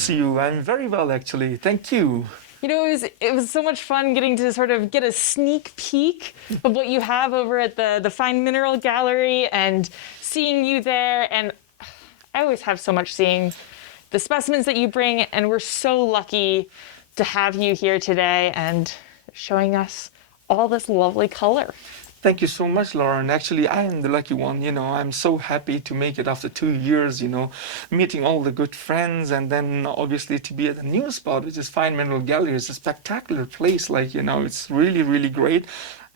see you. I'm very well, actually. Thank you. You know, it was so much fun getting to sort of get a sneak peek of what you have over at the Fine Mineral Gallery and seeing you there. And I always have so much seeing the specimens that you bring, and we're so lucky to have you here today and showing us all this lovely color. Thank you so much, Lauren. Actually, I am the lucky one. You know, I'm so happy to make it after 2 years, you know, meeting all the good friends, and then obviously to be at the new spot, which is Fine Mineral Gallery. It's a spectacular place. Like, you know, it's really, really great.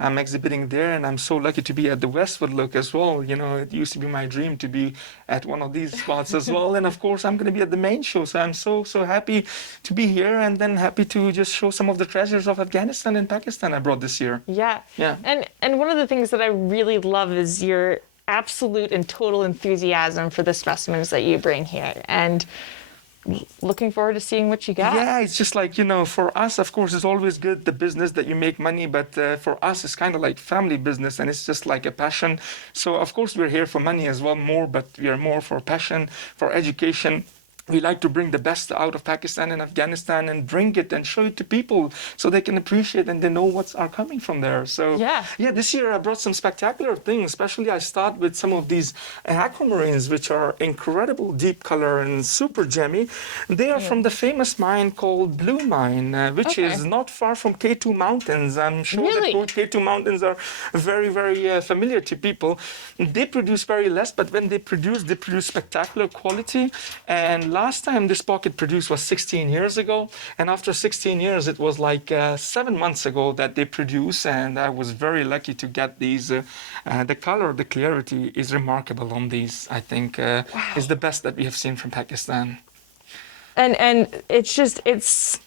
I'm exhibiting there, and I'm so lucky to be at the Westward Look as well. You know, it used to be my dream to be at one of these spots as well. And of course, I'm going to be at the main show. So I'm so happy to be here, and then happy to just show some of the treasures of Afghanistan and Pakistan I brought this year. Yeah. Yeah. And one of the things that I really love is your absolute and total enthusiasm for the specimens that you bring here. And looking forward to seeing what you got. Yeah, it's just like, you know, for us, of course, it's always good, the business that you make money, but for us, it's kind of like family business, and it's just like a passion. So, of course, we're here for money as well, more, but we are more for passion, for education. We like to bring the best out of Pakistan and Afghanistan and bring it and show it to people so they can appreciate and they know what's are coming from there. So yeah, this year I brought some spectacular things. Especially I start with some of these aquamarines, which are incredible deep color and super gemmy. They are from the famous mine called Blue Mine, which is not far from K2 Mountains. I'm sure that K2 Mountains are very, very familiar to people. They produce very less, but when they produce spectacular quality. And last time this pocket produced was 16 years ago, and after 16 years it was like 7 months ago that they produced, and I was very lucky to get these. The color, the clarity is remarkable on these. I think is the best that we have seen from Pakistan. And it's just it's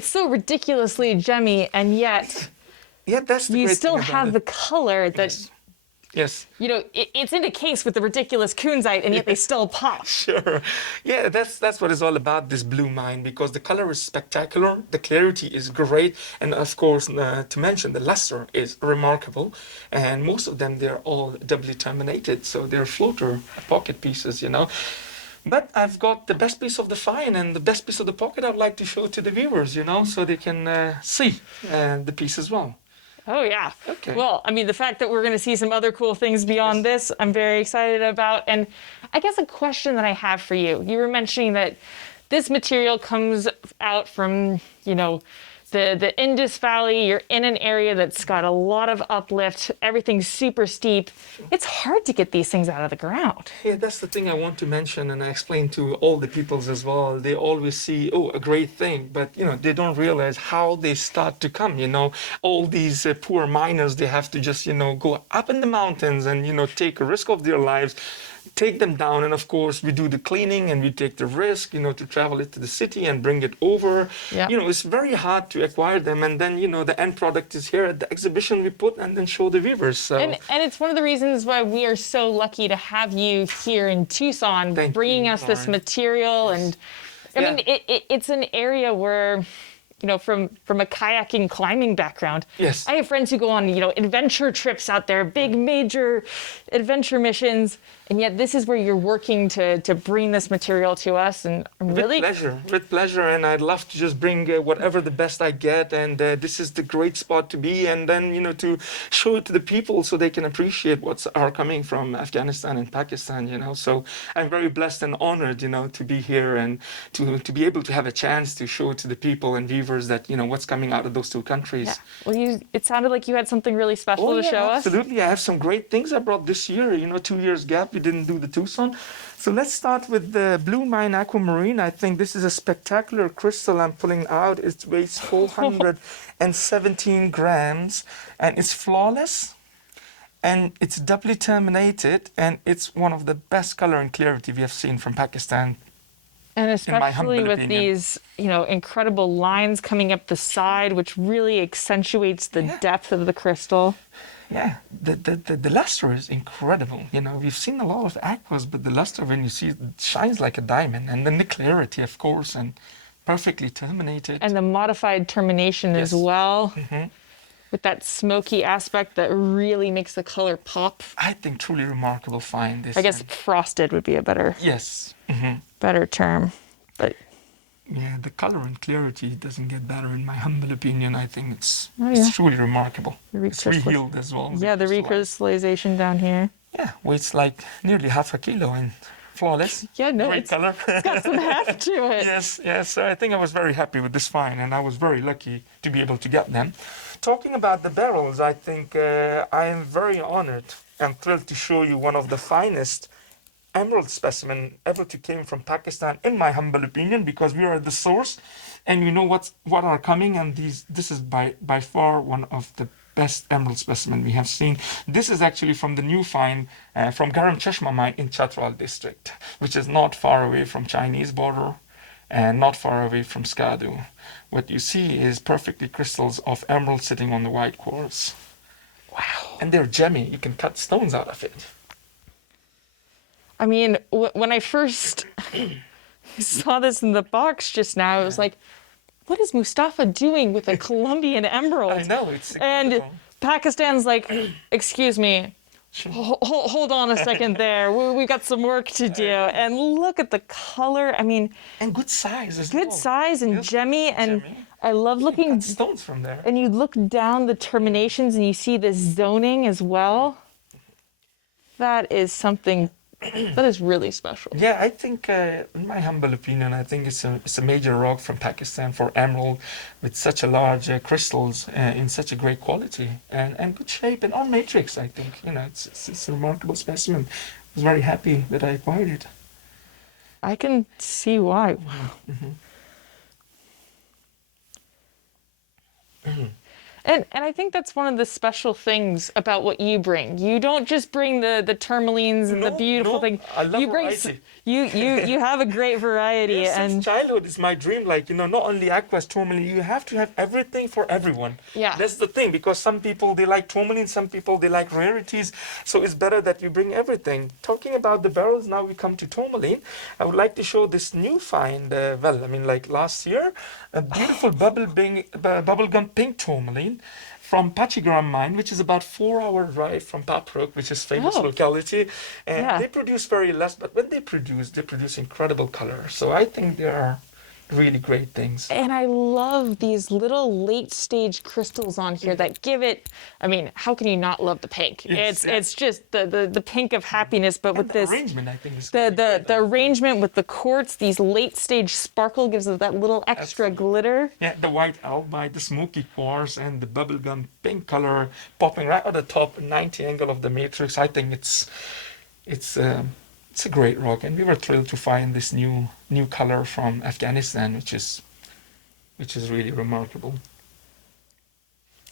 so ridiculously gemmy, and yet that's the you great still thing about have it. the color that. Yes. You know, it's in a case with the ridiculous kunzite, and yet they still pop. Sure. Yeah, that's what it's all about, this Blue Mine, because the color is spectacular, the clarity is great, and of course, to mention, the luster is remarkable, and most of them, they're all doubly terminated, so they're floater pocket pieces, you know. But I've got the best piece of the fine and the best piece of the pocket I'd like to show to the viewers, you know, so they can see the piece as well. Oh, yeah. Okay. Well, I mean, the fact that we're going to see some other cool things beyond this, I'm very excited about. And I guess a question that I have for you, you were mentioning that this material comes out from, you know, the Indus Valley. You're in an area that's got a lot of uplift. Everything's super steep. It's hard to get these things out of the ground. Yeah, that's the thing I want to mention, and I explain to all the peoples as well. They always see, oh, a great thing, but, you know, they don't realize how they start to come, you know. All these poor miners, they have to just, you know, go up in the mountains and, you know, take a risk of their lives, take them down, and of course we do the cleaning and we take the risk, you know, to travel it to the city and bring it over. Yeah. You know, it's very hard to acquire them, and then, you know, the end product is here at the exhibition we put and then show the viewers. So. And it's one of the reasons why we are so lucky to have you here in Tucson, bringing us this material. And I mean, it's an area where, you know, from a kayaking climbing background, I have friends who go on, you know, adventure trips out there, big major adventure missions, and yet this is where you're working to bring this material to us. And I'm really with pleasure, and I'd love to just bring whatever the best I get, and this is the great spot to be, and then, you know, to show it to the people so they can appreciate what's are coming from Afghanistan and Pakistan, you know. So I'm very blessed and honored, you know, to be here and to be able to have a chance to show it to the people and viewers that, you know, what's coming out of those two countries. Yeah. Well, it sounded like you had something really special to show us. Absolutely. I have some great things I brought this year. You know, 2 years gap, we didn't do the Tucson. So let's start with the Blue Mine Aquamarine. I think this is a spectacular crystal I'm pulling out. It weighs 417 grams, and it's flawless, and it's doubly terminated, and it's one of the best color and clarity we have seen from Pakistan. And especially with these, you know, incredible lines coming up the side, which really accentuates the depth of the crystal. Yeah, the luster is incredible. You know, we've seen a lot of aquas, but the luster, when you see it, shines like a diamond. And then the clarity, of course, and perfectly terminated. And the modified termination as well. Mm-hmm. With that smoky aspect that really makes the color pop. I think truly remarkable find. I guess frosted would be a better Yes. better term. But yeah, the color and clarity doesn't get better in my humble opinion. I think it's Oh, it's yeah. truly remarkable. The It's rehealed as well. yeah, the recrystallization down here. Yeah, weighs like nearly half a kilo and flawless. Yeah, no, Great it's color. got some heft to it. Yes, yes. So I think I was very happy with this find, and I was very lucky to be able to get them. Talking about the barrels, I think I am very honored and thrilled to show you one of the finest emerald specimen ever to came from Pakistan, in my humble opinion, because we are the source, and you know what are coming, and this is by far one of the best emerald specimen we have seen. This is actually from the new find from Garam Chashma mine in Chatral district, which is not far away from Chinese border and not far away from Skadu. What you see is perfectly crystals of emerald sitting on the white quartz. Wow. And they're gemmy. You can cut stones out of it. I mean, when I first saw this in the box just now, I was like, what is Mustafa doing with a Colombian emerald? I know, it's incredible. And Pakistan's like, excuse me, hold on a second there. We got some work to do. And look at the color. I mean, and good size as well. Good size and gemmy. And I love looking. Cut stones from there. And you look down the terminations and you see the zoning as well. That is something. That is really special. Yeah, I think, in my humble opinion, I think it's a major rock from Pakistan for emerald, with such a large crystals in such a great quality and good shape and on matrix. I think it's a remarkable specimen. I was very happy that I acquired it. I can see why. Mm-hmm. And I think that's one of the special things about what you bring. You don't just bring the tourmalines and the beautiful thing. I love you bring variety. you have a great variety. Yes, and since childhood is my dream. Like, not only aquas, tourmaline, you have to have everything for everyone. Yeah. That's the thing, because some people, they like tourmaline, some people, they like rarities. So it's better that you bring everything. Talking about the barrels, now we come to tourmaline. I would like to show this new find, like last year, a beautiful bubblegum pink tourmaline from Pachigram mine, which is about 4-hour drive from Paprok, which is famous locality. And they produce very less, but when they produce incredible color. So I think they are really great things. And I love these little late stage crystals on here that give it, I mean, how can you not love the pink? Yes, it's just the pink of happiness, but with this arrangement, I think is the arrangement with the quartz, these late stage sparkle gives it that little extra glitter. Yeah, the white albite, the smoky quartz, and the bubblegum pink color popping right at the top 90 angle of the matrix. I think it's a great rock, and we were thrilled to find this new color from Afghanistan, which is really remarkable.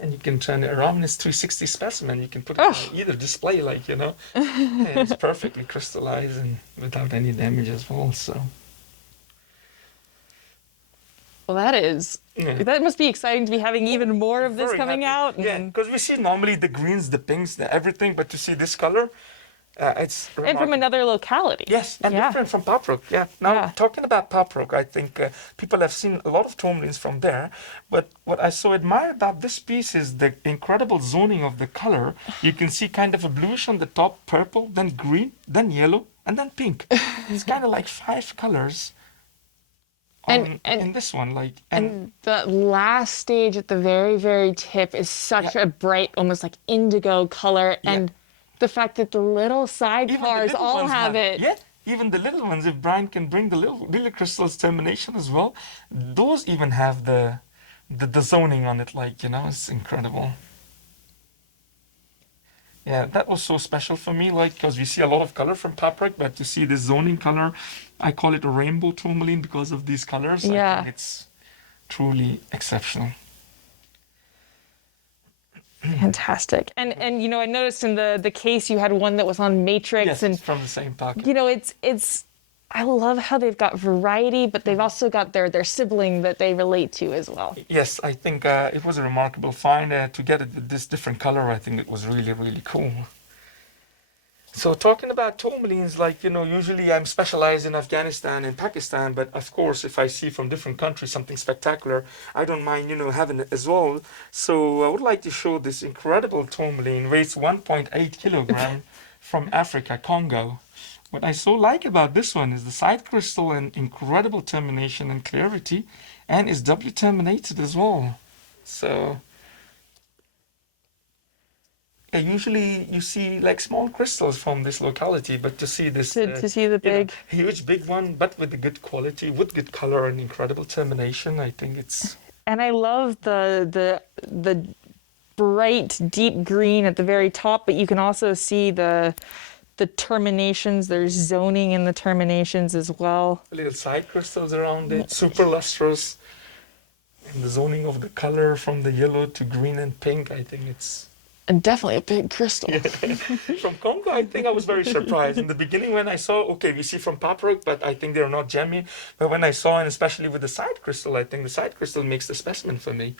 And you can turn it around. It's 360 specimen. You can put it on either display, and it's perfectly crystallized and without any damage as well. So. Well, that must be exciting to be having even more of this coming out. Yeah, because we see normally the greens, the pinks, the everything, but to see this color. It's remarkable. And from another locality. Yes, and different from Paprok. Yeah. Now, talking about Paprok, I think people have seen a lot of tourmalines from there. But what I so admire about this piece is the incredible zoning of the color. You can see kind of a bluish on the top, purple, then green, then yellow, and then pink. It's kind of like 5 colors. In this one, and the last stage at the very, very tip is such a bright, almost like indigo color, and the fact that the little sidecars all have it. Yeah, even the little ones, if Brian can bring the little crystals termination as well, those even have the zoning on it, it's incredible. Yeah, that was so special for me, because we see a lot of color from Paprok, but to see the zoning color, I call it a rainbow tourmaline because of these colors. Yeah. I think it's truly exceptional. Fantastic. And I noticed in the case you had one that was on matrix. Yes, and from the same pocket. It's I love how they've got variety, but they've also got their sibling that they relate to as well. Yes, I think it was a remarkable find to get it with this different color. I think it was really, really cool. So talking about tourmalines, usually I'm specialized in Afghanistan and Pakistan, but of course, if I see from different countries something spectacular, I don't mind, having it as well. So I would like to show this incredible tourmaline, weighs 1.8 kilogram from Africa, Congo. what I so like about this one is the side crystal and incredible termination and clarity, and is doubly terminated as well. So yeah, usually you see like small crystals from this locality, but to see this to see the big, huge big one, but with the good quality, with good color and incredible termination, I think it's. And I love the bright deep green at the very top, but you can also see the terminations. There's zoning in the terminations as well. Little side crystals around it, super lustrous, and the zoning of the color from the yellow to green and pink. I think it's. And definitely a big crystal. Yeah. From Congo, I think I was very surprised. In the beginning when I saw, okay, we see from Paprok, but I think they're not gemmy. But when I saw, and especially with the side crystal, I think the side crystal makes the specimen for me.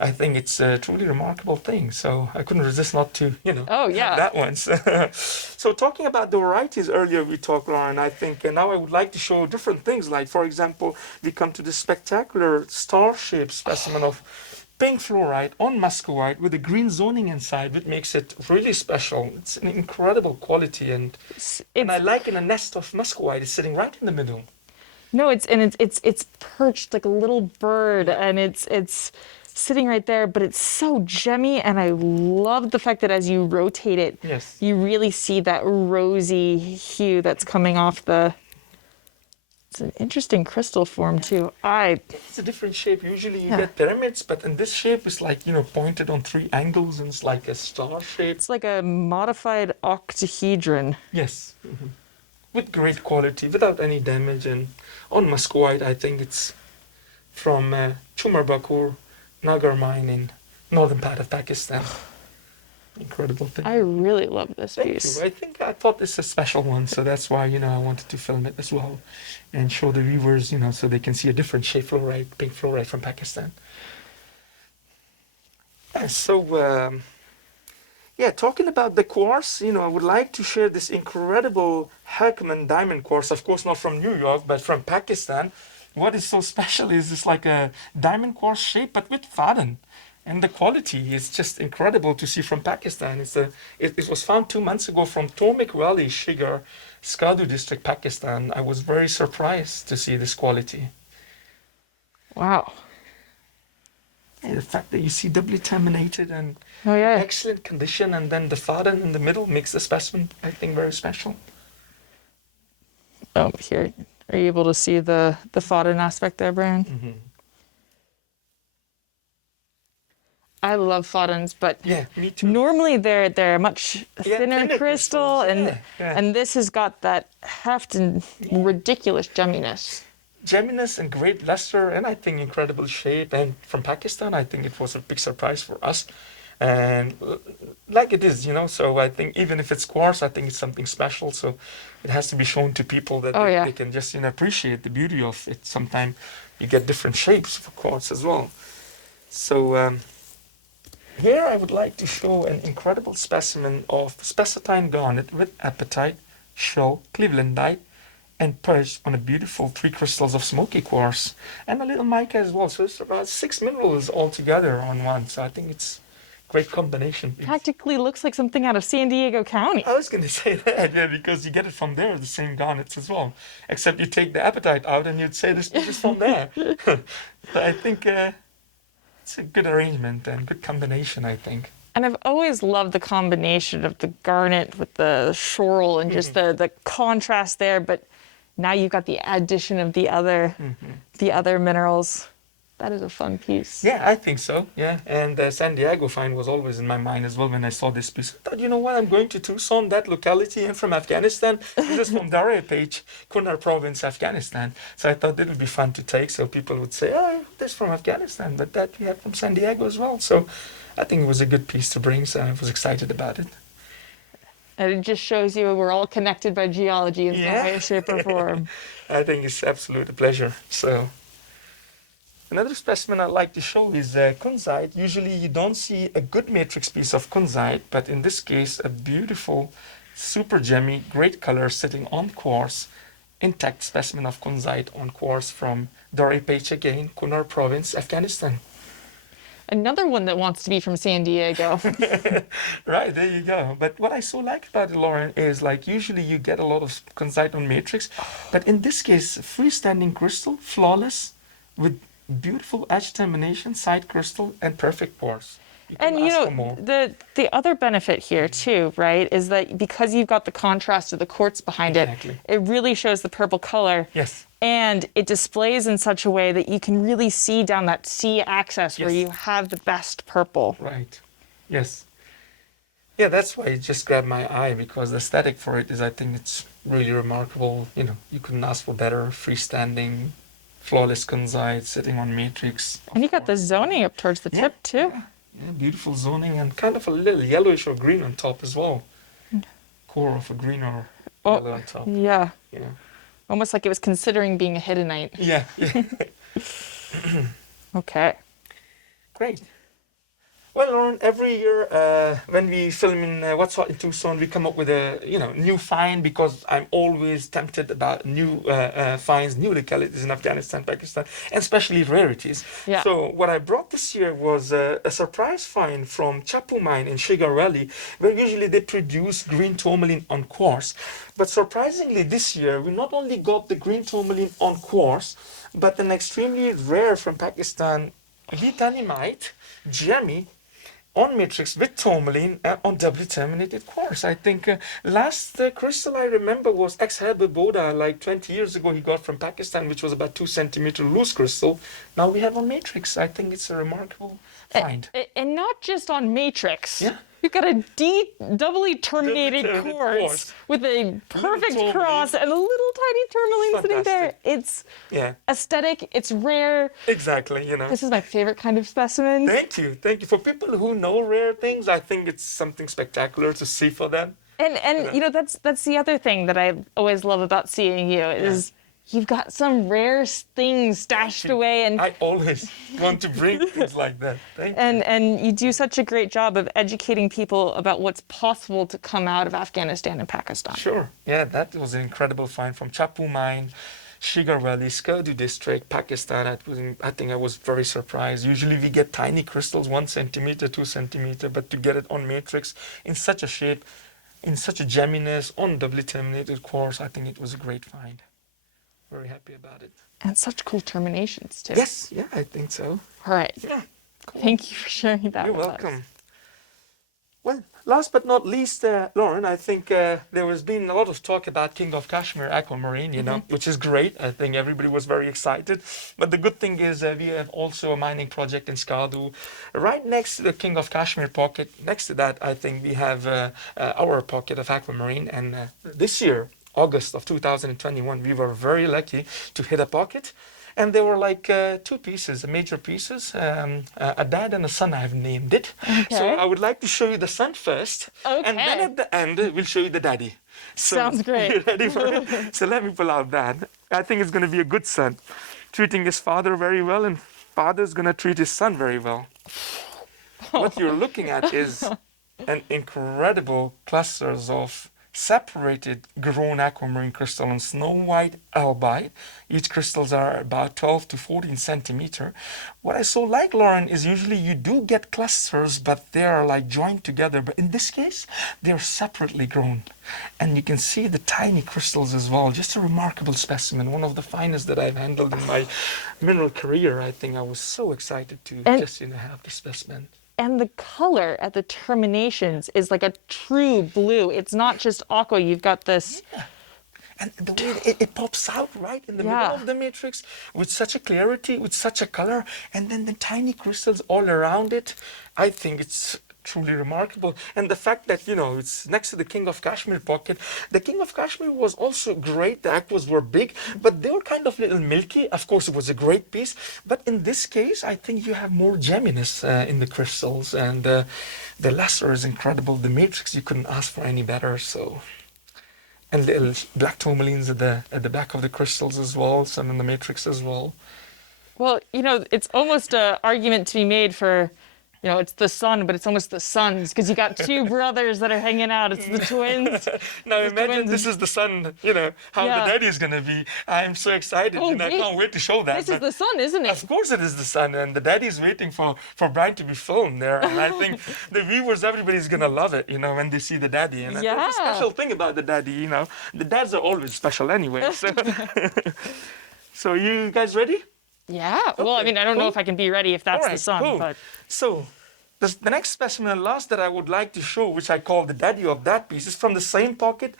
I think it's a truly remarkable thing. So I couldn't resist not to, Oh, yeah. have that one. So talking about the varieties earlier we talked, Lauren, I think, and now I would like to show different things. Like, for example, we come to this spectacular star-shaped specimen of pink fluorite on muscovite with a green zoning inside, which makes it really special. It's an incredible quality, and I like in a nest of muscovite is sitting right in the middle. No, it's perched like a little bird, and it's sitting right there, but it's so gemmy, and I love the fact that as you rotate it, yes, you really see that rosy hue that's coming off the. It's an interesting crystal form too. It's a different shape. Usually you get pyramids, but in this shape it's like, pointed on 3 angles, and it's like a star shape. It's like a modified octahedron. Yes. Mm-hmm. With great quality, without any damage. And on muscovite, I think it's from Chumarbakur Nagar mine in northern part of Pakistan. Incredible thing. I really love this piece. Thank you. I thought this is a special one, so that's why, I wanted to film it as well and show the viewers, so they can see a different shape fluorite, pink fluorite from Pakistan. Talking about the quartz, I would like to share this incredible Herkimer diamond quartz, of course not from New York, but from Pakistan. What is so special is it's like a diamond quartz shape, but with faden. And the quality is just incredible to see from Pakistan. It was found 2 months ago from Tomik Valley, Shigar, Skadu district, Pakistan. I was very surprised to see this quality. Wow. And the fact that you see doubly terminated and excellent condition, and then the faden in the middle makes the specimen, I think, very special. Oh, here. Are you able to see the faden aspect there, Brian? Mm-hmm. I love fadens, but me too. Normally they're much thinner crystal, and this has got that heft and ridiculous gemminess. Gemminess and great luster, and I think incredible shape. And from Pakistan, I think it was a big surprise for us. And like it is, so I think even if it's quartz, I think it's something special. So it has to be shown to people that they can just appreciate the beauty of it. Sometimes you get different shapes for quartz as well. So here I would like to show an incredible specimen of spessartine garnet with apatite, shell, clevelandite, and perched on a beautiful 3 crystals of smoky quartz and a little mica as well. So it's about 6 minerals all together on one. So I think it's a great combination. Practically looks like something out of San Diego County. I was going to say that, because you get it from there, the same garnets as well. Except you take the apatite out and you'd say this is from there. But I think it's a good arrangement and good combination, I think. And I've always loved the combination of the garnet with the schorl and just the contrast there. But now you've got the addition of the other minerals. That is a fun piece. Yeah, I think so. Yeah, and the San Diego find was always in my mind as well when I saw this piece. I thought, you know what, I'm going to Tucson, that locality, and from Afghanistan. This is from Darya Page, Kunar province, Afghanistan. So I thought it would be fun to take, so people would say, oh, this from Afghanistan, but that we have from San Diego as well. So I think it was a good piece to bring, so I was excited about it. And it just shows you we're all connected by geology in some way, shape, or form. I think it's absolute a pleasure. So another specimen I'd like to show is kunzite. Usually you don't see a good matrix piece of kunzite, but in this case, a beautiful, super gemmy, great color sitting on quartz, intact specimen of kunzite on quartz from Darya Page again, Kunar province, Afghanistan. another one that wants to be from San Diego. Right, there you go. But what I so like about it, Lauren, is like usually you get a lot of kunzite on matrix, but in this case, freestanding crystal, flawless, with beautiful edge termination, side crystal, and perfect pores. And the other benefit here too, right, is that because you've got the contrast of the quartz behind it, it really shows the purple color. Yes. And it displays in such a way that you can really see down that C axis where you have the best purple. Right. Yes. Yeah, that's why it just grabbed my eye, because the aesthetic for it is, I think it's really remarkable. You know, you couldn't ask for better. Freestanding, flawless kunzite sitting on matrix. And you got the zoning up towards the tip too. Yeah, beautiful zoning and kind of a little yellowish or green on top as well. Core of a green or yellow on top. Yeah. Yeah. Almost like it was considering being a hiddenite. Yeah. Okay. Great. Well, Lauren, every year when we film in What's Hot in Tucson, we come up with a new find, because I'm always tempted about new finds, new localities in Afghanistan, Pakistan, and especially rarities. Yeah. So what I brought this year was a surprise find from Chapu Mine in Shigar Valley, where usually they produce green tourmaline on quartz. But surprisingly, this year we not only got the green tourmaline on quartz, but an extremely rare from Pakistan, Vietnamite, Jammy, on matrix with tourmaline and on doubly terminated quartz. I think last crystal I remember was ex-Herbert Boda, like 20 years ago he got from Pakistan, which was about 2 centimeter loose crystal. Now we have on matrix. I think it's a remarkable find. And not just on matrix. Yeah. You've got a doubly terminated quartz with a perfect cross and a little tiny tourmaline sitting there. It's aesthetic, it's rare. Exactly, This is my favorite kind of specimen. Thank you. For people who know rare things, I think it's something spectacular to see for them. And that's the other thing that I always love about seeing you is you've got some rare things stashed away, and I always want to bring things like that. Thank you. And you do such a great job of educating people about what's possible to come out of Afghanistan and Pakistan. Sure. Yeah, that was an incredible find from Chapu Mine, Shigar Valley, Skardu district, Pakistan. I think I was very surprised. Usually we get tiny crystals, 1 centimeter, 2 centimeter, but to get it on matrix in such a shape, in such a gemminess, on doubly terminated quartz, I think it was a great find. Very happy about it. And such cool terminations too. Yes, yeah, I think so. All right. Yeah, cool. Thank you for sharing that You're with welcome. us. Well, last but not least, Lauren, I think there has been a lot of talk about King of Kashmir aquamarine, which is great. I think everybody was very excited. But the good thing is we have also a mining project in Skardu. Right next to the King of Kashmir pocket, next to that, I think we have our pocket of aquamarine. And this year, August of 2021, we were very lucky to hit a pocket. And they were like 2 pieces, major pieces, a dad and a son, I've named it. Okay. So I would like to show you the son first. Okay. And then at the end, we'll show you the daddy. So, sounds great. You ready for it? So let me pull out that. I think it's going to be a good son. Treating his father very well, and father's going to treat his son very well. What you're looking at is an incredible clusters of separated grown aquamarine crystal on snow white albite. Each crystals are about 12 to 14 centimeter. What I so like, Lauren, is usually you do get clusters, but they are like joined together. But in this case, they're separately grown. And you can see the tiny crystals as well. Just a remarkable specimen. One of the finest that I've handled in my mineral career. I think I was so excited to have the specimen. And the color at the terminations is like a true blue. It's not just aqua. You've got this. Yeah. And the way it pops out right in the middle of the matrix with such a clarity, with such a color, and then the tiny crystals all around it. I think it's truly remarkable. And the fact that, it's next to the King of Kashmir pocket. The King of Kashmir was also great. The aquas were big, but they were kind of little milky. Of course, it was a great piece. But in this case, I think you have more gemminess in the crystals. And the luster is incredible. The matrix, you couldn't ask for any better. So, and little black tourmalines at the back of the crystals as well. Some in the matrix as well. Well, it's almost an argument to be made for you know, it's the sun, but it's almost the sons because you got two brothers that are hanging out. It's the twins. Now imagine this is the son, you know, how the daddy is going to be. I'm so excited. Oh, you know, I can't wait to show that. This is the son, isn't it? Of course it is the son, and the daddy is waiting for Brian to be filmed there. And I think the viewers, everybody's going to love it, you know, when they see the daddy. And there's a special thing about the daddy, you know. The dads are always special anyway. So, so you guys ready? Yeah. Okay, well, I mean, I don't know if I can be ready if that's the son. Cool. But So the next specimen, last that I would like to show, which I call the daddy of that piece, is from the same pocket.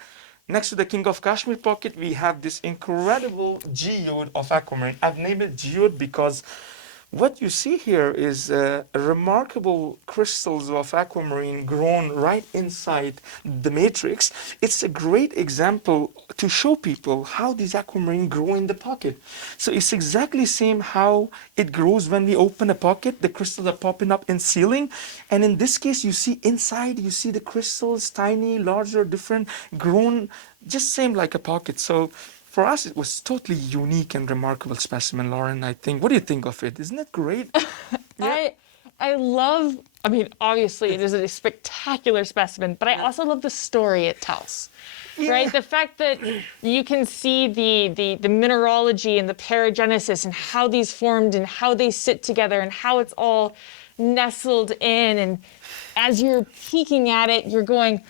Next to the King of Kashmir pocket, we have this incredible geode of aquamarine. I've named it geode because what you see here is remarkable crystals of aquamarine grown right inside the matrix. It's a great example to show people how these aquamarine grow in the pocket. So it's exactly same how it grows when we open a pocket. The crystals are popping up in ceiling. And in this case, you see inside, you see the crystals, tiny, larger, different, grown, just same like a pocket. So for us, it was totally unique and remarkable specimen, Lauren, I think. What do you think of it? Isn't it great? Yeah. I love, I mean, obviously it is a spectacular specimen, but I also love the story it tells. Yeah. Right? The fact that you can see the mineralogy and the paragenesis and how these formed and how they sit together and how it's all nestled in. And as you're peeking at it, you're going,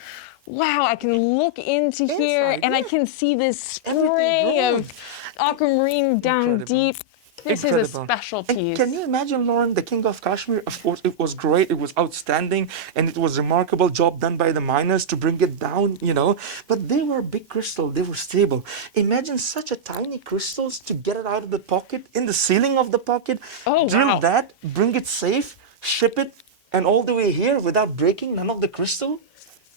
wow, I can look into here and I can see this spray of aquamarine down deep. This is a special piece. And can you imagine, Lauren, the King of Kashmir? Of course, it was great. It was outstanding. And it was a remarkable job done by the miners to bring it down, you know. But they were big crystal. They were stable. Imagine such a tiny crystals to get it out of the pocket, in the ceiling of the pocket. Oh, drill that, bring it safe, ship it, and all the way here without breaking none of the crystal.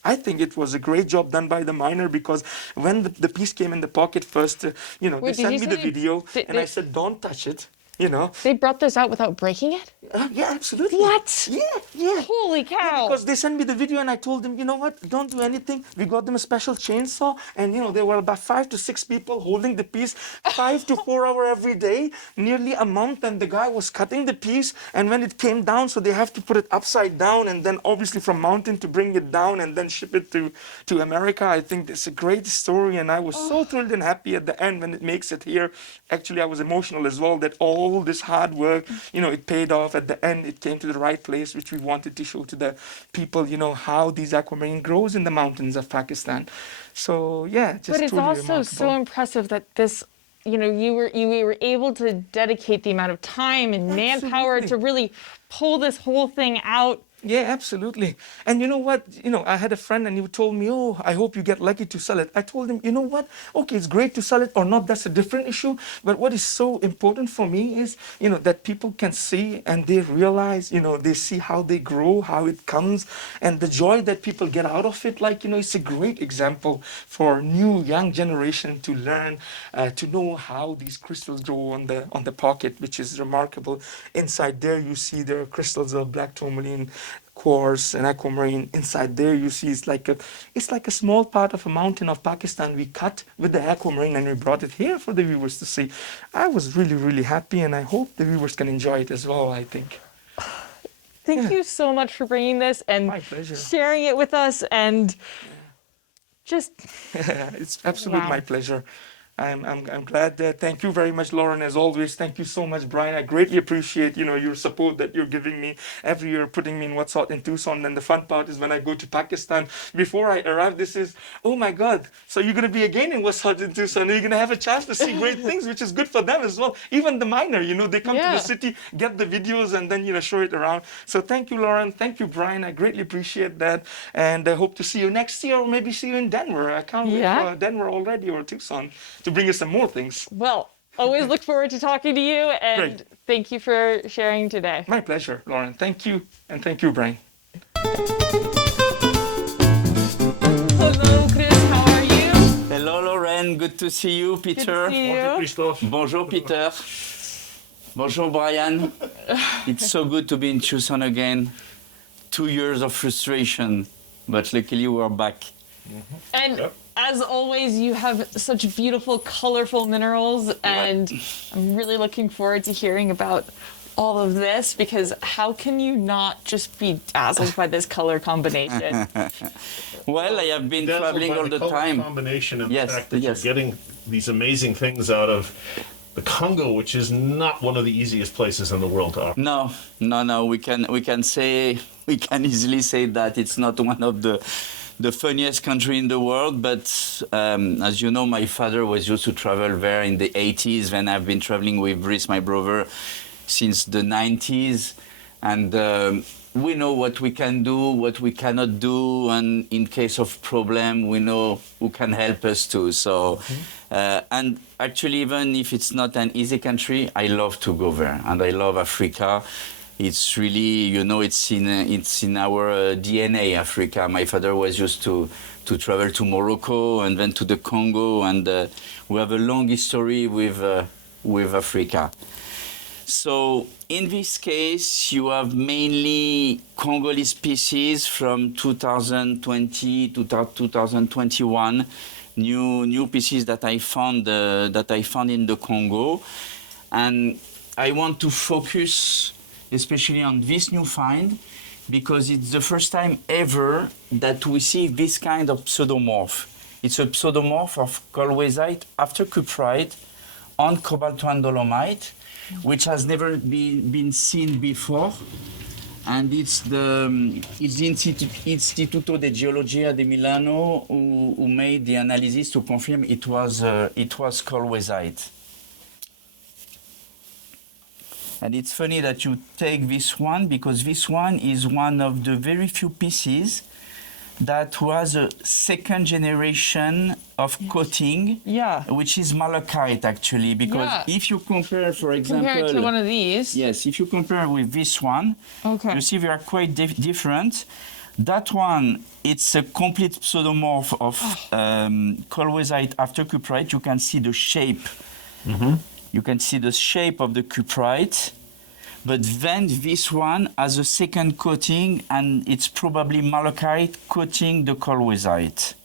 I think it was a great job done by the miner because when the piece came in the pocket first, you know, Wait, they sent me the video and I said, don't touch it, you know. They brought this out without breaking it? Yeah, absolutely. What? Yeah. Holy cow. Yeah, because they sent me the video and I told them, you know what, don't do anything. We got them a special chainsaw and, you know, there were about 5 to 6 people holding the piece 5 to 4 hours every day, nearly a month. And the guy was cutting the piece. And when it came down, so they have to put it upside down and then obviously from mountain to bring it down and then ship it to America. I think it's a great story. And I was so thrilled and happy at the end when it makes it here. Actually, I was emotional as well that all this hard work, you know, it paid off. At the end, it came to the right place, which we wanted to show to the people, you know, how these aquamarine grows in the mountains of Pakistan. So, yeah, just But it's truly also remarkable. so impressive that this, you know, you were able to dedicate the amount of time and manpower to really pull this whole thing out. Yeah, absolutely. And you know what? You know, I had a friend and he told me, oh, I hope you get lucky to sell it. I told him, you know what? Okay, it's great to sell it or not. That's a different issue. But what is so important for me is, you know, that people can see and they realize, you know, they see how they grow, how it comes, and the joy that people get out of it. Like, you know, it's a great example for new young generation to learn, to know how these crystals grow on the pocket, which is remarkable. Inside there, you see there are crystals of black tourmaline, quartz and aquamarine. Inside there you see it's like a small part of a mountain of Pakistan we cut with the aquamarine and we brought it here for the viewers to see. I was really happy and I hope the viewers can enjoy it as well, I think. Thank you so much for bringing this and sharing it with us and just it's absolutely my pleasure. I'm glad. Thank you very much, Lauren, as always. Thank you so much, Brian. I greatly appreciate, you know, your support that you're giving me every year, putting me in What's Hot in Tucson. And the fun part is when I go to Pakistan, before I arrive, this is, oh my God, so you're going to be again in What's Hot in Tucson. You're going to have a chance to see great things, which is good for them as well. Even the miner, you know, they come to the city, get the videos, and then, you know, show it around. So thank you, Lauren. Thank you, Brian. I greatly appreciate that. And I hope to see you next year or maybe see you in Denver. I can't wait for Denver already or Tucson to bring us some more things. Well, always look forward to talking to you and thank you for sharing today. My pleasure, Lauren. Thank you. And thank you, Brian. Hello, Chris. How are you? Hello, Lauren. Good to see you, Peter. Good to see you. Bonjour, Christophe. Bonjour, Peter. Bonjour, Brian. It's so good to be in Tucson again. 2 years of frustration, but luckily we're back. And as always, you have such beautiful, colorful minerals, and I'm really looking forward to hearing about all of this? Because how can you not just be dazzled by this color combination? Well, I have been traveling all the time. Combination and Yes, the fact that yes. you're getting these amazing things out of the Congo, which is not one of the easiest places in the world to operate. No. We can easily say that it's not one of the funniest country in the world. But as you know, my father was used to travel there in the 80s, when I've been traveling with Brice, my brother, since the 90s, and we know what we can do, what we cannot do, and in case of problem, we know who can help us too. So, and actually, even if it's not an easy country, I love to go there, and I love Africa. It's really, it's in our DNA, Africa. My father was used to travel to Morocco and then to the Congo, and we have a long history with Africa. So in this case, you have mainly Congolese species from 2020 to 2021, new pieces that I found in the Congo, and I want to focus especially on this new find because it's the first time ever that we see this kind of pseudomorph. It's a pseudomorph of colwezite after cuprite on cobaltoine dolomite, which has never been seen before, and it's the Istituto de Geologia di Milano who made the analysis to confirm it was colwezite. And it's funny that you take this one because this one is one of the very few pieces that was a second generation of coating, which is malachite actually. Because if you compare, for example, compare it to one of these. Yes, if you compare with this one, okay, you see they are quite different. That one, it's a complete pseudomorph of colwezite after cuprite. You can see the shape. Mm-hmm. You can see the shape of the cuprite. But then this one has a second coating, and it's probably malachite coating the colwezite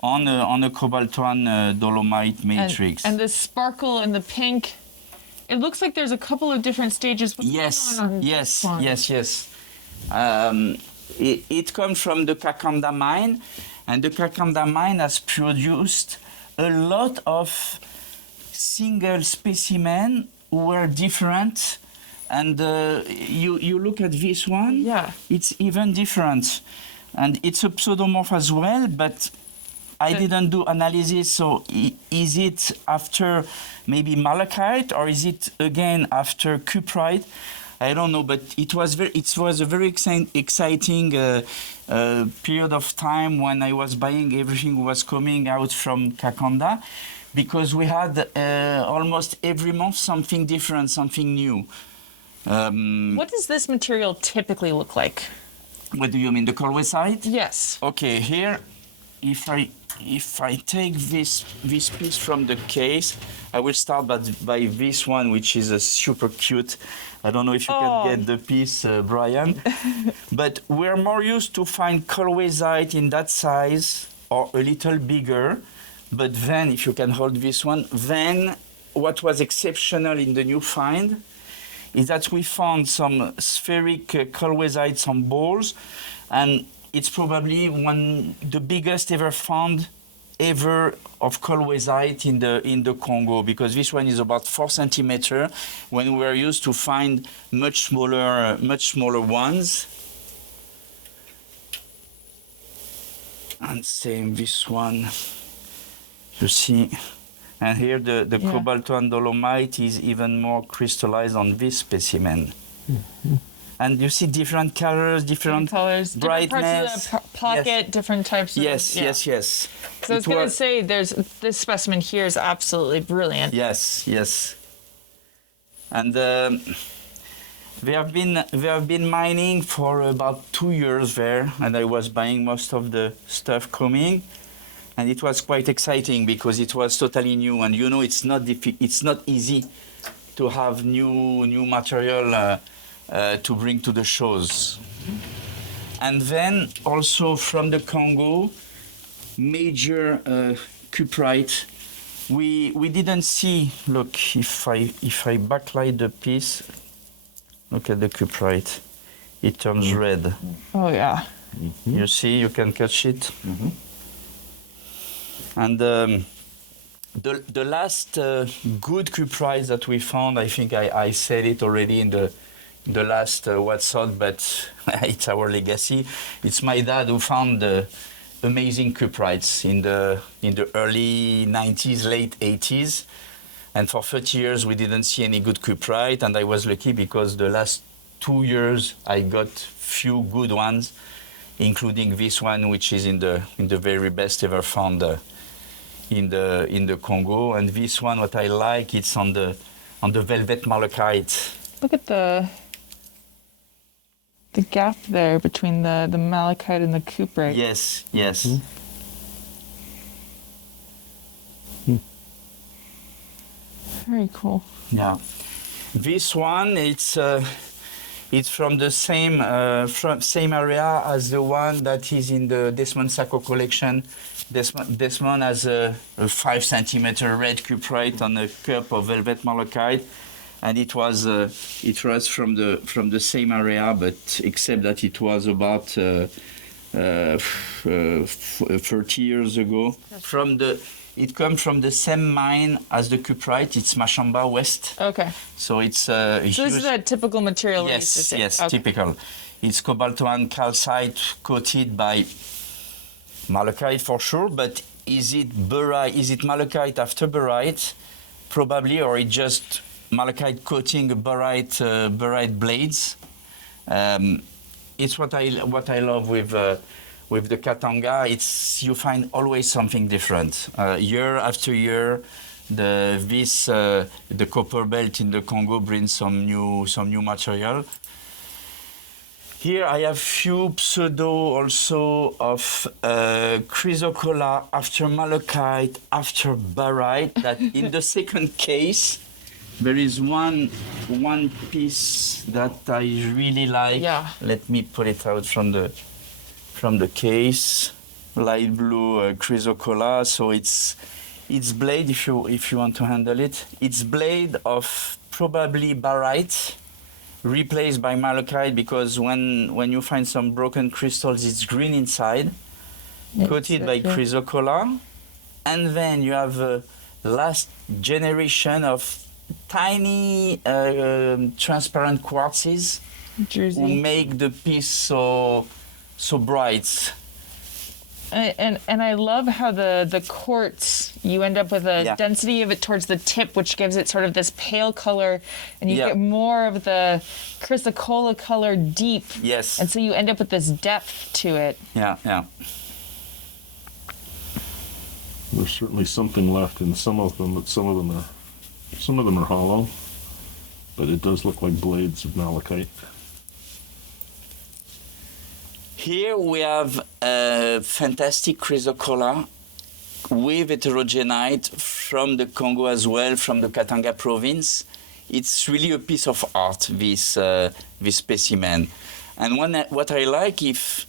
on a cobaltoine dolomite matrix. And the sparkle and the pink, it looks like there's a couple of different stages. Yes. It comes from the Kakanda mine, and the Kakanda mine has produced a lot of single specimen were different, and you look at this one, it's even different, and it's a pseudomorph as well, but I didn't do analysis, so is it after maybe malachite or is it again after cuprite? I don't know, but it was a very exciting period of time when I was buying everything was coming out from Kakanda, because we had almost every month something different, something new. What does this material typically look like? What do you mean, the colwezite? Yes. Okay, here, if I take this piece from the case, I will start by this one, which is super cute. I don't know if you can get the piece, Brian. But we're more used to find colwezite in that size or a little bigger. But then, if you can hold this one, then what was exceptional in the new find is that we found some spheric colwezite, some balls, and it's probably the biggest ever found of colwezite in the Congo, because this one is about 4 centimeters when we are used to find much smaller ones. And same this one. You see, and here the cobaltoine dolomite is even more crystallized on this specimen. Mm-hmm. And you see different colors, different brightness. Different parts of the pocket, different types of... Yes. So I was going to say, this specimen here is absolutely brilliant. Yes. And they have been mining for about 2 years there, and I was buying most of the stuff coming. And it was quite exciting because it was totally new, and it's not easy to have new material to bring to the shows. And then also from the Congo, major cuprite we didn't see. Look, if I backlight the piece, look at the cuprite. It turns red. Oh yeah. You see, you can catch it. And the last good cuprite that we found, I think I said it already in the last What's Hot, but it's our legacy. It's my dad who found the amazing cuprites in the early 90s, late 80s. And for 30 years, we didn't see any good cuprite. And I was lucky because the last 2 years, I got few good ones, including this one, which is in the very best ever found in the Congo. And this one, what I like, it's on the velvet malachite. Look at the gap there between the malachite and the cuprite. Yes, yes. Very cool. Yeah. This one, it's from the same area as the one that is in the Desmond Sacco collection. Desmond has a 5 centimeter red cuprite on a cup of velvet malachite, and it was from the same area, but except that it was about 30 years ago. It comes from the same mine as the cuprite. It's Mashamba West. Okay. So it's So this is a typical material. yes, yes, okay. typical. It's cobaltoan calcite coated by malachite for sure, but is it malachite after barite? Probably, or it just malachite coating barite blades. It's what I love with the Katanga. It's you find always something different. Year after year, the copper belt in the Congo brings some new material. Here I have few pseudo also of chrysocolla after malachite after barite. That in the second case, there is one piece that I really like. Yeah. Let me pull it out from the case. Light blue chrysocolla. So it's blade if you want to handle it. It's blade of probably barite, replaced by malachite, because when you find some broken crystals, it's green inside, coated by chrysocolla, and then you have a last generation of tiny transparent quartzes who make the piece so bright. And I love how the quartz, you end up with a density of it towards the tip, which gives it sort of this pale color, and you get more of the chrysocolla color deep. Yes. And so you end up with this depth to it. Yeah, yeah. There's certainly something left in some of them, but some of them are hollow. But it does look like blades of malachite. Here we have a fantastic chrysocolla with heterogenite from the Congo as well, from the Katanga province. It's really a piece of art, this specimen. And what I like, if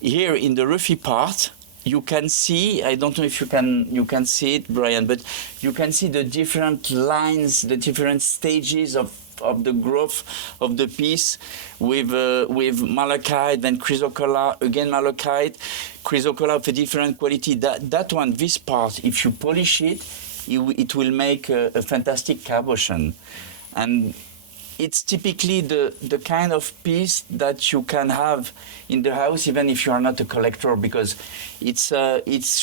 here in the roughy part, you can see, I don't know if you can see it, Brian, but you can see the different lines, the different stages of the growth of the piece with malachite, then chrysocolla, again malachite, chrysocolla of a different quality. That one, this part, if you polish it, it will make a fantastic cabochon. And it's typically the kind of piece that you can have in the house, even if you are not a collector, because it's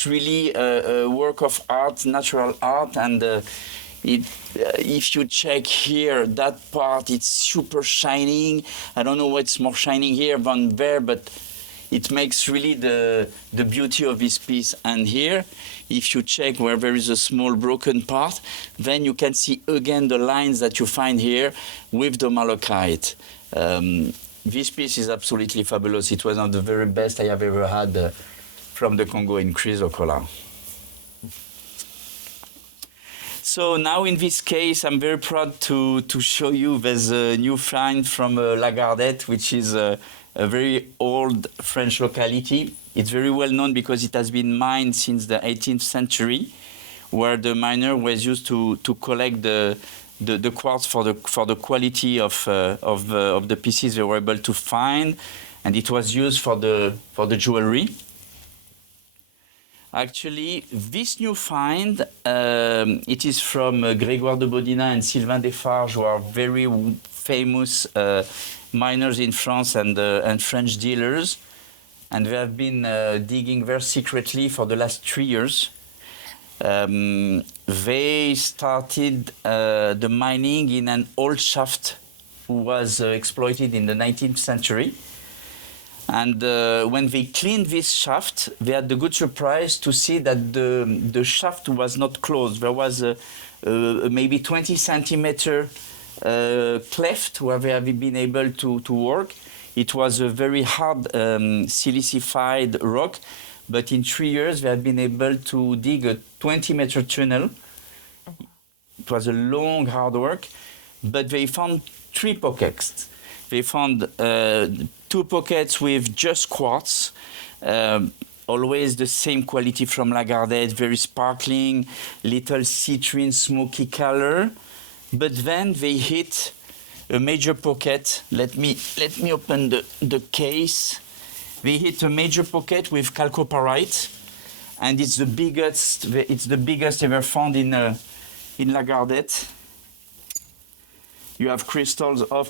really a work of art, natural art, and if you check here, that part, it's super shining. I don't know what's more shining here than there, but it makes really the beauty of this piece. And here, if you check where there is a small broken part, then you can see again the lines that you find here with the malachite. This piece is absolutely fabulous. It was one of the very best I have ever had from the Congo in chrysocolla. So now in this case, I'm very proud to show you there's a new find from La Gardette, which is a very old French locality. It's very well known because it has been mined since the 18th century. where the miner was used to collect the quartz for the quality of the pieces they were able to find, and it was used for the jewelry. Actually, this new find, it is from Grégoire de Bodina and Sylvain Desfarges, who are very famous miners in France and French dealers. And they have been digging very secretly for the last 3 years. They started the mining in an old shaft who was exploited in the 19th century. And when they cleaned this shaft, they had the good surprise to see that the shaft was not closed. There was a maybe 20 centimeter cleft where they have been able to work. It was a very hard silicified rock, but in 3 years they have been able to dig a 20-meter tunnel. It was a long, hard work, but they found 3 pockets. They found 2 pockets with just quartz, always the same quality from La Gardette, very sparkling, little citrine, smoky color. But then they hit a major pocket. Let me open the case. They hit a major pocket with chalcopyrite, and it's the biggest ever found in La Gardette. You have crystals up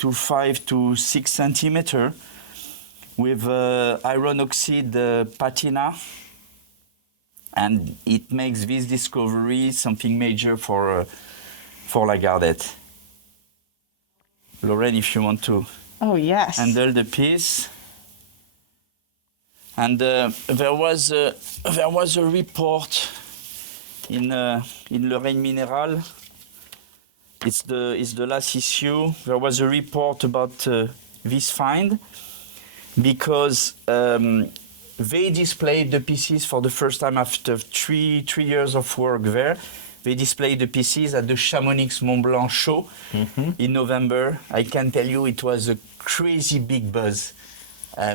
to 5 to 6 centimeter with iron oxide patina, and it makes this discovery something major for La Gardette. Lorraine, if you want to handle the piece. And there was a report in Westward Minerals. It's the last issue. There was a report about this find because they displayed the pieces for the first time after three years of work there. They displayed the pieces at the Chamonix Mont Blanc show in November. I can tell you it was a crazy big buzz.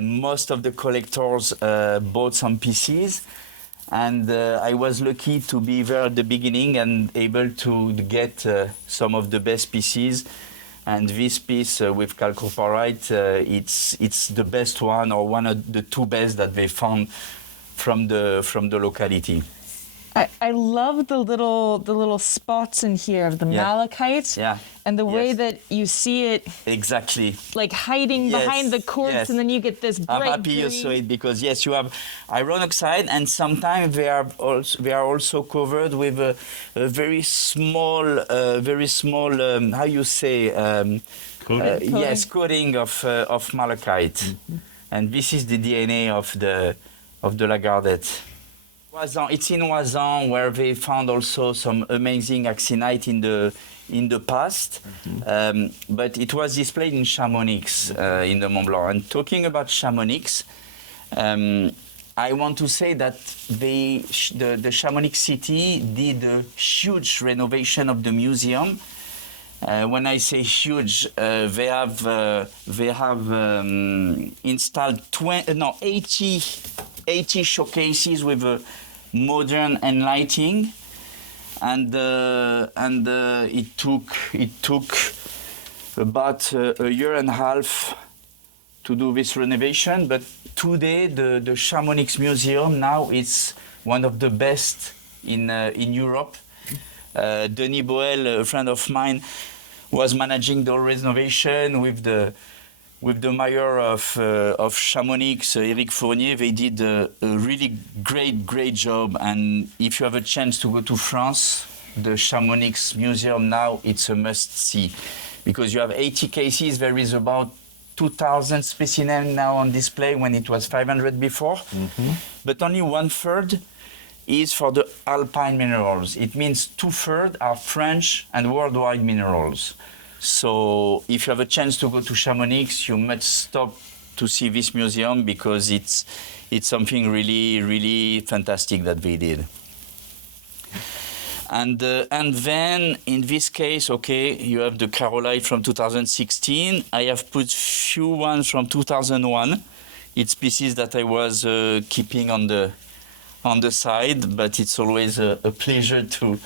Most of the collectors bought some pieces, and I was lucky to be there at the beginning and able to get some of the best pieces. And this piece with chalcopyrite, it's the best one, or one of the 2 best that they found from the locality. I love the little spots in here of the malachite, and the way that you see it exactly like hiding behind the quartz, and then you get this bright I'm happy you saw it, because yes, you have iron oxide, and sometimes they are also covered with a very small how you say Coating? yes, coating of malachite, and this is the DNA of the La Gardette. It's in Oisan, where they found also some amazing axinite in the past, but it was displayed in Chamonix in the Mont Blanc. And talking about Chamonix, I want to say that the Chamonix city did a huge renovation of the museum. When I say huge, they have installed 80 showcases with modern and lighting, and it took about a year and a half to do this renovation. But today the Chamonix Museum now is one of the best in Europe. Denis Boel, a friend of mine, was managing the renovation with the mayor of Chamonix, Eric Fournier. They did a really great job. And if you have a chance to go to France, the Chamonix Museum now, it's a must-see. Because you have 80 cases, there is about 2,000 specimens now on display when it was 500 before. But only 1/3 is for the Alpine minerals. It means 2/3 are French and worldwide minerals. So if you have a chance to go to Chamonix, you must stop to see this museum, because it's something really fantastic that they did. And then in this case, you have the Carolite from 2016. I have put few ones from 2001. It's pieces that I was keeping on on the side, but it's always a pleasure to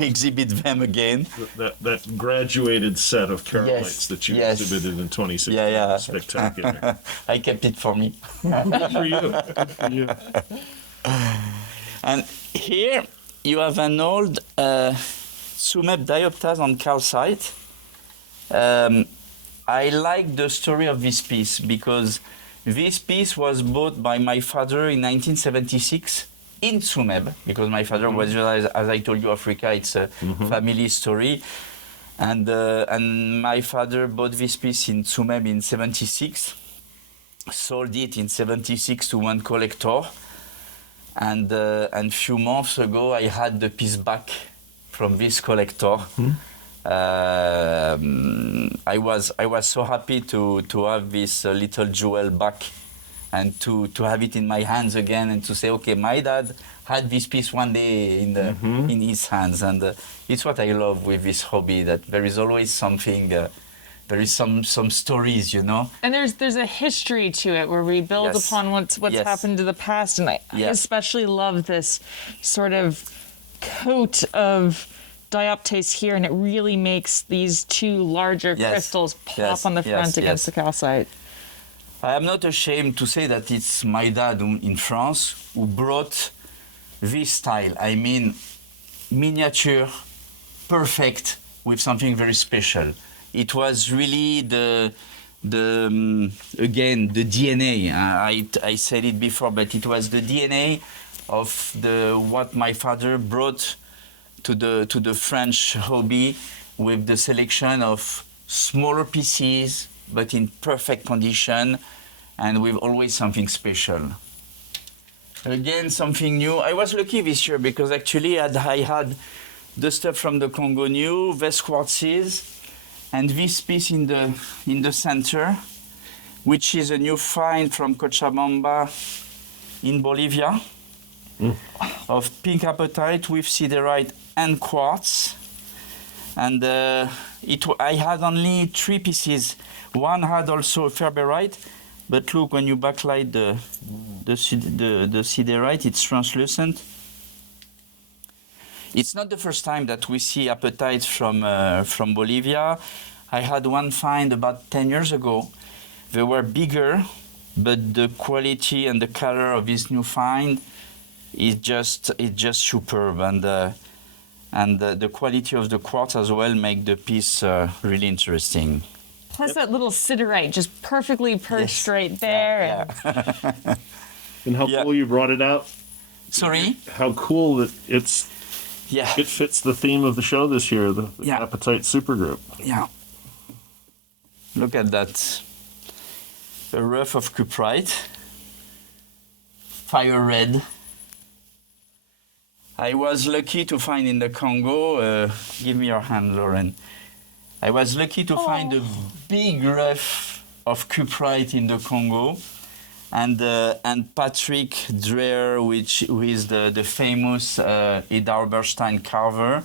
exhibit them again. That graduated set of keramites Yes, that you yes. exhibited in 2016. Yeah. Spectacular. I kept it for me. Good for you. Good for you. And here you have an old Sumeb dioptase on calcite. I like the story of this piece because this piece was bought by my father in 1976 in Sumeb, because my father was, as I told you, Africa, it's a family story. And my father bought this piece in Sumeb in 76, sold it in 76 to one collector. And few months ago, I had the piece back from this collector. I was so happy to have this little jewel back and to have it in my hands again and to say, okay, my dad had this piece one day in his hands, and it's what I love with this hobby, that there is always something. There is some stories, you know. And there's a history to it where we build Yes. upon what's Yes. happened to the past, and I especially love this sort of coat of dioptase here, and it really makes these two larger Yes. crystals pop Yes. on the front Yes. against Yes. the calcite. I am not ashamed to say that it's my dad in France who brought this style. I mean, miniature, perfect, with something very special. It was really again the DNA. I said it before, but it was the DNA of what my father brought to the French hobby, with the selection of smaller pieces, but in perfect condition, and with always something special. Again, something new. I was lucky this year because actually I had the stuff from the Congo new, vest quartzes, and this piece in the center, which is a new find from Cochabamba in Bolivia, of pink apatite with siderite and quartz. And I had only 3 pieces. One had also ferberite, but look, when you backlight the siderite, it's translucent. It's not the first time that we see apatites from Bolivia. I had one find about 10 years ago. They were bigger, but the quality and the color of this new find is just superb, and the quality of the quartz as well make the piece really interesting. Plus that little siderite just perfectly perched right there. Yeah. And how cool you brought it out. Sorry? How cool that it fits the theme of the show this year, the Apatite Supergroup. Yeah. Look at that. A rough of cuprite, fire red. I was lucky to find in the Congo, give me your hand, Lauren. I was lucky to find a big rough of cuprite in the Congo, and Patrick Dreher, who is the famous Ida Oberstein carver,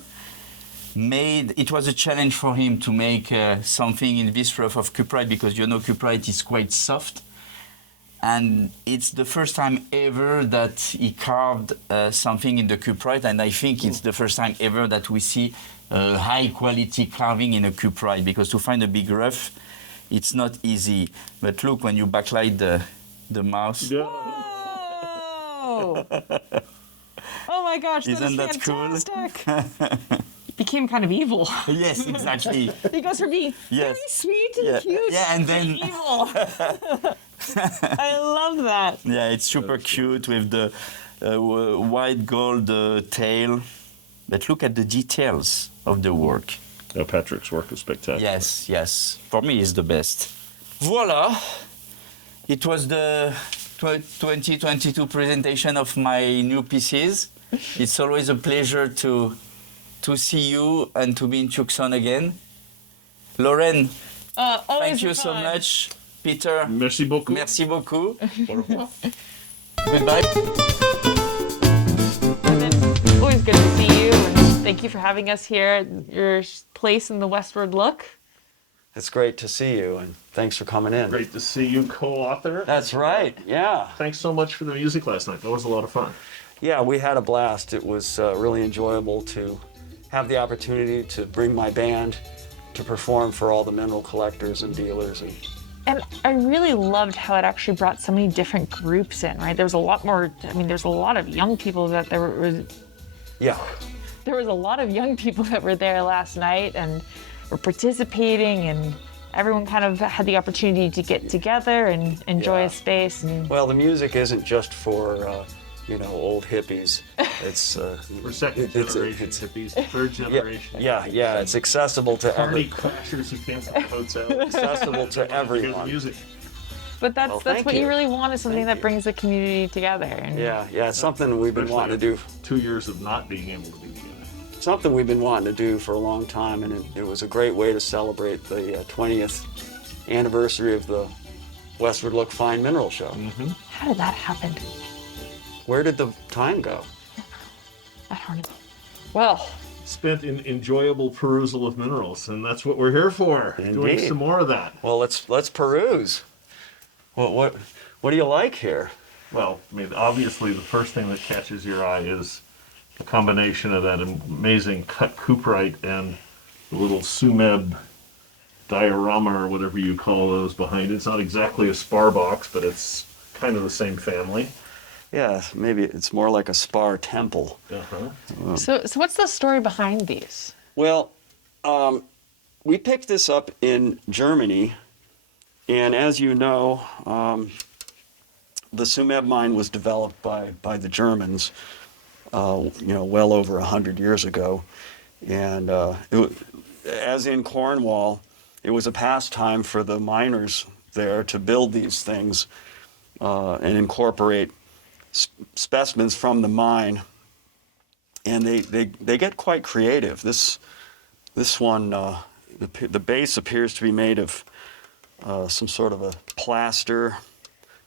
it was a challenge for him to make something in this rough of cuprite, because you know cuprite is quite soft. And it's the first time ever that he carved something in the cuprite, and I think it's the first time ever that we see high quality carving in a cuprite, because to find a big rough, it's not easy. But look, when you backlight the mouse. Yeah. Whoa! Oh my gosh, Isn't that fantastic. cool? Became kind of evil. Yes, exactly. He goes from being very sweet and cute and to then evil. I love that. yeah, it's super cute with the white gold tail. But look at the details of the work. Yeah, Patrick's work is spectacular. Yes. For me, it's the best. Voila. It was the 2022 presentation of my new pieces. It's always a pleasure to see you and to be in Tucson again. Lauren, thank you so much. Peter, Merci beaucoup. merci beaucoup. Goodbye. It's always good to see you, and thank you for having us here at your place in the Westward Look. It's great to see you, and thanks for coming in. Great to see you, co-author. That's right, yeah. Thanks so much for the music last night. That was a lot of fun. Yeah, we had a blast. It was really enjoyable to have the opportunity to bring my band to perform for all the mineral collectors and dealers. And I really loved how it actually brought so many different groups in, right? There was a lot more, I mean, there's a lot of young people that Yeah. there was a lot of young people that were there last night and were participating, and everyone kind of had the opportunity to get together and enjoy Yeah. a space. And Well, the music isn't just for, old hippies. It's We're second generation hippies, third generation. yeah. It's accessible to Party every, crashers who came from the hotel. accessible to Good everyone. music. but that's Well, that's thank what you you. really want, is something Thank that brings the community together. And Yeah, it's something we've been wanting to do. 2 years of not being able to be together. Something we've been wanting to do for a long time, and it was a great way to celebrate the 20th anniversary of the Westward Look Fine Mineral Show. how did that happen? Where did the time go? I don't know. Well, Spent in enjoyable perusal of minerals, and that's what we're here for. Doing Indeed. some more of that. Well, let's peruse. What do you like here? Well, I mean, obviously the first thing that catches your eye is the combination of that amazing cut cuprite and the little Sumeb diorama or whatever you call those behind it. It's not exactly a spar box, but it's kind of the same family. Yeah, maybe it's more like a spar temple. Uh-huh. so what's the story behind these? Well, we picked this up in Germany, and as you know, the Sumeb mine was developed by the Germans, well over 100 years ago, and as in Cornwall, it was a pastime for the miners there to build these things and incorporate specimens from the mine, and they get quite creative. This one, the base appears to be made of some sort of a plaster,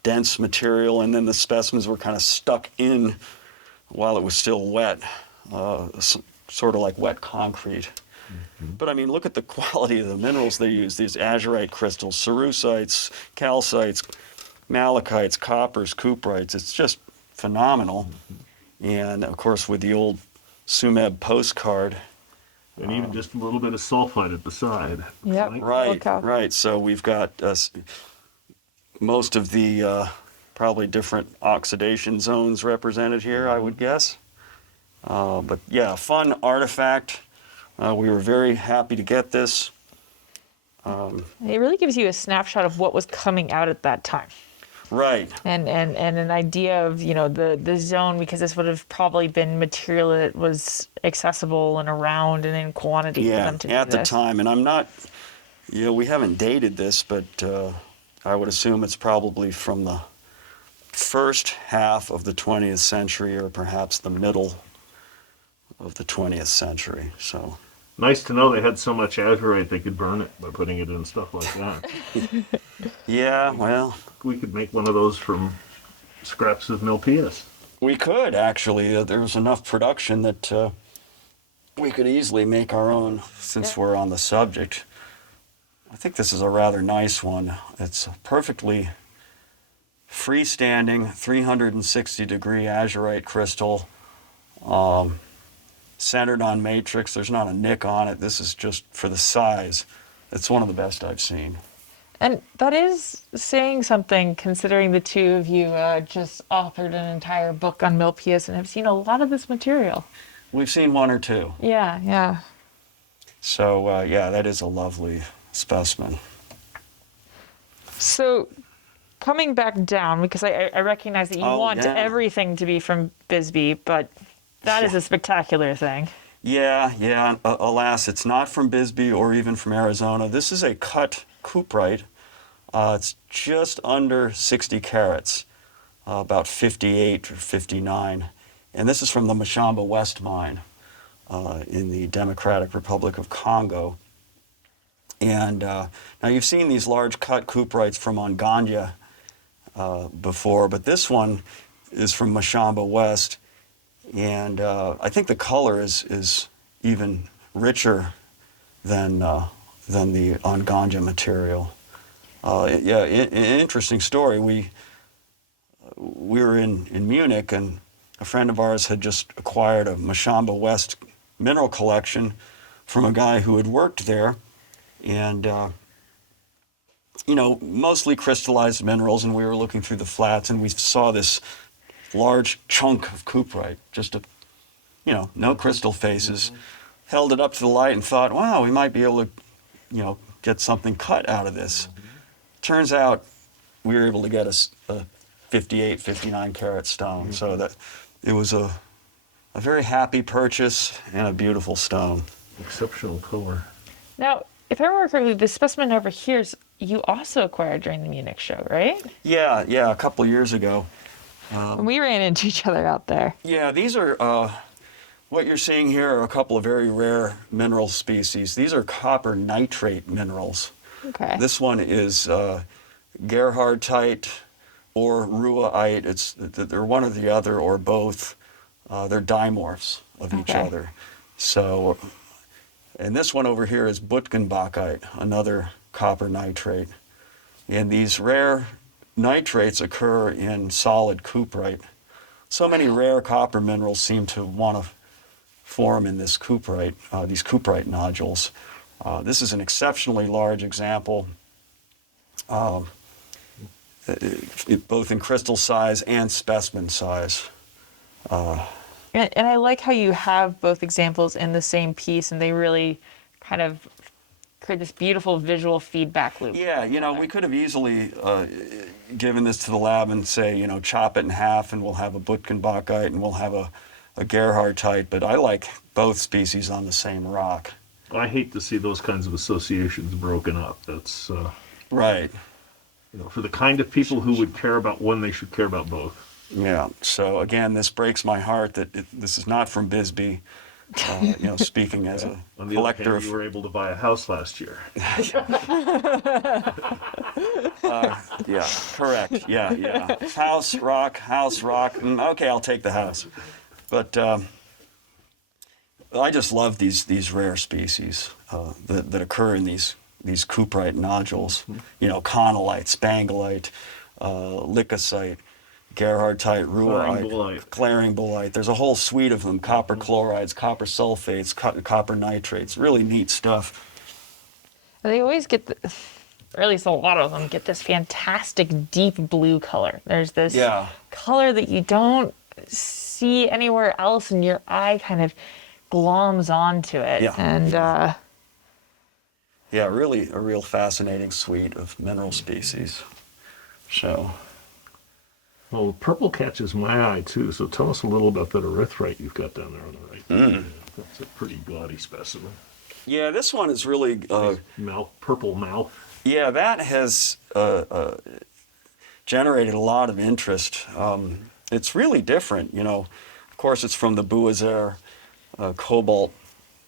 dense material, and then the specimens were kind of stuck in while it was still wet, sort of like wet concrete. But I mean, look at the quality of the minerals they use. These azurite crystals, cerusites, calcites, malachites, coppers, cuprites. It's just phenomenal. And of course, with the old Sumeb postcard. And even just a little bit of sulfite at the side. Yep. Right, Okay. right. So we've got most of the probably different oxidation zones represented here, I would guess. But yeah, fun artifact. We were very happy to get this. It really gives you a snapshot of what was coming out at that time. Right. And an idea of, the zone, because this would have probably been material that was accessible and around and in quantity for Yeah, them to do at the this. time. And I'm not, we haven't dated this, but I would assume it's probably from the first half of the 20th century or perhaps the middle of the 20th century. So Nice to know they had so much azurite they could burn it by putting it in stuff like that. yeah, well, We could make one of those from scraps of Milpias. we could actually. There was enough production that we could easily make our own since we're on the subject. I think this is a rather nice one. It's a perfectly freestanding 360-degree azurite crystal, centered on matrix. There's not a nick on it. This is just for the size. It's one of the best I've seen. And that is saying something, considering the two of you just authored an entire book on Milpias and have seen a lot of this material. We've seen one or two. Yeah. So, yeah, that is a lovely specimen. So coming back down, because I recognize that you want everything to be from Bisbee, but that is a spectacular thing. Yeah. Alas, it's not from Bisbee or even from Arizona. This is a cut cuprite. It's just under 60 carats, about 58 or 59. And this is from the Mashamba West mine in the Democratic Republic of Congo. And now you've seen these large cut cuprites from Onganja before, but this one is from Mashamba West. And I think the color is even richer than the Onganja material. Interesting story. We were in Munich, and a friend of ours had just acquired a Mashamba West mineral collection from a guy who had worked there, and you know, mostly crystallized minerals, and we were looking through the flats, and we saw this large chunk of cuprite, just a, you know, no crystal faces. Held it up to the light and thought, wow, we might be able to, you know, get something cut out of this. Turns out we were able to get a 58, 59 carat stone. So that it was a very happy purchase and a beautiful stone. Exceptional color. Now, if I remember correctly, the specimen over here is you also acquired during the Munich show, right? Yeah, a couple of years ago. And we ran into each other out there. Yeah, these are, what you're seeing here are a couple of very rare mineral species. These are copper nitrate minerals. Okay. This one is Gerhardtite or Ruaite. They're one or the other or both. They're dimorphs of each Okay. other. So, and this one over here is Butgenbachite, another copper nitrate. And these rare nitrates occur in solid cuprite. So many rare copper minerals seem to want to form in this cuprite, these cuprite nodules. This is an exceptionally large example, both in crystal size and specimen size. And I like how you have both examples in the same piece, and they really kind of create this beautiful visual feedback loop. Yeah, you know, we could have easily given this to the lab and say, you know, chop it in half and we'll have a Butgenbachite and we'll have a Gerhardtite, but I like both species on the same rock. I hate to see those kinds of associations broken up. That's, Right. you know, for the kind of people who would care about one, they should care about both. Yeah. So again, this breaks my heart that this is not from Bisbee. You know, speaking as a On the other collector hand, you were able to buy a house last year. yeah, correct. Yeah. House, rock. Okay, I'll take the house. But I just love these rare species that occur in these cuprite nodules. You know, conolite, spangalite, leucocyte, Gerhardtite, Ruaite, glaring bolite. There's a whole suite of them, copper chlorides, copper sulfates, copper nitrates. Really neat stuff. They always get, or at least a lot of them, get this fantastic deep blue color. There's this color that you don't see anywhere else, and your eye kind of gloms onto it. Yeah. And Yeah, really a real fascinating suite of mineral species. So, Well, purple catches my eye too, so tell us a little about that erythrite you've got down there on the right. Yeah, that's a pretty gaudy specimen. yeah, this one is really, Purple mouth. yeah, that has generated a lot of interest. It's really different, you know. Of course, it's from the Bouazer cobalt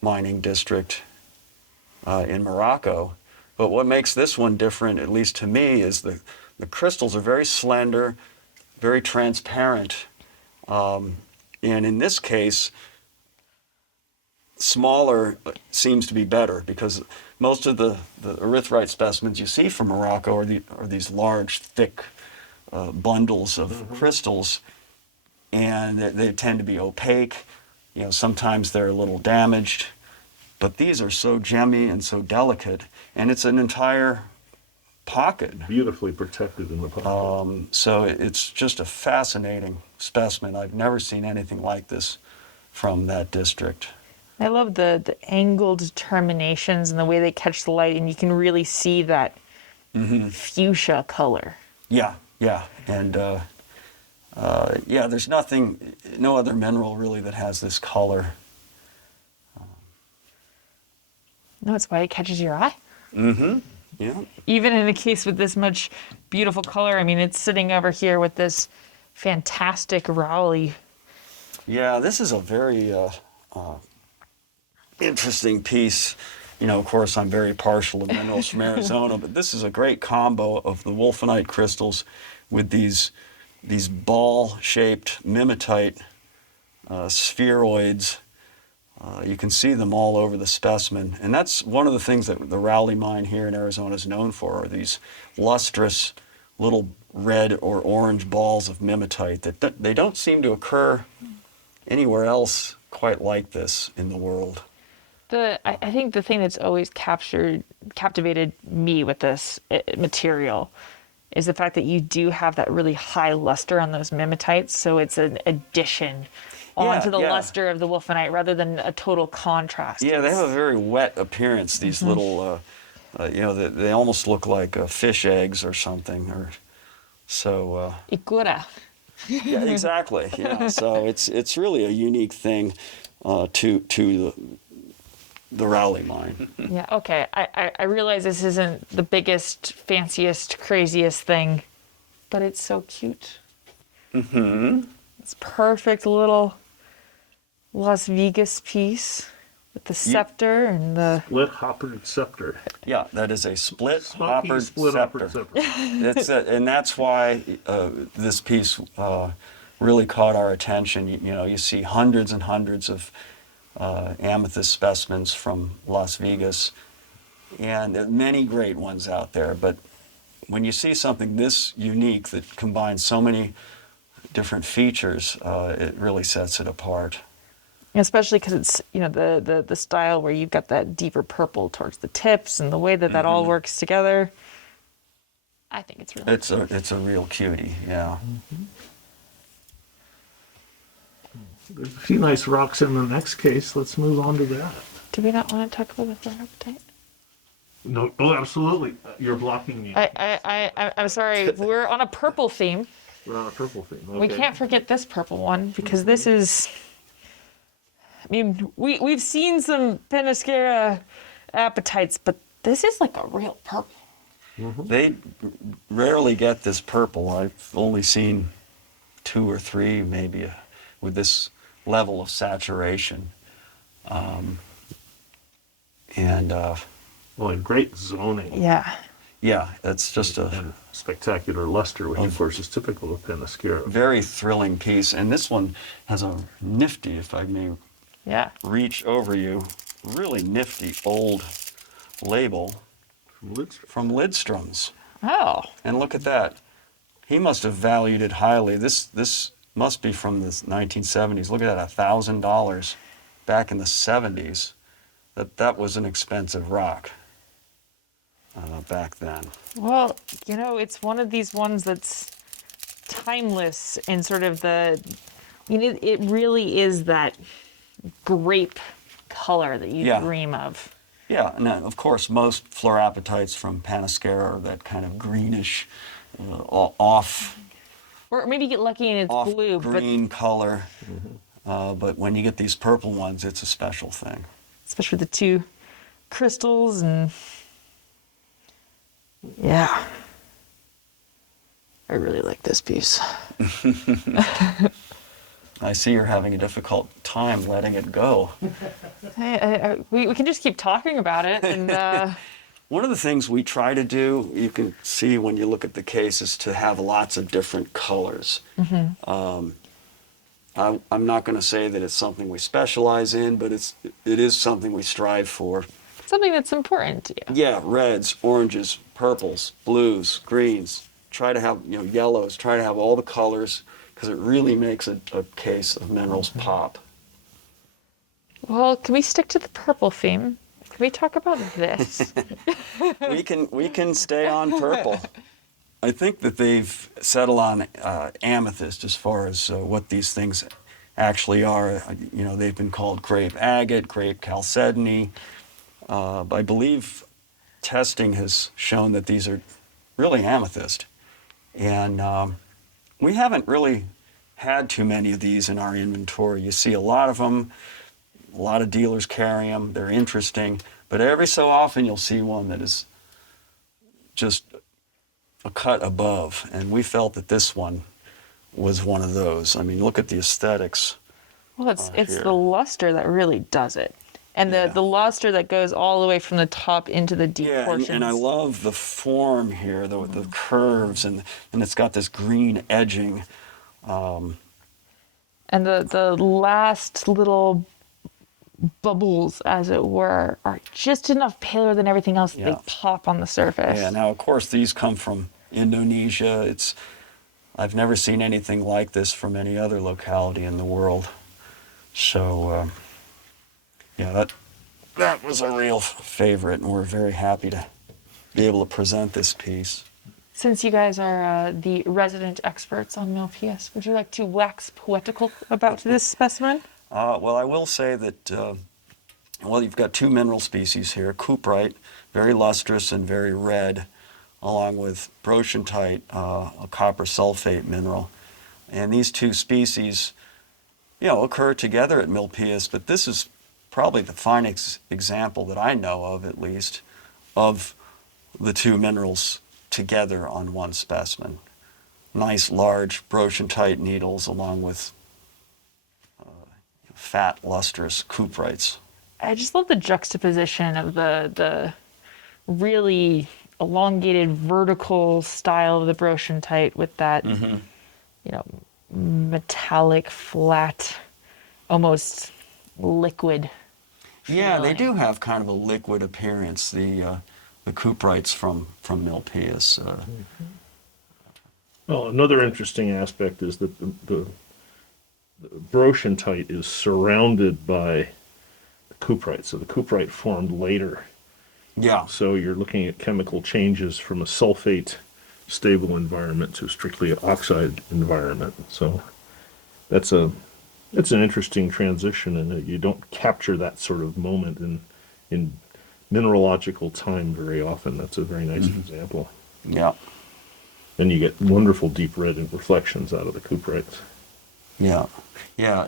mining district in Morocco. But what makes this one different, at least to me, is the crystals are very slender, very transparent. And in this case, smaller seems to be better because most of the erythrite specimens you see from Morocco are these large, thick bundles of crystals, and they tend to be opaque. You know, sometimes they're a little damaged, but these are so gemmy and so delicate, and it's an entire pocket. Beautifully protected in the pocket. So it's just a fascinating specimen. I've never seen anything like this from that district. I love the angled terminations and the way they catch the light, and you can really see that fuchsia color. Yeah, and yeah, there's no other mineral really that has this color. No, it's why it catches your eye. Yeah. Even in a case with this much beautiful color, I mean, it's sitting over here with this fantastic Rowley. Yeah, this is a very interesting piece. You know, of course, I'm very partial to minerals from Arizona, but this is a great combo of the wolfenite crystals with these ball-shaped mimetite spheroids. You can see them all over the specimen. And that's one of the things that the Rowley mine here in Arizona is known for, are these lustrous little red or orange balls of mimetite that they don't seem to occur anywhere else quite like this in the world. I think the thing that's always captivated me with this material is the fact that you do have that really high luster on those mimetites, so it's an addition onto the luster of the wolfenite rather than a total contrast. Yeah, they have a very wet appearance, these little, they almost look like fish eggs or something. Ikura. Yeah, exactly. Yeah, so it's really a unique thing to the Raleigh mine. Yeah, okay. I realize this isn't the biggest, fanciest, craziest thing, but it's so cute. Mm-hmm. It's perfect little Las Vegas piece with the scepter and the... Split hoppered scepter. Yeah, that is a split Smoky hoppered split scepter. That's it, and that's why this piece really caught our attention. You see hundreds and hundreds of amethyst specimens from Las Vegas, and there are many great ones out there. But when you see something this unique that combines so many different features, it really sets it apart. Especially because it's the style where you've got that deeper purple towards the tips and the way that all works together. I think it's really cool. It's a real cutie, yeah. There's a few nice rocks in the next case. Let's move on to that. Do we not want to talk about the varieties? No, oh, absolutely. You're blocking me. I'm sorry. We're on a purple theme. We're on a purple thing. Okay. We can't forget this purple one because this is... I mean, we've seen some Penascara apatites, but this is like a real purple. Mm-hmm. They rarely get this purple. I've only seen 2 or 3 maybe with this level of saturation. Well, and great zoning. Yeah. Yeah, that's just And spectacular luster, which of course is typical of Penascara. very thrilling piece. And this one has a nifty, if I may reach over you, really nifty old label from Lidstrom's. Oh. And look at that. He must have valued it highly. This must be from the 1970s. Look at that, $1,000 back in the 70s. That was an expensive rock back then. Well, it's one of these ones that's timeless in sort of it really is that grape color that you dream of. Yeah, and of course most fluorapatites from Penascara are that kind of greenish, off. Or maybe get lucky and it's blue. Green color. But when you get these purple ones, it's a special thing. Especially the 2 crystals and... Yeah. I really like this piece. I see you're having a difficult time letting it go. We can just keep talking about it. And one of the things we try to do, you can see when you look at the case, is to have lots of different colors. Mm-hmm. I'm not going to say that it's something we specialize in, but it is something we strive for. Something that's important to you. Yeah, reds, oranges, purples, blues, greens. Try to have yellows. Try to have all the colors, because it really makes a case of minerals pop. Well, can we stick to the purple theme? Can we talk about this? we can stay on purple. I think that they've settled on amethyst as far as what these things actually are. They've been called grape agate, grape chalcedony. I believe testing has shown that these are really amethyst. And we haven't really had too many of these in our inventory. You see a lot of them. A lot of dealers carry them. They're interesting. But every so often you'll see one that is just a cut above. And we felt that this one was one of those. I mean, look at the aesthetics. Well, it's the luster that really does it. And the luster that goes all the way from the top into the deep portions. And I love the form here, the curves, and it's got this green edging. And the last little bubbles, as it were, are just enough paler than everything else that they pop on the surface. Yeah, now, of course, these come from Indonesia. I've never seen anything like this from any other locality in the world. So, yeah, that was a real favorite, and we're very happy to be able to present this piece. Since you guys are the resident experts on Milpias, would you like to wax poetical about this specimen? Well, I will say that, you've got two mineral species here, cuprite, very lustrous and very red, along with brochantite, a copper sulfate mineral. And these two species, occur together at Milpias, but this is probably the finest example that I know of, at least, of the two minerals together on one specimen. Nice large brochantite needles along with fat lustrous cuprites. I just love the juxtaposition of the really elongated vertical style of the brochantite with that, metallic, flat, almost liquid. Yeah, they feeling. do have kind of a liquid appearance, the cuprites from Milpias. Well, another interesting aspect is that the brochantite is surrounded by the cuprite. So the cuprite formed later. Yeah. So you're looking at chemical changes from a sulfate stable environment to strictly an oxide environment. So it's an interesting transition, and you don't capture that sort of moment in mineralogical time very often. That's a very nice example. Yeah. And you get wonderful deep red reflections out of the cuprites. Yeah. Yeah,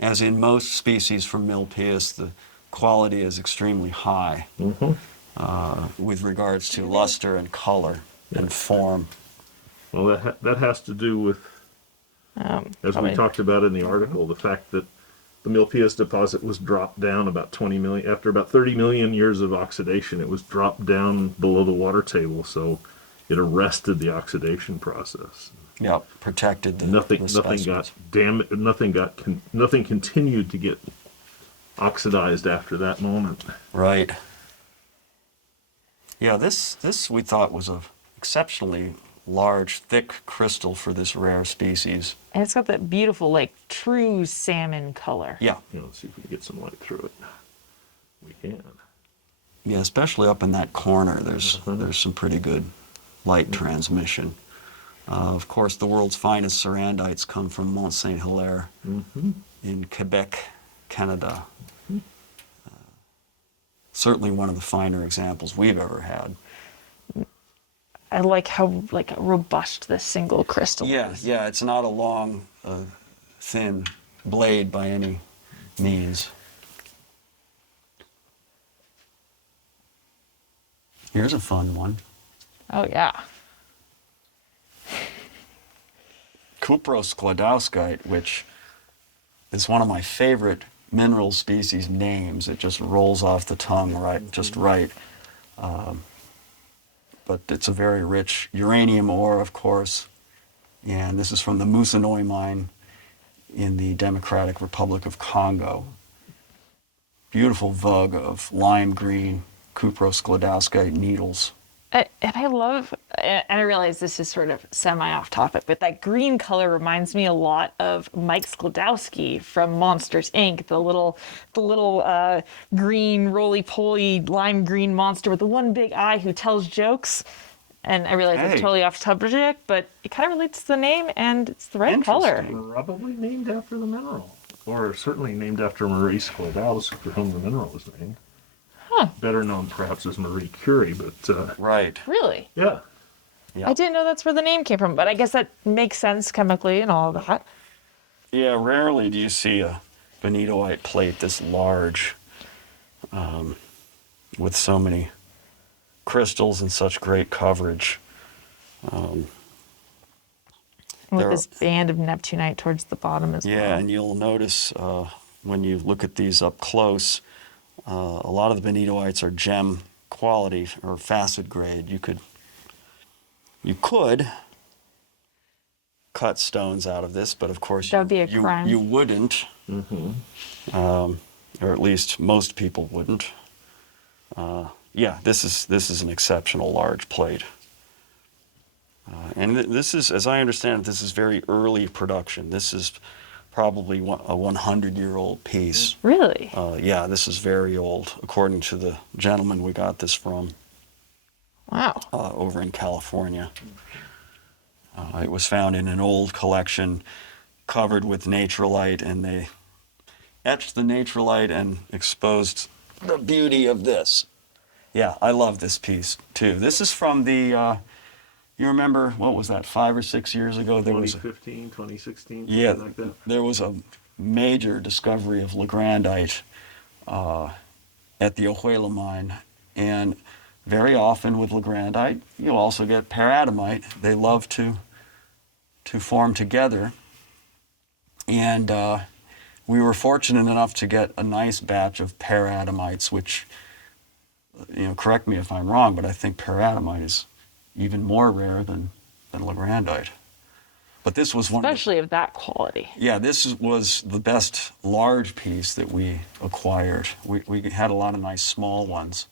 as in most species from Milpias, the quality is extremely high with regards to luster and color and form. Well, that has to do with, as we talked about in the article, the fact that the Milpias deposit was dropped down about 20 million, after about 30 million years of oxidation, it was dropped down below the water table, so it arrested the oxidation process. Yeah, protected the Nothing specimens. got damaged, nothing continued to get oxidized after that moment. Right. Yeah, this we thought was a exceptionally large, thick crystal for this rare species. And it's got that beautiful, like, true salmon color. Yeah. Let's see if we can get some light through it. We can. Yeah, especially up in that corner, there's some pretty good light transmission. Of course, the world's finest cerandites come from Mont Saint Hilaire in Quebec, Canada. Certainly one of the finer examples we've ever had. I like how robust this single crystal is. Yeah, it's not a long, thin blade by any means. Here's a fun one. Oh, yeah. Cuproscladowskite, which is one of my favorite mineral species names. It just rolls off the tongue right. But it's a very rich uranium ore, of course. And this is from the Moussanoi mine in the Democratic Republic of Congo. Beautiful vug of lime green cuproscladowskite needles. And I love, and I realize this is sort of semi-off topic, but that green color reminds me a lot of Mike Sklodowski from Monsters, Inc., the little green, roly-poly, lime green monster with the one big eye who tells jokes. And I realize it's totally off subject, but it kind of relates to the name, and it's the right color. Probably named after the mineral, or certainly named after Marie Sklodowsk, for whom the mineral was named. Huh. Better known perhaps as Marie Curie, but... Right. Really? Yeah. Yeah. I didn't know that's where the name came from, but I guess that makes sense chemically and all of that. Yeah, rarely do you see a bonitoite plate this large with so many crystals and such great coverage. And with this band of neptunite towards the bottom as well. Yeah, and you'll notice when you look at these up close, a lot of the bonitoites are gem quality or facet grade. You could cut stones out of this, but of course That would be a crime. You wouldn't, or at least most people wouldn't. Yeah, this is an exceptional large plate. and this is, as I understand it, this is very early production. This is probably a 100-year-old piece. Really? Yeah, this is very old, according to the gentleman we got this from. Wow. Over in California. It was found in an old collection covered with natrolite, and they etched the natrolite and exposed the beauty of this. Yeah, I love this piece too. This is from the, you remember, what was that, 5 or 6 years ago? There was 2015, 2016, yeah, something like that. there was a major discovery of legrandite at the Ojuela mine, and very often with legrandite, you also get paratomite. They love to form together, and we were fortunate enough to get a nice batch of paratomites, which, you know, correct me if I'm wrong, but I think paratomite is even more rare than legrandite. But this was one Especially of that quality. yeah, this was the best large piece that we acquired. We had a lot of nice small ones.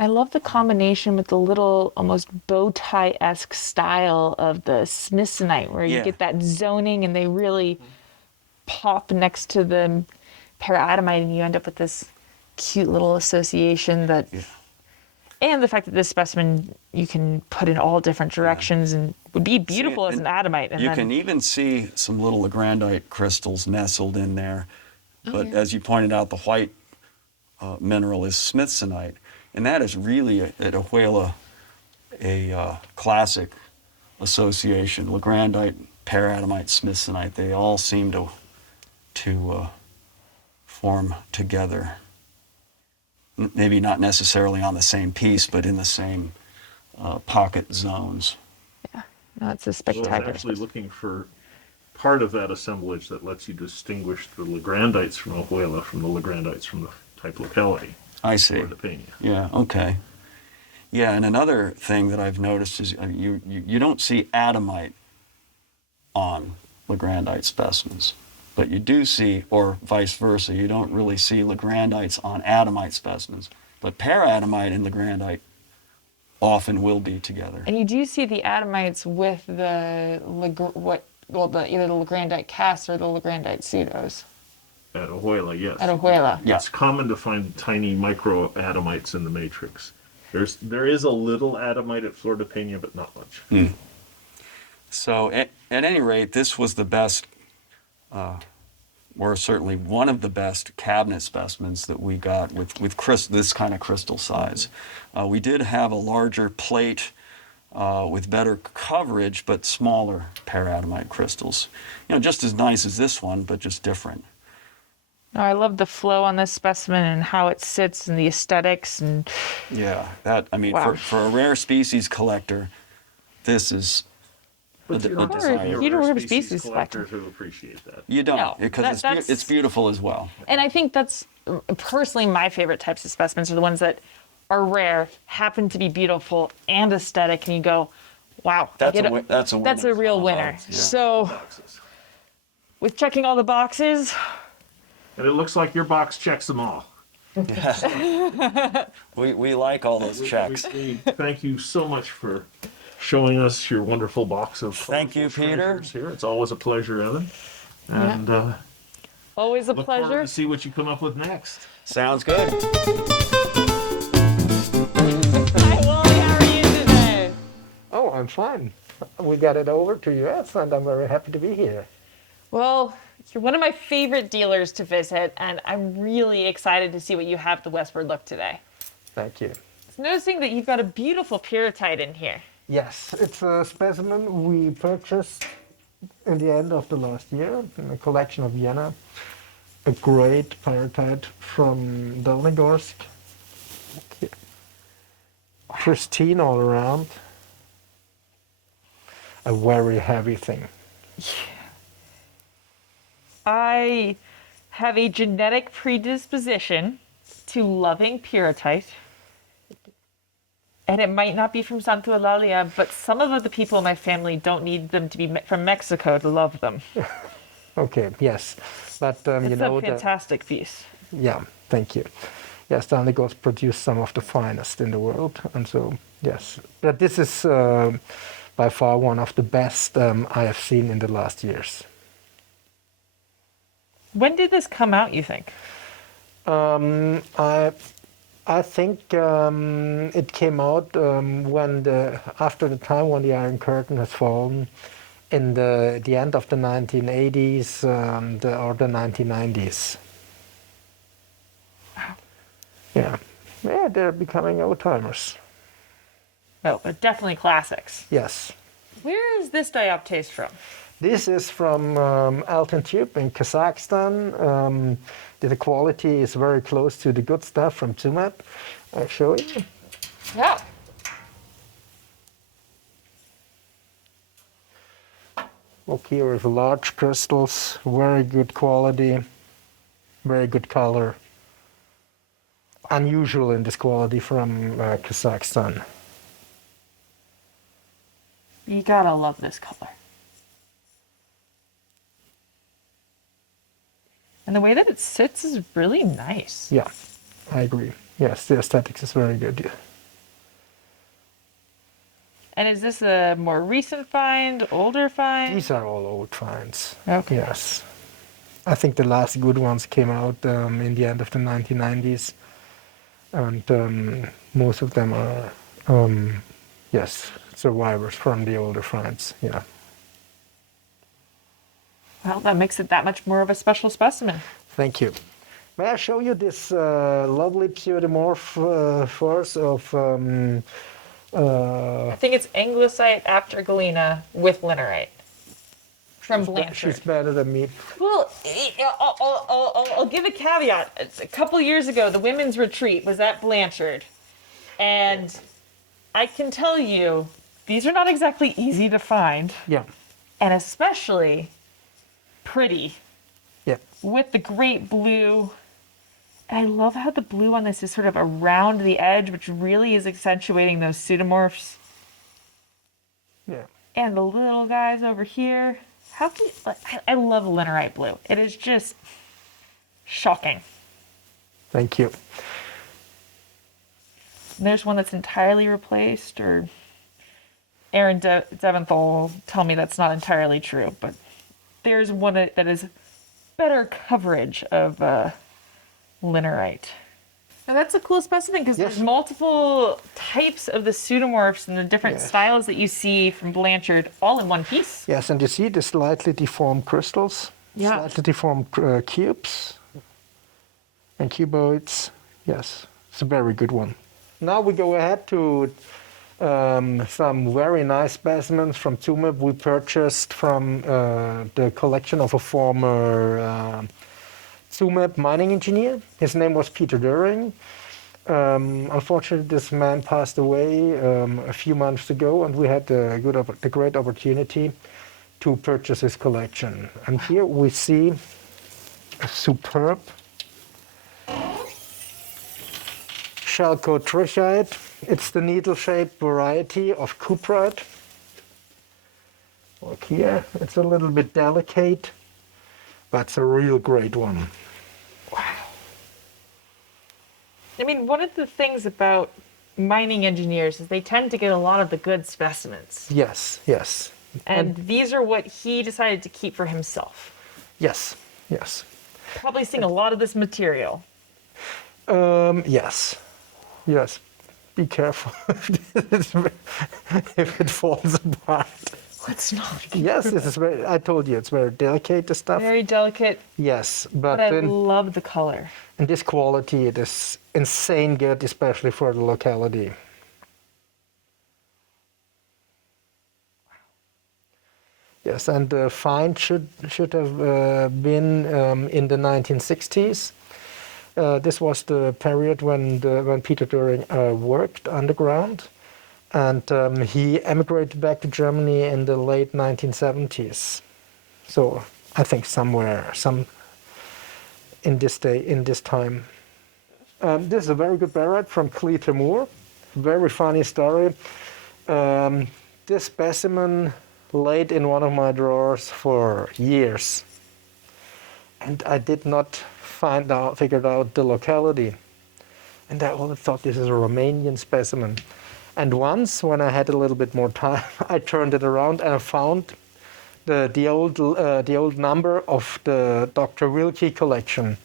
I love the combination with the little almost bow tie-esque style of the smithsonite, where you Yeah. get that zoning and they really pop next to the paratomite, and you end up with this cute little association that, and the fact that this specimen you can put in all different directions and would be beautiful as an atomite. And You then, can even see some little legrandite crystals nestled in there. But as you pointed out, the white mineral is smithsonite. And that is really, at Ojuela, a classic association. Legrandite, paratomite, smithsonite, they all seem to form together. Maybe not necessarily on the same piece, but in the same pocket zones. no, it's a So I was spectacular. actually looking for part of that assemblage that lets you distinguish the legrandites from Ojuela from the legrandites from the type locality, I see. or the Peña. Yeah, okay. Yeah, and another thing that I've noticed is you don't see atomite on legrandite specimens, but you do see, or vice versa, you don't really see legrandites on atomite specimens. But paratomite and legrandite often will be together. And you do see the atomites with the either the legrandite casts or the legrandite pseudos At Ojuela, yes. at Ojuela. Yeah. It's common to find tiny microatomites in the matrix. There is a little atomite at Flor de Peña, but not much. So at any rate, this was the best, or certainly one of the best cabinet specimens that we got with this kind of crystal size. We did have a larger plate with better coverage, but smaller paratomite crystals. You know, just as nice as this one, but just different. No, I love the flow on this specimen and how it sits and the aesthetics and Yeah, that, I mean, Wow. for a rare species collector, this is But you don't have to desire. be a You don't rare have a species species collector collector. to appreciate that. you don't, No, because that's- it's beautiful as well. And I think that's personally my favorite types of specimens are the ones that are rare, happen to be beautiful and aesthetic, and you go, wow, I That's get a it. winner. That's a real winner. So Boxes. with checking all the boxes, And it looks like your box checks them all. We like all those checks. We thank you so much for showing us your wonderful box of Thank you, colorful Peter. treasures here. It's always a pleasure, Evan. And always a look forward pleasure. to see what you come up with next. Sounds good. Hi, Wally, how are you today? Oh, I'm fine. We got it over to US and I'm very happy to be here. Well, you're one of my favorite dealers to visit, and I'm really excited to see what you have at the Westward Look today. Thank you. I'm noticing that you've got a beautiful pyrrhotite in here. Yes, it's a specimen we purchased in the end of the last year in a collection of Vienna. A great pyrrhotite from Dolnegorsk. Pristine all around. A very heavy thing. I have a genetic predisposition to loving pyrrhotite. And it might not be from Santa Eulalia, but some of the people in my family don't need them to be from Mexico to love them. Okay, yes. But It's you know, a fantastic piece. yeah, thank you. Yes, Dolnegorsk produced some of the finest in the world, and so yes. But this is by far one of the best I have seen in the last years. When did this come out, you think? I think it came out after the time when the Iron Curtain has fallen, in the end of the 1980s or the 1990s. Yeah, they're becoming old timers. No, but definitely classics. Yes. Where is this dioptase from? This is from Alpine in Kazakhstan. The quality is very close to the good stuff from Tsumeb. I'll show you. Yeah. Look here with large crystals, very good quality, very good color. Unusual in this quality from Kazakhstan. You gotta love this color. And the way that it sits is really nice. Yeah, I agree. Yes, the aesthetics is very good. Yeah. And is this a more recent find, older find? These are all old finds. Okay. Yes. I think the last good ones came out in the end of the 1990s. And most of them are, yes, survivors from the older finds. Yeah. Well, that makes it that much more of a special specimen. Thank you. May I show you this lovely pseudomorph force of... I think it's Anglicite after galena with linerite from Blanchard. She's better than me. Well, I'll give a caveat. A couple years ago, the women's retreat was at Blanchard. And I can tell you, these are not exactly easy to find. Yeah. And especially pretty. Yeah. With the great blue. And I love how the blue on this is sort of around the edge, which really is accentuating those pseudomorphs. Yeah. And the little guys over here. How can you, I love linerite blue. It is just shocking. Thank you. And there's one that's entirely replaced, or Aaron Deventhal will tell me that's not entirely true, but there's one that is better coverage of linerite. Now that's a cool specimen because Yes. there's multiple types of the pseudomorphs and the different Yes. styles that you see from Blanchard all in one piece. Yes, and you see the slightly deformed crystals, Yeah. slightly deformed cubes and cuboids. Yes, it's a very good one. Now we go ahead to some very nice specimens from Tsumeb we purchased from the collection of a former Tsumeb mining engineer. His name was Peter Döring. Unfortunately, this man passed away a few months ago, and we had the great opportunity to purchase his collection. And here we see a superb shell-coat trichite. It's the needle-shaped variety of cuprite. Look here, it's a little bit delicate, but it's a real great one. I mean, one of the things about mining engineers is they tend to get a lot of the good specimens. Yes, yes. And these are what he decided to keep for himself. Yes, yes. Probably seeing a lot of this material. Yes, yes. Be careful if it falls apart. Let's not. Yes, this is very. I told you it's very delicate. The stuff. Very delicate, Yes, but but I love the color. in this quality, it is insane good, especially for the locality. Yes, and the find should have been in the 1960s. This was the period when Peter Döring worked underground, and he emigrated back to Germany in the late 1970s. So I think some in this time. This is a very good barite from Cleater Moor. Very funny story. This specimen laid in one of my drawers for years, and I did not figured out the locality. And I always thought this is a Romanian specimen. And once, when I had a little bit more time, I turned it around and I found the old number of the Dr. Wilkie collection.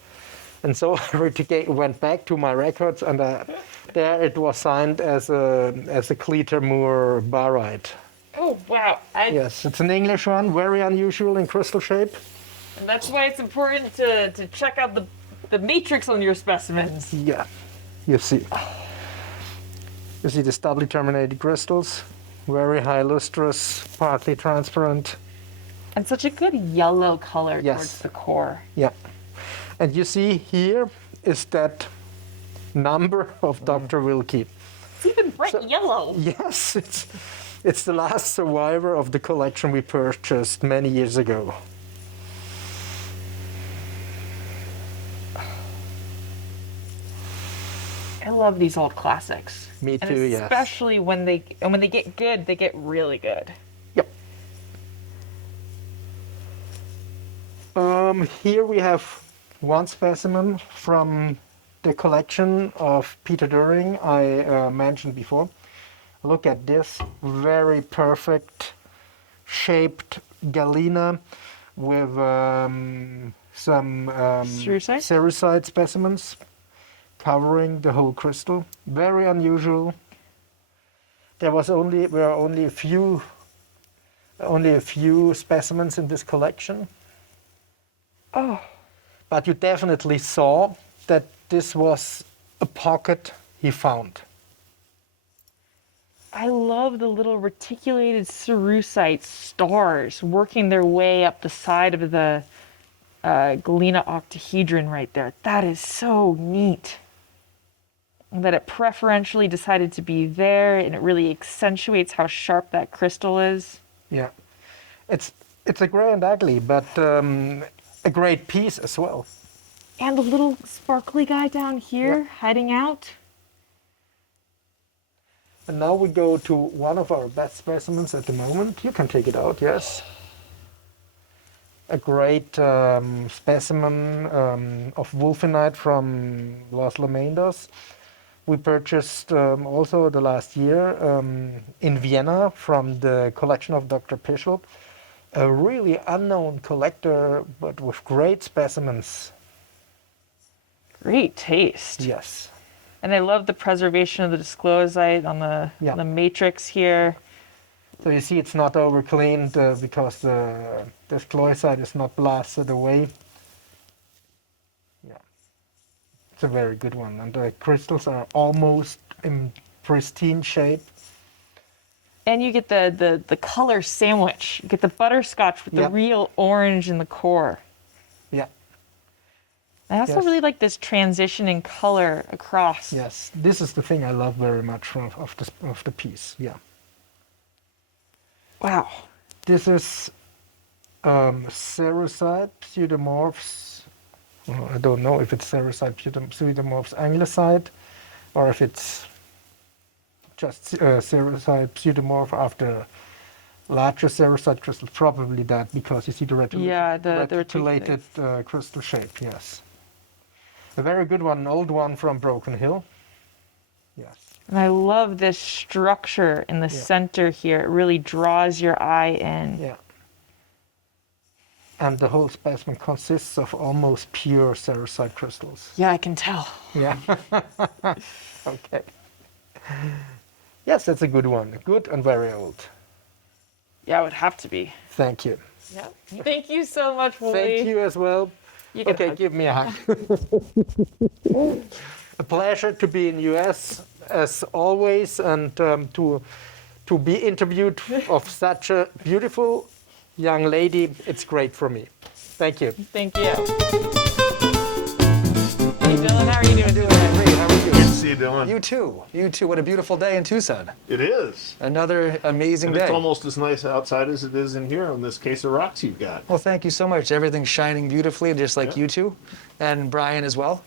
And so I went back to my records, and there it was signed as a Cleater Moor barite. Oh, wow. Yes, it's an English one, very unusual in crystal shape. And that's why it's important to check out the matrix on your specimens. Yeah, you see. You see these doubly terminated crystals, very high lustrous, partly transparent. And such a good yellow color Yes. towards the core. Yeah. And you see here is that number of Dr. Wilkie. It's even bright yellow. Yes, it's the last survivor of the collection we purchased many years ago. I love these old classics. Me And too, yes. especially when they get good, they get really good. Yep. Here we have one specimen from the collection of Peter Doering I mentioned before. Look at this very perfect shaped galena with some cerussite specimens covering the whole crystal. Very unusual. There were only a few specimens in this collection. Oh, But you definitely saw that this was a pocket he found. I love the little reticulated cerussite stars working their way up the side of the galena octahedron right there. That is so neat. And that it preferentially decided to be there, and it really accentuates how sharp that crystal is. Yeah, it's a grey and ugly, but a great piece as well. And the little sparkly guy down here hiding out. And now we go to one of our best specimens at the moment. You can take it out, yes. A great specimen of wolfenite from Los Lomendos. We purchased also the last year in Vienna from the collection of Dr. Pischel. A really unknown collector, but with great specimens. Great taste. Yes. And I love the preservation of the disclosite on the matrix here. So you see it's not over cleaned because the disclosite is not blasted away. Yeah. It's a very good one. And the crystals are almost in pristine shape. And you get the color sandwich. You get the butterscotch with the real orange in the core. Yeah. I also really like this transition in color across. Yes, this is the thing I love very much of the piece. Yeah. Wow. This is cerussite pseudomorphs. Well, I don't know if it's cerussite pseudomorphs anglicite or if it's just cerussite pseudomorph after larger cerussite crystals. Probably that, because you see the reticulated crystal shape. Yes. A very good one, an old one from Broken Hill. Yes. And I love this structure in the center here. It really draws your eye in. Yeah. And the whole specimen consists of almost pure cerussite crystals. Yeah, I can tell. Yeah. Okay. Yes, that's a good one. Good and very old. Yeah, it would have to be. Thank you. Yeah. Thank you so much, Loye. Thank you as well. Okay, give me a hug. A pleasure to be in US as always, and to be interviewed of such a beautiful young lady. It's great for me. Thank you. Thank you. Hey, Dylan, how are you doing today? Great. How are you? Good to see you, Dylan. You too. You too. What a beautiful day in Tucson. It is. Another amazing And day. it's almost as nice outside as it is in here on this case of rocks you've got. Well, thank you so much. Everything's shining beautifully, just like you two, and Brian as well.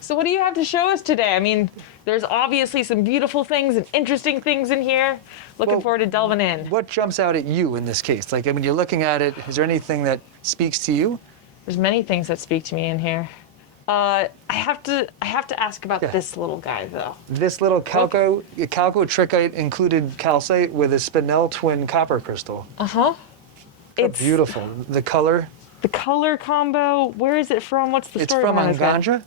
So what do you have to show us today? I mean, there's obviously some beautiful things and interesting things in here. Looking forward to delving in. What jumps out at you in this case? Like, I mean, you're looking at it. Is there anything that speaks to you? There's many things that speak to me in here. I have to ask about Yeah. this little guy though. This little chalcotrichite included calcite with a spinel twin copper crystal. It's Beautiful. The color, the color combo. Where is it from? What's the it's story from behind this guy? Anganja,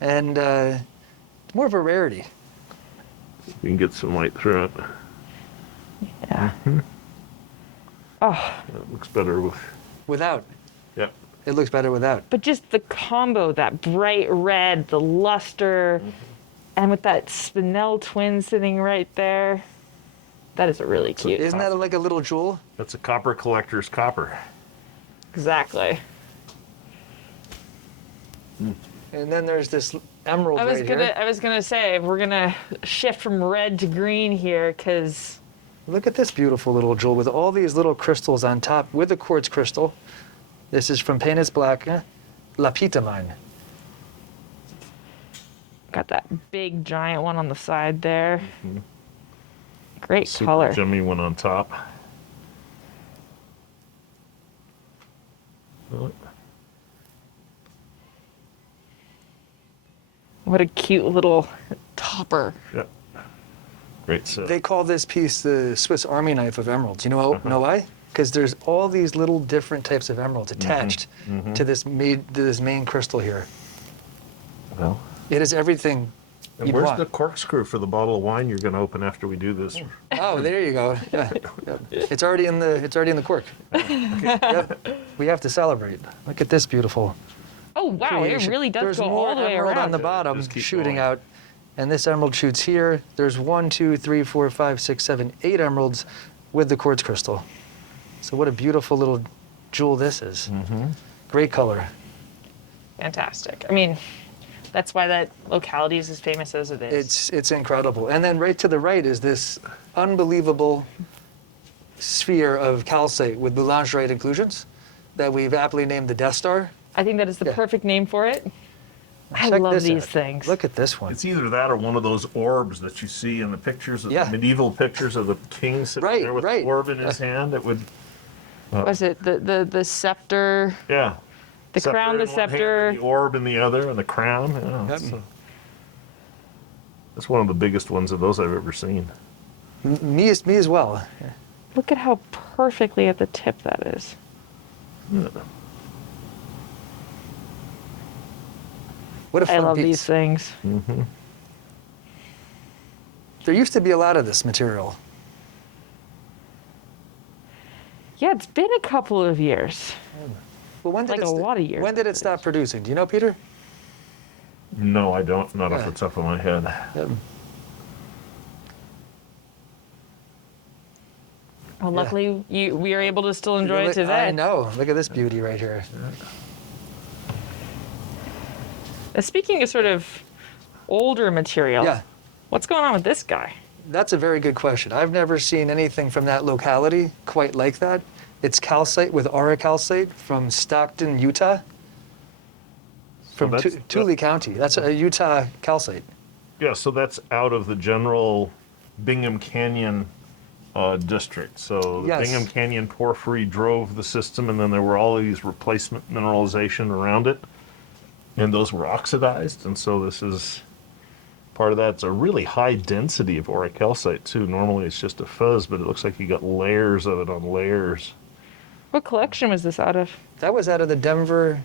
and it's more of a rarity. You can get some light through it. Yeah. Oh, It looks better with. Without, Yep. it looks better without. but just the combo, that bright red, the luster, and with that spinel twin sitting right there. That is really cute. Isn't that like a little jewel? That's a copper collector's copper. Exactly. And then there's this emerald right here. I was gonna say we're gonna shift from red to green here because Look at this beautiful little jewel with all these little crystals on top with the quartz crystal. This is from Painus Black, Lapita mine. got that big giant one on the side there. Great Super color. Jimmy one on top. What a cute little topper. Yeah. Great set. They call this piece the Swiss Army knife of emeralds. You know why? Because there's all these little different types of emeralds attached to this main crystal here. Well, It is everything and you'd where's want. the corkscrew for the bottle of wine you're going to open after we do this? Oh, there you go. Yeah. It's already in the cork. Yep. We have to celebrate. Look at this beautiful. Oh wow, it creation. really does There's go more all the way emerald around. on the bottom Just keep shooting going. out, and this emerald shoots here. There's 1, 2, 3, 4, 5, 6, 7, 8 emeralds with the quartz crystal. So what a beautiful little jewel this is. Great color. Fantastic. I mean, that's why that locality is as famous as it is. It's incredible. And then right to the right is this unbelievable sphere of calcite with boulangerite inclusions that we've aptly named the Death Star. I think that is the Yeah. perfect name for it. I Check love this these out. things. Look at this one. It's either that or one of those orbs that you see in the pictures, of Yeah. the medieval pictures of the king sitting Right, there with right. the orb in his hand. It would, Was it the scepter? yeah. The crown, the in one hand scepter. and the orb in the other, and the crown. Yeah, that's one of the biggest ones of those I've ever seen. Me as well. Look at how perfectly at the tip that is. What a fun I love piece. these things. There used to be a lot of this material. Yeah, it's been a couple of years. But when did Like it a lot of years, When did it stop producing? Do you know, Peter? No, I don't. Not off Yeah. the top of my head. Well, luckily we are able to still enjoy it Look- today. I know. Look at this beauty right here. Speaking of sort of older material, Yeah, what's going on with this guy? that's a very good question. I've never seen anything from that locality quite like that. It's calcite with aurocalcite from Stockton, Utah. From that's- Tule County. That's a Utah calcite. Yeah, so that's out of the general Bingham Canyon district. So the Yes. Bingham Canyon porphyry drove the system, and then there were all of these replacement mineralization around it, and those were oxidized. And so this is part of that. It's a really high density of aurocalcite too. Normally it's just a fuzz, but it looks like you got layers of it on layers. What collection was this out of? That was out of the Denver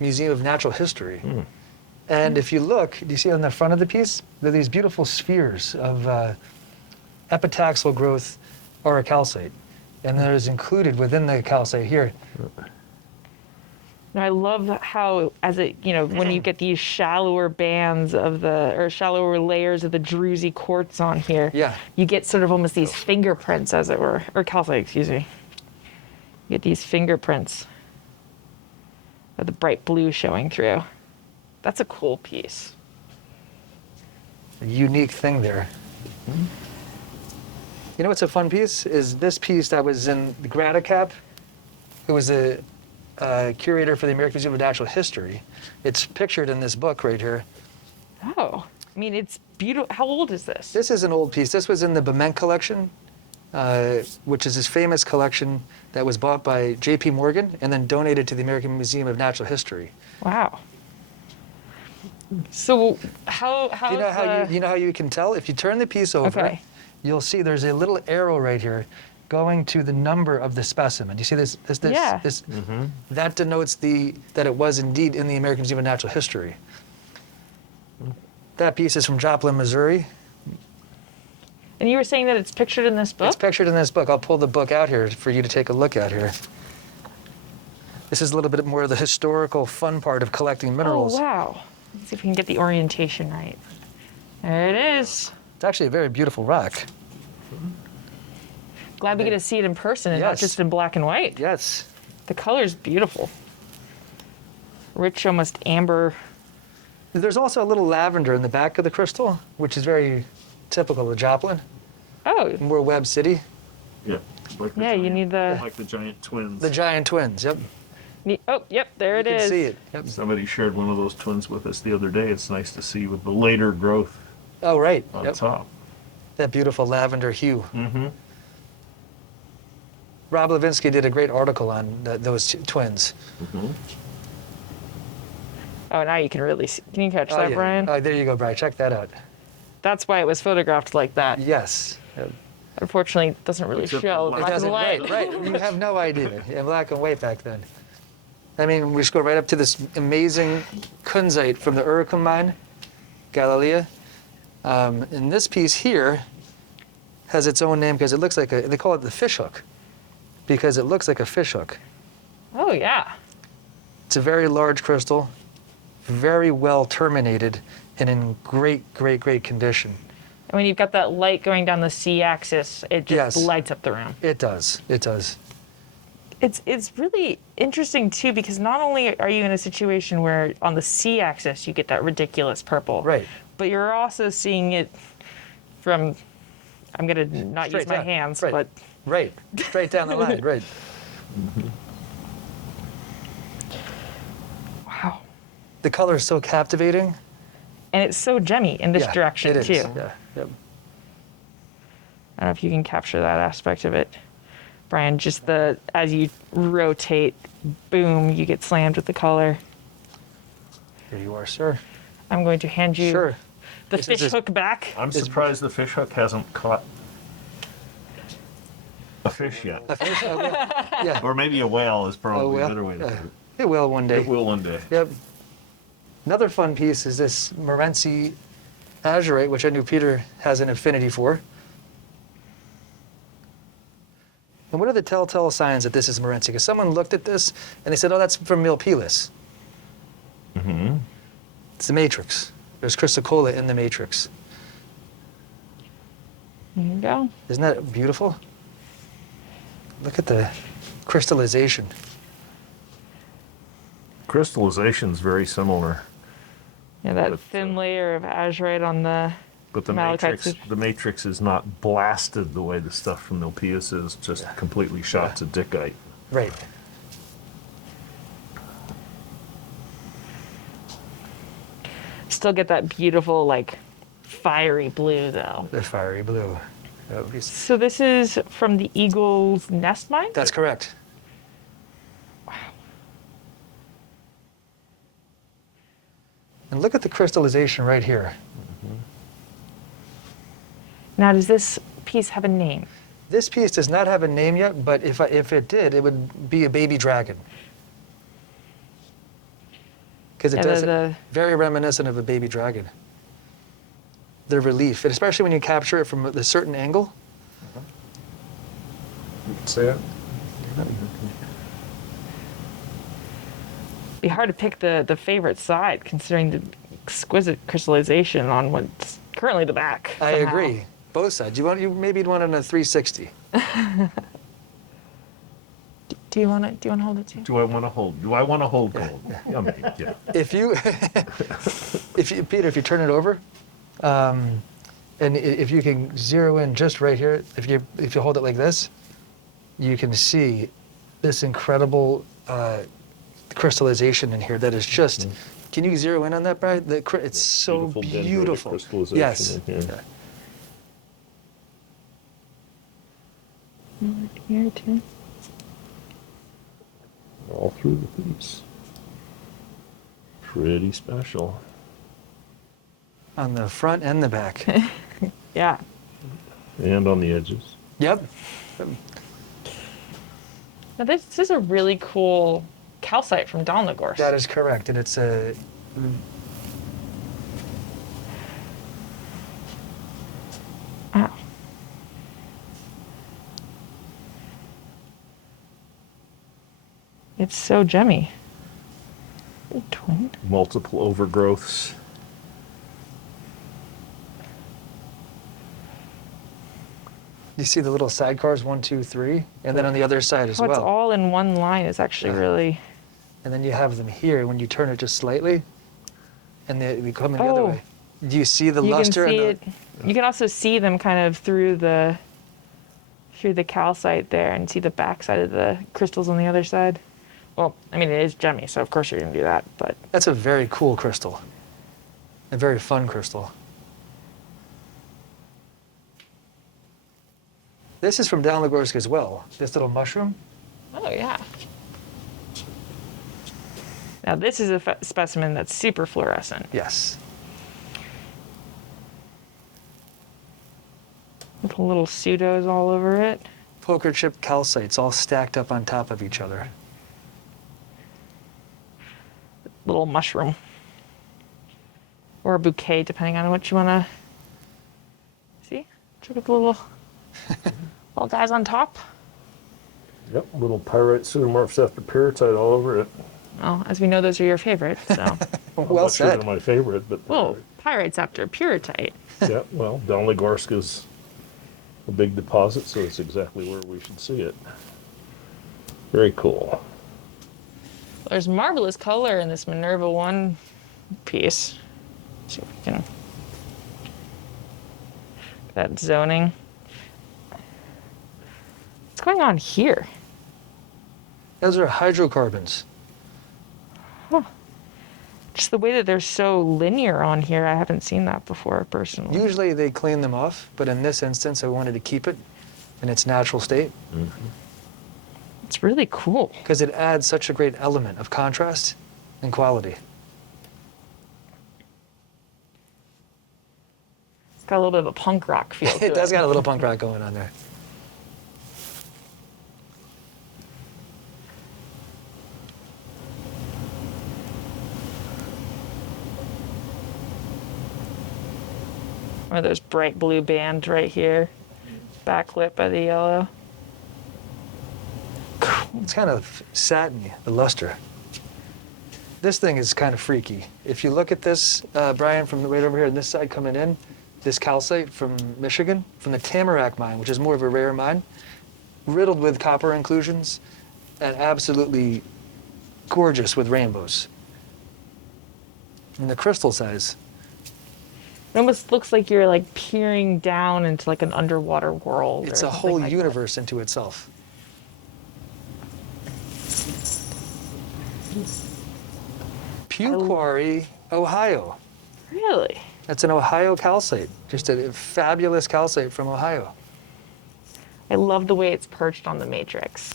Museum of Natural History. And if you look, do you see on the front of the piece? There are these beautiful spheres of epitaxial growth aurocalcite. And there's included within the calcite here. Now, I love how, as it, when you get these shallower bands of or shallower layers of the druzy quartz on here, Yeah. you get sort of almost these fingerprints, as it were, or calcite, excuse me. You get these fingerprints of the bright blue showing through. That's a cool piece. A unique thing there. You know what's a fun piece? Is this piece that was in the Gradicap, who was a curator for the American Museum of Natural History. It's pictured in this book right here. Oh, I mean, it's beautiful. How old is this? This is an old piece. This was in the Bement collection, which is his famous collection that was bought by J.P. Morgan and then donated to the American Museum of Natural History. Wow. So how You know how you can tell? If you turn the piece over, Okay. you'll see there's a little arrow right here going to the number of the specimen. You see this? Yeah. That denotes that it was indeed in the American Museum of Natural History. That piece is from Joplin, Missouri. And you were saying that it's pictured in this book? It's pictured in this book. I'll pull the book out here for you to take a look at here. This is a little bit more of the historical fun part of collecting minerals. Oh, wow. Let's see if we can get the orientation right. There it is. It's actually a very beautiful rock. Glad we get to see it in person and not Yes. just in black and white. Yes. The color's beautiful. Rich, almost amber. There's also a little lavender in the back of the crystal, which is very typical of Joplin. Oh, We're Webb City. Yeah. Like the yeah, you giant- need the... Like the giant twins. The giant twins, yep. Oh, yep, there it You is. can see it. Yep. Somebody shared one of those twins with us the other day. It's nice to see with the later growth Oh, right. on Yep. top. That beautiful lavender hue. Mm-hmm. Rob Levinsky did a great article on those twins. Oh, now you can really see. Can you catch Oh, that, yeah. Brian? Oh, there you go, Brian. Check that out. That's why it was photographed like that. Yes. Yep. Unfortunately, it doesn't really Except show the It black and doesn't, white. right. You have no idea. Yeah, black and white back then. I mean, we just go right up to this amazing kunzite from the Urucum mine, Galilea. And this piece here has its own name because it looks like they call it the fish hook, because it looks like a fish hook. Oh, yeah. It's a very large crystal, very well terminated, and in great, great, great condition. And when you've got that light going down the C-axis, it just Yes. lights up the room. It does. It does. It's really interesting, too, because not only are you in a situation where on the C-axis you get that ridiculous purple, Right. but you're also seeing it from, I'm going to not Straight use my down. hands, Right. but Right. Straight down the line. Right. wow. The color is so captivating. And it's so gemmy in this Yeah, direction, it is. too. Yeah. Yep. I don't know if you can capture that aspect of it. Brian, just as you rotate, boom, you get slammed with the color. Here you are, sir. I'm going to hand you Sure. the This is fish just- hook back. I'm surprised the fish hook hasn't caught a fish yet. A fish? Oh, yeah. Yeah. Or maybe a whale is probably Oh, a well. better way to put it. It will one day. It will one day. Yep. Another fun piece is this Morenci azurite, which I knew Peter has an affinity for. And what are the telltale signs that this is Morenci? Because someone looked at this and they said, oh, that's from Milpilis. Mm-hmm. It's the matrix. There's Kristalle in the matrix. There you go. Isn't that beautiful? Look at the crystallization. Crystallization is very similar, Yeah, that But, thin layer of azurite on the but the malachite. matrix is not blasted the way the stuff from Milpius is, just completely shot to dickite. Right. Still get that beautiful, like, fiery blue, though. The fiery blue. So this is from the Eagle's Nest mine? That's correct. And look at the crystallization right here. Now, does this piece have a name? This piece does not have a name yet, but if it did, it would be a baby dragon. Because it Yeah, does the- very reminiscent of a baby dragon. The relief, and especially when you capture it from a certain angle. See it? Be hard to pick the favorite side, considering the exquisite crystallization on what's currently the back. I somehow. agree. Both sides. Maybe you'd want it on a 360. Do you want to hold it too? Do I want to hold gold? Yeah, maybe, yeah. If you, Peter, if you turn it over, and if you can zero in just right here, if you hold it like this, you can see this incredible crystallization in here that is just. Can you zero in on that, Brian? It's so Beautiful dendritic beautiful. crystallization Yes. in here. Yeah. Here too. All through the piece. Pretty special. on the front and the back. Yeah. And on the edges. Yep. Now this is a really cool calcite from Downlagorsk. That is correct, and it's a. Wow. It's so gemmy. Twin. Multiple overgrowths. You see the little sidecars, 1, 2, 3, and then on the other side as Oh, it's well. all in one line. It's actually really. And then you have them here when you turn it just slightly, and they come in the other Oh. way. Do you see the You can luster? see and it. You can also see them kind of through the calcite there, and see the back side of the crystals on the other side. Well, I mean, it is gemmy, so of course you're gonna do that. But That's a very cool crystal. A very fun crystal. This is from Downlagorsk as well. This little mushroom. oh yeah. Now this is a specimen that's super fluorescent. Yes. With little pseudos all over it. Poker chip calcites all stacked up on top of each other. Little mushroom. Or a bouquet, depending on what you want to see. Check out the little guys on top. Yep, little pyrite pseudomorphs after pyrrhotite all over it. Well, as we know, those are your favorite. So, I'm Well not sure said. they're my favorite, but whoa, pyrites after pyrrhotite. yeah, well, Downlagorsk is a big deposit, so it's exactly where we should see it. Very cool. There's marvelous color in this Minerva 1 piece. Let's see if we can. That zoning. What's going on here? Those are hydrocarbons. Just the way that they're so linear on here, I haven't seen that before personally. Usually they clean them off, but in this instance, I wanted to keep it in its natural state It's really cool. because it adds such a great element of contrast and quality. It's got a little bit of a punk rock feel to It does got a little punk rock going on there. Or there's bright blue band right here, backlit by the yellow. It's kind of satiny, the luster. This thing is kind of freaky. If you look at this, Brian, from right over here on this side coming in, this calcite from Michigan, from the Tamarack mine, which is more of a rare mine, riddled with copper inclusions, and absolutely gorgeous with rainbows. And the crystal size. It almost looks like you're like peering down into like an underwater world. It's or a something whole like that. universe into itself. Pew Quarry, Ohio. Really? That's an Ohio calcite. Just a fabulous calcite from Ohio. I love the way it's perched on the matrix.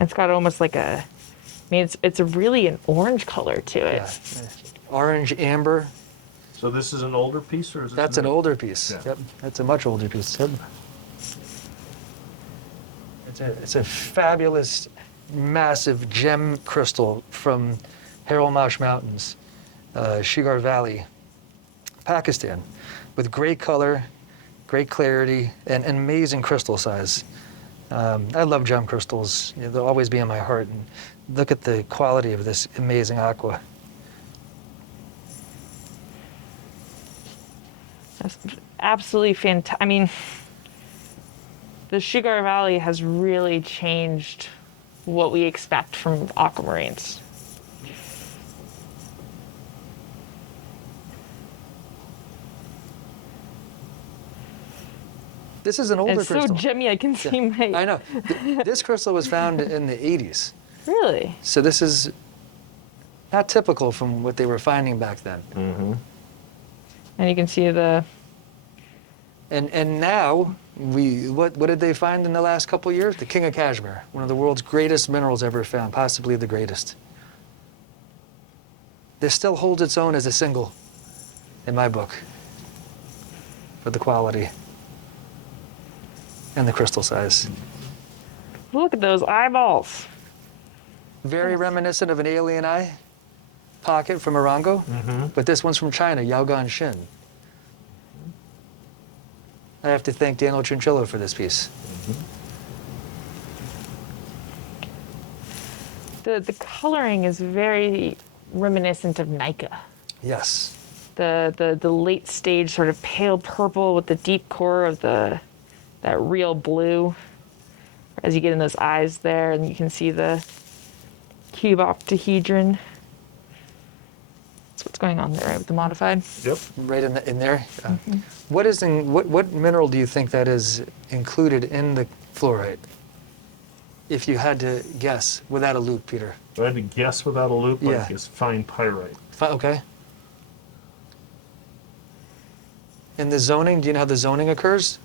It's got almost like a, I mean, it's a really an orange color to it. Yeah. Orange, amber. So this is an older piece, or is this That's an new? older piece. Yeah. Yep. That's a much older piece. Yep. It's a fabulous, massive gem crystal from Haralmash Mountains, Shigar Valley, Pakistan, with great color, great clarity, and amazing crystal size. I love gem crystals. You know, they'll always be in my heart. And look at the quality of this amazing aqua. That's absolutely fantastic. I mean, the Shigar Valley has really changed what we expect from aquamarines. This is an older It's crystal. so gemmy, I can see my. I know. This crystal was found in the 80s. Really? So this is not typical from what they were finding back then. And you can see the. And now, what did they find in the last couple years? The King of Kashmir, one of the world's greatest minerals ever found, possibly the greatest. this still holds its own as a single in my book for the quality and the crystal size. Look at those eyeballs. Very reminiscent of an alien eye pocket from Morongo, but this one's from China, Yaogan Shin. I have to thank Daniel Chinchillo for this piece. The coloring is very reminiscent of Nika. Yes. The late stage sort of pale purple with the deep core of that real blue. As you get in those eyes there, and you can see the cube octahedron. That's what's going on there, right, with the modified. Yep. Right in there. What mineral do you think that is included in the fluorite? If you had to guess without a loop, Peter. If I had to guess without a loop, Yeah. I guess fine pyrite. Okay. In the zoning, do you know how the zoning occurs?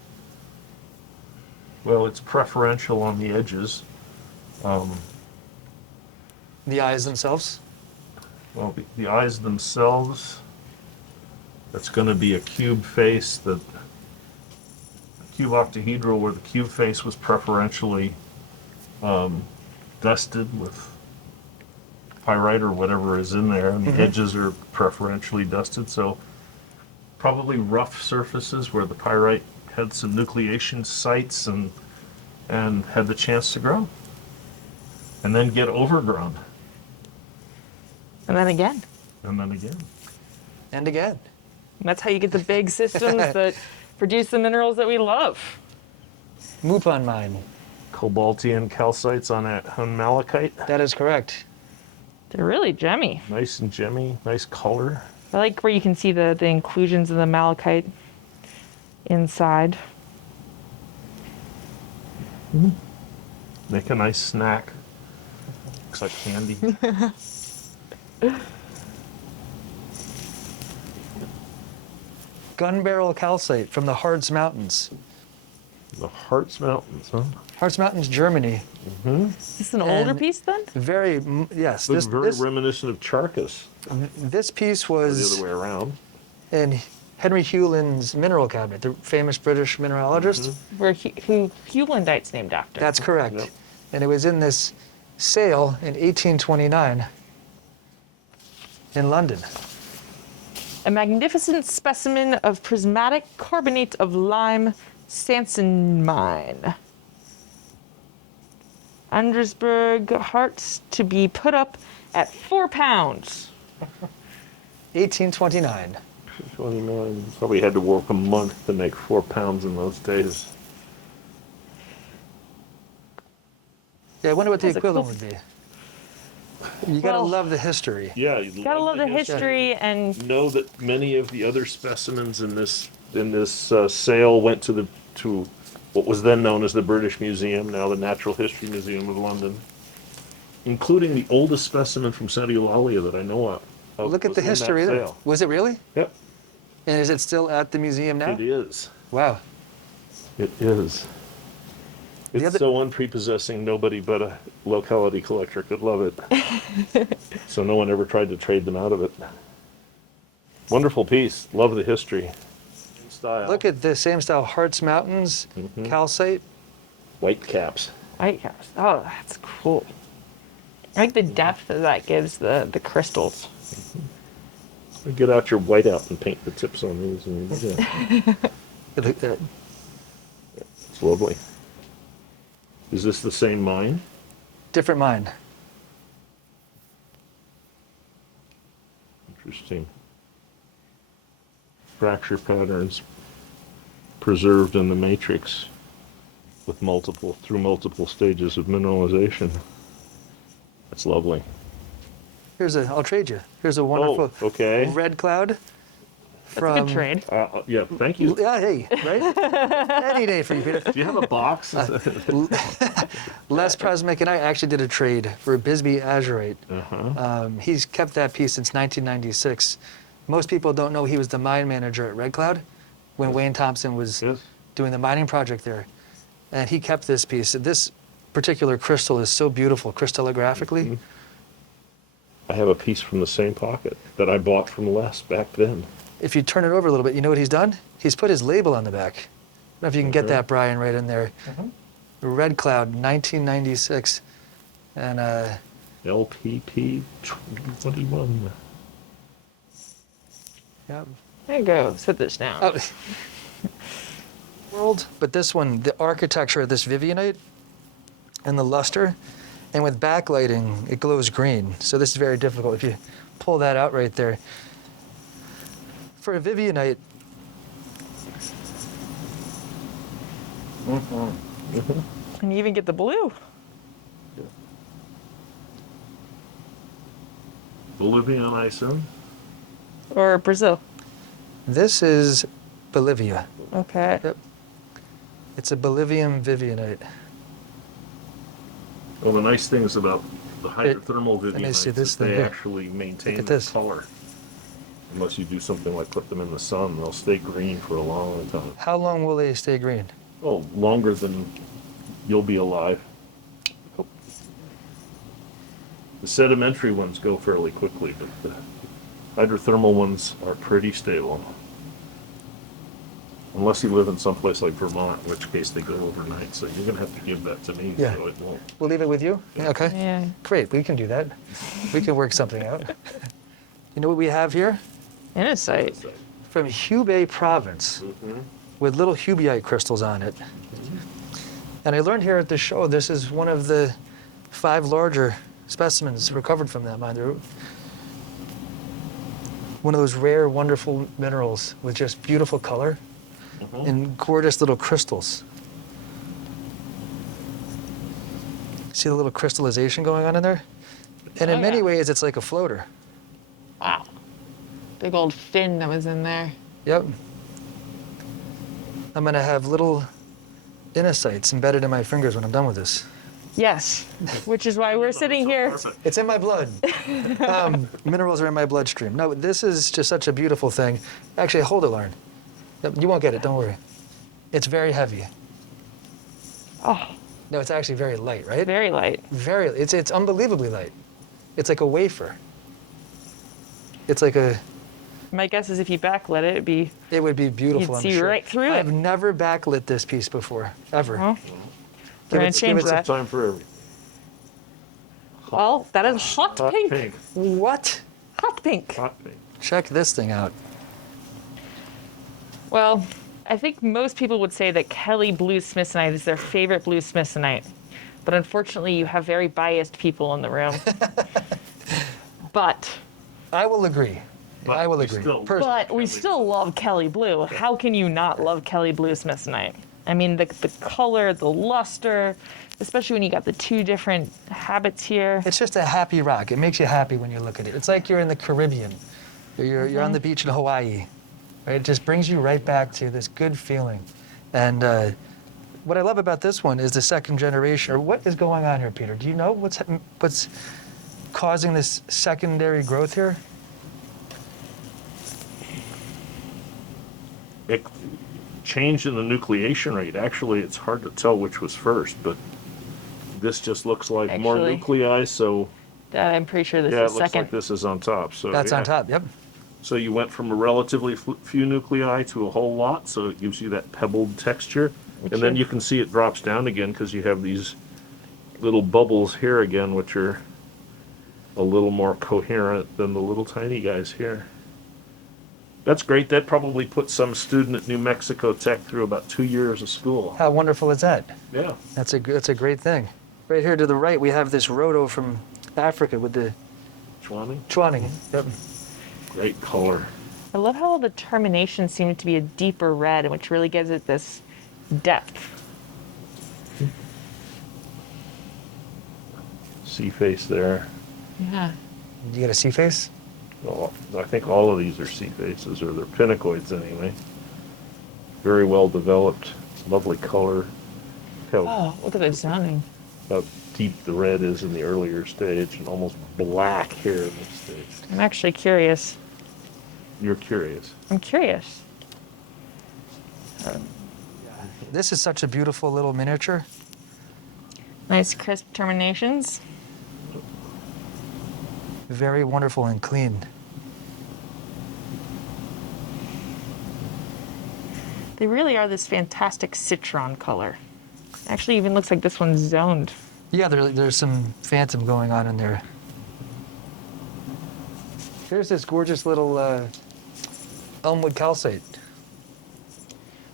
Well, it's preferential on the edges. The eyes themselves? Well, the eyes themselves, that's going to be a cube face, a cube octahedral where the cube face was preferentially dusted with pyrite or whatever is in there, and the edges are preferentially dusted. So probably rough surfaces where the pyrite had some nucleation sites and had the chance to grow, and then get overgrown, And then again. and then again. And again. And that's how you get the big systems that produce the minerals that we love. Mupon mine. Cobaltian calcites on malachite. That is correct. They're really gemmy. Nice and gemmy, nice color. I like where you can see the inclusions of the malachite inside. Make a nice snack. Looks like candy. Gun barrel calcite from the Harz Mountains. The Harz Mountains, huh? Harz Mountains, Germany. Is this an older And- piece then? Yes. Looks very reminiscent of Charcas, This piece or the was other way around. in Henry Hewlin's mineral cabinet, the famous British mineralogist. Where who Hewlandite's named after. That's correct. Yep. And it was in this sale in 1829 in London. A magnificent specimen of prismatic carbonate of lime Sansamine. Andersburg hearts to be put up at £4. 1829. 29. Probably had to work a month to make 4 pounds in those days. Yeah, I wonder what the That's a equivalent cool- would be. You gotta Well- love the history. Yeah, you Gotta love the history and Know that many of the other specimens in this sale went to what was then known as the British Museum, now the Natural History Museum of London, including the oldest specimen from Saudi that I know of. Look at was the in that history there. sale. Was it really? Yep, And is it still at the museum now? it is. Wow. It is. It's other- so unprepossessing, nobody but a locality collector could love it. So no one ever tried to trade them out of it. Wonderful piece. Love the history. Style. Look at the same style, Harz Mountains, calcite. White caps. white caps. Oh, that's cool. I like the depth that gives the crystals. Get out your whiteout and paint the tips on these. And, yeah, Look at it. it's lovely. Is this the same mine? Different mine. Interesting. Fracture patterns preserved in the matrix with through multiple stages of mineralization. That's lovely. I'll trade you. Here's a wonderful okay. red cloud. That's a good trade. Yeah, thank you. Yeah, hey, right? Any day for you, Peter. Do you have a box? Les Prasmick and I actually did a trade for a Bisbee azurite. He's kept that piece since 1996. Most people don't know he was the mine manager at Red Cloud when Wayne Thompson was Yes. doing the mining project there. And he kept this piece. This particular crystal is so beautiful crystallographically. I have a piece from the same pocket that I bought from Les back then. If you turn it over a little bit, you know what he's done? He's put his label on the back. I don't know if you can get that, Brian, right in there. Red Cloud, 1996. And LPP 21. yeah. There you go. Set this down. Oh. World, but this one, the architecture of this Vivianite and the luster, and with backlighting, it glows green. So this is very difficult. If you pull that out right there. For a Vivianite, And you even get the blue. Bolivian, I assume? Or Brazil. this is Bolivia. Okay. Yep. It's a Bolivian Vivianite. Well, the nice thing is about the hydrothermal let me see Vivianites this is thing they here. actually maintain Look at the this. color. Unless you do something like put them in the sun, they'll stay green for a long time. How long will they stay green? Oh, longer than you'll be alive. Oh. The sedimentary ones go fairly quickly, but the hydrothermal ones are pretty stable. Unless you live in someplace like Vermont, in which case they go overnight. So you're going to have to give that to me, Yeah. so it won't. We'll leave it with you? Yeah. Okay. Yeah. Great, we can do that. We can work something out. You know what we have here? Insight. From Hubei province, with little Hubeite crystals on it. And I learned here at the show, this is one of the 5 larger specimens recovered from that mine. They're one of those rare, wonderful minerals with just beautiful color and gorgeous little crystals. See the little crystallization going on in there? And in Oh, many yeah. ways, it's like a floater. Wow. Big old fin that was in there. Yep. I'm gonna have little insights embedded in my fingers when I'm done with this. Yes. Which is why we're sitting here. It's in my blood. Minerals are in my bloodstream. No, this is just such a beautiful thing. Actually, hold it, Lauren. Yep, you won't get it, don't worry. It's very heavy. Oh, No, it's actually very light, right? very light. It's unbelievably light. It's like a wafer. It's like a, My guess is if you backlit it, it'd be. it would be beautiful, You'd I'm see sure. right through it. I've never backlit this piece before, ever. Well, Give we're gonna it- give change it some that. Time for everything. Well, that is hot, Hot pink. pink. What? Hot pink. Hot pink. Check this thing out. Well, I think most people would say that Kelly blue smithsonite is their favorite blue smithsonite. But unfortunately, you have very biased people in the room. But I will agree. But I will we agree. still- but we still love Kelly blue. How can you not love Kelly blue smithsonite? I mean, the color, the luster, especially when you got the 2 different habits here. It's just a happy rock. It makes you happy when you look at it. It's like you're in the Caribbean. You're on the beach in Hawaii. Right? It just brings you right back to this good feeling. And what I love about this one is the second generation. Or what is going on here, Peter? Do you know what's causing this secondary growth here? It changed in the nucleation rate. Actually, it's hard to tell which was first, but this just looks like more Actually, nuclei, so I'm pretty sure this yeah, it is looks second. like this is on top. So That's yeah. on top, yep. So you went from a relatively few nuclei to a whole lot, so it gives you that pebbled texture. And then you can see it drops down again because you have these little bubbles here again, which are a little more coherent than the little tiny guys here. That's great. That probably put some student at New Mexico Tech through about 2 years of school. How wonderful is that? Yeah. That's a great thing. Right here to the right, we have this rhodo from Africa with the Chwani? Chwani. Yep. Great color. I love how all the terminations seem to be a deeper red, which really gives it this depth. Sea face there. Yeah. You get a sea face? Well, I think all of these are sea faces, or they're pinnacoids anyway. Very well developed, lovely color. Oh, look at the zoning. How deep the red is in the earlier stage, and almost black here in this stage. I'm actually curious. You're curious. I'm curious. This is such a beautiful little miniature. Nice crisp terminations. very wonderful and clean. They really are this fantastic citron color. Actually, even looks like this one's zoned. Yeah, there's some phantom going on in there. Here's this gorgeous little elmwood calcite.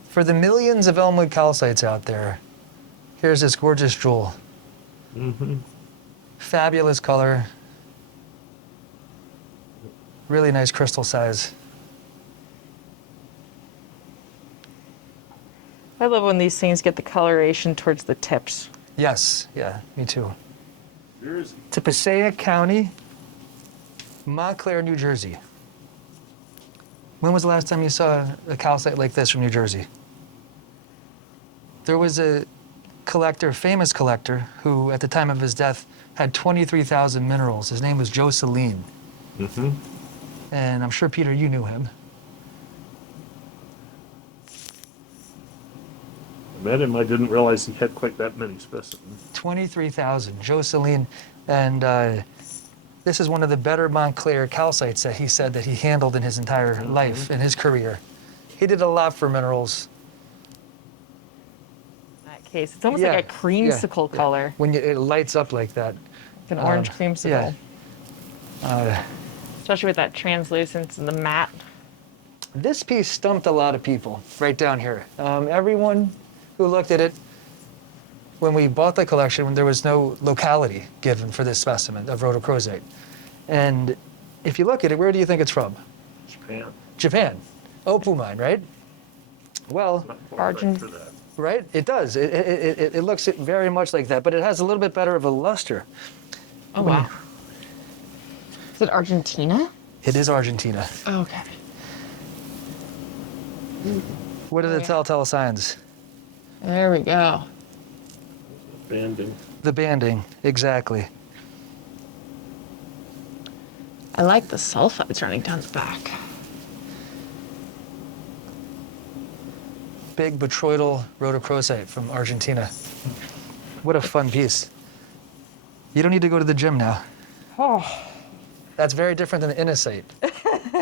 For the millions of elmwood calcites out there, here's this gorgeous jewel. Fabulous color. Really nice crystal size. I love when these things get the coloration towards the tips. Yes, yeah, me too. There's To Passaic County, Montclair, New Jersey. When was the last time you saw a calcite like this from New Jersey? There was a collector, famous collector, who at the time of his death had 23,000 minerals. His name was Joe Celine. And I'm sure, Peter, you knew him. I met him. I didn't realize he had quite that many specimens. 23,000, Joe Celine. And this is one of the better Montclair calcites that he said that he handled in his entire life, in his career. He did a lot for minerals. In that case, it's almost Yeah, like a creamsicle color, When it lights up like that. like an orange creamsicle. Yeah. Especially with that translucence and the matte. This piece stumped a lot of people right down here. Everyone who looked at it, when we bought the collection, when there was no locality given for this specimen of rhodochrosite. And if you look at it, where do you think it's from? Japan. Japan. Opal mine, right? Well, Not quite right Argent- for that. right? It does. It looks very much like that, but it has a little bit better of a luster. Oh, wow. Is it Argentina? It is Argentina. Okay. What are the yeah. telltale signs? There we go. Banding. The banding, exactly. I like the sulfides running down the back. Big botryoidal rhodochrosite from Argentina. What a fun piece. You don't need to go to the gym now. Oh, That's very different than the innosite.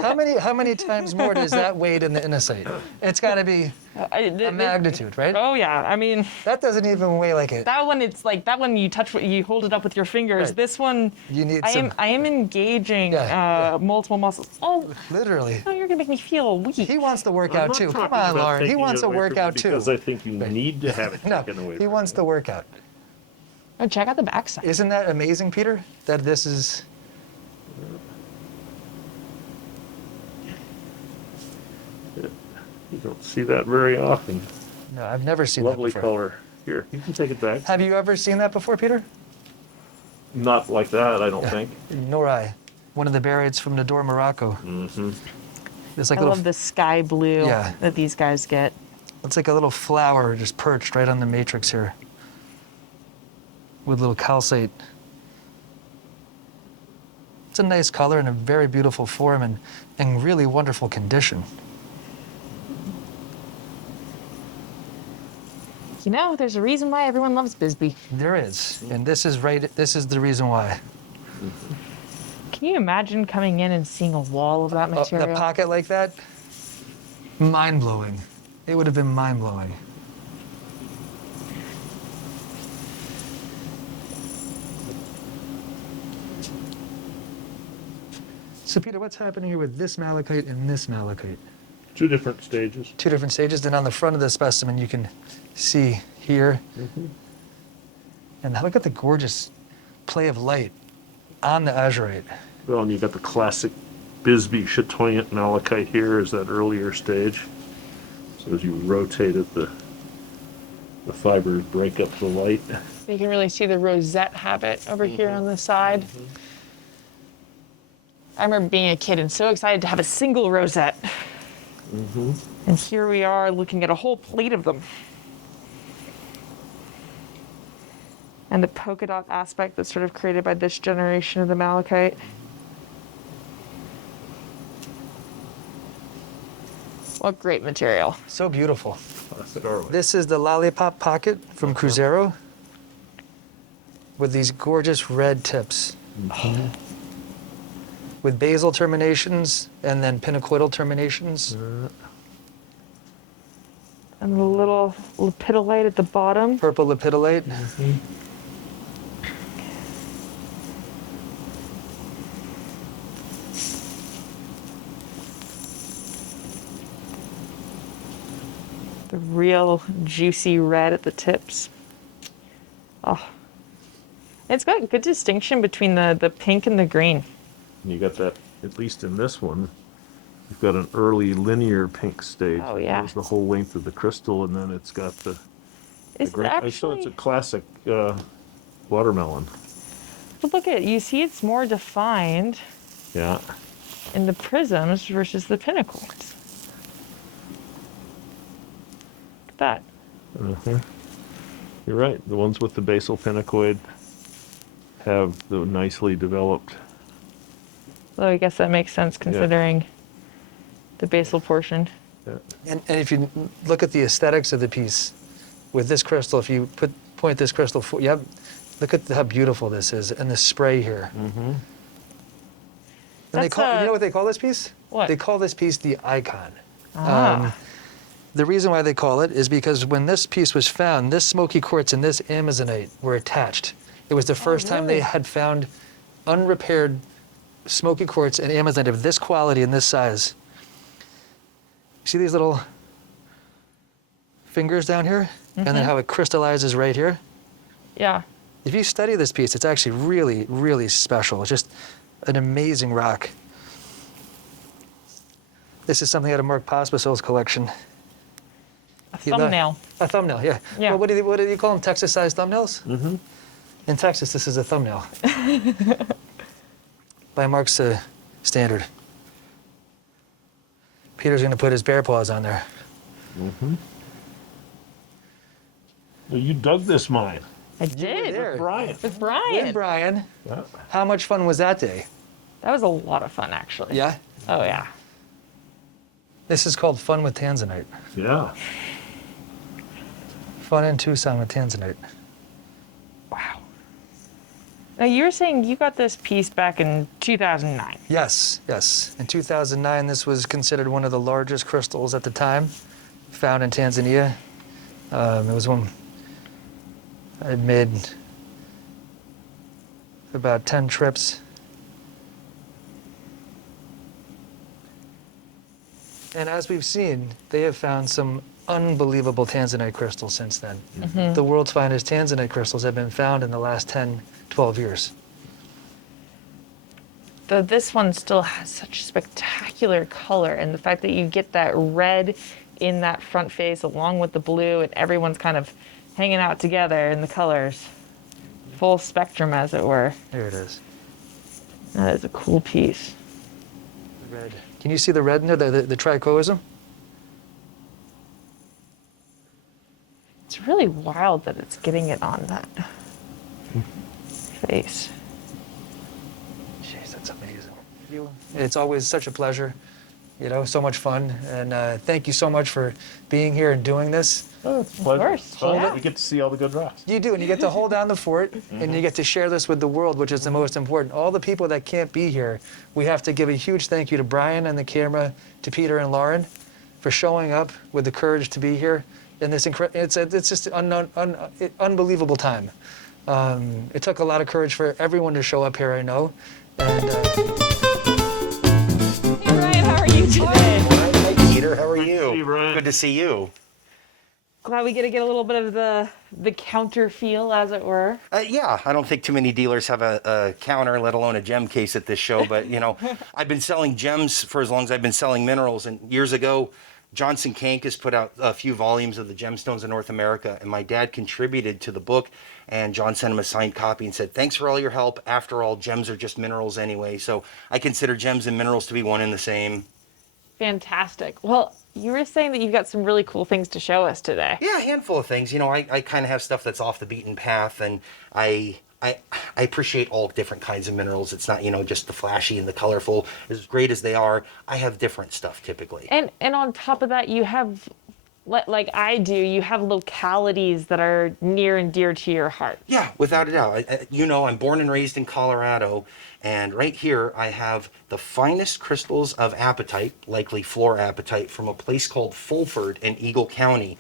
How many times more does that weight in the innosite? It's got to be a magnitude, right? Oh yeah, I mean That doesn't even weigh like it. that one. It's like that one. You touch, you hold it up with your fingers. Right. This one, You need I some. am engaging Yeah, multiple muscles. Oh, Literally. no, you're gonna make me feel weak. He wants to work I'm out not too. Come talking on, about Lauren. He taking wants it to away work from you out too. Because I think you need to have it No, taken away he from you. wants to work out. Oh, check out the backside. Isn't that amazing, Peter? That this is. You don't see that very often. No, I've never seen Lovely that before. color. Here, you can take it back. Have you ever seen that before, Peter? Not like that, I don't think. Nor I. One of the barites from Nador, Morocco. Mm-hmm. It's like I a little. love the sky blue Yeah. that these guys get. It's like a little flower just perched right on the matrix here, with little calcite. It's a nice color and a very beautiful form and really wonderful condition. You know, there's a reason why everyone loves Bisbee. There is, and this is right. This is the reason why. Can you imagine coming in and seeing a wall of that material? The pocket like that, mind blowing. It would have been mind blowing. So Peter, what's happening here with this malachite and this malachite? 2 different stages. 2 different stages. Then on the front of the specimen, you can see here. And look at the gorgeous play of light on the azurite. Well, and you got the classic Bisbee chatoyant malachite here is that earlier stage. So as you rotate it, the fibers break up the light. You can really see the rosette habit over here on the side. I remember being a kid and so excited to have a single rosette. And here we are looking at a whole plate of them. And the polka dot aspect that's sort of created by this generation of the malachite. What great material. So beautiful. Classic Arway. This is the lollipop pocket from Cruzeiro with these gorgeous red tips. with basal terminations and then pinacoidal terminations. And the little lepidolite at the bottom. Purple lepidolite. The real juicy red at the tips. Oh. It's got good distinction between the pink and the green. And you got that, at least in this one, you've got an early linear pink stage. Oh, yeah. Goes the whole length of the crystal, and then it's got the It's green. So it's actually, a classic watermelon. but look at it, you see it's more defined Yeah. in the prisms versus the pinnacles. Look at that. You're right. The ones with the basal pinacoid have the nicely developed. Though I guess that makes sense considering the basal portion. And if you look at the aesthetics of the piece with this crystal, if you point this crystal, look at how beautiful this is, and the spray here. And they That's call, you know what they call this piece? What? They call this piece the icon. Ah. The reason why they call it is because when this piece was found, this smoky quartz and this amazonite were attached. It was the first time they really? had found unrepaired smoky quartz and amazonite of this quality and this size. See these little fingers down here? And then how it crystallizes right here? Yeah. If you study this piece, it's actually really, really special. It's just an amazing rock. This is something out of Mark Pospisil's collection. A thumbnail. A thumbnail, yeah. Yeah. Well, what do you call them? Texas-sized thumbnails? Mm-hmm. In Texas, this is a thumbnail. By Mark's standard. Peter's going to put his bear paws on there. Well, you dug this mine. I did. there. Brian. With Brian. With Brian. Yeah. How much fun was that day? That was a lot of fun, actually. Yeah? Oh, yeah. This is called Fun with Tanzanite. Yeah. Fun in Tucson with Tanzanite. Wow. Now, you were saying you got this piece back in 2009. Yes, yes. In 2009, this was considered one of the largest crystals at the time, found in Tanzania. It was one I'd made about 10 trips. And as we've seen, they have found some unbelievable Tanzanite crystals since then. The world's finest Tanzanite crystals have been found in the last 10, 12 years. Though this one still has such spectacular color, and the fact that you get that red in that front face along with the blue, and everyone's kind of hanging out together in the colors. Full spectrum, as it were. There it is. That is a cool piece. Red. Can you see the red in there, the trichoism? It's really wild that it's getting it on that face. Jeez, that's amazing. It's always such a pleasure, so much fun. And thank you so much for being here and doing this. Oh, it's a pleasure. course, It's fun. yeah. You get to see all the good rocks. You do, and you get to hold down the fort, and you get to share this with the world, which is the most important. All the people that can't be here, we have to give a huge thank you to Brian and the camera, to Peter and Lauren, for showing up with the courage to be here in this it's just unbelievable time. It took a lot of courage for everyone to show up here, I know. And Hey, Ryan, how are you today? Hi, Peter. How are Good to you? see you, Brian. Good to see you. Glad we get to get a little bit of the counter feel, as it were. Yeah, I don't think too many dealers have a counter, let alone a gem case at this show. But, I've been selling gems for as long as I've been selling minerals. And years ago, Johnson Kank has put out a few volumes of the gemstones of North America. And my dad contributed to the book. And John sent him a signed copy and said, thanks for all your help. After all, gems are just minerals anyway. So I consider gems and minerals to be one and the same. Fantastic. Well, you were saying that you've got some really cool things to show us today. Yeah, a handful of things. I kind of have stuff that's off the beaten path, and I appreciate all different kinds of minerals. It's not, just the flashy and the colorful. As great as they are, I have different stuff typically. And on top of that, you have like I do, you have localities that are near and dear to your heart. Yeah, without a doubt. You know, I'm born and raised in Colorado, and right here I have the finest crystals of apatite, likely fluorapatite, from a place called Fulford in Eagle County.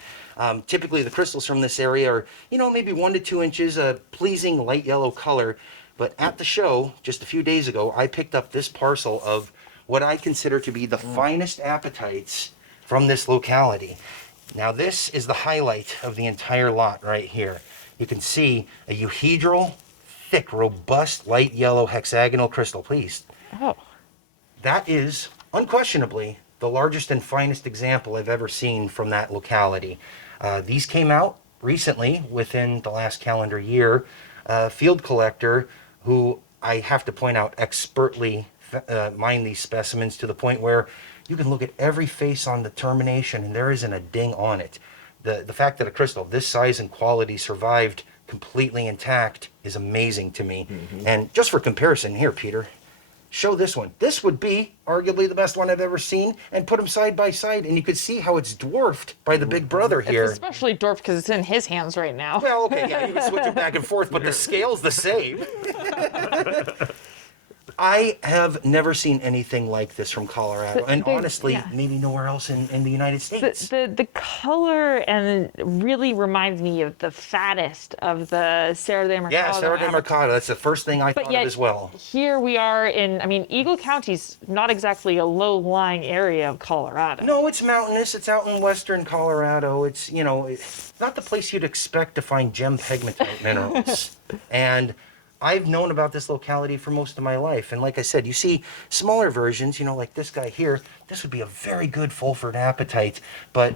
Typically, the crystals from this area are, you know, maybe 1 to 2 inches, a pleasing light yellow color. But at the show, just a few days ago, I picked up this parcel of what I consider to be the finest apatites from this locality. Now, this is the highlight of the entire lot right here. You can see a euhedral, thick, robust, light yellow hexagonal crystal. Please. Oh. That is unquestionably the largest and finest example I've ever seen from that locality. These came out recently, within the last calendar year. A field collector who, I have to point out, expertly mined these specimens to the point where you can look at every face on the termination and there isn't a ding on it. The fact that a crystal of this size and quality survived completely intact is amazing to me. And just for comparison here, Peter, show this one. This would be arguably the best one I've ever seen, and put them side by side, and you could see how it's dwarfed by the big brother here. It's especially dwarfed because it's in his hands right now. Well, okay, yeah, you can switch it back and forth, but the scale's the same. I have never seen anything like this from Colorado, and honestly, maybe nowhere else in the United States. The color and really reminds me of the fattest of the Serra de Mercado. Yeah, Serra de Mercado. That's the first thing I thought of as well. Here we are in, I mean, Eagle County's not exactly a low-lying area of Colorado. No, it's mountainous. It's out in western Colorado. It's, you know, it's not the place you'd expect to find gem pegmatite minerals. And I've known about this locality for most of my life. And like I said, you see smaller versions, you know, like this guy here. This would be a very good Fulford apatite. But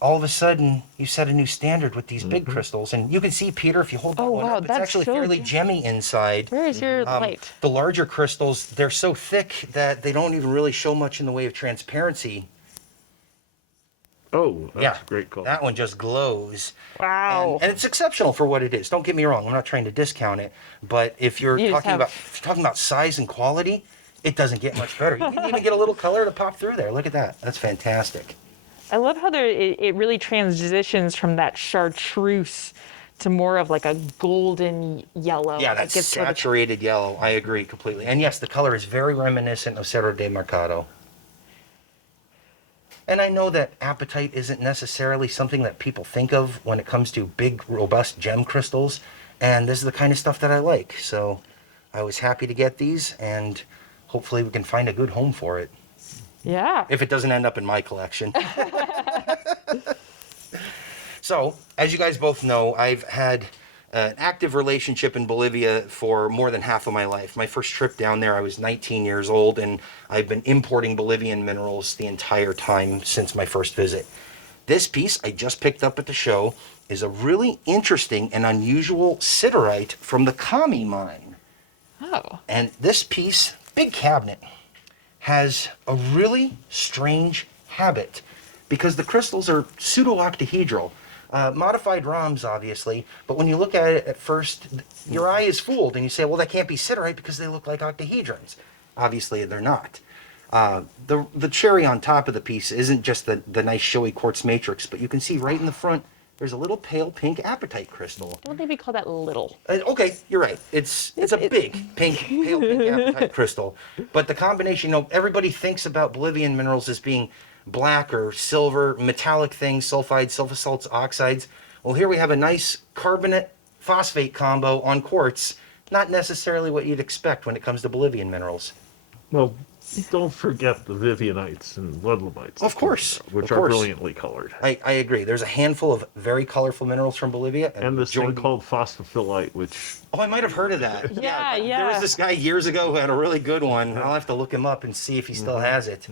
all of a sudden, you set a new standard with these big crystals. And you can see, Peter, if you hold that one up, it's actually fairly gemmy inside. Where is your light? The larger crystals, they're so thick that they don't even really show much in the way of transparency. Oh, that's a great call. That one just glows. Wow. And it's exceptional for what it is. Don't get me wrong. I'm not trying to discount it. But if you're talking about size and quality, it doesn't get much better. You can even get a little color to pop through there. Look at that. That's fantastic. I love how it really transitions from that chartreuse to more of like a golden yellow. Yeah, that's saturated yellow. I agree completely. And yes, the color is very reminiscent of Serra de Mercado. And I know that apatite isn't necessarily something that people think of when it comes to big, robust gem crystals. And this is the kind of stuff that I like. So I was happy to get these, and hopefully we can find a good home for it. Yeah. If it doesn't end up in my collection. So, as you guys both know, I've had an active relationship in Bolivia for more than half of my life. My first trip down there, I was 19 years old, and I've been importing Bolivian minerals the entire time since my first visit. This piece I just picked up at the show is a really interesting and unusual siderite from the Kami mine. Oh. And this piece, big cabinet, has a really strange habit because the crystals are pseudo-octahedral. Modified ROMs, obviously, but when you look at it at first, your eye is fooled and you say, well, that can't be siderite because they look like octahedrons. Obviously, they're not. The cherry on top of the piece isn't just the nice showy quartz matrix, but you can see right in the front, there's a little pale pink apatite crystal. Don't maybe call that little. Okay, you're right. It's a big pale pink apatite crystal. But the combination, you know, everybody thinks about Bolivian minerals as being black or silver, metallic things, sulfides, sulfur salts, oxides. Well, here we have a nice carbonate phosphate combo on quartz. Not necessarily what you'd expect when it comes to Bolivian minerals. Well, don't forget the Vivianites and Ludlamites. Of course. Which are brilliantly colored. I agree. There's a handful of very colorful minerals from Bolivia. And this thing called phosphophyllite, which... Oh, I might have heard of that. Yeah. There was this guy years ago who had a really good one. I'll have to look him up and see if he still has it.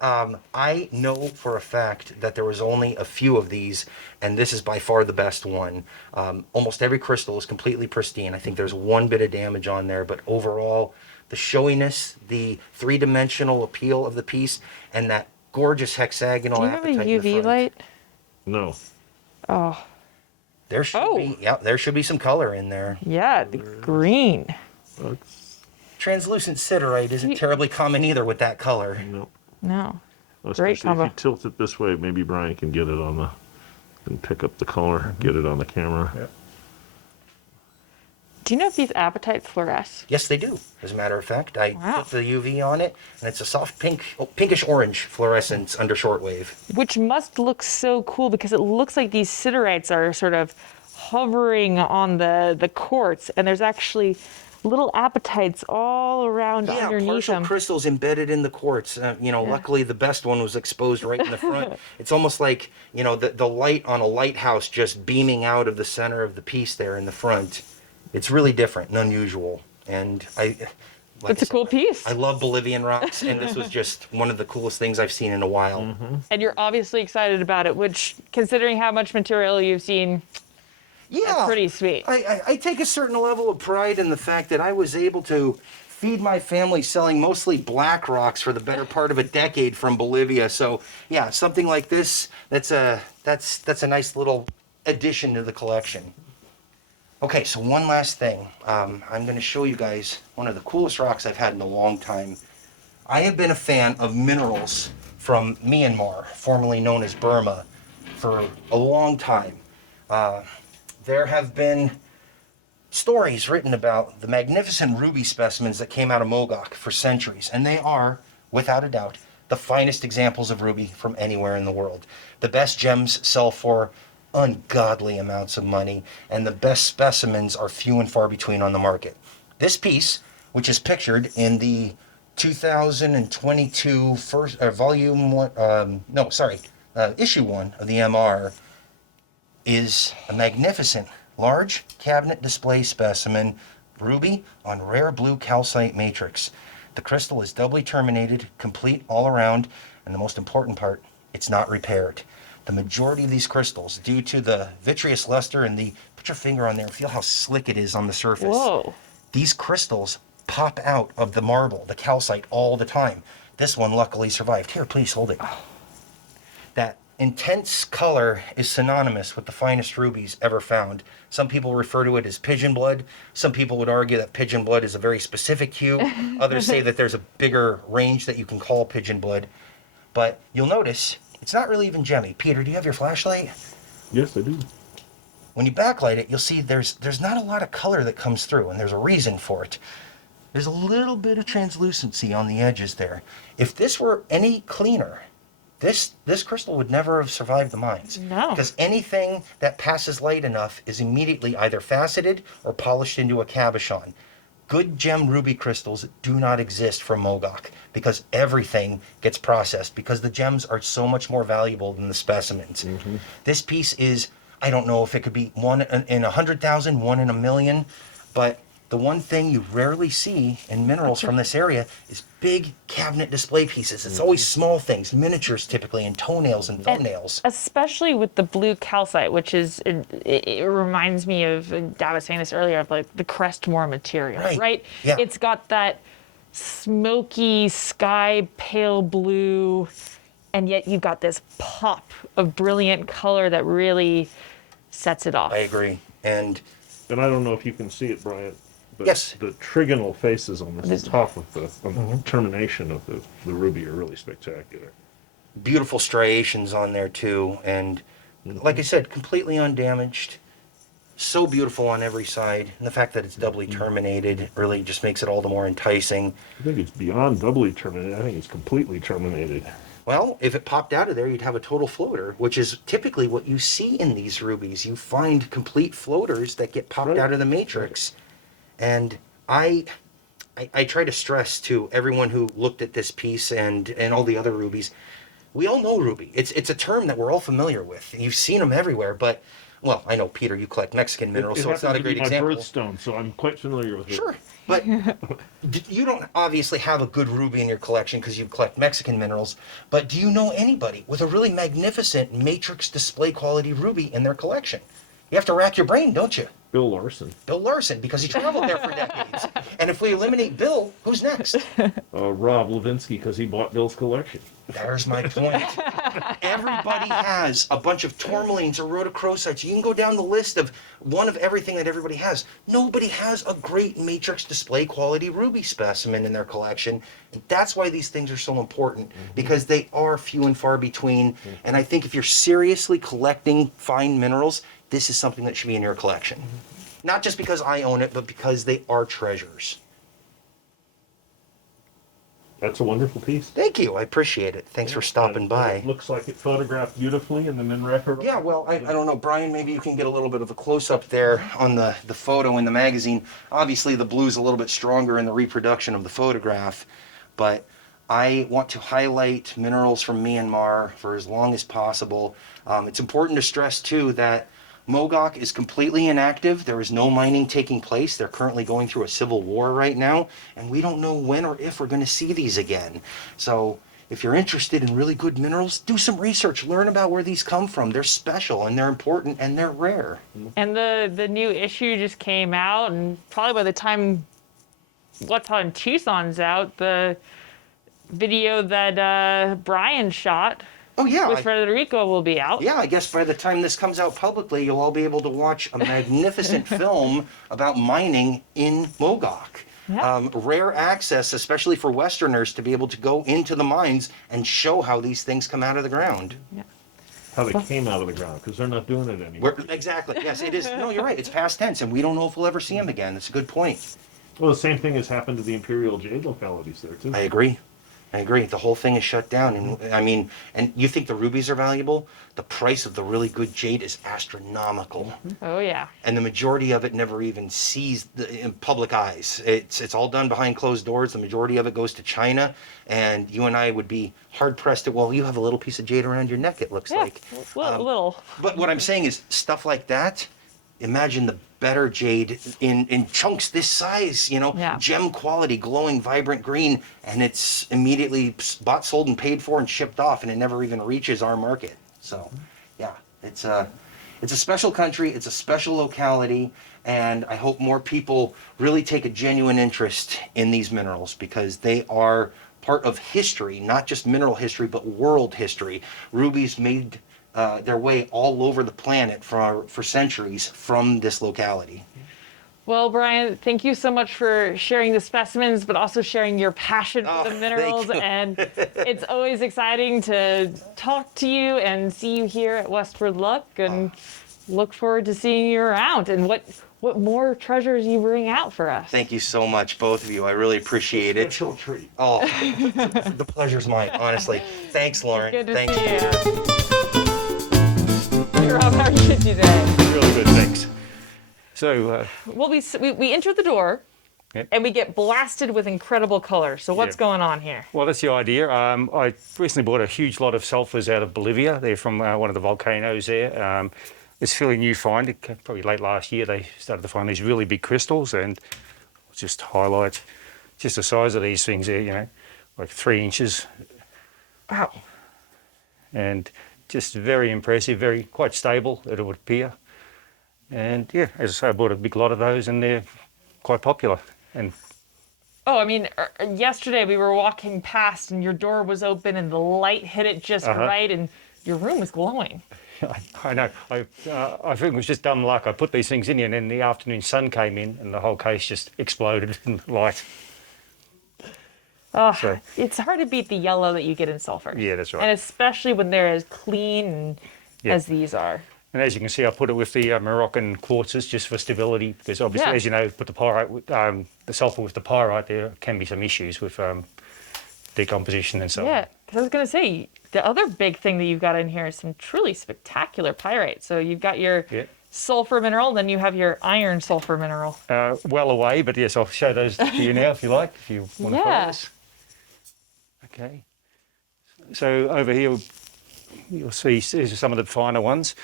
I know for a fact that there was only a few of these, and this is by far the best one. Almost every crystal is completely pristine. I think there's one bit of damage on there, but overall, the showiness, the three-dimensional appeal of the piece, and that gorgeous hexagonal apatite. Do you have a UV light? No. Oh. There should be some color in there. Yeah, the green. Translucent siderite isn't terribly common either with that color. No. No. Especially combo. if you tilt it this way, maybe Brian can get it on the, and pick up the color, get it on the camera. Yep. Do you know if these apatites fluoresce? Yes, they do. As a matter of fact, I Wow. put the UV on it, and it's a soft pinkish orange fluorescence under shortwave. Which must look so cool because it looks like these siderites are sort of hovering on the quartz, and there's actually little apatites all around Yeah, underneath partial them. crystals embedded in the quartz. Luckily the best one was exposed right in the front. It's almost like, the light on a lighthouse just beaming out of the center of the piece there in the front. It's really different and unusual. And It's a cool piece. I love Bolivian rocks, and this was just one of the coolest things I've seen in a while. And you're obviously excited about it, which, considering how much material you've seen, Yeah, that's pretty sweet. I take a certain level of pride in the fact that I was able to feed my family selling mostly black rocks for the better part of a decade from Bolivia. So yeah, something like this, that's a nice little addition to the collection. Okay, so one last thing. I'm going to show you guys one of the coolest rocks I've had in a long time. I have been a fan of minerals from Myanmar, formerly known as Burma, for a long time. There have been stories written about the magnificent ruby specimens that came out of Mogok for centuries, and they are, without a doubt, the finest examples of ruby from anywhere in the world. The best gems sell for ungodly amounts of money, and the best specimens are few and far between on the market. This piece, which is pictured in the 2022 issue 1 of the MR, is a magnificent large cabinet display specimen, ruby on rare blue calcite matrix. The crystal is doubly terminated, complete all around, and the most important part, it's not repaired. The majority of these crystals, due to the vitreous luster and put your finger on there, feel how slick it is on the surface. Whoa. These crystals pop out of the marble, the calcite, all the time. This one luckily survived. Here, please hold it. That intense color is synonymous with the finest rubies ever found. Some people refer to it as pigeon blood. Some people would argue that pigeon blood is a very specific hue. Others say that there's a bigger range that you can call pigeon blood. But you'll notice it's not really even gemmy. Peter, do you have your flashlight? Yes, I do. When you backlight it, you'll see there's not a lot of color that comes through, and there's a reason for it. There's a little bit of translucency on the edges there. If this were any cleaner, this crystal would never have survived the mines. No. Because anything that passes light enough is immediately either faceted or polished into a cabochon. Good gem ruby crystals do not exist from Mogok because everything gets processed, because the gems are so much more valuable than the specimens. This piece is, I don't know if it could be 1 in 100,000, 1 in a million, but the one thing you rarely see in minerals from this area is big cabinet display pieces. It's always small things, miniatures typically, and toenails and thumbnails. Especially with the blue calcite, which is, it reminds me of, and Dad was saying this earlier, of like the Crestmore material, right? Yeah. It's got that smoky sky pale blue, and yet you've got this pop of brilliant color that really sets it off. I agree. And I don't know if you can see it, Brian, but Yes. the trigonal faces on the top of the termination of the ruby are really spectacular. beautiful striations on there too. And like I said, completely undamaged. So beautiful on every side. And the fact that it's doubly terminated really just makes it all the more enticing. I think it's beyond doubly terminated. I think it's completely terminated. Well, if it popped out of there, you'd have a total floater, which is typically what you see in these rubies. You find complete floaters that get popped Right. out of the matrix. And I try to stress to everyone who looked at this piece and all the other rubies, we all know ruby. It's a term that we're all familiar with. You've seen them everywhere, but, well, I know, Peter, you collect Mexican minerals, so it's not a great example. My birthstone, so I'm quite familiar with it. Sure, but you don't obviously have a good ruby in your collection because you collect Mexican minerals, but do you know anybody with a really magnificent matrix display quality ruby in their collection? You have to rack your brain, don't you? Bill Larson. Bill Larson, because he traveled there for decades. And if we eliminate Bill, who's next? Rob Levinsky, because he bought Bill's collection. There's my point. Everybody has a bunch of tourmalines or rhodochrosites. You can go down the list of one of everything that everybody has. Nobody has a great matrix display quality ruby specimen in their collection. And that's why these things are so important, because they are few and far between. And I think if you're seriously collecting fine minerals, this is something that should be in your collection. Not just because I own it, but because they are treasures. That's a wonderful piece. Thank you. I appreciate it. Thanks for stopping by. It looks like it photographed beautifully in the Minrecord. Yeah, well, I don't know. Brian, maybe you can get a little bit of a close-up there on the photo in the magazine. Obviously, the blue's a little bit stronger in the reproduction of the photograph, but I want to highlight minerals from Myanmar for as long as possible. It's important to stress, too, that Mogok is completely inactive. There is no mining taking place. They're currently going through a civil war right now, and we don't know when or if we're going to see these again. So if you're interested in really good minerals, do some research. Learn about where these come from. They're special, and they're important, and they're rare. And the new issue just came out, and probably by the time What's Hot in Tucson's out, the video that Brian shot Oh, yeah. with Federico will be out. Yeah, I guess by the time this comes out publicly, you'll all be able to watch a magnificent film about mining in Mogok. Yeah. Rare access, especially for Westerners, to be able to go into the mines and show how these things come out of the ground. Yeah. How they came out of the ground, because they're not doing it anymore. Exactly. Yes, it is. No, you're right. It's past tense, and we don't know if we'll ever see them again. That's a good point. Well, the same thing has happened to the Imperial Jade localities there, too. I agree. The whole thing is shut down. And I mean, and you think the rubies are valuable? The price of the really good jade is astronomical. Oh, yeah. And the majority of it never even sees in public eyes. It's all done behind closed doors. The majority of it goes to China. And you and I would be hard pressed to, well, you have a little piece of jade around your neck, it looks Yeah, like. little. But what I'm saying is stuff like that, imagine the better jade in chunks this size, Yeah. gem quality, glowing, vibrant green, and it's immediately bought, sold, and paid for and shipped off, and it never even reaches our market. So, yeah, it's a special country, it's a special locality, and I hope more people really take a genuine interest in these minerals, because they are part of history, not just mineral history, but world history. Rubies made their way all over the planet for centuries from this locality. Well, Brian, thank you so much for sharing the specimens, but also sharing your passion for the thank minerals. you. And it's always exciting to talk to you and see you here at Westward Look, and look forward to seeing you around and what more treasures you bring out for us. Thank you so much, both of you. I really appreciate it. Special treat. Oh, the pleasure's mine, honestly. Thanks, Lauren. Good to Thanks, see you. Peter. Hey, Rob, how are you today? Really good, thanks. So, Well, we enter the door, Yep. and we get blasted with incredible color. So what's Yeah. going on here? well, that's the idea. I recently bought a huge lot of sulfurs out of Bolivia. They're from one of the volcanoes there. It's a fairly new find. Probably late last year they started to find these really big crystals, and just highlight just the size of these things there, like 3 inches. Wow. And just very impressive, quite stable, it would appear. And yeah, as I say, I bought a big lot of those, and they're quite popular. And Oh, I mean, yesterday we were walking past and your door was open and the light hit it just right and your room was glowing. I know, I think it was just dumb luck. I put these things in here, and then the afternoon sun came in, and the whole case just exploded in light. Oh, So- it's hard to beat the yellow that you get in sulfur. Yeah, that's right. And especially when they're as clean Yeah. as these are. And as you can see, I put it with the Moroccan quartzes just for stability, because obviously, Yeah. as you know, put the pyrite, the sulfur with the pyrite, there can be some issues with decomposition and so Yeah, on. because I was going to say, the other big thing that you've got in here is some truly spectacular pyrite. So you've got your Yeah. sulfur mineral, then you have your iron sulfur mineral. Well away, but yes, I'll show those to you now if you like, if you want to follow Yeah. us. Okay. So over here, you'll see these are some of the finer ones.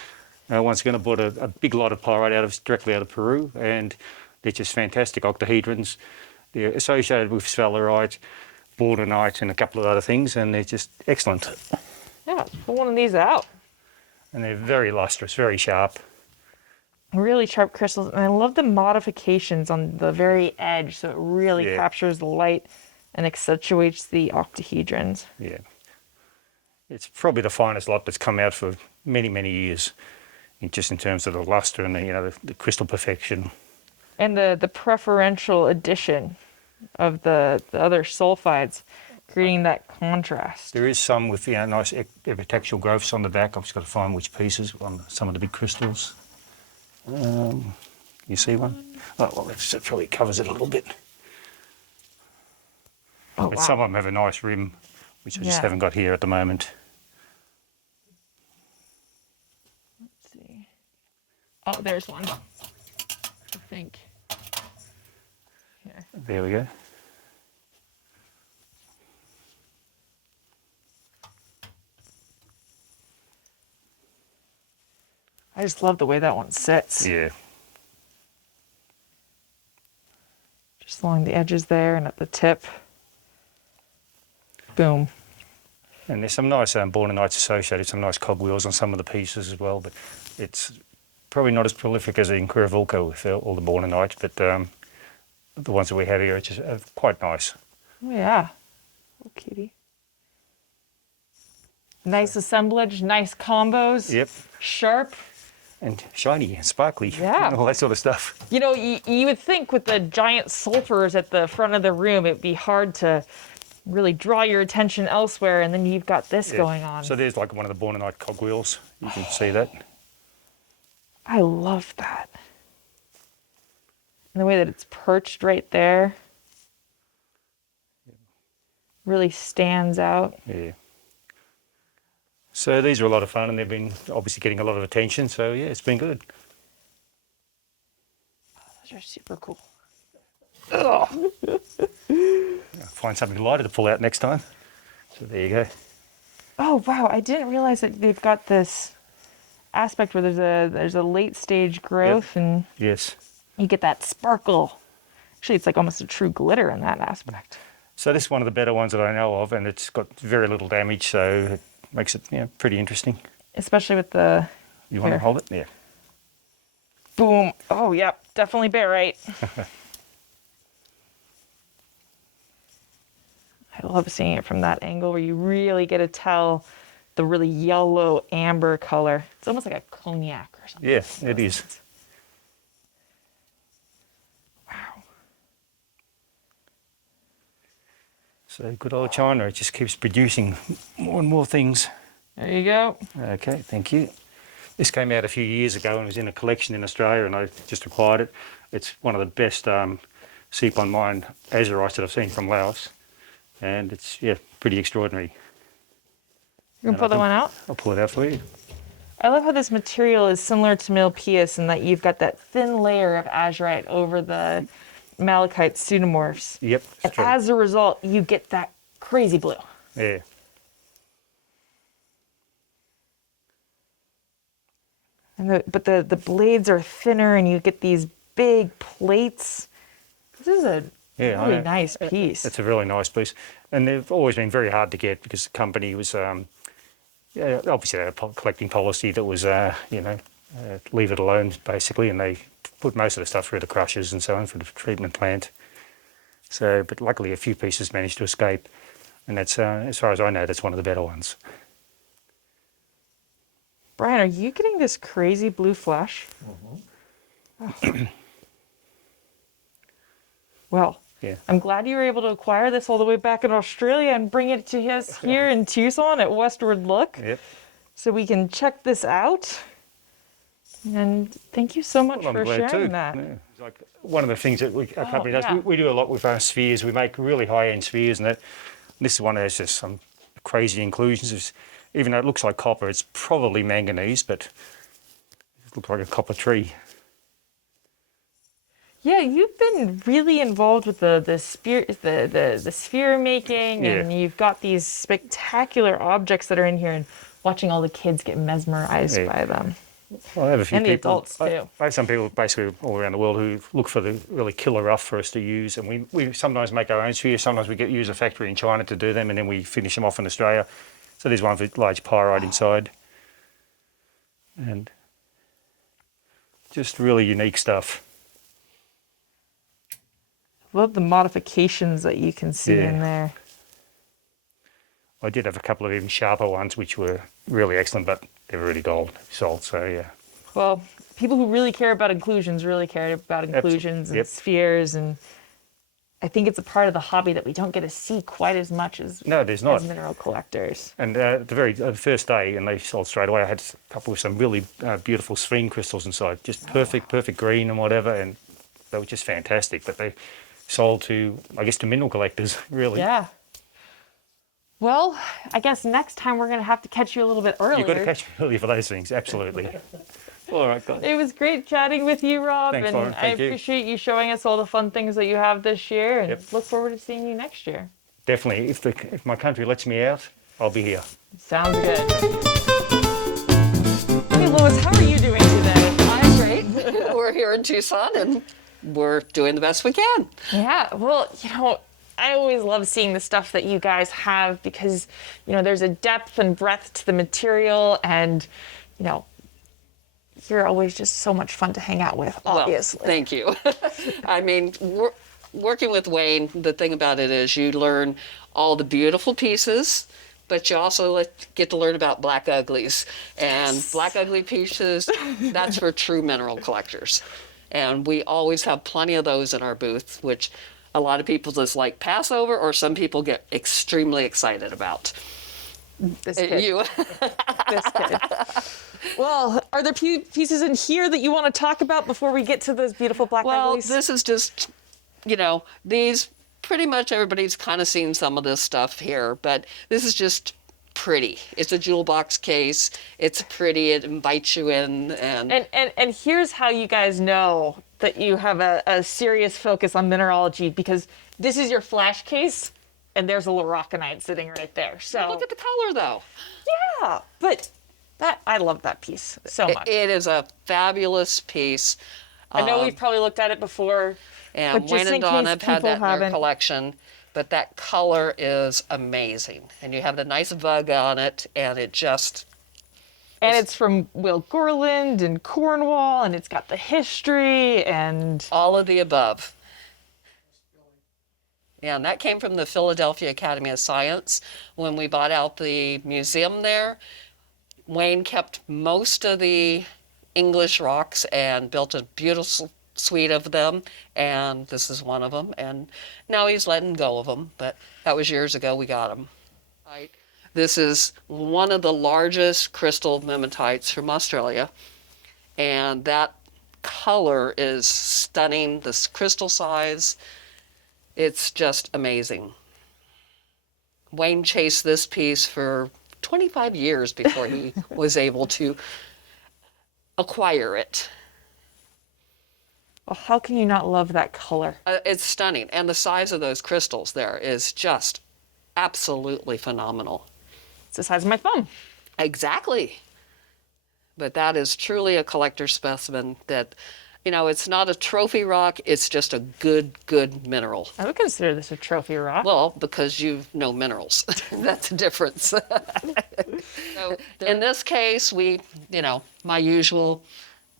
Once again, I bought a big lot of pyrite directly out of Peru, and they're just fantastic octahedrons. They're associated with sphalerite, bordenite, and a couple of other things, and they're just excellent. Yeah, pull one of these out. And they're very lustrous, very sharp. Really sharp crystals. And I love the modifications on the very edge, so it really Yeah. captures the light and accentuates the octahedrons. Yeah. It's probably the finest lot that's come out for many, many years, just in terms of the luster and the crystal perfection. And the preferential addition of the other sulfides, creating that contrast. There is some with nice epitaxial growths on the back. I've just got to find which pieces on some of the big crystals. You see one? Oh, well, that probably covers it a little bit. Oh, But wow. some of them have a nice rim, which I just Yeah. haven't got here at the moment. Let's see. Oh, there's one. I think. Here. There we go. I just love the way that one sits. Yeah. Just along the edges there and at the tip. Boom. And there's some nice bornonites associated, some nice cogwheels on some of the pieces as well, but it's probably not as prolific as in Curavulco with all the bornonites, but the ones that we have here are just quite nice. Oh, yeah. Oh, cutie. Nice assemblage, nice combos. Yep. Sharp. And shiny and sparkly. Yeah. And all that sort of stuff. You know, you would think with the giant sulfurs at the front of the room, it'd be hard to really draw your attention elsewhere, and then you've got this Yeah. going on. So there's like one of the bornonite cogwheels. You can see that. I love that. And the way that it's perched right there really stands out. Yeah. So these are a lot of fun, and they've been obviously getting a lot of attention. So yeah, it's been good. Those are super cool. I'll find something lighter to pull out next time. So there you go. Oh wow, I didn't realize that they've got this aspect where there's a late stage growth and Yes. you get that sparkle. Actually, it's like almost a true glitter in that aspect. So this is one of the better ones that I know of, and it's got very little damage, so it makes it pretty interesting. Especially with the You want to Here. hold it? Yeah. boom. Oh yep, definitely barite. I love seeing it from that angle where you really get to tell the really yellow amber color. It's almost like a cognac or something. Yeah, it is. Wow. So good old China, it just keeps producing more and more things. There you go. Okay, thank you. This came out a few years ago and was in a collection in Australia, and I just acquired it. It's one of the best seep-on mine AUSROX that I've seen from Laos, and it's pretty extraordinary. You can pull that one out? I'll pull it out for you. I love how this material is similar to Milpias in that you've got that thin layer of azurite over the malachite pseudomorphs. Yep. And true. as a result, you get that crazy blue. Yeah. And but the blades are thinner and you get these big plates. This is a really nice piece. It's a really nice piece, and they've always been very hard to get because the company was, obviously they had a collecting policy that was, leave it alone basically, and they put most of the stuff through the crushers and so on for the treatment plant. So, but luckily a few pieces managed to escape, and that's, as far as I know, that's one of the better ones. Brian, are you getting this crazy blue flesh? Oh. Well, Yeah. I'm glad you were able to acquire this all the way back in Australia and bring it to us here in Tucson at Westward Look. Yep. So we can check this out. And thank you so much Well, I'm for glad sharing too. that. Yeah. It's like one of the things that our company does, yeah. we do a lot with our spheres. We make really high-end spheres, and this is one that has just some crazy inclusions. Even though it looks like copper, it's probably manganese, but it looks like a copper tree. Yeah, you've been really involved with the sphere making, and Yeah. you've got these spectacular objects that are in here, and watching all the kids get mesmerized Yeah. by them. Well, I have a few And the people. adults, too. I have some people basically all around the world who look for the really killer rough for us to use, and we sometimes make our own spheres. Sometimes we use a factory in China to do them, and then we finish them off in Australia. So there's one with large pyrite inside, and just really unique stuff. Love the modifications that you can see in there. I did have a couple of even sharper ones, which were really excellent, but they've already sold. So yeah. Well, people who really care about inclusions really care about inclusions and spheres, and I think it's a part of the hobby that we don't get to see quite as much as there's not. as mineral collectors. And the first day, and they sold straight away. I had a couple of some really beautiful sphere crystals inside, just perfect green and whatever, and they were just fantastic. But they sold to, I guess, to mineral collectors, really. Yeah. Well, I guess next time we're going to have to catch you a little bit earlier. You've got to catch me early for those things, absolutely. All right, guys. It was great chatting with you, Rob. Thanks, and Lauren. Thank you. appreciate you showing us all the fun things that you have this year, and look forward to seeing you next year. Definitely. If my country lets me out, I'll be here. Sounds good. Hey, Lois, how are you doing today? I'm great. We're here in Tucson, and we're doing the best we can. Yeah, well, I always love seeing the stuff that you guys have because, there's a depth and breadth to the material, and, you're always just so much fun to hang out with, obviously. Well, thank you. I mean, working with Wayne, the thing about it is you learn all the beautiful pieces, but you also get to learn about black uglies. And black ugly pieces, that's for true mineral collectors. And we always have plenty of those in our booth, which a lot of people just pass over, or some people get extremely excited about. This kid. You. This kid. Well, are there pieces in here that you want to talk about before we get to those beautiful black uglies? Well, this is just, these, pretty much everybody's kind of seen some of this stuff here, but this is just pretty. It's a jewel box case. It's pretty. It invites you in. And here's how you guys know that you have a serious focus on mineralogy, because this is your flash case, and there's a Loroconite sitting right there. So look at the color, though. Yeah, but I love that piece so much. It is a fabulous piece. I know we've probably looked at it before. And Wayne and Donna have had that in their collection, but that color is amazing. And you have the nice bug on it, and it just... And it's from Will Gorland and Cornwall, and it's got the history and... all of the above. Yeah, and that came from the Philadelphia Academy of Science. When we bought out the museum there, Wayne kept most of the English rocks and built a beautiful suite of them, and this is one of them. And now he's letting go of them, but that was years ago we got them. Right. This is one of the largest crystal memetites from Australia, and that color is stunning. This crystal size, it's just amazing. Wayne chased this piece for 25 years before he was able to acquire it. Well, how can you not love that color? It's stunning, and the size of those crystals there is just absolutely phenomenal. It's the size of my thumb. Exactly. But that is truly a collector specimen that, it's not a trophy rock, it's just a good mineral. I would consider this a trophy rock. Well, because you know minerals. That's the difference. So in this case, we, my usual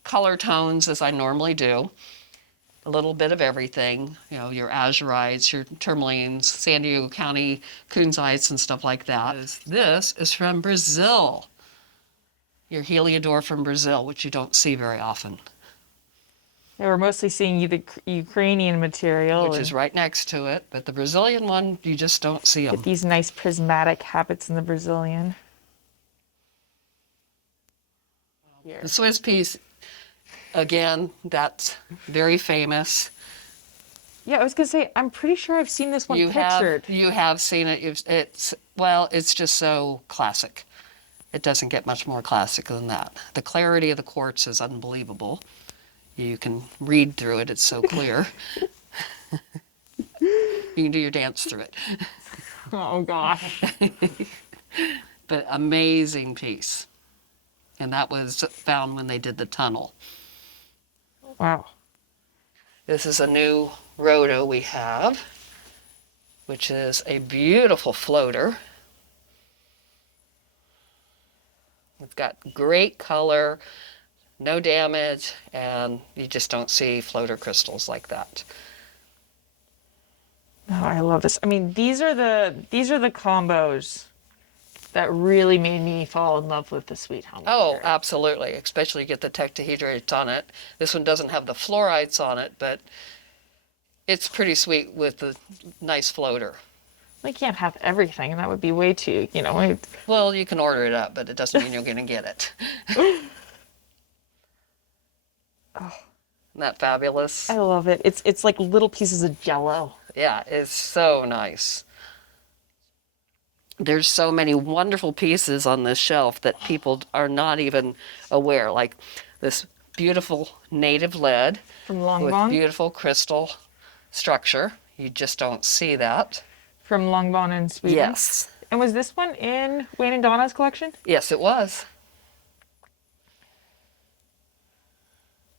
color tones as I normally do. A little bit of everything, your azurites, your tourmalines, San Diego County kunzites and stuff like that. This is from Brazil. Your heliodor from Brazil, which you don't see very often. Yeah, we're mostly seeing the Ukrainian material. Which is right next to it, but the Brazilian one, you just don't see them. Get these nice prismatic habits in the Brazilian. The Swiss piece, again, that's very famous. Yeah, I was going to say, I'm pretty sure I've seen this one pictured. You have seen it. It's just so classic. It doesn't get much more classic than that. The clarity of the quartz is unbelievable. You can read through it. It's so clear. You can do your dance through it. Oh, gosh. But amazing piece. And that was found when they did the tunnel. Wow. This is a new rhodo we have, which is a beautiful floater. It's got great color, no damage, and you just don't see floater crystals like that. Oh, I love this. I mean, these are the combos that really made me fall in love with the sweet honey. Oh, absolutely. Especially you get the tetrahedrites on it. This one doesn't have the fluorides on it, but it's pretty sweet with the nice floater. We can't have everything. That would be way too, Well, you can order it up, but it doesn't mean you're going to get it. Isn't that fabulous? I love it. It's like little pieces of jello. Yeah, it's so nice. There's so many wonderful pieces on this shelf that people are not even aware, like this beautiful native lead From with Longbon. beautiful crystal structure. You just don't see that. From Longbon in Sweden. Yes. And was this one in Wayne and Donna's collection? Yes, it was.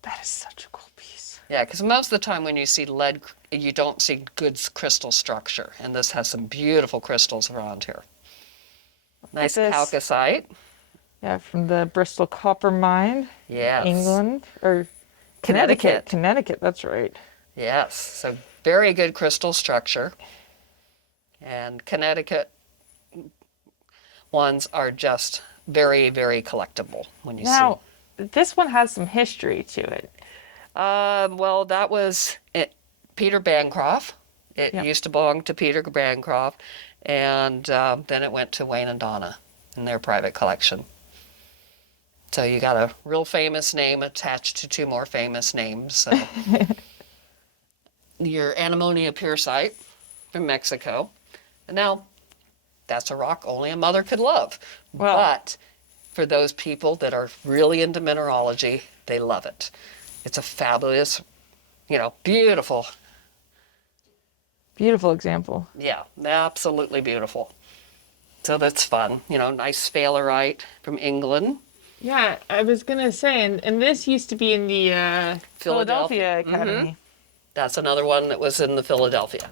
That is such a cool piece. Yeah, because most of the time when you see lead, you don't see good crystal structure. And this has some beautiful crystals around here. Nice this. calcite. Yeah, from the Bristol Copper Mine, Yes. England, or Connecticut. Connecticut, that's right. Yes, so very good crystal structure. And Connecticut ones are just very, very collectible when you Now, this one has some history to it. Well, that was it, Peter Bancroft. It Yep. used to belong to Peter Bancroft, and then it went to Wayne and Donna in their private collection. So you got a real famous name attached to two more famous names. So. Your antimonia pyrite from Mexico. And now, that's a rock only a mother could love. Well- But for those people that are really into mineralogy, they love it. It's a fabulous, beautiful. Beautiful example. Yeah, absolutely beautiful. So that's fun. Nice sphalerite from England. Yeah, I was going to say, and this used to be in the Philadelphia Academy. That's another one that was in the Philadelphia.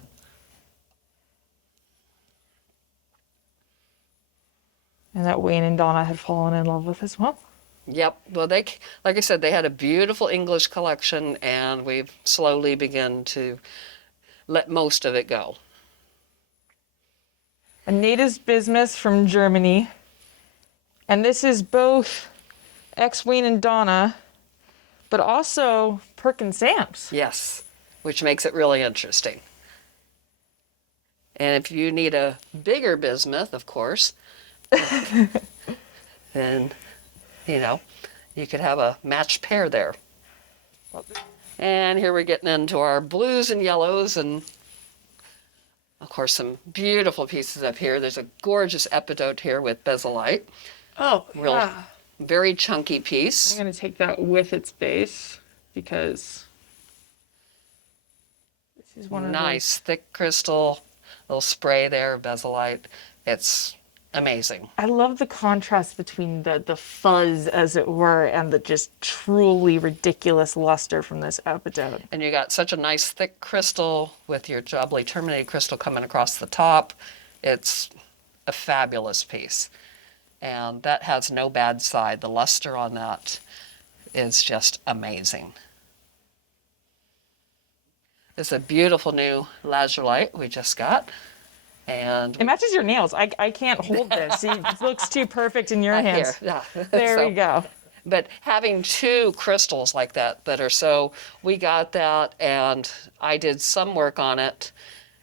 And that Wayne and Donna had fallen in love with as well. Yep. Well, like I said, they had a beautiful English collection, and we've slowly begun to let most of it go. A native bismuth from Germany. And this is both ex-Wayne and Donna, but also Perkins Sam's. Yes, which makes it really interesting. And if you need a bigger bismuth, of course, then, you could have a matched pair there. And here we're getting into our blues and yellows, and of course some beautiful pieces up here. There's a gorgeous epidote here with bezelite. Oh, Real, yeah. very chunky piece. I'm going to take that with its base because this is one of Nice, thick crystal, little spray there, bezelite. It's amazing. I love the contrast between the fuzz, as it were, and the just truly ridiculous luster from this epidote. And you got such a nice thick crystal with your doubly terminated crystal coming across the top. It's a fabulous piece. And that has no bad side. The luster on that is just amazing. It's a beautiful new lazulite we just got. And It matches your nails. I can't hold this. It looks too perfect in your hands. here, yeah. There So- we go. But having two crystals like that we got that, and I did some work on it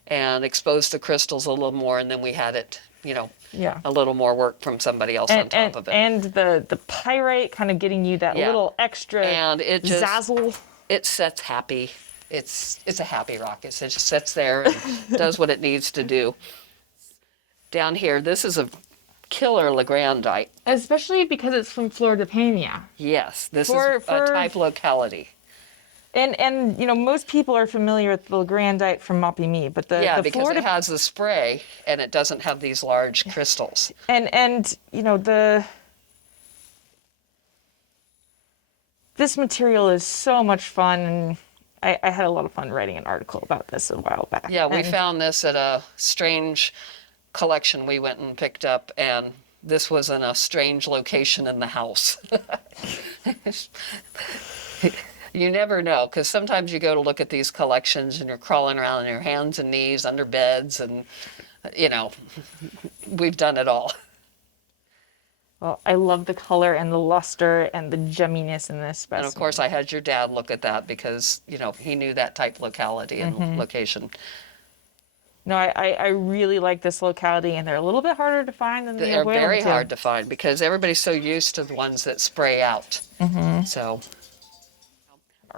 and exposed the crystals a little more, and then we had it, Yeah. a little more work from somebody else on top of it. And the pyrite kind of getting you that Yeah. little extra And it just zazzle. it sets happy. It's a happy rock. It just sits there and does what it needs to do. Down here, this is a killer Legrandite. Especially because it's from Flor de Peña. Yes, this For- is a for- type locality. And most people are familiar with the Legrandite from Mapimi, but the Because Flor de it has the spray and it doesn't have these large crystals. and this material is so much fun, and I had a lot of fun writing an article about this a while back. Yeah, we And found this at a strange collection we went and picked up, and this was in a strange location in the house. You never know, because sometimes you go to look at these collections and you're crawling around on your hands and knees under beds, and, you know, we've done it all. Well, I love the color and the luster and the gemminess in this specimen. And of course, I had your dad look at that because, you know, he knew that type locality and location. No, I really like this locality, and they're a little bit harder to find than the They're Whale very Tail. hard to find because everybody's so used to the ones that spray out. So,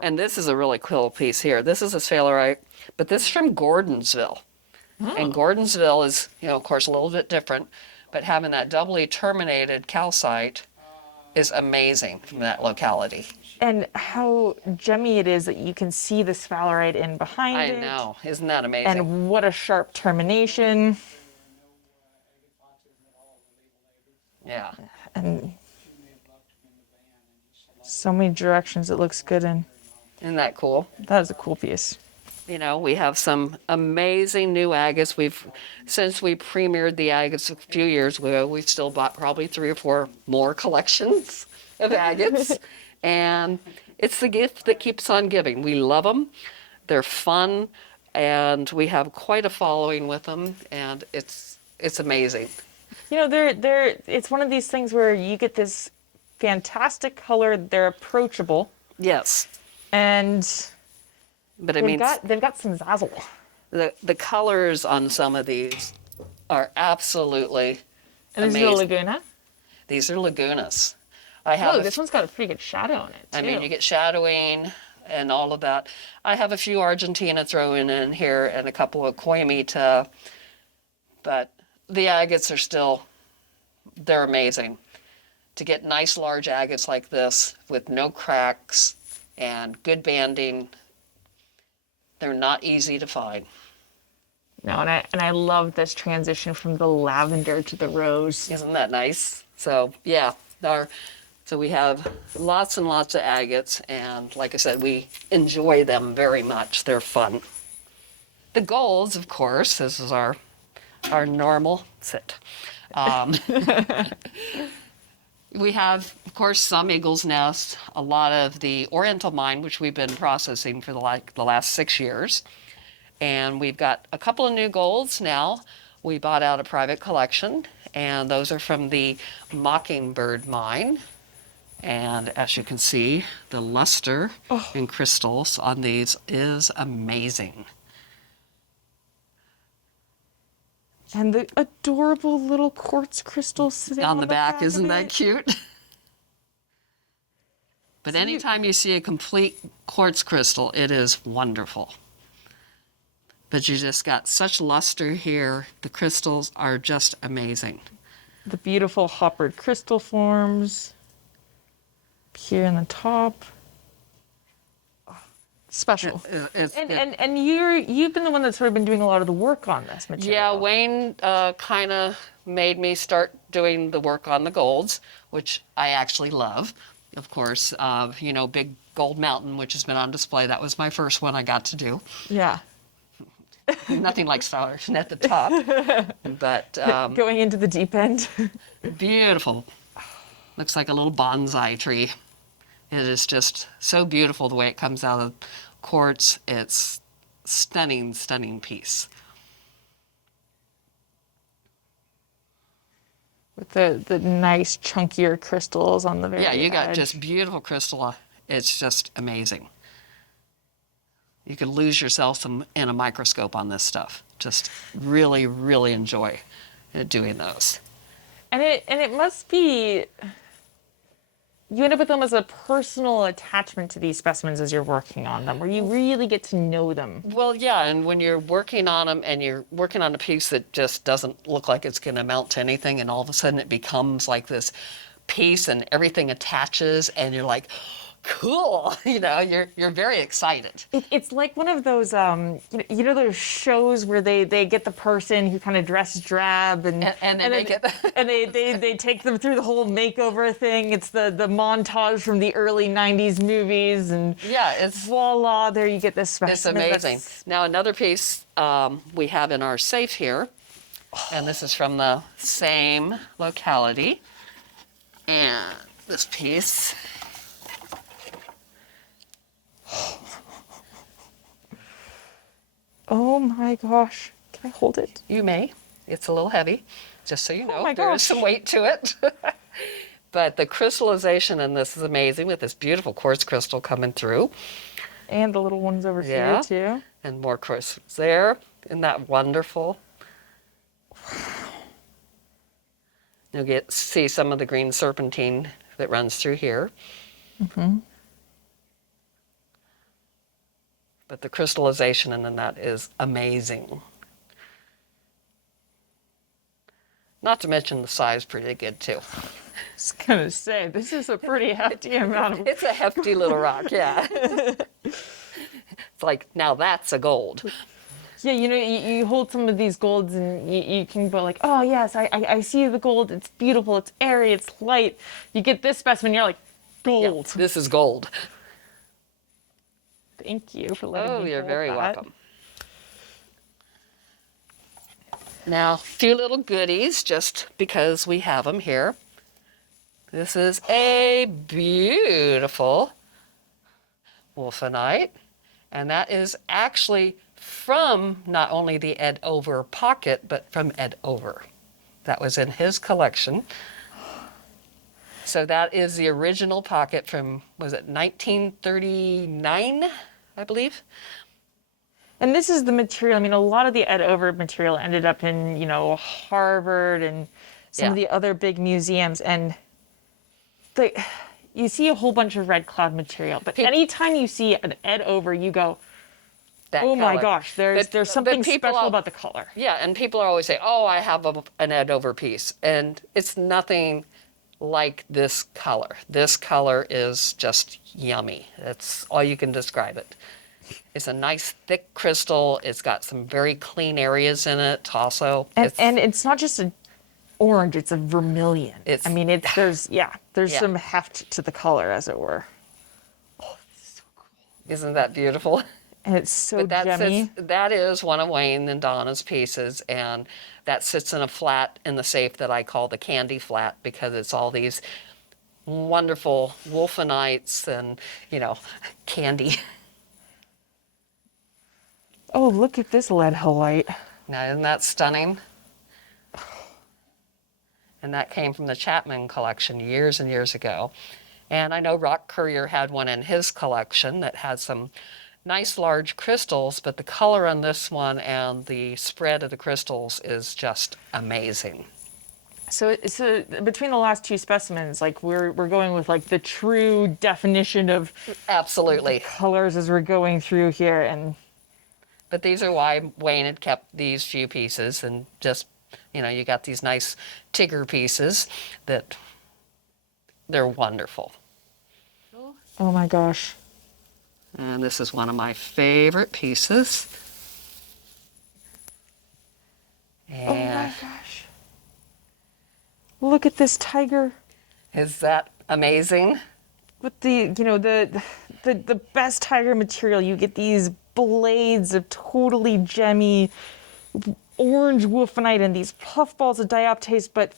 and this is a really cool piece here. This is a sphalerite, but this is from Gordonsville. And Gordonsville is, you know, of course, a little bit different, but having that doubly terminated calcite is amazing from that locality. And how gemmy it is that you can see the sphalerite in behind I it. know. Isn't that amazing? And what a sharp termination. Yeah. And so many directions it looks good in. Isn't that cool? That is a cool piece. You know, we have some amazing new agates. Since we premiered the agates a few years ago, we've still bought probably 3 or 4 more collections of agates. And it's the gift that keeps on giving. We love them. They're fun, and we have quite a following with them, and it's amazing. You know, it's one of these things where you get this fantastic color, they're approachable, Yes. and But I they've mean, got some zazzle. the colors on some of these are absolutely And this is amazing. a Laguna. These are Lagunas. I have Oh, a this one's got a pretty good shadow on it, too. I mean, you get shadowing and all of that. I have a few Argentina thrown in here and a couple of Coimita, but the agates are still, they're amazing. To get nice large agates like this with no cracks and good banding, they're not easy to find. No, and I love this transition from the lavender to the rose. Isn't that nice? So, yeah, so we have lots and lots of agates, and like I said, we enjoy them very much. They're fun. The golds, of course, this is our normal sit. We have, of course, some eagle's nest, a lot of the oriental mine, which we've been processing for the last 6 years. And we've got a couple of new golds now. We bought out a private collection, and those are from the Mockingbird mine. And as you can see, the luster and crystals on these is amazing. And the adorable little quartz crystals sitting On the back, of isn't that it. cute? But anytime you see a complete quartz crystal, it is wonderful. But you just got such luster here. The crystals are just amazing. The beautiful hoppered crystal forms here in the top. Oh, special. And you've been the one that's sort of been doing a lot of the work on this material. Yeah, Wayne kind of made me start doing the work on the golds, which I actually love. Of course, Big Gold Mountain, which has been on display. That was my first one I got to do. Yeah. Nothing like starting at the top, but Going into the deep end. beautiful. Looks like a little bonsai tree. It is just so beautiful the way it comes out of quartz. It's stunning, stunning piece. With the nice chunkier crystals on the very Yeah, you got edge. just beautiful crystal. It's just amazing. You could lose yourself in a microscope on this stuff. Just really, really enjoy doing those. And it must be, you end up with them as a personal attachment to these specimens as you're working on them, where you really get to know them. Well, yeah, and when you're working on them and you're working on a piece that just doesn't look like it's going to amount to anything, and all of a sudden it becomes like this piece and everything attaches, and you're like, cool, you're very excited. It's like one of those, those shows where they get the person who kind of dress drab and they take them through the whole makeover thing. It's the montage from the early '90s movies, and yeah, it's voila, there you get this specimen. It's amazing. Now another piece we have in our safe here. And this is from the same locality. And this piece. Oh my gosh. Can I hold it? You may. It's a little heavy, just so you know. my There is gosh. some weight to it. But the crystallization in this is amazing with this beautiful quartz crystal coming through. And the little ones over Yeah. here too. And more crystals there. Isn't that wonderful? You'll see some of the green serpentine that runs through here. But the crystallization in that is amazing. Not to mention the size pretty good too. I was gonna say, this is a pretty hefty amount of. It's a hefty little rock, yeah. It's like, now that's a gold. Yeah, you know, you hold some of these golds and you can go like, oh yes, I see the gold. It's beautiful. It's airy. It's light. You get this specimen, you're like, Yeah, gold. this is gold. Thank you for letting Oh, me you're hold very that. welcome. Now, a few little goodies, just because we have them here. This is a beautiful wolfenite, and that is actually from not only the Ed Over pocket, but from Ed Over. That was in his collection. So that is the original pocket from, was it 1939, I believe? And this is the material. I mean, a lot of the Ed Over material ended up in, you know, Harvard and some of Yeah. the other big museums. And you see a whole bunch of red cloud material, but anytime you see an Ed Over, you go, That oh my color. gosh, there's But something people special all- about the color. Yeah, and people are always saying, oh, I have an Ed Over piece. And it's nothing like this color. This color is just yummy. That's all you can describe it. It's a nice thick crystal. It's got some very clean areas in it also. And it's not just an orange, it's a vermilion. It's- I mean, there's Yeah. some heft to the color, as it were. Isn't that beautiful? And it's so But gemmy. that is one of Wayne and Donna's pieces, and that sits in a flat in the safe that I call the candy flat, because it's all these wonderful wolfenites and, you know, candy. Oh, look at this lead halite. Now, isn't that stunning? And that came from the Chapman collection years and years ago. And I know Rock Courier had one in his collection that had some nice large crystals, but the color on this one and the spread of the crystals is just amazing. So between the last two specimens, like we're going with like the true definition of Absolutely. colors as we're going through here, and But these are why Wayne had kept these few pieces, and just, you know, you got these nice Tigger pieces that they're wonderful. oh my gosh. And this is one of my favorite pieces. Oh my And gosh. Look at this tiger is that amazing? with the, you know, the best tiger material. You get these blades of totally gemmy orange wolfenite and these puffballs of dioptase, but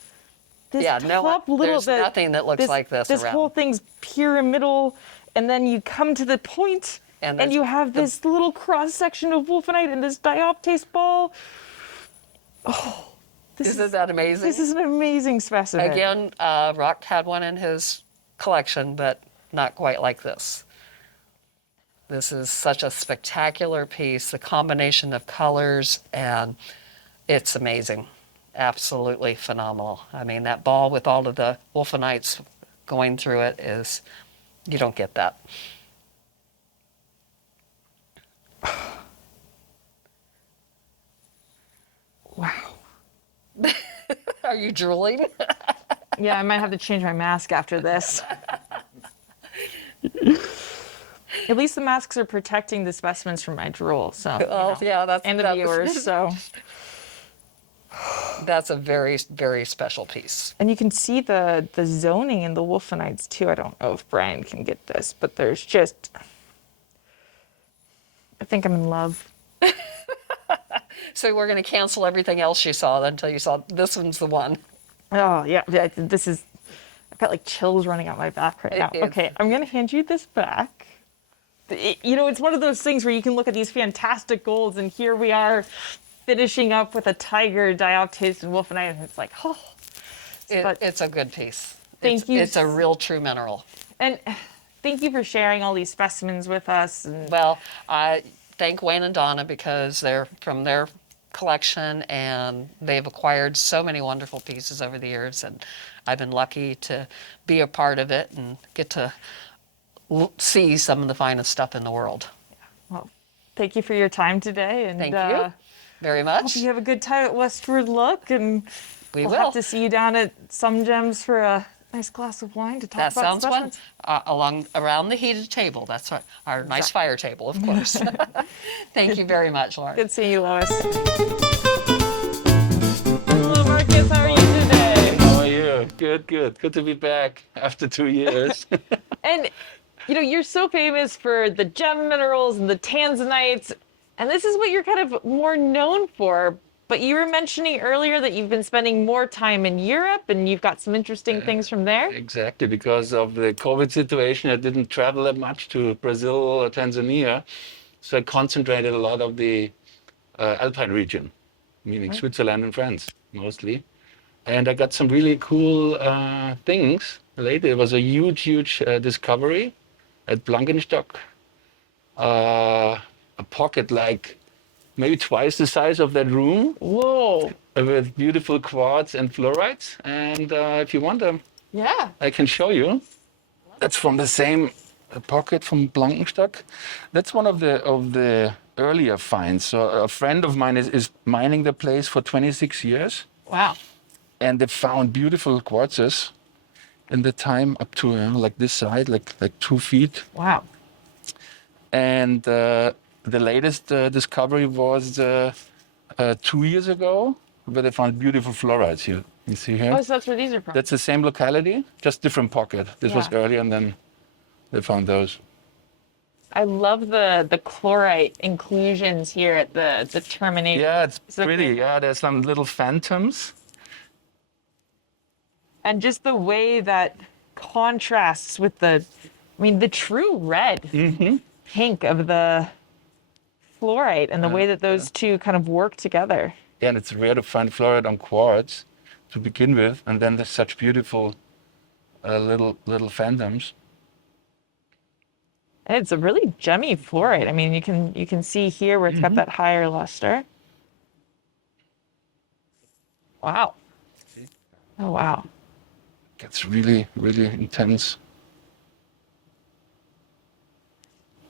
this Yeah, top little there's nothing that looks like this This around. whole thing's pyramidal, and then you come to the point, And and there's you have this little cross section of wolfenite and this dioptase ball. Oh, Isn't that amazing? this is an amazing specimen. Again, Rock had one in his collection, but not quite like this. This is such a spectacular piece, the combination of colors, and it's amazing. Absolutely phenomenal. I mean, that ball with all of the wolfenites going through it is, you don't get that. Wow. Are you drooling? Yeah, I might have to change my mask after this. At least the masks are protecting the specimens from my drool, so. you Oh, know, yeah, that's and the that's- viewers, so. That's a very, very special piece. And you can see the zoning in the wolfenites too. I don't know if Brian can get this, but there's just, I think I'm in love. So we're going to cancel everything else you saw until you saw this one's the one. Oh, yeah. This is, I've got like chills running out my back right now. Okay, I'm going to hand you this back. It's one of those things where you can look at these fantastic golds, and here we are finishing up with a tiger, dioptase, wolfenite, and it's like, oh. It's a good piece. Thank you. It's a real true mineral. And thank you for sharing all these specimens with us. And Well, I thank Wayne and Donna because they're from their collection and they've acquired so many wonderful pieces over the years, and I've been lucky to be a part of it and get to see some of the finest stuff in the world. well, thank you for your time today. And Thank you very much. Hope you have a good time at Westward Look, and We we'll will. have to see you down at Some Gems for a nice glass of wine to talk That about sounds fun. specimens. Around the heated table. That's our nice fire table, of course. Thank you very much, Lauren. Good seeing you, Lois. Hello, Marcus. How are you today? How are you? Good, good. Good to be back after 2 years. And you're so famous for the gem minerals and the tanzanites, and this is what you're kind of more known for. But you were mentioning earlier that you've been spending more time in Europe, and you've got some interesting things from there. Exactly. Because of the COVID situation, I didn't travel that much to Brazil or Tanzania. So I concentrated a lot of the Alpine region, meaning Switzerland and France mostly. And I got some really cool things later. It was a huge, huge discovery at Blankenstock. A pocket like maybe twice the size of that room. Whoa. With beautiful quartz and fluorites. And if you want them, Yeah. I can show you. That's from the same pocket from Blankenstock. That's one of the earlier finds. So a friend of mine is mining the place for 26 years. Wow. And they found beautiful quartzes in the time up to like this side, like 2 feet. Wow. And the latest discovery was 2 years ago, where they found beautiful fluorides. You see here? Oh, so that's where these are from. That's the same locality, just different pocket. This was Yeah. earlier, and then they found those. I love the chlorite inclusions here at the termination. Yeah, it's So pretty. cool. Yeah, there's some little phantoms. And just the way that contrasts with the true red pink of the fluorite, and the way that those two kind of work together. Yeah, and it's rare to find fluoride on quartz to begin with, and then there's such beautiful little phantoms. And it's a really gemmy fluorite. I mean, you can see here where it's got that higher luster. Wow. Oh, wow. Gets really, really intense.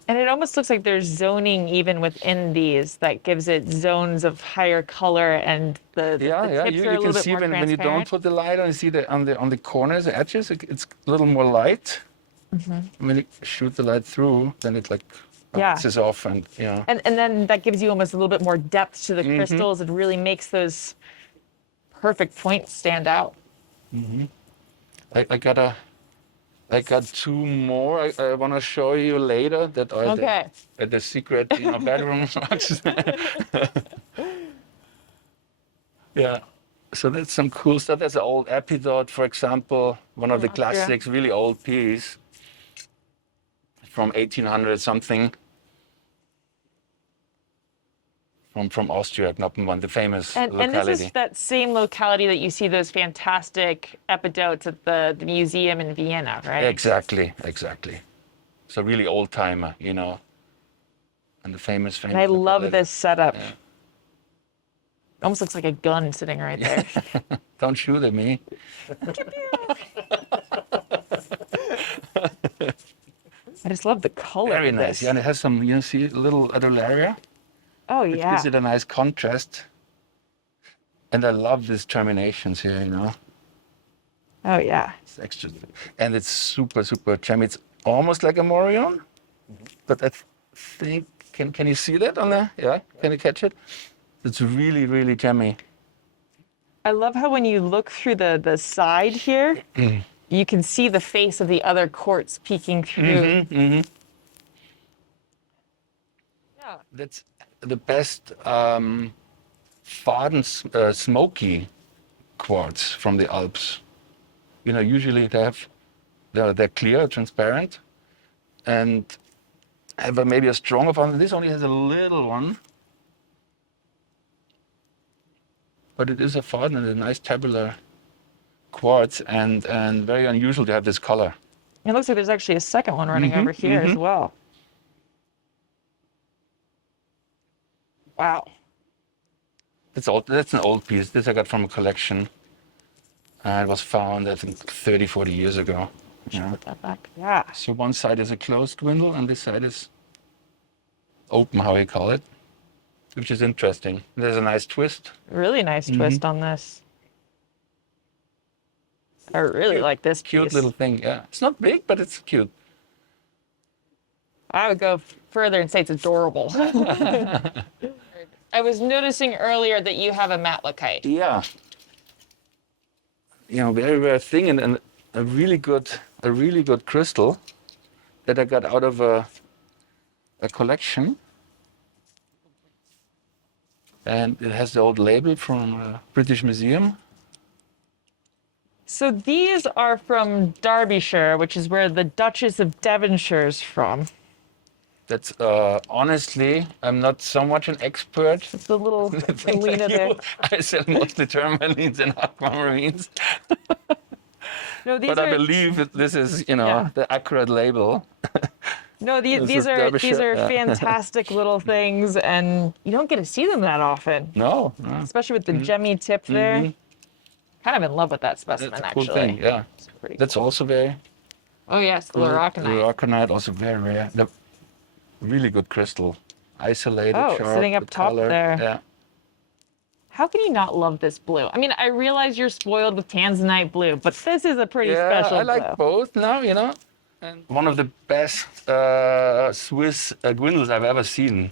And it almost looks like there's zoning even within these that gives it zones of higher color, and the Yeah, tips you are a can little bit see more when you don't transparent. put the light on, you see on the corners, the edges, it's a little more light. When you shoot the light through, then it like Yeah. bounces off, and And then that gives you almost a little bit more depth to the crystals. It really makes those perfect points stand out. I got 2 more I want to show you later that are Okay. the secret bedroom rocks. Yeah, so that's some cool stuff. That's an old epidote, for example, one of the classics, really old piece from 1800 something. From Austria, Knoppenbahn, the famous And locality. this is that same locality that you see those fantastic epidotes at the museum in Vienna, right? Exactly. So really old timer, and the famous. And I love locality. this setup. Yeah. Almost looks like a gun sitting right there. Don't shoot at me. I just love the color. Very of nice. this. Yeah, and it has some, see, a little adularia. Oh It yeah. gives it a nice contrast. And I love these terminations here, Oh yeah. It's extra. And it's super, super gemmy. It's almost like a Morion, but I think, can you see that on there? Yeah, can you catch it? It's really, really gemmy. I love how when you look through the side here, you can see the face of the other quartz peeking through. Yeah. That's the best smoky quartz from the Alps. You know, usually they're clear, transparent, and have maybe a stronger foundation. This only has a little one, but it is a Faden, a nice tabular quartz, and very unusual to have this color. It looks like there's actually a second one running over here as well. Wow. That's an old piece. This I got from a collection. It was found, I think, 30, 40 years ago. Yeah. Put that back. Yeah. So one side is a closed Wendel, and this side is open, how you call it, which is interesting. There's a nice twist. Really nice twist on this. I really like this Cute piece. little thing, yeah. It's not big, but it's cute. I would go further and say it's adorable. I was noticing earlier that you have a matlakite. Yeah. You know, very rare thing, and a really good crystal that I got out of a collection. And it has the old label from a British Museum. So these are from Derbyshire, which is where the Duchess of Devonshire's from. That's honestly, I'm not so much an expert. It's a little Things Alina like there. you. I sell mostly tourmalines and aquamarines. No, these But are I believe this is, you know, Yeah. the accurate label. no, this these is are Derbyshire, yeah. fantastic little things, and you don't get to see them that often, No, especially with the gemmy tip there. Kind of in love with that specimen, that's a cool actually. thing, yeah. It's pretty That's also very Oh yes, the Rhodochrosite. Rhodochrosite, also very rare. The really good crystal, isolated, Oh, sharp, sitting up the top color. there. Yeah. How can you not love this blue? I mean, I realize you're spoiled with tanzanite blue, but this is a pretty special I like blue. both now, you know. And one of the best Swiss Gwindels I've ever seen.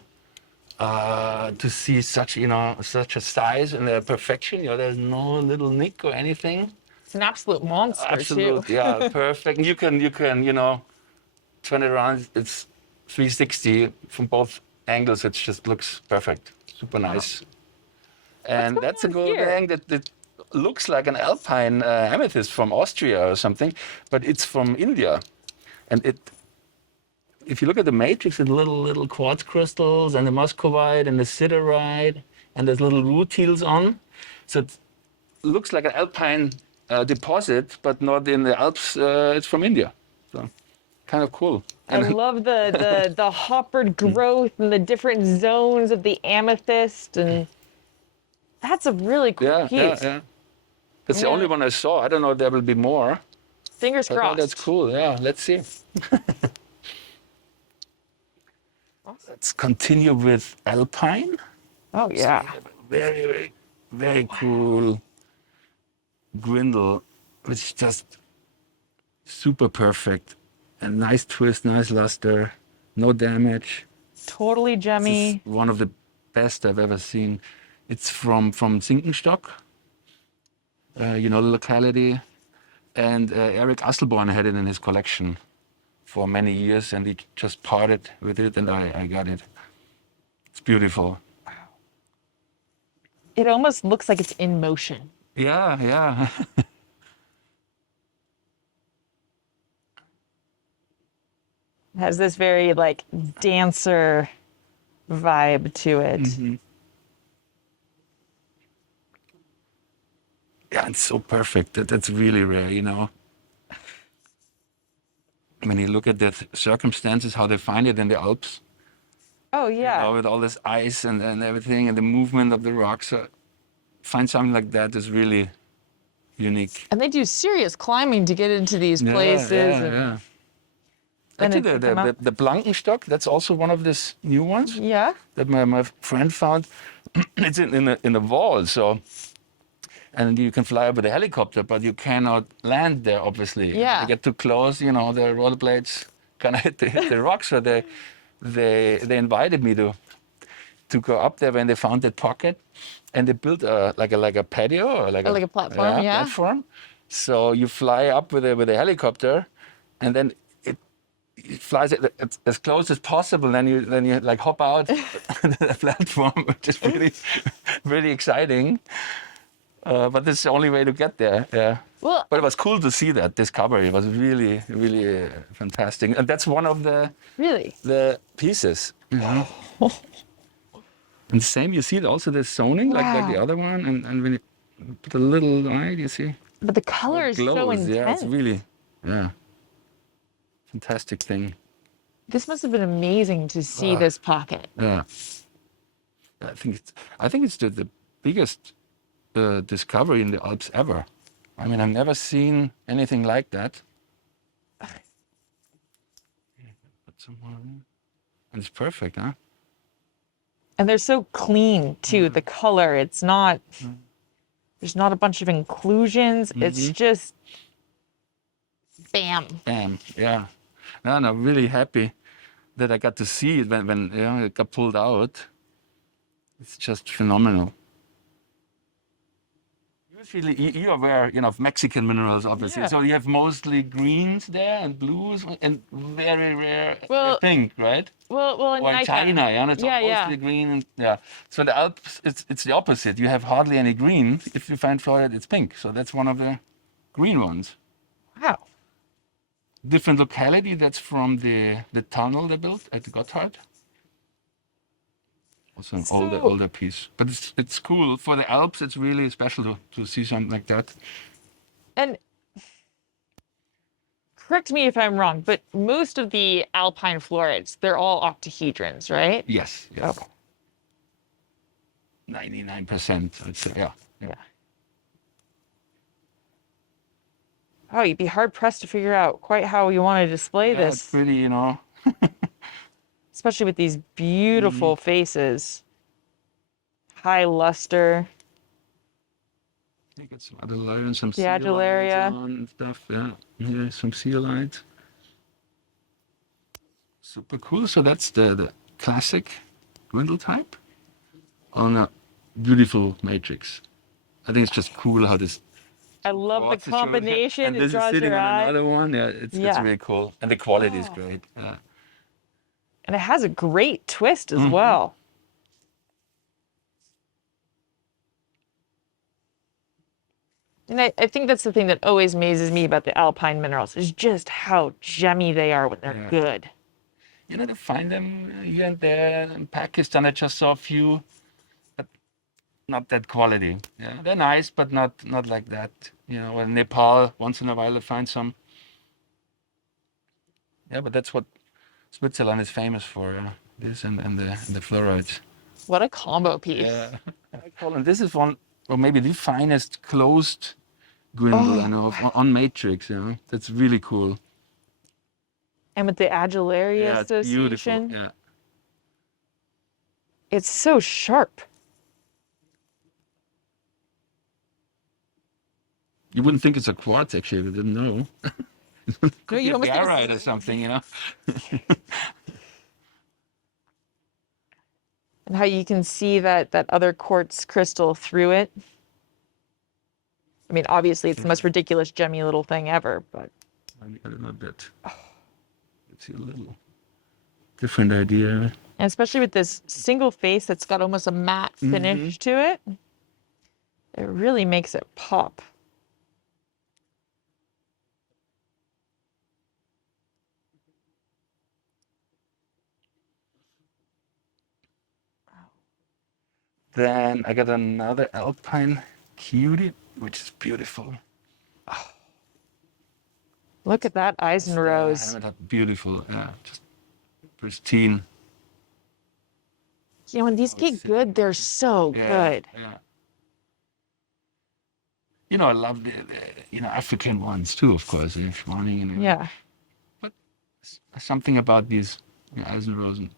To see such a size and a perfection, you know, there's no little nick or anything. It's an absolute monster Absolute, too. yeah, perfect. You can, you know, turn it around. It's 360 from both angles. It just looks perfect. Super nice. And going that's a on gold here? ring that looks like an Alpine amethyst from Austria or something, but it's from India. And if you look at the matrix, it's little quartz crystals and the muscovite and the siderite and there's little rutiles on. So it looks like an Alpine deposit, but not in the Alps. It's from India. So kind of cool. I love the hoppered growth and the different zones of the amethyst, and that's a really cool piece. Yeah. That's the only one I saw. I don't know if there will be more. Fingers But crossed. that's cool. Yeah, let's see. Let's continue with Alpine. Oh yeah. Very, very, very cool Gwindel, which is just super perfect. A nice twist, nice luster, no damage. Totally This gemmy. is one of the best I've ever seen. It's from Zinkenstock, you know, the locality. And Eric Asselborn had it in his collection for many years, and he just parted with it, and I got it. It's beautiful. It almost looks like it's in motion. Yeah. It has this very like dancer vibe to it. Yeah, it's so perfect. That's really rare, you know. When you look at the circumstances, how they find it in the Alps, Oh you yeah. know, with all this ice and everything, and the movement of the rocks, find something like that is really unique. And they do serious climbing to get into these places. and Yeah. then Actually, it come out. the Blankenstock, that's also one of these new ones Yeah. that my friend found. It's in a wall, so. And you can fly up with a helicopter, but you cannot land there, obviously. Yeah. You get too close, you know, the rollerblades kind of hit the rocks. So they invited me to go up there when they found that pocket, and they built like a patio or like a platform, yeah. platform. So you fly up with a helicopter, and then it flies as close as possible. Then you like hop out the platform, which is really exciting. But this is the only way to get there. Yeah. Well, But it was cool to see that discovery. It was really, really fantastic. And that's one of the really. pieces. You know? And the same, you see it also the zoning, like the other one. And when you put a little light, you see. But the color is so Glows. intense. Yeah, it's really, fantastic thing. This must have been amazing to see this pocket. Yeah. I think it's the biggest discovery in the Alps ever. I mean, I've never seen anything like that. Put some more in. And it's perfect, huh? And they're so clean too. The color, it's not. There's not a bunch of inclusions. It's just bam. Bam, yeah. No, really happy that I got to see it when it got pulled out. It's just phenomenal. Usually, you're aware, of Mexican minerals, obviously. Yeah. So you have mostly greens there and blues and very rare Well, pink, right? Well, in Or in Nika- China, it's Yeah, mostly green. And, So in the Alps, it's the opposite. You have hardly any green. If you find fluorite, it's pink. So that's one of the green ones. Wow. Different locality. That's from the tunnel they built at the Gotthard. Also an older piece. But it's cool. For the Alps, it's really special to see something like that. And correct me if I'm wrong, but most of the Alpine fluorides, they're all octahedrons, right? Yes. Okay. 99%, I'd say, yeah. Oh, you'd be hard pressed to figure out quite how you want to display Yeah, this, it's pretty, especially with these beautiful faces. High luster. You got some adularia and some The adularia. zeolites on and stuff, yeah. Yeah, some zeolites. Super cool. So that's the classic Wendel type on a beautiful matrix. I think it's just cool how this. I love quartz the is showing- combination. And It this is draws sitting your on eye. another one. Yeah, it's really cool. And the quality is great. Yeah. And it has a great twist as well. And I think that's the thing that always amazes me about the Alpine minerals is just how gemmy they are when they're good. To find them here and there in Pakistan. I just saw a few, but not that quality. Yeah, they're nice, but not like that. In Nepal, once in a while I find some. Yeah, but that's what Switzerland is famous for. This and the fluorides. What a combo piece. Yeah, I call them. This is one, or maybe the finest closed Gwindel I know of on matrix. That's really cool. And with the Adularia It's beautiful. association, Yeah. it's so sharp. You wouldn't think it's a quartz actually if you didn't know. No, you almost think it's- Barite or something, And how you can see that other quartz crystal through it. I mean, obviously, it's the most ridiculous, gemmy little thing ever, but I don't know that. It's a little different idea. and especially with this single face that's got almost a matte finish to it, it really makes it pop. Then I got another Alpine cutie, which is beautiful. Look at that Eisenrose. Beautiful, yeah, just pristine. When these get good, they're so good. Yeah. I love the African ones too, of course. Schwanning and Yeah. But something about these Eisenrosen.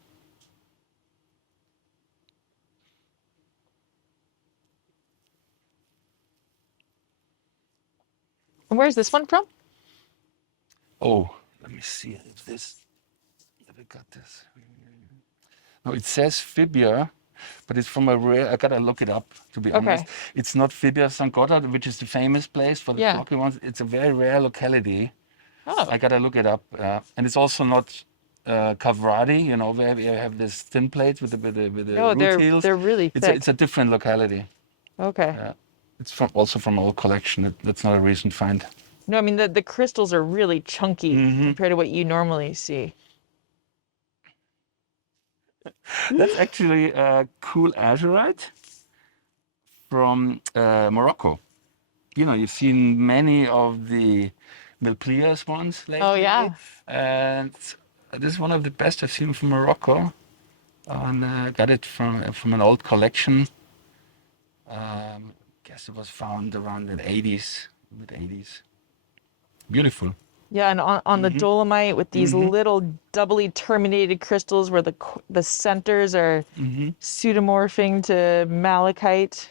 And where's this one from? Oh, let me see if I got this. No, it says Fibia, but it's from a rare. I gotta look it up to be honest. It's not Fibia St. Gotthard, which is the famous place for the blocky ones. It's a very rare locality. Oh. I gotta look it up, and it's also not Kavradi, you know, where you have this thin plates with the Oh, rutiles. they're really thick. It's a different locality. Okay. Yeah. It's also from old collection. That's not a recent find. No, I mean the crystals are really chunky compared to what you normally see. That's actually a cool azurite from Morocco. You know, you've seen many of the Milplias ones lately. Oh yeah. And this is one of the best I've seen from Morocco. Got it from an old collection. Guess it was found around the 80s, mid 80s. Beautiful. Yeah, and on the dolomite with these little doubly terminated crystals where the centers are pseudomorphing to malachite.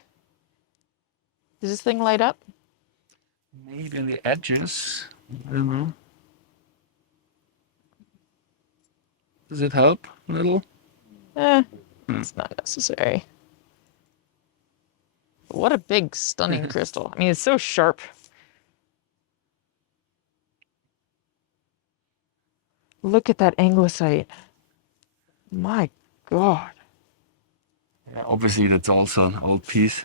Does this thing light up? Maybe on the edges. I don't know. Does it help a little? It's not necessary. What a big, stunning crystal. I mean, it's so sharp. Look at that anglosite. My God. Yeah, obviously that's also an old piece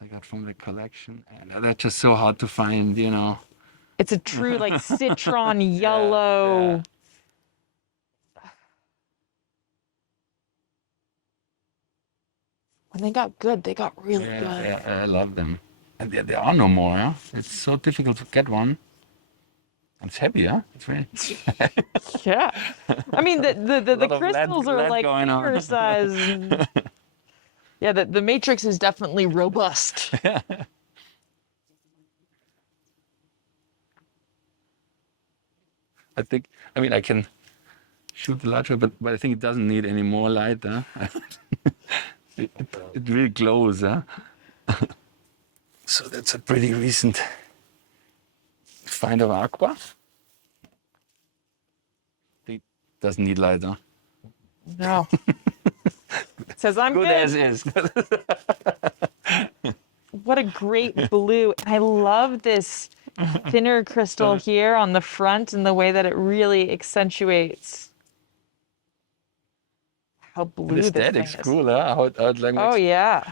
I got from the collection. And that's just so hard to find, you know. It's a true like citron yellow. Yeah. When they got good, they got really good. Yeah, I love them. And there are no more, huh? It's so difficult to get one. And it's heavy, huh? It's very... Yeah. I mean, the lot of crystals lead are like going on. finger size. Yeah, the matrix is definitely robust. I mean, I can shoot the larger, but I think it doesn't need any more light, huh? It really glows, huh? So that's a pretty recent find of aqua. It doesn't need light, huh? No. It says I'm good. As is. What a great blue. And I love this thinner crystal here on the front and the way that it really accentuates how blue The this thing aesthetic's is. cool, huh? How it like Oh, yeah.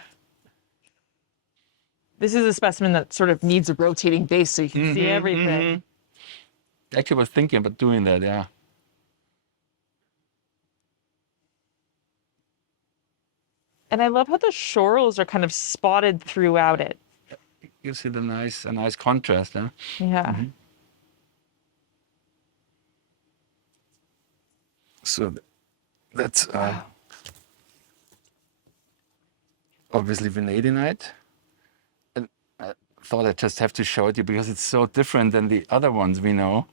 This is a specimen that sort of needs a rotating base so you can see everything. Actually, I was thinking about doing that, yeah. And I love how the shorls are kind of spotted throughout it. You see a nice contrast, huh? Yeah. So that's obviously vanadinite. And I thought I'd just have to show it to you because it's so different than the other ones we know.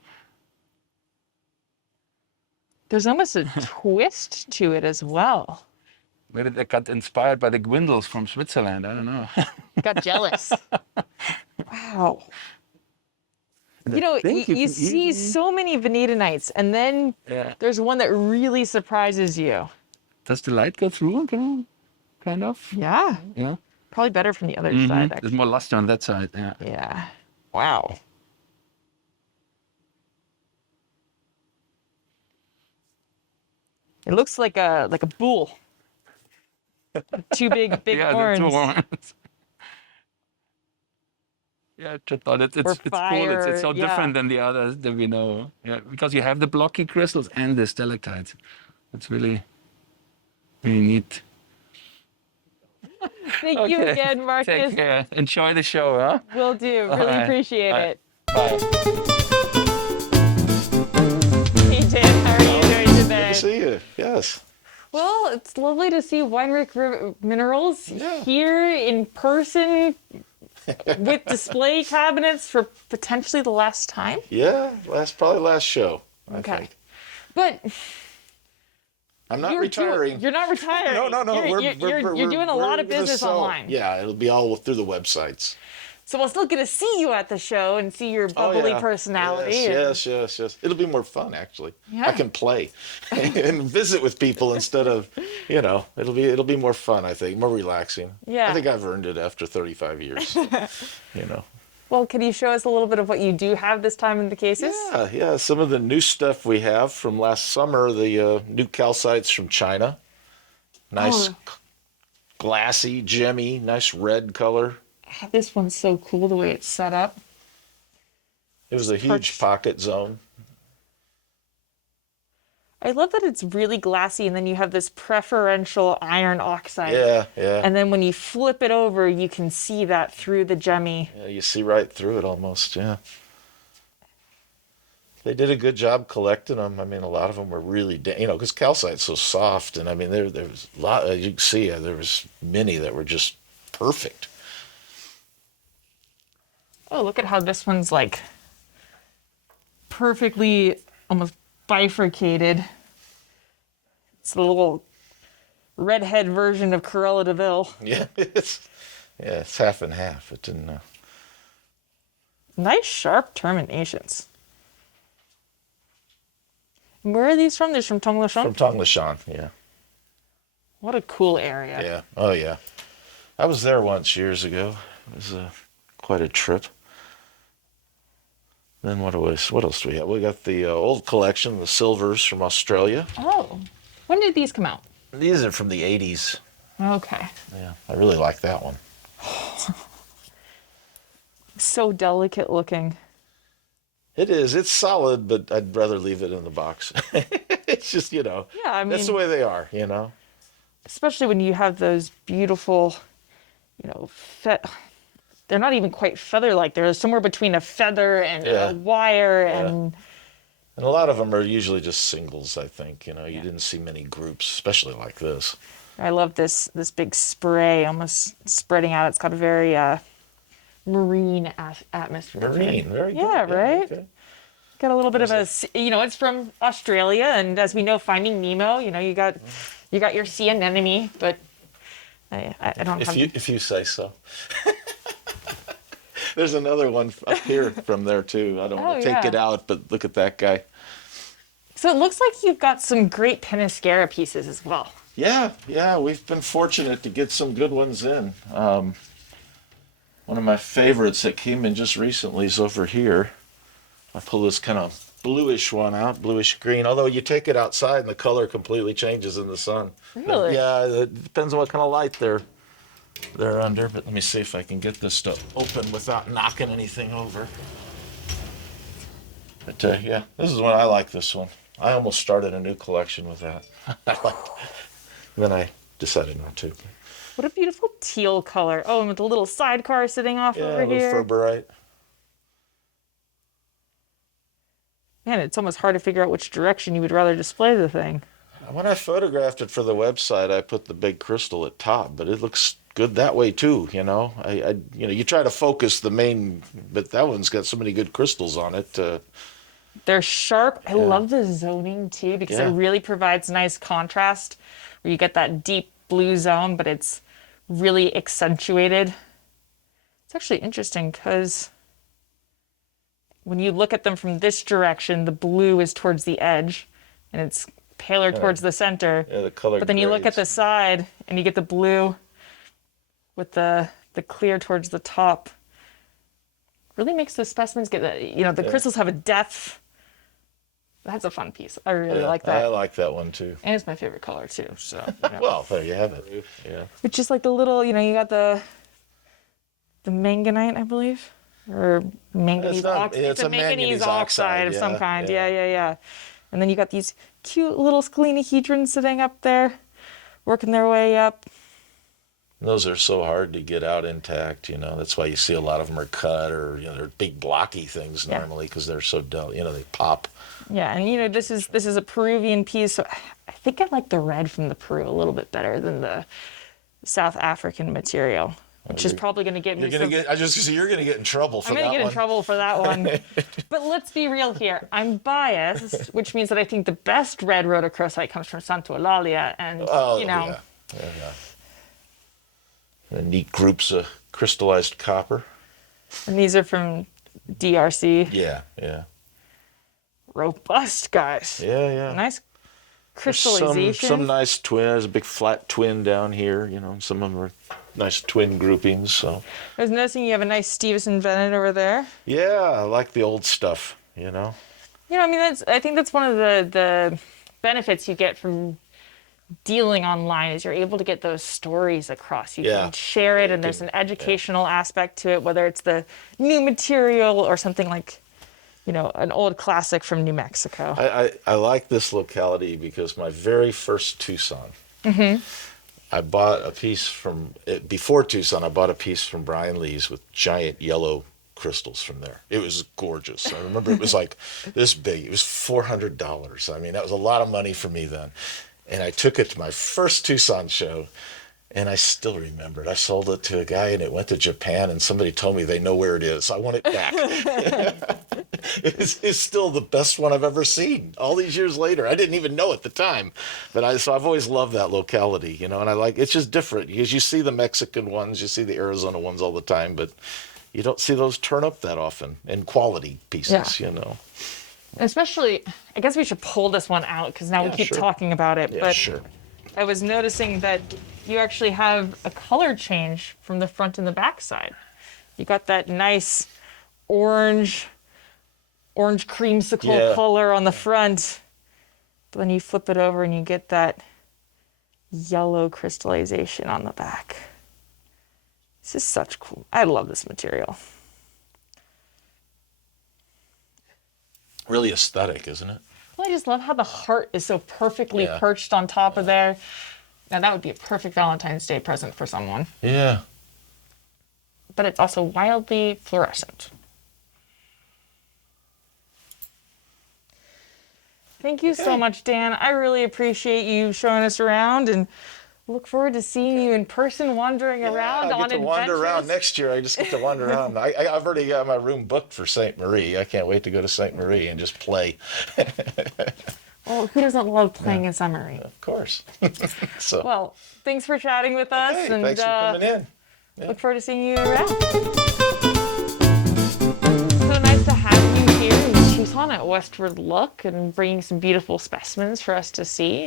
There's almost a twist to it as well. Maybe they got inspired by the Gwendels from Switzerland. I don't know. Got jealous. Wow. You know, you see so many vanadinites, and then there's one that really surprises you. Does the light go through? Kind of? Yeah. Yeah. Probably better from the other side, actually. There's more luster on that side. Yeah. Yeah. Wow. It looks like a bull. Two big horns. The two horns. Yeah, I just thought it's cool. It's so different than the others that we know. Yeah, because you have the blocky crystals and the stalactites. It's really, really neat. Thank you again, Marcus. Take care. Enjoy the show, huh? Will do. Really appreciate it. Bye. Hey, Dan, how are you doing today? Good to see you. Yes. Well, it's lovely to see Weinrich Minerals here in person with display cabinets for potentially the last time. Yeah, probably last show. I think. But I'm not retiring. You're not retiring. No. You're doing a lot of business online. Yeah, it'll be all through the websites. So we'll still get to see you at the show and see your bubbly personality. Yes. It'll be more fun, actually. Yeah. I can play and visit with people instead of, it'll be more fun, I think, more relaxing. Yeah. I think I've earned it after 35 years. Well, can you show us a little bit of what you do have this time in the cases? Yeah. Some of the new stuff we have from last summer, the new calcites from China. Nice, glassy, gemmy, nice red color. This one's so cool the way it's set up. It was a huge pocket zone. I love that it's really glassy, and then you have this preferential iron oxide. Yeah. And then when you flip it over, you can see that through the gemmy. Yeah, you see right through it almost, yeah. They did a good job collecting them. I mean, a lot of them were really, because calcite's so soft, and I mean, there was a lot, as you can see, there was many that were just perfect. Oh, look at how this one's like perfectly almost bifurcated. It's a little redhead version of Corolla de Ville. Yeah, it's half and half. It didn't. Nice sharp terminations. And where are these from? These from Tonglishan? From Tonglishan, yeah. What a cool area. Yeah. Oh yeah. I was there once years ago. It was quite a trip. Then what else do we have? We got the old collection, the silvers from Australia. Oh, when did these come out? These are from the 80s. Okay. Yeah, I really like that one. So delicate looking. It is. It's solid, but I'd rather leave it in the box. It's just, Yeah, I mean, that's the way they are, especially when you have those beautiful, they're not even quite feather-like. They're somewhere between a feather and a wire, and a lot of them are usually just singles, I think. You didn't see many groups, especially like this. I love this big spray almost spreading out. It's got a very marine atmosphere. Marine, very good. Yeah, right? Okay. Got a little bit of it's from Australia, and as we know, Finding Nemo, you got your sea anemone, but I don't have... If you say so. There's another one up here from there, too. I don't want to take it out, but look at that guy. So it looks like you've got some great Penascara pieces as well. Yeah, we've been fortunate to get some good ones in. One of my favorites that came in just recently is over here. I pull this kind of bluish one out, bluish green, although you take it outside and the color completely changes in the sun. Really? Yeah, it depends on what kind of light they're under, but let me see if I can get this to open without knocking anything over. But this is one. I like this one. I almost started a new collection with that. Then I decided not to. What a beautiful teal color. Oh, and with the little sidecar sitting off over here. Yeah, ferberite. Man, it's almost hard to figure out which direction you would rather display the thing. When I photographed it for the website, I put the big crystal at top, but it looks good that way too. You try to focus the main, but that one's got so many good crystals on it. They're sharp. I love the zoning too, because it really provides nice contrast where you get that deep blue zone, but it's really accentuated. It's actually interesting because when you look at them from this direction, the blue is towards the edge and it's paler towards the center. Yeah, the color. But then you look at the side and you get the blue with the clear towards the top. Really makes the specimens get the crystals have a depth. That's a fun piece. I really like that. I like that one too. And it's my favorite color too. So well, there you have it. Yeah. It's just like the little, you got the manganite, I believe, or manganese oxide. It's a manganese oxide of some kind. Yeah. And then you got these cute little sclenihedrons sitting up there, working their way up. Those are so hard to get out intact, That's why you see a lot of them are cut, or they're big blocky things normally because they're so dull. They pop. Yeah, and this is a Peruvian piece, so I think I like the red from the Peru a little bit better than the South African material, which is probably going to get me. You're going to get in trouble for that one. I'm going to get in trouble for that one. But let's be real here. I'm biased, which means that I think the best red rhodochrosite comes from Santa Eulalia, and Yeah. The neat groups of crystallized copper. And these are from DRC. Yeah. Robust, guys. Yeah. Nice crystallization. Some nice twin. There's a big flat twin down here. You know, some of them are nice twin groupings. So I was noticing you have a nice Stevenson Bennett over there. yeah, I like the old stuff. You know. You know, I mean, I think that's one of the benefits you get from dealing online is you're able to get those stories across. You can share it, and there's an educational aspect to it, whether it's the new material or something like, you know, an old classic from New Mexico. I like this locality because my very first Tucson, I bought a piece from, before Tucson, I bought a piece from Brian Lee's with giant yellow crystals from there. It was gorgeous. I remember it was like this big. It was $400. I mean, that was a lot of money for me then. And I took it to my first Tucson show, and I still remember it. I sold it to a guy, and it went to Japan, and somebody told me they know where it is. I want it back. It's still the best one I've ever seen. All these years later, I didn't even know at the time, but so I've always loved that locality, you know. And I like it's just different because you see the Mexican ones, you see the Arizona ones all the time, but you don't see those turn up that often in quality pieces, you know. Especially, I guess we should pull this one out because now we keep talking about it. Yeah, but sure. I was noticing that you actually have a color change from the front and the back side. You got that nice orange creamsicle color on the front, but then you flip it over and you get that yellow crystallization on the back. This is such cool. I love this material. Really aesthetic, isn't it? Well, I just love how the heart is so perfectly perched on top of there. Now, that would be a perfect Valentine's Day present for someone. Yeah. But it's also wildly fluorescent. Thank you so much, Dan. I really appreciate you showing us around and look forward to seeing you in person wandering around on adventures. I get to wander around next year. I just get to wander around. I've already got my room booked for St. Marie. I can't wait to go to St. Marie and just play. Well, who doesn't love playing in St. Marie? Of course. Well, thanks for chatting with us. Hey, and thanks for coming in. Look forward to seeing you around. So nice to have you here in Tucson at Westward Look and bringing some beautiful specimens for us to see.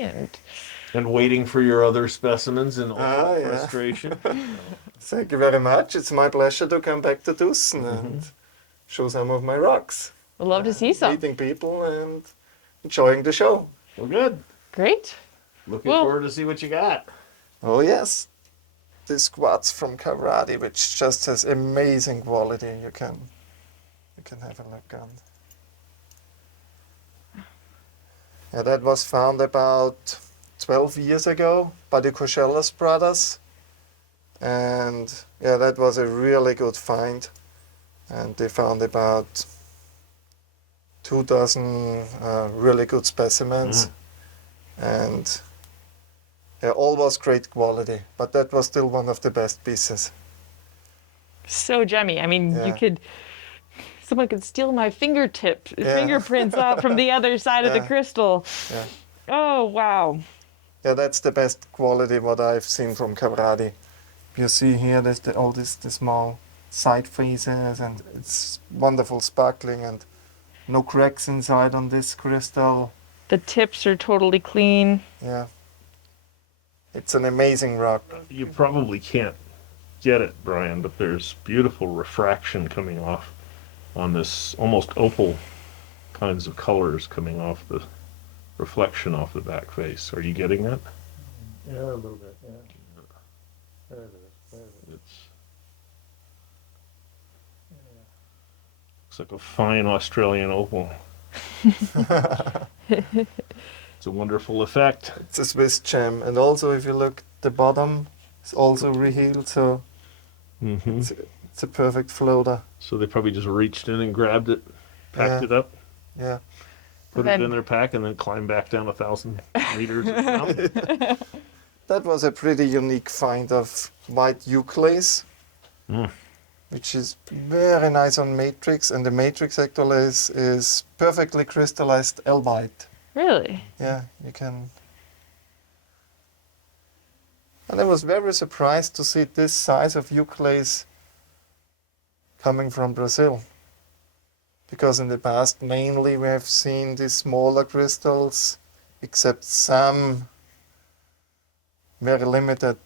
And waiting for your other specimens in all frustration. Thank you very much. It's my pleasure to come back to Tucson and show some of my rocks. We'd love to see some. Meeting people and enjoying the show. Well, good. Great. Looking forward to see what you got. Oh, yes. This quartz from Cabradi, which just has amazing quality. You can have a look on. Yeah, that was found about 12 years ago by the Cochellas brothers. And yeah, that was a really good find. And they found about 2 dozen really good specimens. And yeah, all was great quality, but that was still one of the best pieces. So gemmy. I mean, someone could steal my fingerprints out from the other side of the crystal. Yeah. Oh, wow. Yeah, that's the best quality what I've seen from Cabradi. You see here, there's all the small side faces, and it's wonderful sparkling and no cracks inside on this crystal. The tips are totally clean. Yeah. It's an amazing rock. You probably can't get it, Brian, but there's beautiful refraction coming off on this almost opal kinds of colors coming off the reflection off the back face. Are you getting that? Yeah, a little bit, yeah. There it is. Looks like a fine Australian opal. It's a wonderful effect. It's a Swiss gem. And also, if you look, the bottom is also rehealed, so it's a perfect floater. So they probably just reached in and grabbed it, packed it up, Yeah. put it in their pack, and then climbed back down 1,000 meters. That was a pretty unique find of white euclase, which is very nice on matrix, and the matrix actually is perfectly crystallized albite. Really? Yeah, you can. And I was very surprised to see this size of euclase coming from Brazil. Because in the past, mainly we have seen these smaller crystals except some very limited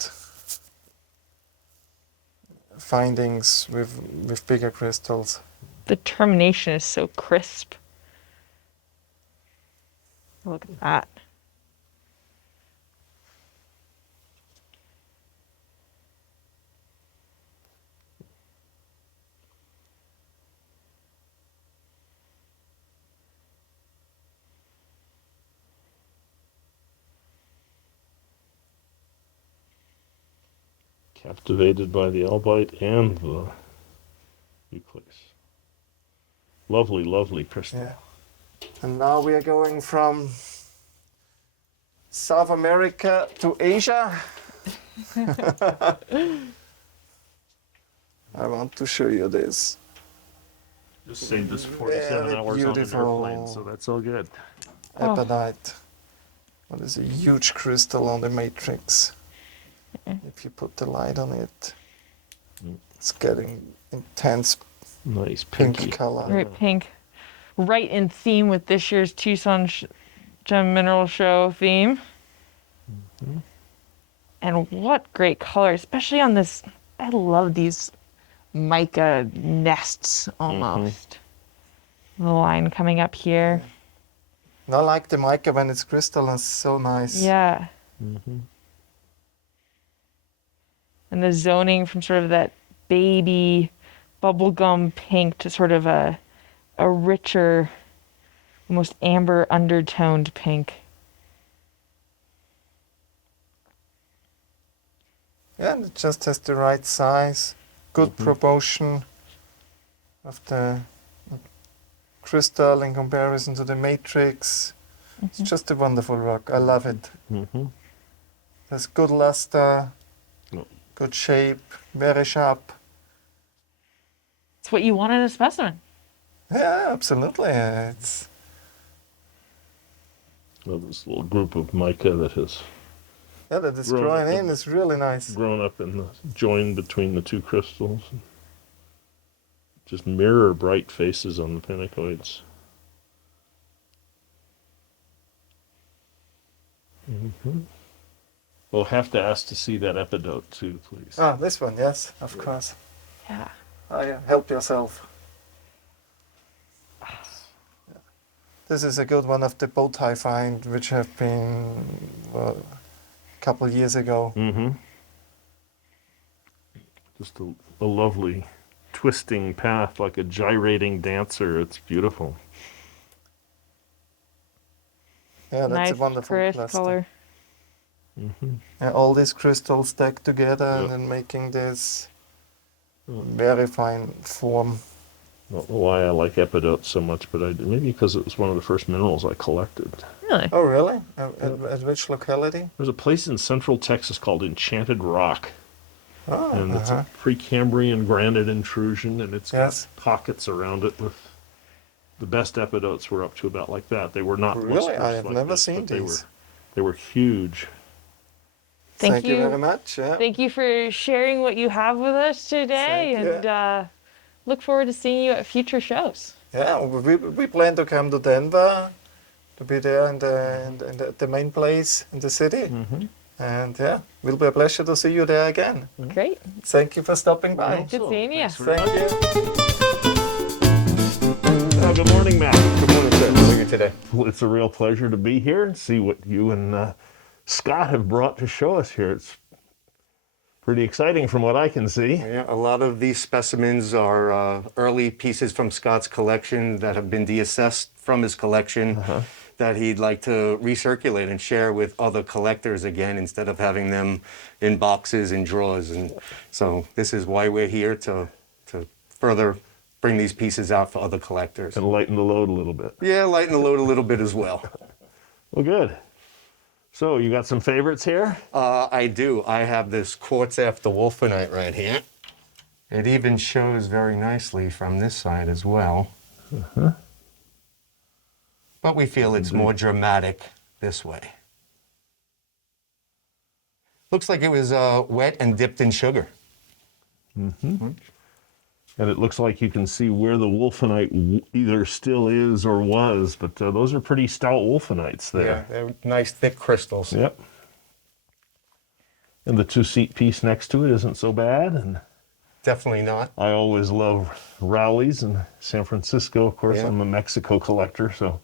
findings with bigger crystals. The termination is so crisp. Look at that. Captivated by the albite and the euclase. Lovely, lovely crystal. Yeah. And now we are going from South America to Asia. I want to show you this. Just saved us 47 Very hours on an beautiful. airplane, so that's all good. Ebonite. What is a huge crystal on the matrix. If you put the light on it, it's getting intense Nice pink pinky. color. Right, pink. Right in theme with this year's Tucson Gem Mineral Show theme. And what great color, especially on this. I love these mica nests almost. The line coming up here. I like the mica when it's crystal, it's so nice. Yeah. And the zoning from sort of that baby bubblegum pink to sort of a richer, almost amber undertoned pink. Yeah, and it just has the right size, good proportion of the crystal in comparison to the matrix. It's just a wonderful rock. I love it. There's good luster, good shape, very sharp. It's what you want in a specimen. Yeah, absolutely. It's Well, this little group of mica that has that is Grown growing up in. It's really nice. grown up in the join between the two crystals. Just mirror bright faces on the pinacoids. We'll have to ask to see that epidote too, please. Ah, this one, yes, of course. Yeah. Oh, yeah. Help yourself. This is a good one of the bow tie find, which have been a couple years ago. Just a lovely twisting path, like a gyrating dancer. It's beautiful. Yeah, that's Nice a wonderful crisp cluster. color. Yeah, all these crystals stacked together and then making this very fine form. I don't know why I like epidotes so much, but maybe because it was one of the first minerals I collected. Really? Oh, really? At which locality? There's a place in central Texas called Enchanted Rock, Oh, and it's a Precambrian granite intrusion, and it's Yes. got pockets around it with the best epidotes were up to about like that. They were not Really? lustrous I have like never this, seen but these. They were huge. Thank you you very much. Yeah. Thank you for sharing what you have with us today, Thank you. and look forward to seeing you at future shows. Yeah, we plan to come to Denver to be there in the main place in the city. And yeah, will be a pleasure to see you there again. Great. Thank you for stopping by. Good seeing you. Thank you. Good morning, Matt. Good morning, sir. How are you today? Well, it's a real pleasure to be here and see what you and Scott have brought to show us here. It's pretty exciting from what I can see. Yeah, a lot of these specimens are early pieces from Scott's collection that have been deassessed from his collection that he'd like to recirculate and share with other collectors again instead of having them in boxes and drawers. And so this is why we're here to further bring these pieces out for other collectors. And lighten the load a little bit. Yeah, lighten the load a little bit as well. Well, good. So you got some favorites here? I do. I have this quartz after wolfenite right here. It even shows very nicely from this side as well. But we feel it's more dramatic this way. Looks like it was wet and dipped in sugar. And it looks like you can see where the wolfenite either still is or was, but those are pretty stout wolfenites there. Yeah, they're nice thick crystals. Yep. And the two-seat piece next to it isn't so bad. And definitely not. I always love rallies in San Francisco. Of course, Yeah. I'm a Mexico collector, so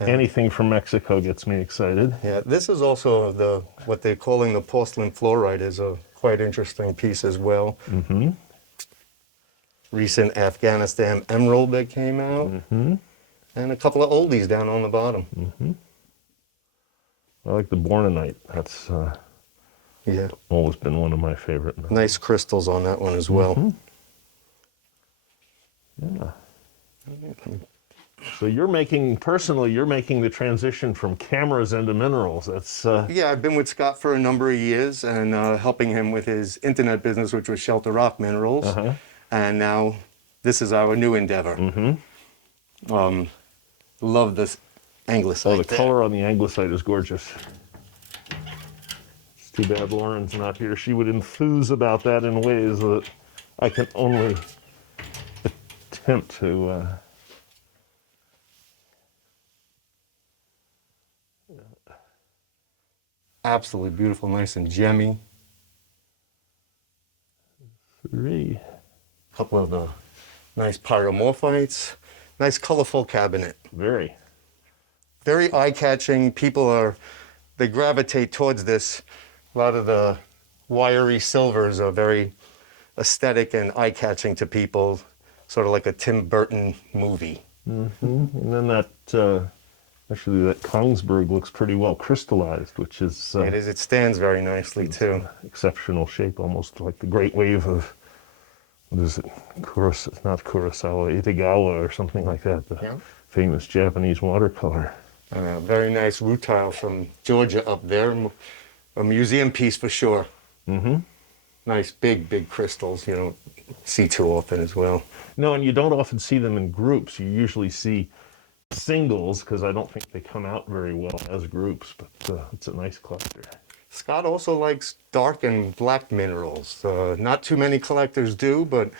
anything from Mexico gets me excited. Yeah, this is also what they're calling the porcelain fluorite is a quite interesting piece as well. Mm-hmm. Recent Afghanistan emerald that came out, Mm-hmm. and a couple of oldies down on the bottom. Mm-hmm. I like the bornonite. That's Yeah, always been one of my favorite. nice crystals on that one as well. Mhm. Yeah. So you're making the transition from cameras into minerals. That's Yeah, I've been with Scott for a number of years and helping him with his internet business, which was Shelter Rock Minerals. Uh-huh. And now this is our new endeavor. Mm-hmm. Love this anglicite. Oh, the there. color on the anglicite is gorgeous. It's too bad Lauren's not here. She would enthuse about that in ways that I can only attempt to. Absolutely beautiful, nice and gemmy. Three. Couple of the nice pyromorphites. Nice colorful cabinet. Very. Very eye-catching. They gravitate towards this. A lot of the wiry silvers are very aesthetic and eye-catching to people, sort of like a Tim Burton movie. Mm-hmm. And then that Kongsberg looks pretty well crystallized, which is It is. It stands very nicely too. exceptional shape, almost like the Great Wave of, what is it, not Kurosawa, Itagawa or something like that, the famous Japanese watercolor. Very nice rutile from Georgia up there. A museum piece for sure. Mm-hmm. Nice big crystals you don't see too often as well. No, and you don't often see them in groups. You usually see singles, because I don't think they come out very well as groups, but it's a nice cluster. Scott also likes dark and black minerals. Not too many collectors do, but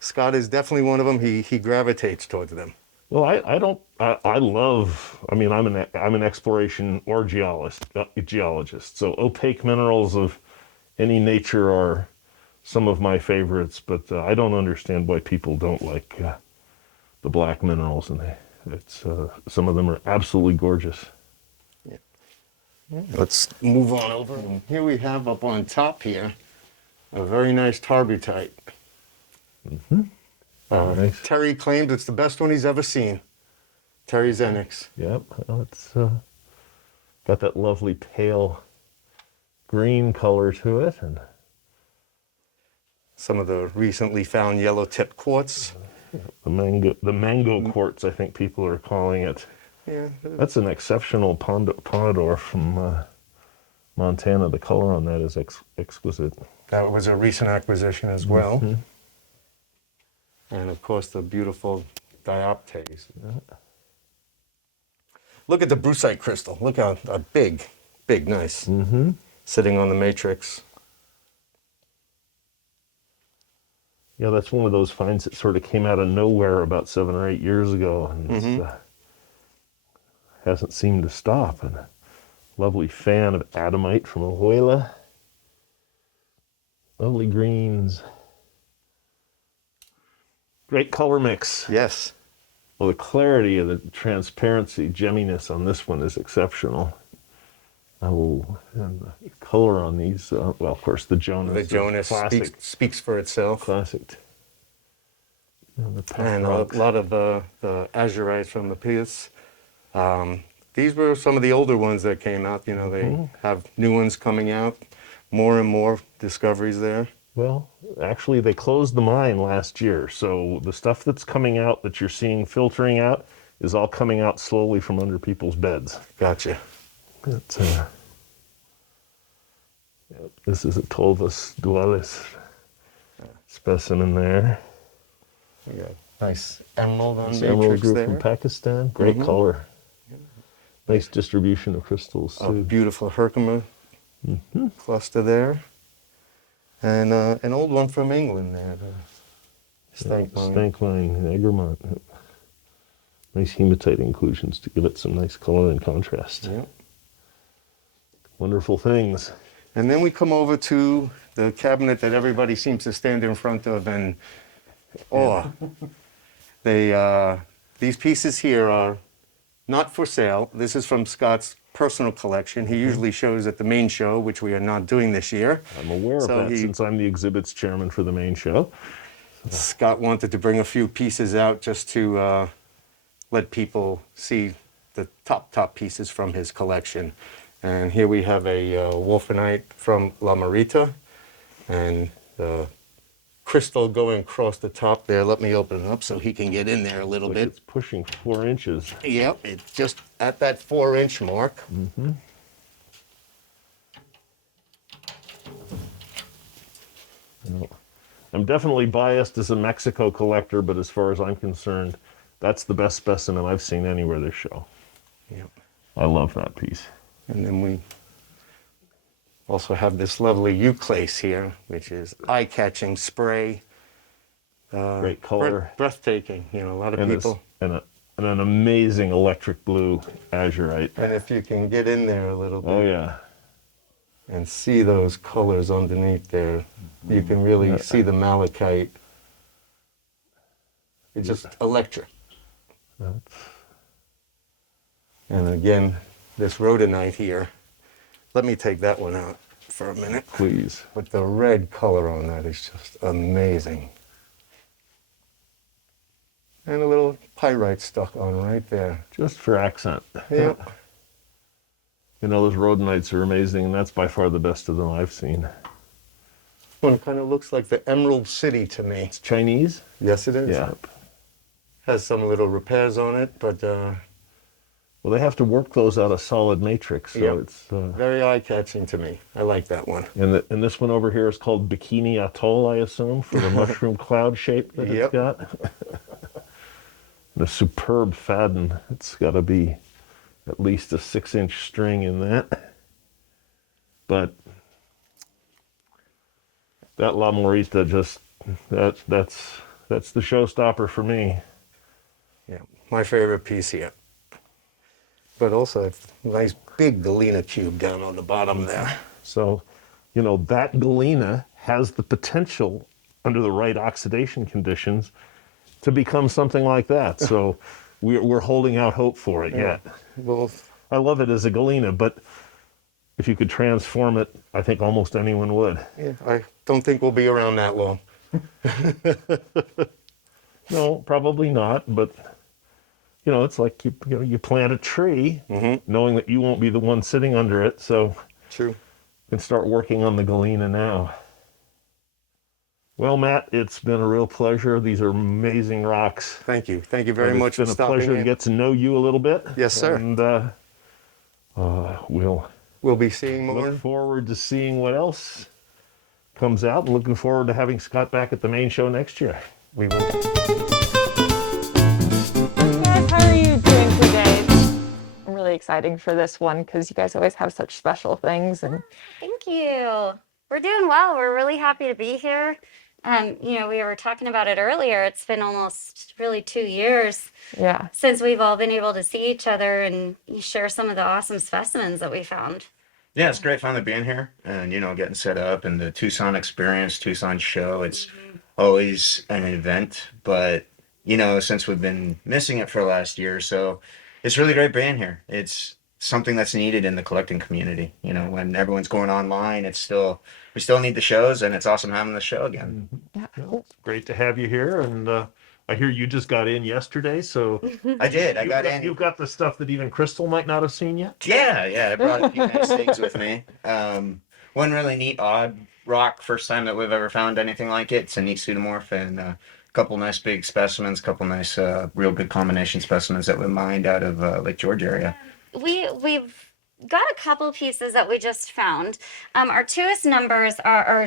Scott is definitely one of them. He gravitates towards them. Well, I'm an exploration or geologist. So opaque minerals of any nature are some of my favorites, but I don't understand why people don't like the black minerals, and some of them are absolutely gorgeous. Let's move on over. And here we have up on top here a very nice tarbutite. Mm-hmm. Nice. Terry claims it's the best one he's ever seen. Terry Zenix. Yep, well, it's got that lovely pale green color to it, and some of the recently found yellow-tipped quartz. The mango quartz, I think people are calling it. Yeah. That's an exceptional ponador from Montana. The color on that is exquisite. That was a recent acquisition as well. Mm-hmm. And of course the beautiful dioptase. Look at the brucite crystal. Look how big, nice. Mm-hmm. Sitting on the matrix. Yeah, that's one of those finds that sort of came out of nowhere about 7 or 8 years ago, and hasn't seemed to stop. And a lovely fan of adamite from Ahuela. Lovely greens. Great color mix. Yes. Well, the clarity of the transparency, gemminess on this one is exceptional. Oh, and the color on these, well, of course, the Jonas. The Jonas speaks for itself. Classic. And a lot of the azurites from the piece. These were some of the older ones that came out. You know, they have new ones coming out. More and more discoveries there. Well, actually, they closed the mine last year, so the stuff that's coming out that you're seeing filtering out is all coming out slowly from under people's beds. Gotcha. It's, this is a Tolvas dualis specimen there. Nice emerald on the Emerald matrix group there. from Pakistan. Great color. Nice distribution of crystals, too. A beautiful Herkimer cluster there. And an old one from England there. Stankline, Egremont. Nice hematite inclusions to give it some nice color and contrast. Yep. Wonderful things. And then we come over to the cabinet that everybody seems to stand in front of and awe. These pieces here are not for sale. This is from Scott's personal collection. He usually shows at the main show, which we are not doing this year. I'm aware of that since I'm the exhibits chairman for the main show. Scott wanted to bring a few pieces out just to let people see the top pieces from his collection. And here we have a wolfenite from La Marita and the crystal going across the top there. Let me open it up so he can get in there a little bit. It's pushing 4 inches. Yep, it's just at that 4-inch mark. Mm-hmm. I'm definitely biased as a Mexico collector, but as far as I'm concerned, that's the best specimen I've seen anywhere this show. Yep. I love that piece. And then we also have this lovely euclase here, which is eye-catching spray. Great color. Breathtaking, you know, a lot of people. And an amazing electric blue azurite. And if you can get in there a little bit. Oh, yeah. And see those colors underneath there, you can really see the malachite. It's just electric. And again, this rhodonite here. Let me take that one out for a minute. Please. But the red color on that is just amazing. And a little pyrite stuck on right there. Just for accent. Yep. You know, those rhodonites are amazing, and that's by far the best of them I've seen. One kind of looks like the Emerald City to me. It's Chinese? Yes, it is. Yep. Has some little repairs on it, but... well, they have to work those out of solid matrix, so it's... very eye-catching to me. I like that one. And this one over here is called Bikini Atoll, I assume, for the mushroom cloud shape that it's got. The superb Fadden. It's got to be at least a 6-inch string in that. But that La Morita just, that's the showstopper for me. Yeah, my favorite piece here. But also a nice big galena cube down on the bottom there. So, you know, that galena has the potential, under the right oxidation conditions, to become something like that. So we're holding out hope for it yet. Well, I love it as a galena, but if you could transform it, I think almost anyone would. Yeah, I don't think we'll be around that long. No, probably not, but you know, it's like you plant a tree, knowing that you won't be the one sitting under it, so true. You can start working on the galena now. Well, Matt, it's been a real pleasure. These are amazing rocks. Thank you. Thank you very much for stopping in. It's been a pleasure to get to know you a little bit. Yes, sir. And we'll be seeing more. Look forward to seeing what else comes out. Looking forward to having Scott back at the main show next year. We will. Guys, how are you doing today? I'm really excited for this one because you guys always have such special things. And thank you. We're doing well. We're really happy to be here. You know, we were talking about it earlier. It's been almost really 2 years since we've all been able to see each other and share some of the awesome specimens that we found. Yeah, it's great finally being here and, you know, getting set up and the Tucson experience, Tucson show. It's always an event, but, you know, since we've been missing it for the last year or so, it's really great being here. It's something that's needed in the collecting community. You know, when everyone's going online, we still need the shows, and it's awesome having the show again. Well, great to have you here, and I hear you just got in yesterday, so I did. I got in. You've got the stuff that even Crystal might not have seen yet. Yeah. I brought a few nice things with me. One really neat odd rock, first time that we've ever found anything like it. It's a neat pseudomorph, and a couple nice big specimens, couple nice real good combination specimens that we mined out of Lake George area. We've got a couple pieces that we just found. Our two numbers are, our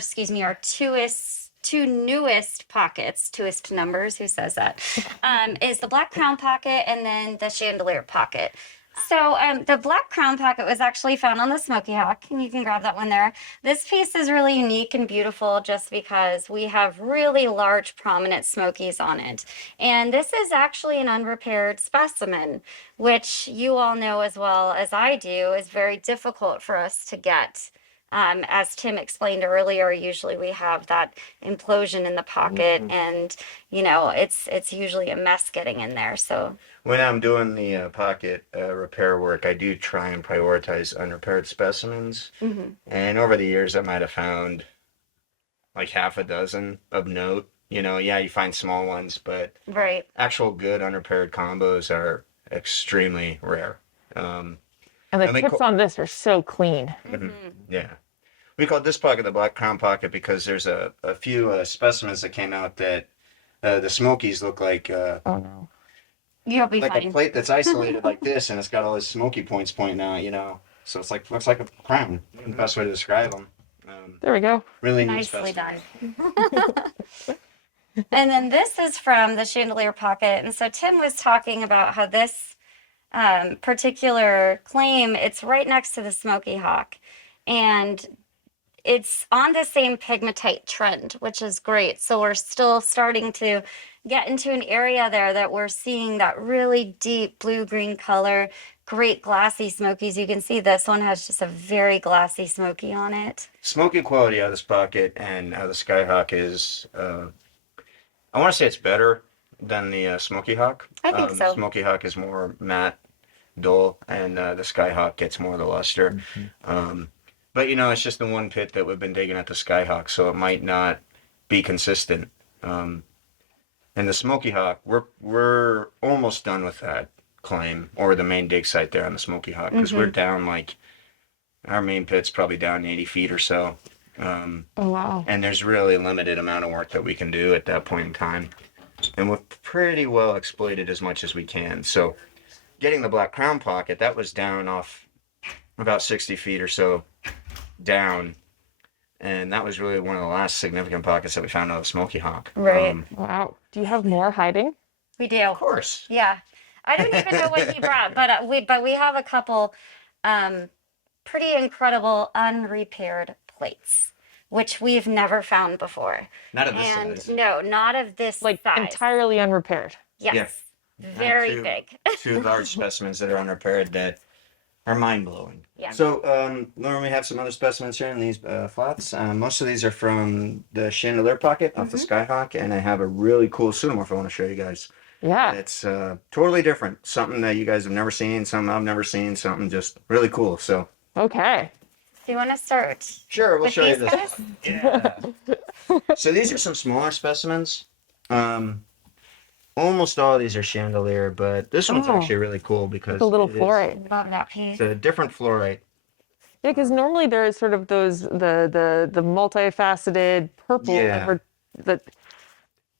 two newest pockets, twoist numbers, who says that, is the Black Crown pocket and then the Chandelier pocket. So the black crown pocket was actually found on the Smoky Hawk, and you can grab that one there. This piece is really unique and beautiful just because we have really large prominent smokies on it. And this is actually an unrepaired specimen, which you all know as well as I do is very difficult for us to get. As Tim explained earlier, usually we have that implosion in the pocket, and you know it's usually a mess getting in there. So when I'm doing the pocket repair work, I do try and prioritize unrepaired specimens. And over the years, I might have found like half a dozen of note. You know, yeah, you find small ones, but right, actual good unrepaired combos are extremely rare. And the tips on this are so clean. Yeah. We call this pocket the Black Crown pocket because there's a few specimens that came out that the Smokies look like oh no, you'll be like fine. a plate that's isolated like this, and it's got all these smoky points pointing out, you know. So it's like looks like a crown. The best way to describe them. There we go. Really neat Nicely specimen. done. And then this is from the chandelier pocket. And so Tim was talking about how this particular claim, it's right next to the Smoky Hawk. And it's on the same pegmatite trend, which is great. So we're still starting to get into an area there that we're seeing that really deep blue-green color, great glassy smokies. You can see this one has just a very glassy smoky on it. Smoky quality out of this pocket and out of the Skyhawk is, I want to say it's better than the Smoky Hawk. I think so. Smoky Hawk is more matte, dull, and the Skyhawk gets more of the luster. But you know, it's just the one pit that we've been digging at the Skyhawk, so it might not be consistent. And the Smoky Hawk, we're almost done with that claim, or the main dig site there on the Smoky Hawk, because we're down like, our main pit's probably down 80 feet or so. Oh wow. And there's really a limited amount of work that we can do at that point in time. And we've pretty well exploited as much as we can. So getting the Black Crown pocket, that was down off about 60 feet or so down. And that was really one of the last significant pockets that we found out of the Smoky Hawk. Right. Wow. Do you have more hiding? We do. Of course. Yeah. I don't even know what he brought, but we have a couple pretty incredible unrepaired plates, which we've never found before. Not of this and size. no, not of this Like size. entirely unrepaired. Yes. Very two, big. Two large specimens that are unrepaired that are mind-blowing. Yeah. So, Lauren, we have some other specimens here in these flats. Most of these are from the chandelier pocket off the Skyhawk, and I have a really cool pseudomorph I want to show you guys. Yeah. It's totally different. Something that you guys have never seen, something I've never seen, something just really cool. So. Okay. Do you want to start? Sure, we'll with show you these this. guys? Yeah. So these are some smaller specimens. Almost all of these are chandelier, but this one's actually really cool because it's a little fluorite. Love that piece. It's a different fluorite. Yeah, because normally there's sort of those the multifaceted purple that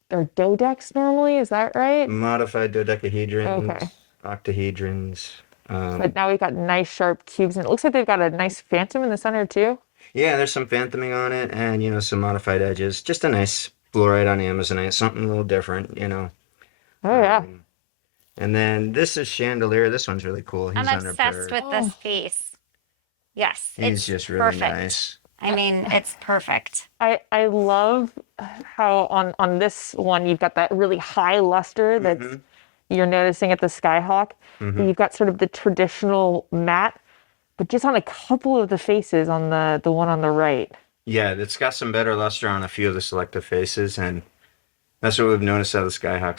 they're dodecs normally. Is that right? Modified dodecahedrons, Okay. octahedrons. But now we've got nice sharp cubes, and it looks like they've got a nice phantom in the center too. Yeah, there's some phantoming on it, and you know, some modified edges. Just a nice fluorite on Amazonite, something a little different, you know. Oh yeah. And then this is chandelier. This one's really cool. He's I'm obsessed with this piece. Yes, He's it's just really perfect. nice. I mean, it's perfect. I love how on this one you've got that really high luster that you're noticing at the Skyhawk. You've got sort of the traditional matte, but just on a couple of the faces on the one on the right. Yeah, it's got some better luster on a few of the selective faces, and that's what we've noticed out of the Skyhawk.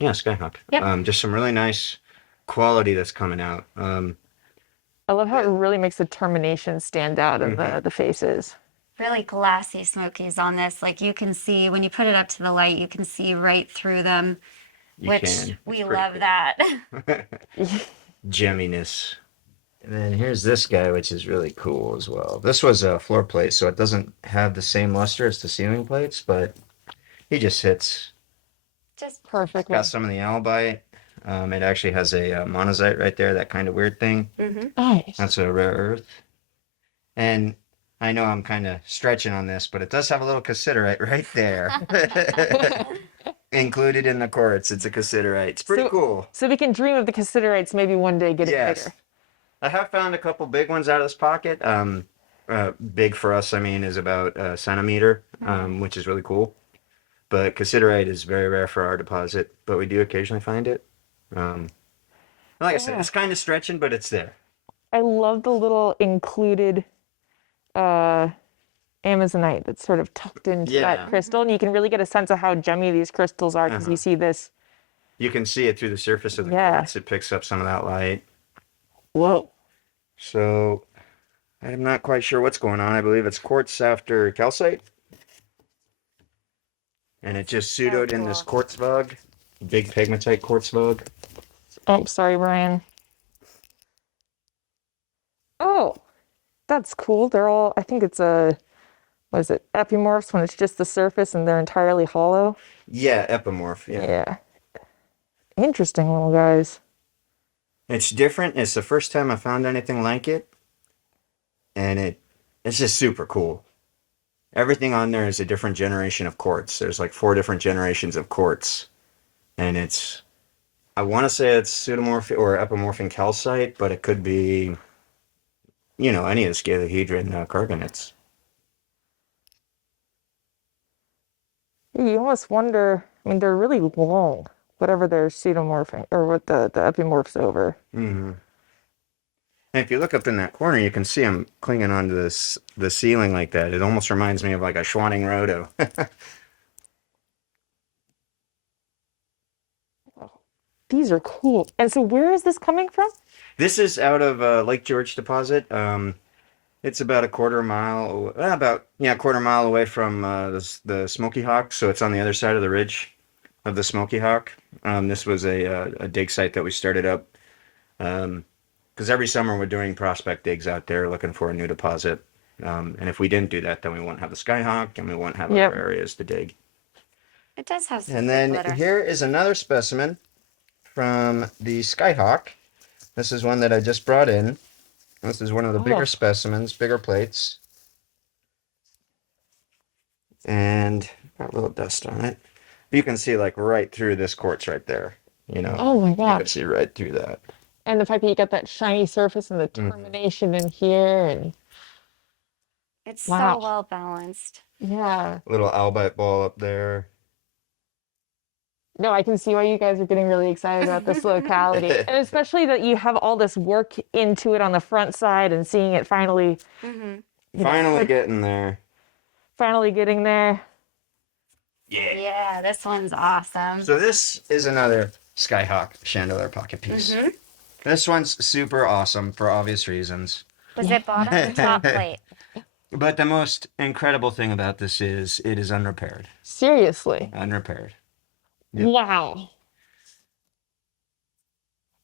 Skyhawk. Yep. Just some really nice quality that's coming out. I love how it really makes the termination stand out of the faces. Really glassy smokies on this. Like you can see when you put it up to the light, you can see right through them, which we love that. Gemminess. And then here's this guy, which is really cool as well. This was a floor plate, so it doesn't have the same luster as the ceiling plates, but he just hits. Just perfect. Got some of the albite. It actually has a monazite right there, that kind of weird thing. Nice. That's a rare earth. And I know I'm kind of stretching on this, but it does have a little cassiterite right there. included in the quartz. It's a cassiterite. It's pretty cool. So we can dream of the cassiterites maybe one day getting bigger. I have found a couple big ones out of this pocket. Big for us, I mean, is about a centimeter, which is really cool. But cassiterite is very rare for our deposit, but we do occasionally find it. Like I said, it's kind of stretching, but it's there. I love the little included Amazonite that's sort of tucked into that crystal, and you can really get a sense of how gemmy these crystals are because you see this. You can see it through the surface of the quartz. It picks up some of that light. Whoa. So I'm not quite sure what's going on. I believe it's quartz after calcite. And it just pseudoed in this quartz vug, big pegmatite quartz vug. Oh, sorry, Brian. Oh, that's cool. They're all, I think it's what is it, epimorphs when it's just the surface and they're entirely hollow? Yeah, epimorph, yeah. Interesting little guys. It's different. It's the first time I found anything like it. And it's just super cool. Everything on there is a different generation of quartz. There's like 4 different generations of quartz. And I want to say it's pseudomorph or epimorphic calcite, but it could be, any of the scalahedron carbonates. You almost wonder, I mean, they're really long, whatever they're pseudomorphing, or what the epimorph's over. Mm-hmm. And if you look up in that corner, you can see them clinging onto the ceiling like that. It almost reminds me of like a Schwanning Rhodo. These are cool. And so where is this coming from? This is out of Lake George deposit. It's about a quarter mile away from the Smoky Hawk. So it's on the other side of the ridge of the Smoky Hawk. This was a dig site that we started up. Because every summer we're doing prospect digs out there looking for a new deposit. And if we didn't do that, then we wouldn't have the Skyhawk and we wouldn't have other areas to dig. It does have some And then glitter. here is another specimen from the Skyhawk. This is one that I just brought in. This is one of the bigger specimens, bigger plates. And got a little dust on it. You can see like right through this quartz right there. Oh my gosh. You can see right through that. And the fact that you got that shiny surface and the termination in here, and it's so well balanced. Yeah. Little albite ball up there. No, I can see why you guys are getting really excited about this locality. And especially that you have all this work into it on the front side and seeing it finally Finally getting there. Finally getting there. Yeah, this one's awesome. So this is another Skyhawk chandelier pocket piece. This one's super awesome for obvious reasons. Was it bottom or top plate? But the most incredible thing about this is it is unrepaired. Seriously? Unrepaired. Yep. Wow.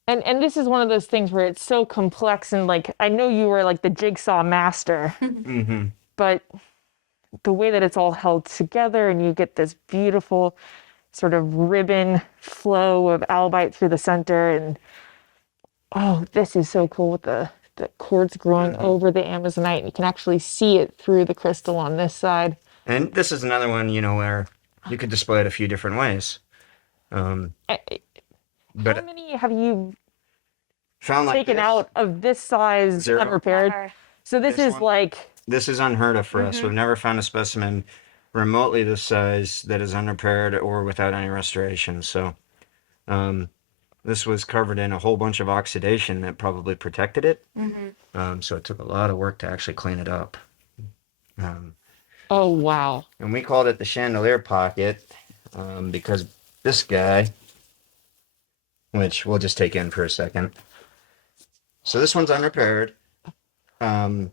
And this is one of those things where it's so complex, and like I know you were like the jigsaw master, but the way that it's all held together and you get this beautiful sort of ribbon flow of albite through the center, and this is so cool with the quartz growing over the Amazonite, and you can actually see it through the crystal on this side. And this is another one, where you could display it a few different ways. How many have you found taken out of this size 0. unrepaired? So this is This is unheard of for us. We've never found a specimen remotely this size that is unrepaired or without any restoration. So this was covered in a whole bunch of oxidation that probably protected it. So it took a lot of work to actually clean it up. Oh, wow. And we called it the chandelier pocket because this guy, which we'll just take in for a second. So this one's unrepaired. And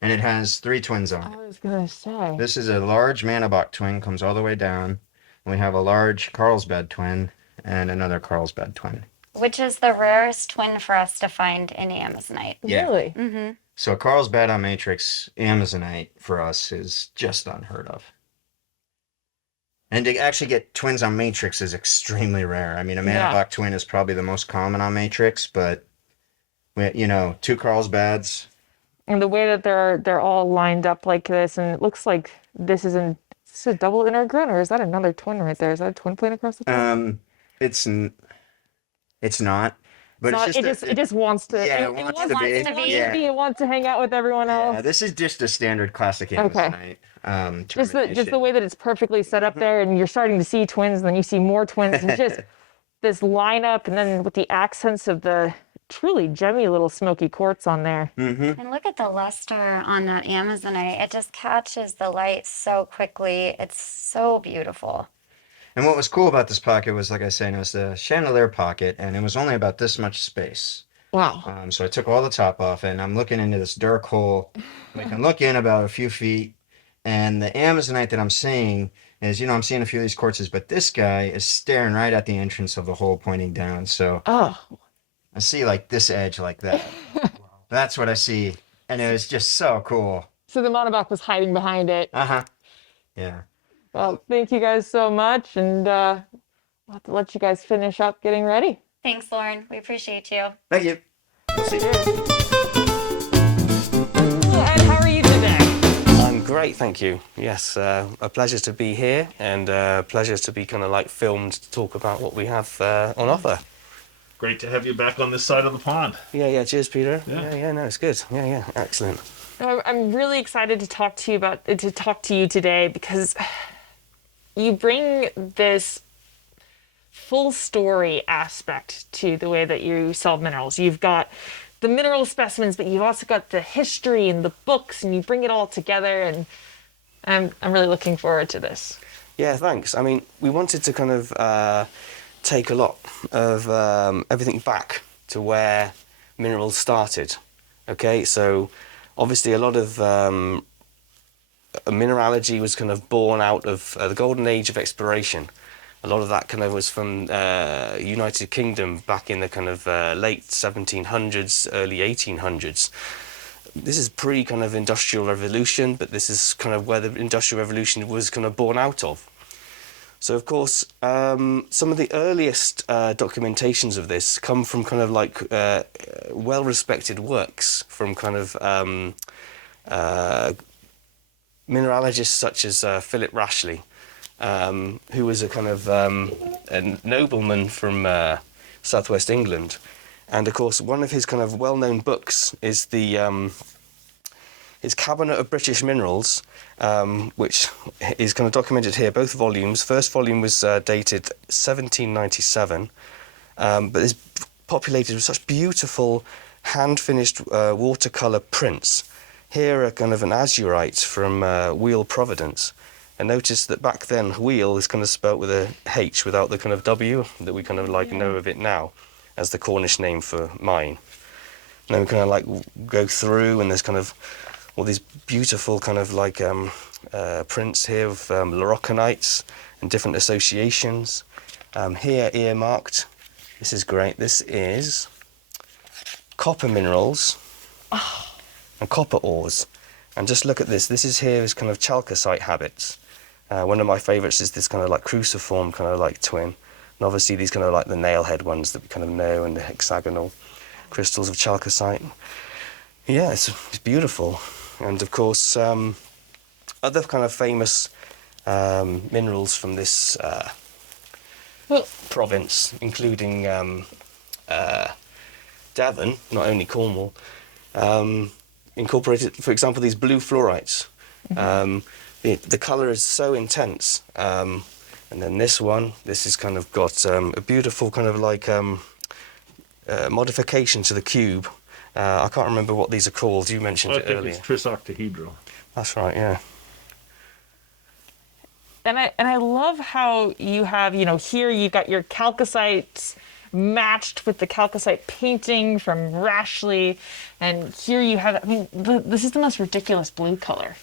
it has 3 twins on it. I was going to say. This is a large Manabach twin, comes all the way down. We have a large Carlsbad twin and another Carlsbad twin. Which is the rarest twin for us to find in Amazonite. Yeah. Really? So Carlsbad on matrix Amazonite for us is just unheard of. And to actually get twins on matrix is extremely rare. I mean, a Manabach twin is probably the most common on matrix, but 2 Carlsbads. And the way that they're all lined up like this, and it looks like this is in Is this a double intergrown, or is that another twin right there? Is that a twin plane across the top? It's not, but it's It just wants to. Yeah, it wants wants to be. to be. Yeah. It wants to hang out with everyone else. Yeah, this is just a standard classic Okay. Amazonite. Just the way that it's perfectly set up there, and you're starting to see twins, and then you see more twins, and just this lineup, and then with the accents of the truly gemmy little smoky quartz on there. And look at the luster on that Amazonite. It just catches the light so quickly. It's so beautiful. And what was cool about this pocket was, like I said, it was the chandelier pocket, and it was only about this much space. Wow. So I took all the top off, and I'm looking into this dark hole. I can look in about a few feet, and the Amazonite that I'm seeing is, I'm seeing a few of these quartzes, but this guy is staring right at the entrance of the hole pointing down. So I see like this edge like that. That's what I see. And it was just so cool. So the monobach was hiding behind it. Yeah. Well, thank you guys so much, and I'll have to let you guys finish up getting ready. Thanks, Lauren. We appreciate you. Thank you. We'll see you. Ed, how are you today? I'm great, thank you. Yes, a pleasure to be here, and a pleasure to be kind of like filmed to talk about what we have on offer. Great to have you back on this side of the pond. Yeah, cheers, Peter. Yeah, no, it's good. Yeah, excellent. I'm really excited to talk to you today because you bring this full story aspect to the way that you sell minerals. You've got the mineral specimens, but you've also got the history and the books, and you bring it all together, and I'm really looking forward to this. Yeah, thanks. I mean, we wanted to kind of take a lot of everything back to where minerals started. Okay, so obviously a lot of mineralogy was kind of born out of the golden age of exploration. A lot of that kind of was from United Kingdom back in the kind of late 1700s, early 1800s. This is pre kind of industrial revolution, but this is kind of where the industrial revolution was kind of born out of. So of course, some of the earliest documentations of this come from kind of like well-respected works from kind of mineralogists such as Philip Rashley, who was a kind of a nobleman from southwest England. And of course, one of his kind of well-known books is his Cabinet of British Minerals, which is kind of documented here, both volumes. First volume was dated 1797, but it's populated with such beautiful hand-finished watercolour prints. Here are kind of an azurite from Wheal, Providence. And notice that back then, Wheal is kind of spelt with a H without the kind of W that we kind of like know of it now as the Cornish name for mine. And then we kind of like go through, and there's kind of all these beautiful kind of like prints here of Loroconites and different associations. Here earmarked, this is great, this is copper minerals and copper ores. And just look at this, this is here is kind of chalcocite habits. One of my favourites is this kind of like cruciform kind of like twin. And obviously these kind of like the nail head ones that we kind of know, and the hexagonal crystals of chalcocite. Yeah, it's beautiful. And of course, other kind of famous minerals from this province, including Devon, not only Cornwall, incorporated, for example, these blue fluorites. The colour is so intense. And then this one, this has kind of got a beautiful kind of like modification to the cube. I can't remember what these are called. You mentioned it earlier. I think it's trisoctahedral. That's right, yeah. And I love how you have, here you've got your chalcocites matched with the chalcocite painting from Rashley, and here you have, this is the most ridiculous blue color.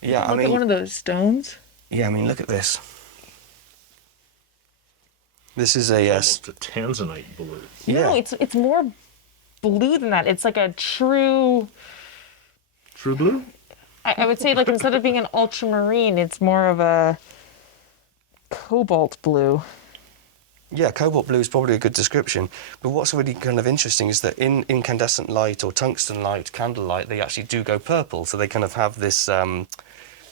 Yeah, look at one of those stones. Yeah, look at this. This is a almost a tanzanite blue. Yeah. No, it's more blue than that. It's like a true blue. I would say, like, instead of being an ultramarine, it's more of a cobalt blue. Yeah, cobalt blue is probably a good description. But what's really kind of interesting is that in incandescent light or tungsten light, candlelight, they actually do go purple. So they kind of have this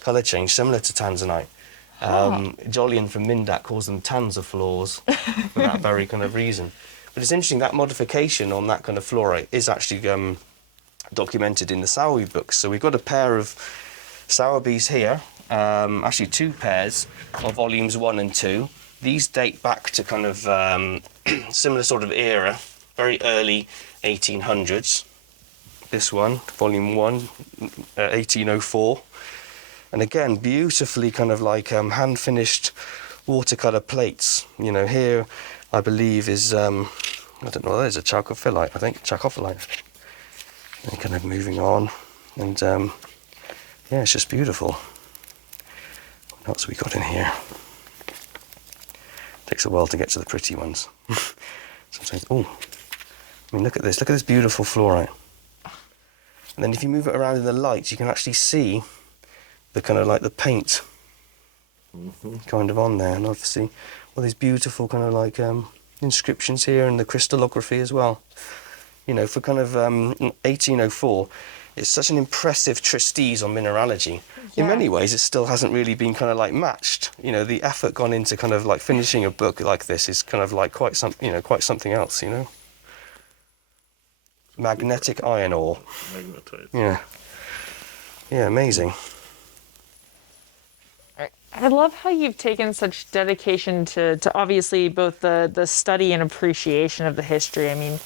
colour change, similar to tanzanite. Jolyon from Mindat calls them tanzafluors for that very kind of reason. But it's interesting, that modification on that kind of fluorite is actually documented in the Sowerby books. So we've got a pair of Sowerbys here, actually 2 pairs of volumes 1 and 2. These date back to kind of similar sort of era, very early 1800s. This one, volume 1, 1804. And again, beautifully kind of like hand-finished watercolour plates. You know, here I believe is, I don't know, there's a chalcophyllite, I think, chalcophyllite. And kind of moving on. And yeah, it's just beautiful. What else we got in here? Takes a while to get to the pretty ones. Sometimes, oh, I mean, look at this beautiful fluorite. And then if you move it around in the light, you can actually see the kind of like the paint kind of on there, and obviously all these beautiful kind of like inscriptions here, and the crystallography as well. You know, for kind of 1804, it's such an impressive treatise on mineralogy. In many ways, it still hasn't really been kind of like matched. You know, the effort gone into kind of like finishing a book like this is kind of like quite something else. You know, magnetic iron ore. Magnetite. Yeah, amazing. I love how you've taken such dedication to obviously both the study and appreciation of the history. I mean,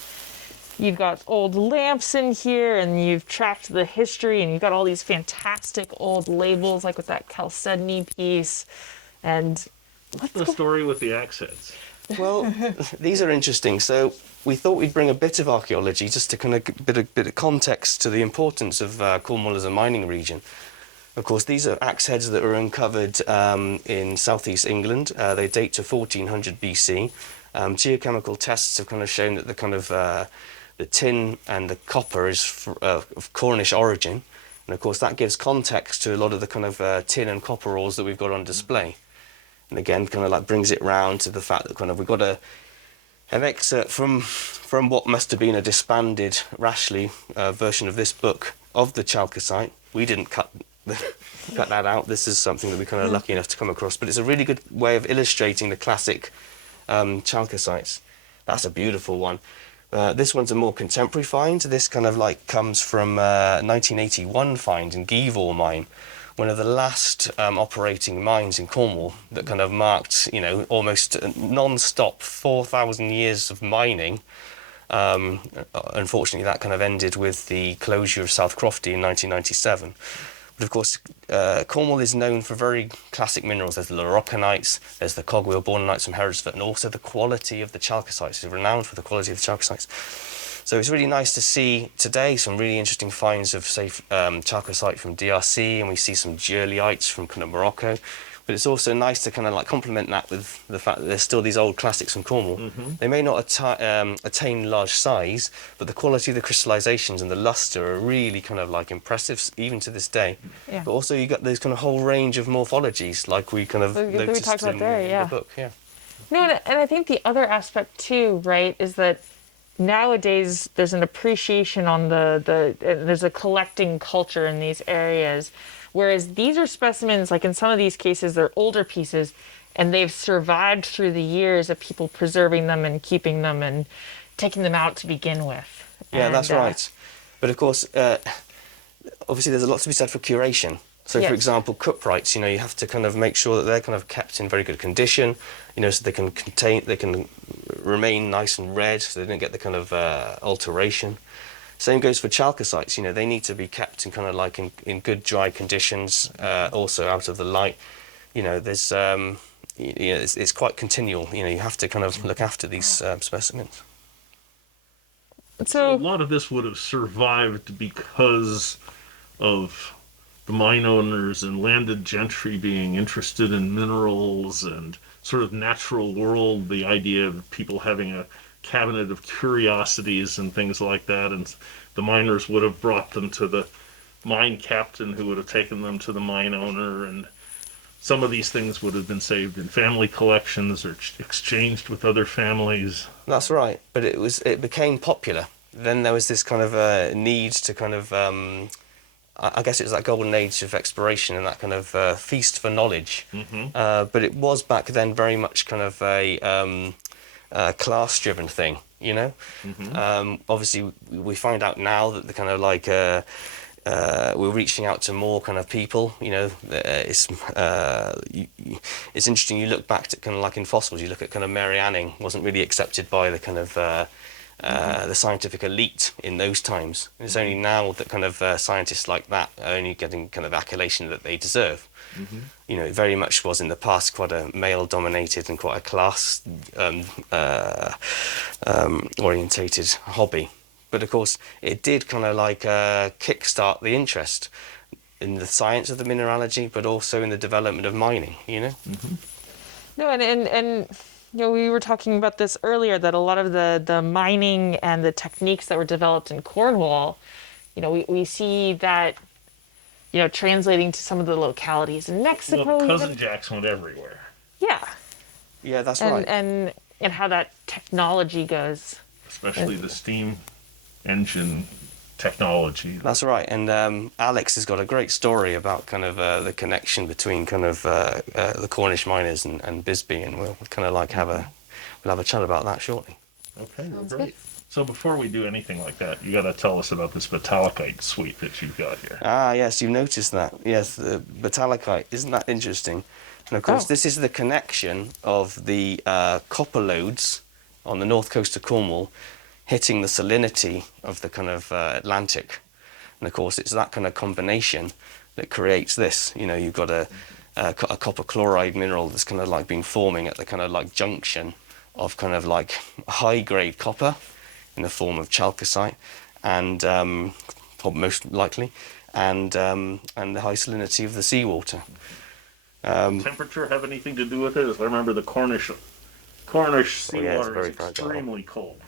you've got old lamps in here, and you've tracked the history, and you've got all these fantastic old labels, like with that Chalcedony piece. And what's the story with the axe heads? Well, these are interesting. So we thought we'd bring a bit of archaeology just to kind of bit of context to the importance of Cornwall as a mining region. Of course, these are axe heads that were uncovered in southeast England. They date to 1400 BC. Geochemical tests have kind of shown that the kind of the tin and the copper is of Cornish origin, and of course that gives context to a lot of the kind of tin and copper ores that we've got on display. And again, kind of like brings it round to the fact that kind of we've got an excerpt from what must have been a disbanded Rashleigh version of this book of the chalcocite. We didn't cut that out. This is something that we're kind of lucky enough to come across, but it's a really good way of illustrating the classic chalcocites. That's a beautiful one. This one's a more contemporary find. This kind of like comes from 1981 find in Givor mine, one of the last operating mines in Cornwall that kind of marked, you know, almost non-stop 4,000 years of mining. Unfortunately, that kind of ended with the closure of South Crofty in 1997. But of course, Cornwall is known for very classic minerals. There's the Loroconites, there's the cogwheel bornonites from Hereford, and also the quality of the chalcocites. It's renowned for the quality of the chalcocites. So it's really nice to see today some really interesting finds of, say, chalcocite from DRC, and we see some Jurleites from kind of Morocco. But it's also nice to kind of like complement that with the fact that there's still these old classics from Cornwall. They may not attain large size, but the quality of the crystallizations and the luster are really kind of like impressive, even to this day. Yeah. But also you got this kind of whole range of morphologies, like we kind of noticed talked about there, in the book. Yeah. No, and I think the other aspect too, right, is that nowadays there's an appreciation on there's a collecting culture in these areas. Whereas these are specimens, like in some of these cases, they're older pieces, and they've survived through the years of people preserving them and keeping them and taking them out to begin with. Yeah, and, that's right. But of course, obviously there's a lot to be said for curation. So, yes. For example, cuprites, you know, you have to kind of make sure that they're kind of kept in very good condition, you know, so they can remain nice and red, so they don't get the kind of alteration. Same goes for chalcocites. You know, they need to be kept in kind of like in good dry conditions, also out of the light. You know, there's it's quite continual. You know, you have to kind of look after these specimens. So a lot of this would have survived because of the mine owners and landed gentry being interested in minerals and sort of natural world, the idea of people having a cabinet of curiosities and things like that, and the miners would have brought them to the mine captain, who would have taken them to the mine owner, and some of these things would have been saved in family collections or exchanged with other families. That's right, but it became popular. Then there was this kind of need to kind of I guess it was that golden age of exploration and that kind of feast for knowledge. But it was back then very much kind of a class-driven thing, you know. Obviously, we find out now that the kind of like we're reaching out to more kind of people. You know, it's interesting. You look back to kind of like in fossils, you look at kind of Mary Anning wasn't really accepted by the kind of the scientific elite in those times. It's only now that kind of scientists like that are only getting kind of accolation that they deserve. You know, it very much was in the past quite a male-dominated and quite a class orientated hobby. But of course, it did kind of like kickstart the interest in the science of the mineralogy, but also in the development of mining, you know? No, and you know, we were talking about this earlier, that a lot of the mining and the techniques that were developed in Cornwall, you know, we see that, you know, translating to some of the localities in Mexico. Well, Cousin Jacks went everywhere. Yeah. Yeah, that's and, right. And how that technology goes. Especially the steam engine technology. That's right, and Alex has got a great story about kind of the connection between kind of the Cornish miners and Bisbee, and we'll kind of like have a chat about that shortly. Okay, great. So before we do anything like that, you got to tell us about this Metallicite suite that you've got here. Ah, yes, you've noticed that. Yes, the Metallicite. Isn't that interesting? And of course, this is the connection of the copper lodes on the north coast of Cornwall hitting the salinity of the kind of Atlantic. And of course, it's that kind of combination that creates this. You know, you've got a copper chloride mineral that's kind of like been forming at the kind of like junction of kind of like high-grade copper in the form of chalcocite, and most likely, and the high salinity of the seawater. Temperature have anything to do with it? As I remember, the Cornish seawater is extremely cold.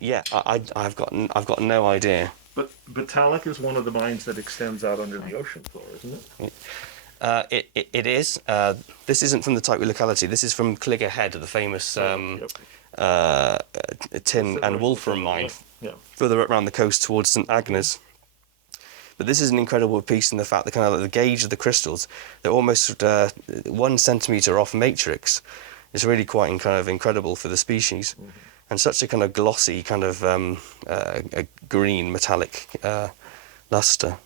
Yeah, I've got no idea. But Metallic is one of the mines that extends out under the ocean floor, isn't it? It is. This isn't from the Tightwee locality. This is from Cligger Head, the famous tin and wolfram mine, further around the coast towards St Agnes. But this is an incredible piece in the fact that kind of the gauge of the crystals, they're almost 1 centimetre off matrix. It's really quite kind of incredible for the species. And such a kind of glossy, kind of a green metallic luster.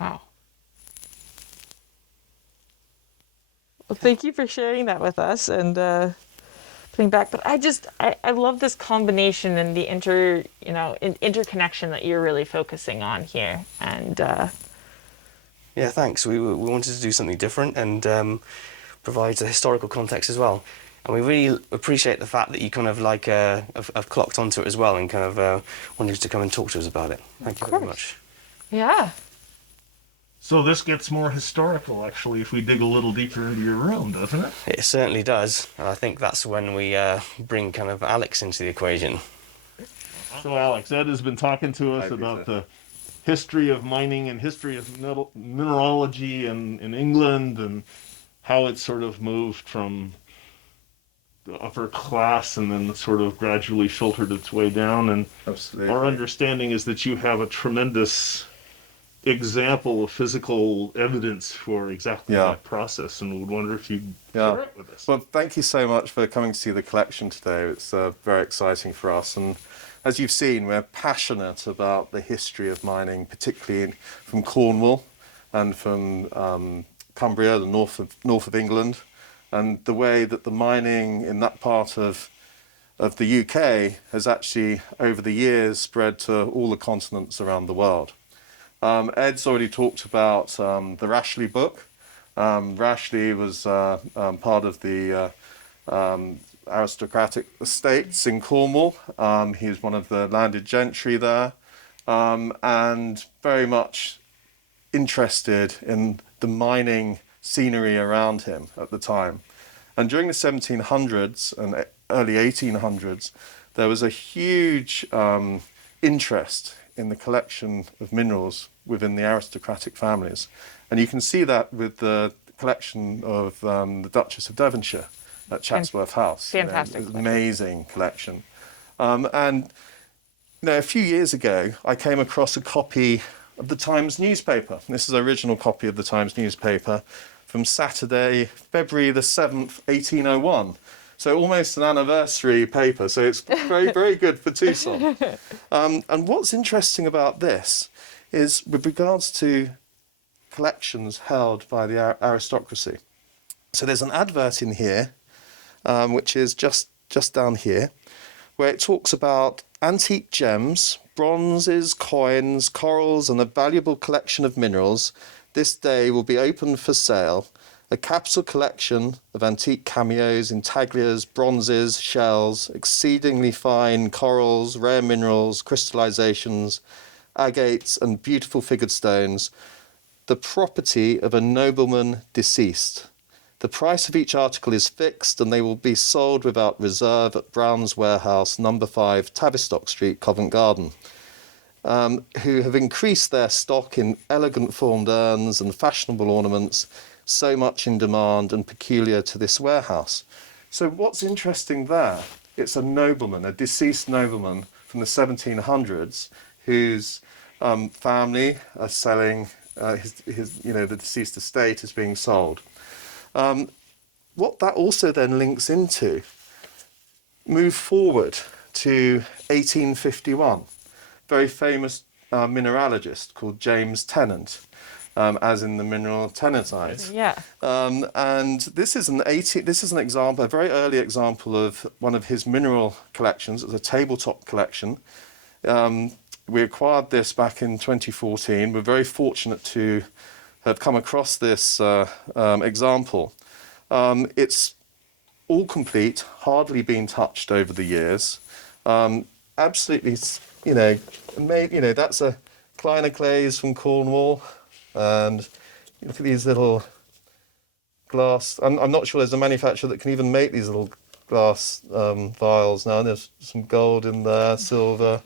Wow. Well, thank you for sharing that with us and putting back. But I love this combination and the interconnection that you're really focusing on here. And yeah, thanks. We wanted to do something different and provides a historical context as well. And we really appreciate the fact that you kind of like have clocked onto it as well and kind of wanted to come and talk to us about it. Thank you very much. Yeah. So this gets more historical, actually, if we dig a little deeper into your room, doesn't it? It certainly does. And I think that's when we bring kind of Alex into the equation. So Alex, Ed has been talking to us about the history of mining and history of mineralogy in England and how it sort of moved from the upper class and then sort of gradually filtered its way down. And our understanding is that you have a tremendous example of physical evidence for exactly that process, and would wonder if you'd share it with us. Well, thank you so much for coming to see the collection today. It's very exciting for us, and as you've seen, we're passionate about the history of mining, particularly from Cornwall and from Cumbria, the north of England, and the way that the mining in that part of the UK has actually, over the years, spread to all the continents around the world. Ed's already talked about the Rashley book. Rashley was part of the aristocratic estates in Cornwall. He was one of the landed gentry there, and very much interested in the mining scenery around him at the time. And during the 1700s and early 1800s, there was a huge interest in the collection of minerals within the aristocratic families. And you can see that with the collection of the Duchess of Devonshire at Chatsworth House. Fantastic. Amazing collection. And a few years ago, I came across a copy of the Times newspaper. This is an original copy of the Times newspaper from Saturday, February the 7th, 1801. So almost an anniversary paper. So it's very, very good for Tucson. And what's interesting about this is with regards to collections held by the aristocracy. So there's an advert in here, which is just down here, where it talks about antique gems, bronzes, coins, corals, and a valuable collection of minerals. This day will be opened for sale. A capital collection of antique cameos, intaglias, bronzes, shells, exceedingly fine corals, rare minerals, crystallizations, agates, and beautiful figured stones, the property of a nobleman deceased. The price of each article is fixed, and they will be sold without reserve at Brown's Warehouse, number 5, Tavistock Street, Covent Garden, who have increased their stock in elegant formed urns and fashionable ornaments, so much in demand and peculiar to this warehouse. So what's interesting there, it's a nobleman, a deceased nobleman from the 1700s, whose family are selling the deceased estate is being sold. What that also then links into, move forward to 1851, very famous mineralogist called James Tennant, as in the mineral tennantite. Yeah. And this is an example, a very early example of one of his mineral collections. It's a tabletop collection. We acquired this back in 2014. We're very fortunate to have come across this example. It's all complete, hardly been touched over the years. Absolutely, that's a Kleiner Clays from Cornwall. And look at these little glass. I'm not sure there's a manufacturer that can even make these little glass vials now. There's some gold in there, silver,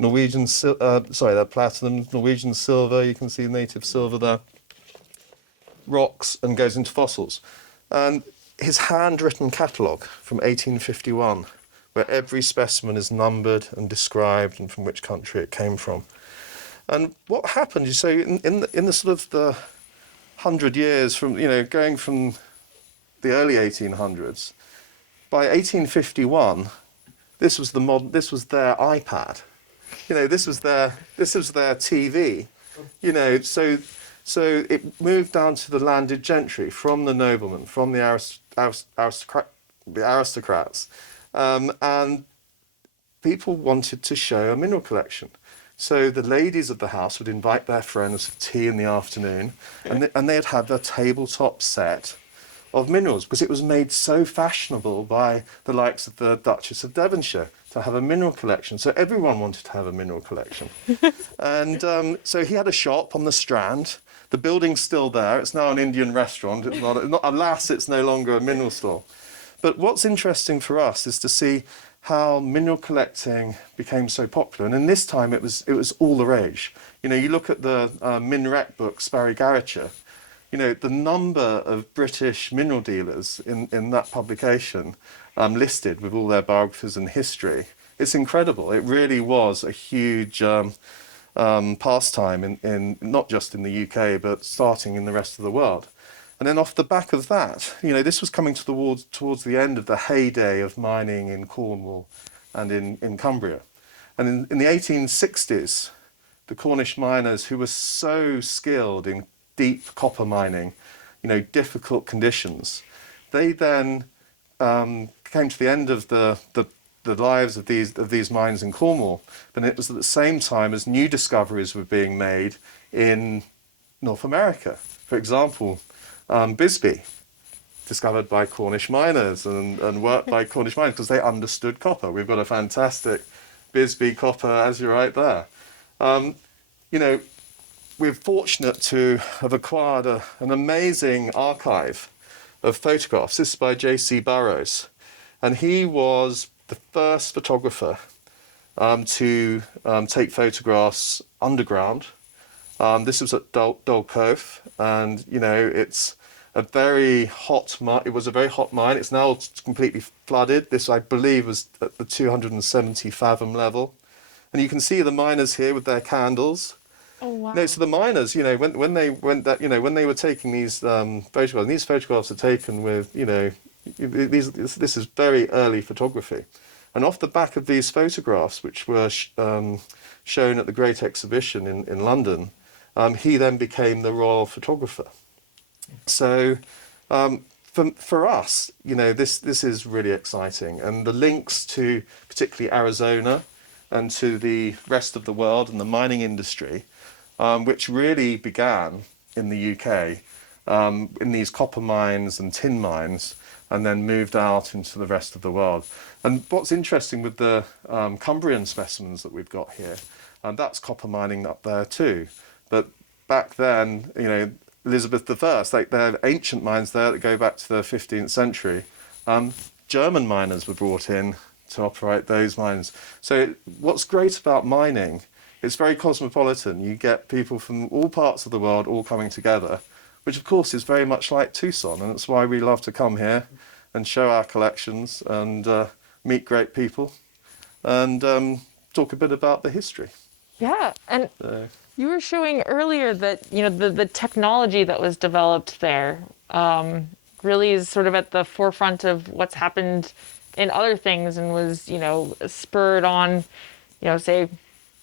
they're platinum, Norwegian silver. You can see native silver there. Rocks, and goes into fossils. And his handwritten catalogue from 1851, where every specimen is numbered and described and from which country it came from. And what happened, you say, in the sort of the 100 years from, going from the early 1800s, by 1851, this was their iPad. This was their TV. So it moved down to the landed gentry, from the noblemen, from the aristocrats, and people wanted to show a mineral collection. So the ladies of the house would invite their friends for tea in the afternoon, and they'd have a tabletop set of minerals, because it was made so fashionable by the likes of the Duchess of Devonshire to have a mineral collection. So everyone wanted to have a mineral collection. And so he had a shop on the Strand. The building's still there. It's now an Indian restaurant. It's not, alas, it's no longer a mineral store. But what's interesting for us is to see how mineral collecting became so popular. And in this time, it was all the rage. You look at the Minrec book, Sparry Garretshire, the number of British mineral dealers in that publication listed with all their biographies and history. It's incredible. It really was a huge pastime in not just in the UK, but starting in the rest of the world. And then off the back of that, this was coming towards the end of the heyday of mining in Cornwall and in Cumbria. And in the 1860s, the Cornish miners, who were so skilled in deep copper mining, difficult conditions, they then came to the end of the lives of these mines in Cornwall. But it was at the same time as new discoveries were being made in North America. For example, Bisbee, discovered by Cornish miners and worked by Cornish miners because they understood copper. We've got a fantastic Bisbee copper, as you're right there. We're fortunate to have acquired an amazing archive of photographs. This is by J.C. Burroughs, and he was the first photographer to take photographs underground. This was at Dol Cove, and it's a very hot mine. It was a very hot mine. It's now completely flooded. This, I believe, was at the 270 fathom level. And you can see the miners here with their candles. Oh wow! No, so the miners, you know, when they went that, you know, when they were taking these photographs, and these photographs are taken with, you know, this is very early photography, and off the back of these photographs, which were shown at the Great Exhibition in London, he then became the royal photographer. So for us, you know, this is really exciting, and the links to particularly Arizona and to the rest of the world and the mining industry, which really began in the UK in these copper mines and tin mines, and then moved out into the rest of the world. And what's interesting with the Cumbrian specimens that we've got here, that's copper mining up there too. But back then, you know, Elizabeth I, like they're ancient mines there that go back to the 15th century. German miners were brought in to operate those mines. So what's great about mining, it's very cosmopolitan. You get people from all parts of the world all coming together, which of course is very much like Tucson, and that's why we love to come here and show our collections and meet great people and talk a bit about the history. Yeah, and you were showing earlier that, you know, the technology that was developed there really is sort of at the forefront of what's happened in other things, and was, you know, spurred on, you know, say,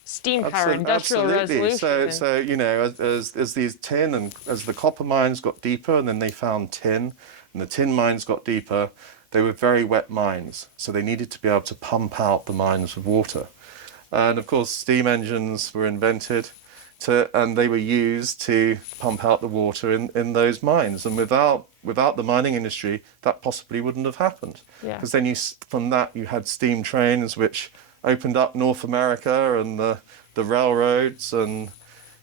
steam power, industrial resolution. So you know, as these tin and as the copper mines got deeper, and then they found tin, and the tin mines got deeper, they were very wet mines, so they needed to be able to pump out the mines with water. And of course, steam engines were invented, and they were used to pump out the water in those mines. And without the mining industry, that possibly wouldn't have happened. Because then from that you had steam trains, which opened up North America and the railroads, and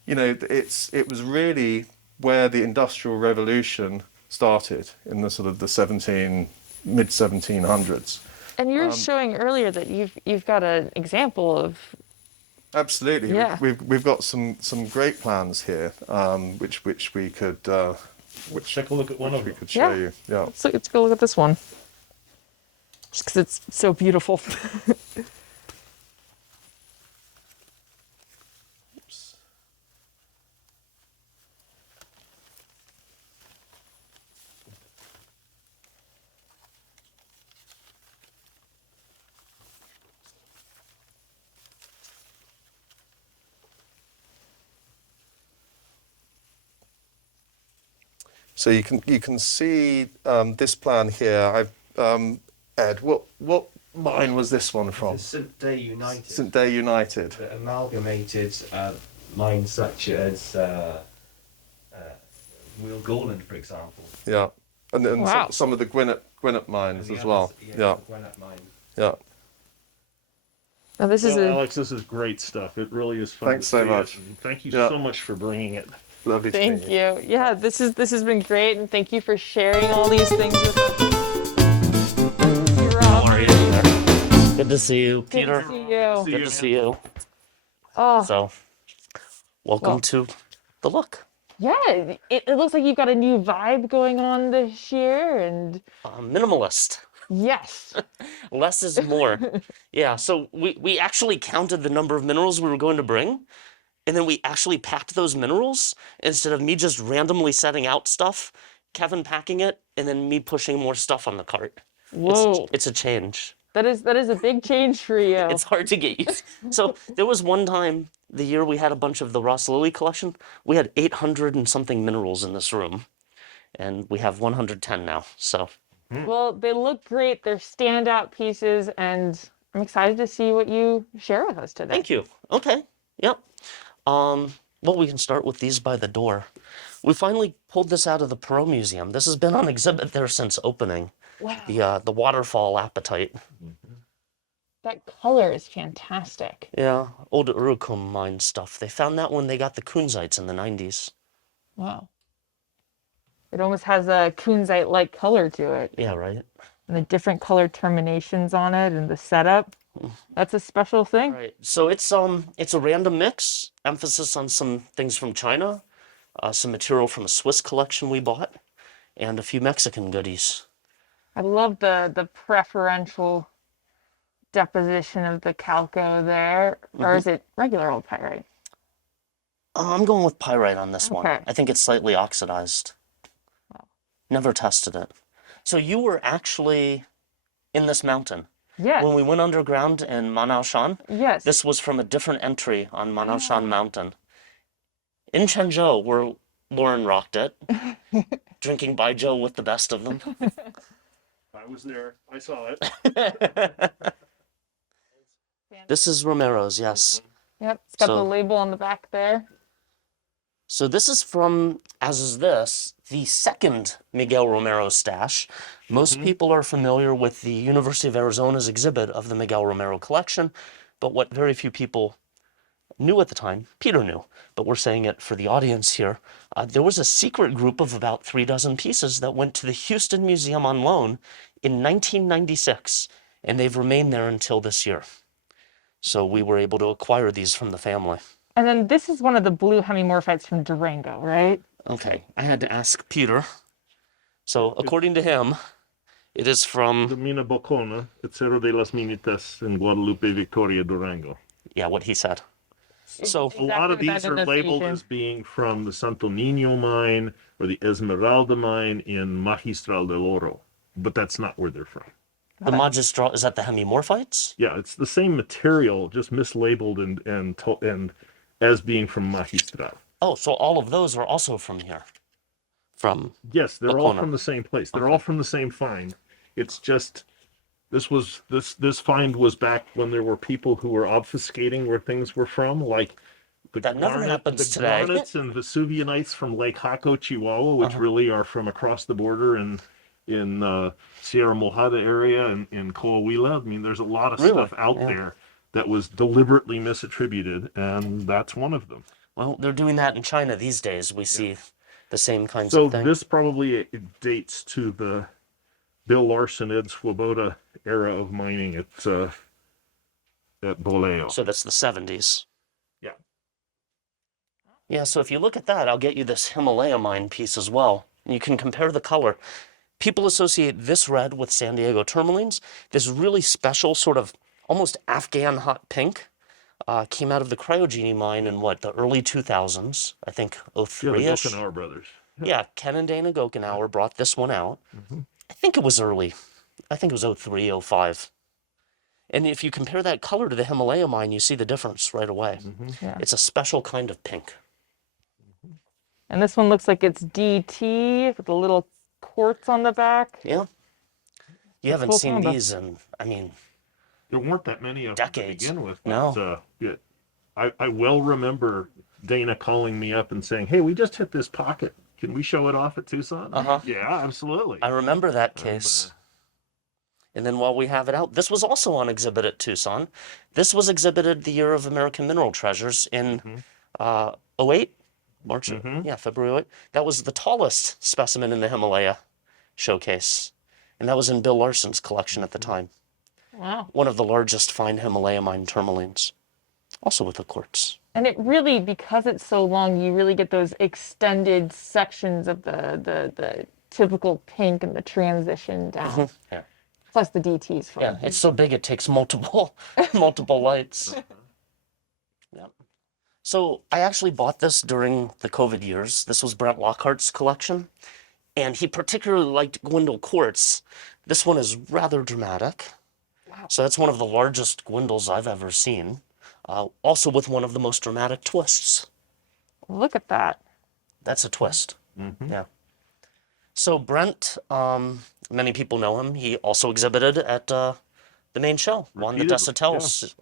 you know, it was really where the Industrial Revolution started in the sort of the mid 1700s. And you're showing earlier that you've got an example of. Absolutely. Yeah. We've got some great plans here, which we could take a look at one of them. We could show you. Yeah. Let's go look at this one. Just because it's so beautiful. So you can see this plan here. Ed, what mine was this one from? St. Day United. St. Day United. The amalgamated mines such as Wheel Gorland, for example. Yeah, and then Wow. some of the Gwinnett mines as well. Yeah. Granite mine. Yeah. Now this is Alex, this is great stuff. It really is fun. Thanks to so see much. it, and thank you Yeah. so much for bringing it. Lovely to Thank meet you. Yeah, this has been great, and thank you for sharing all these things with us. How are you? Good to see you, Peter. Good to see you. Good to see you. Oh, So, welcome to the look. yeah. It looks like you've got a new vibe going on this year, and Minimalist. yes. Less is more. Yeah, so we actually counted the number of minerals we were going to bring, and then we actually packed those minerals instead of me just randomly setting out stuff, Kevin packing it, and then me pushing more stuff on the cart. Whoa. It's a change. That is a big change for you. It's hard to get used. So there was one time, the year we had a bunch of the Ross Lily collection, we had 800 and something minerals in this room, and we have 110 now. So Well, they look great. They're standout pieces, and I'm excited to see what you share with us today. thank you. Okay. Yep. Well, we can start with these by the door. We finally pulled this out of the Perot Museum. This has been on exhibit there since opening. Wow. The waterfall apatite. That color is fantastic. Yeah, old Urukum mine stuff. They found that when they got the kunzites in the 90s. Wow. It almost has a kunzite-like color to it. Yeah, right. And the different color terminations on it and the setup. That's a special thing. Right. So it's a random mix. Emphasis on some things from China, some material from a Swiss collection we bought, and a few Mexican goodies. I love the preferential deposition of the calco there, or is it regular old pyrite? I'm going with pyrite on this one. Okay. I think it's slightly oxidized. Never tested it. So you were actually in this mountain. Yes. When we went underground in Manaoshan, Yes. this was from a different entry on Manaoshan Mountain. In Chenzhou, where Lauren rocked it, drinking baijiu with the best of them. I was there. I saw it. This is Romero's, yes. Yep, it's got the So- label on the back there. So this is from, as is this, the second Miguel Romero stash. Most people are familiar with the University of Arizona's exhibit of the Miguel Romero collection, but what very few people knew at the time, Peter knew, but we're saying it for the audience here, there was a secret group of about 36 pieces that went to the Houston Museum on loan in 1996, and they've remained there until this year. So we were able to acquire these from the family. And then this is one of the blue hemimorphites from Durango, right? Okay, I had to ask Peter. So according to him, it is from... The Mina Bocona, at Cerro de las Minitas in Guadalupe, Victoria, Durango. Yeah, what he said. So A lot of these are labeled as being from the Santo Niño mine or the Esmeralda mine in Magistral del Oro, but that's not where they're from. The magistral, is that the hemimorphites? Yeah, it's the same material, just mislabeled and as being from Magistral. Oh, so all of those are also from here? From Yes, they're all Bocona. from the same place. They're all from the same find. It's just this find was back when there were people who were obfuscating where things were from, like That never happens the today. garnets and Vesuvianites from Lake Jaco, Chihuahua, which really are from across the border in Sierra Mojada area and in Coahuila. I mean, there's a lot of stuff out there that was deliberately misattributed, and that's one of them. Well, they're doing that in China these days. We see the same kinds So of things. this probably dates to the Bill Larson, Ed Swoboda era of mining at Boleo. So that's the 70s. Yeah. Yeah, so if you look at that, I'll get you this Himalaya mine piece as well. You can compare the color. People associate this red with San Diego tourmalines. This really special sort of almost Afghan hot pink came out of the Cryogeny mine in what, the early 2000s, I think 03-ish. Yeah, the Gokenauer brothers. Yeah, Ken and Dana Gokenauer brought this one out. I think it was early. I think it was 03, 05. And if you compare that color to the Himalaya mine, you see the difference right away. Yeah. It's a special kind of pink. And this one looks like it's DT with a little quartz on the back. Yeah. You haven't Cool seen combo. these in, I mean, There weren't that many of them to decades. begin with. No. But, yeah, I well remember Dana calling me up and saying, "Hey, we just hit this pocket. Can we show it off at Tucson?" Uh-huh. Yeah, absolutely. I remember that case. And then while we have it out, this was also on exhibit at Tucson. This was exhibited the year of American Mineral Treasures in 08, March, yeah, February 08. That was the tallest specimen in the Himalaya showcase. And that was in Bill Larson's collection at the time. Wow. One of the largest fine Himalaya mine tourmalines, also with the quartz. And it really, because it's so long, you really get those extended sections of the typical pink and the transition down. Yeah. Plus the DT's fun. Yeah, it's so big it takes multiple lights. Yeah. So I actually bought this during the COVID years. This was Brent Lockhart's collection, and he particularly liked Gwendel quartz. This one is rather dramatic. Wow. So that's one of the largest Gwendels I've ever seen. Also with one of the most dramatic twists. Look at that. That's a twist. Yeah. So Brent, many people know him. He also exhibited at the main show, won the Repeatedly, Desautel's.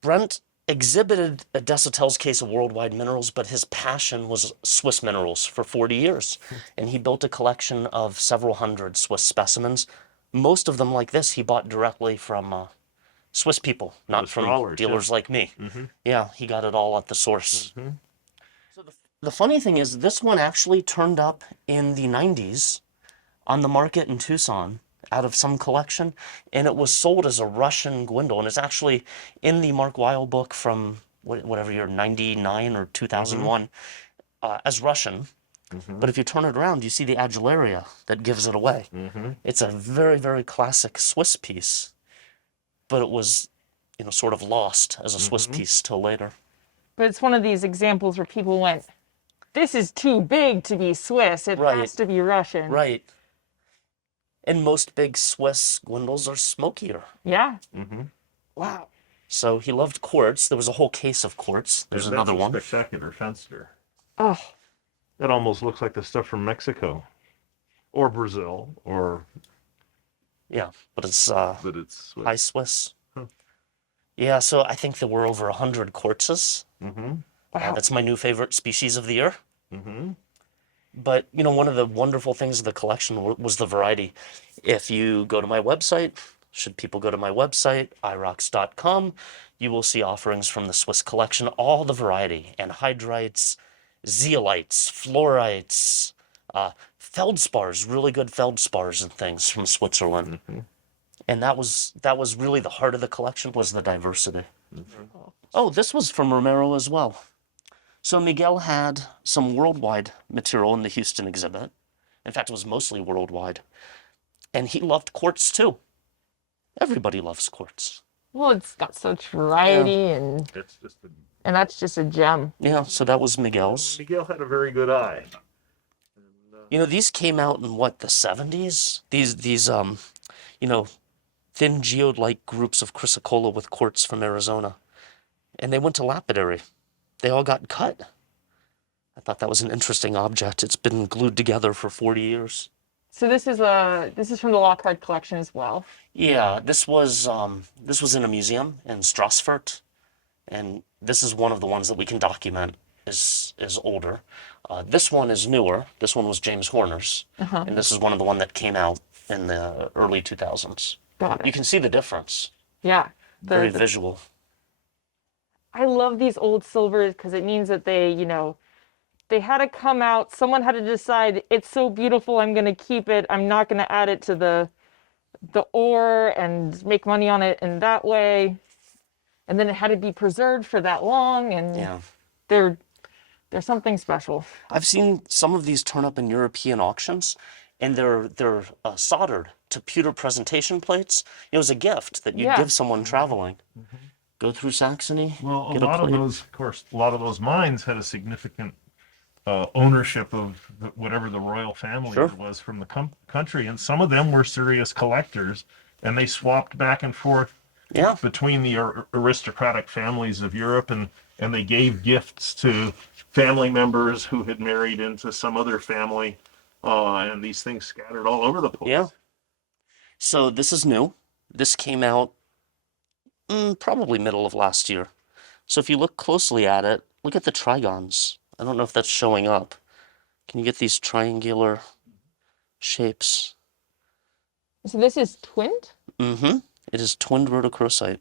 Brent exhibited at Desautel's case of Worldwide Minerals, but his passion was Swiss minerals for 40 years. And he built a collection of several hundred Swiss specimens. Most of them like this he bought directly from Swiss people, not from scholars, dealers like me. Yeah, he got it all at the source. So the funny thing is, this one actually turned up in the 90s on the market in Tucson out of some collection, and it was sold as a Russian Gwendel, and it's actually in the Mark Weil book from whatever year, 99 or 2001, as Russian. But if you turn it around, you see the adularia that gives it away. It's a very, very classic Swiss piece, but it was, you know, sort of lost as a Swiss piece till later. But it's one of these examples where people went, this is too big to be Swiss. It has to be Russian. Right. And most big Swiss Gwendels are smokier. Yeah. Wow. So he loved quartz. There was a whole case of quartz. There's That's another a one. Spectacular fenster. Oh. That almost looks like the stuff from Mexico, or Brazil, or. Yeah, but it's Swiss. high Swiss. Yeah, so I think there were over 100 quartzes. Wow. That's my new favorite species of the year. But, you know, one of the wonderful things of the collection was the variety. If you go to my website, should people go to my website, AUSROX.com, you will see offerings from the Swiss collection, all the variety, anhydrites, zeolites, fluorites, feldspars, really good feldspars and things from Switzerland. And that was really the heart of the collection, was the diversity. Oh, this was from Romero as well. So Miguel had some worldwide material in the Houston exhibit. In fact, it was mostly worldwide. And he loved quartz too. Everybody loves quartz. Well, it's got such variety and that's just a gem. Yeah, so that was Miguel's. Miguel had a very good eye. You know, these came out in what, the 70s? These you know, thin geode-like groups of chrysocolla with quartz from Arizona. And they went to lapidary. They all got cut. I thought that was an interesting object. It's been glued together for 40 years. So this is from the Lockhart collection as well. Yeah, this was in a museum in Strasfurt, and this is one of the ones that we can document is older. This one is newer. This one was James Horner's, and this is one of the one that came out in the early 2000s. Got it. You can see the difference. Yeah. Very visual. I love these old silvers because it means that they, you know, they had to come out. Someone had to decide, it's so beautiful, I'm going to keep it. I'm not going to add it to the ore and make money on it in that way. And then it had to be preserved for that long. And they're something special. I've seen some of these turn up in European auctions, and they're soldered to pewter presentation plates. It was a gift that you'd give someone traveling. Go through Saxony. Well, a lot of those mines had a significant ownership of whatever the royal family was from the country, and some of them were serious collectors, and they swapped back and forth between the aristocratic families of Europe, and they gave gifts to family members who had married into some other family, and these things scattered all over the place. Yeah. So this is new. This came out probably middle of last year. So if you look closely at it, look at the trigons. I don't know if that's showing up. Can you get these triangular shapes? So this is twinned? It is twinned rhodochrosite.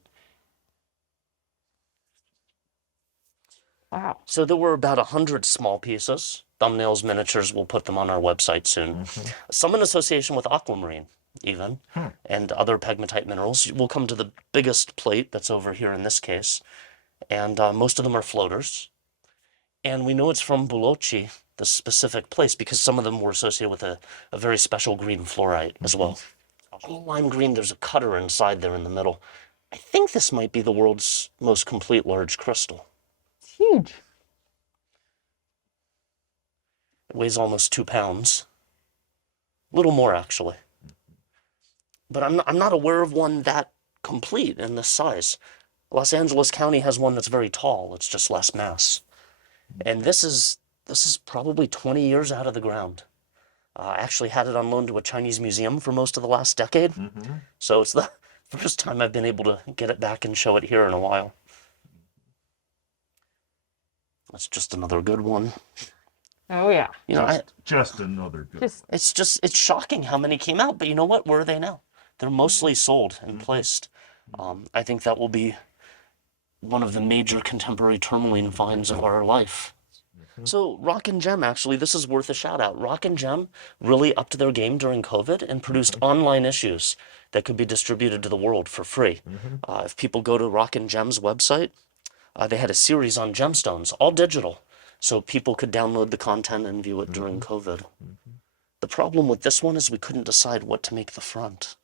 Wow. So there were about 100 small pieces. Thumbnails, miniatures, we'll put them on our website soon. Some in association with aquamarine, even, and other pegmatite minerals. We'll come to the biggest plate that's over here in this case, and most of them are floaters. And we know it's from Bulochi, the specific place, because some of them were associated with a very special green fluorite as well. Lime green, there's a cutter inside there in the middle. I think this might be the world's most complete large crystal. It's huge. It weighs almost 2 pounds. A little more, actually. But I'm not aware of one that complete in this size. Los Angeles County has one that's very tall. It's just less mass. And this is probably 20 years out of the ground. I actually had it on loan to a Chinese museum for most of the last decade. So it's the first time I've been able to get it back and show it here in a while. That's just another good one. Oh yeah. You know, just another good one. It's shocking how many came out, but you know what? Where are they now? They're mostly sold and placed. I think that will be one of the major contemporary tourmaline finds of our life. So Rock and Gem, actually, this is worth a shout out. Rock and Gem really upped their game during COVID and produced online issues that could be distributed to the world for free. If people go to Rock and Gem's website, they had a series on gemstones, all digital, so people could download the content and view it during COVID. The problem with this one is we couldn't decide what to make the front.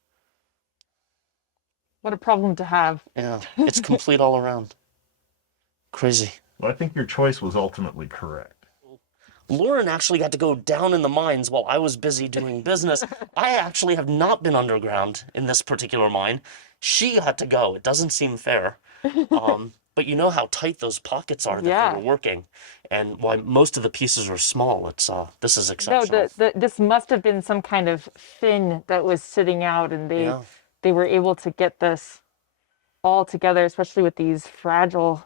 What a problem to have. Yeah, it's complete all around. Crazy. Well, I think your choice was ultimately correct. Lauren actually got to go down in the mines while I was busy doing business. I actually have not been underground in this particular mine. She got to go. It doesn't seem fair. But you know how tight those pockets are that they were working, and why most of the pieces are small. It's this is exceptional. No, this must have been some kind of fin that was sitting out, and they were able to get this all together, especially with these fragile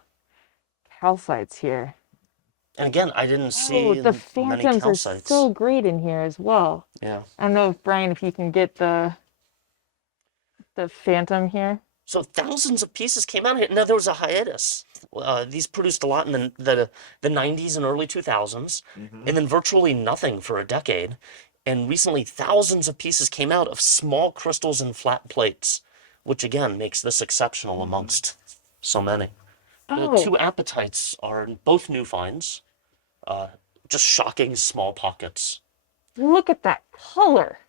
calcites here. And again, I didn't see the many phantoms are calcites. so great in here as well. Yeah. I don't know if Brian, if you can get the phantom here. So thousands of pieces came out here. Now there was a hiatus. These produced a lot in the 90s and early 2000s, and then virtually nothing for a decade. And recently, thousands of pieces came out of small crystals and flat plates, which again makes this exceptional amongst so many. The two apatites are both new finds, just shocking small pockets. Look at that color.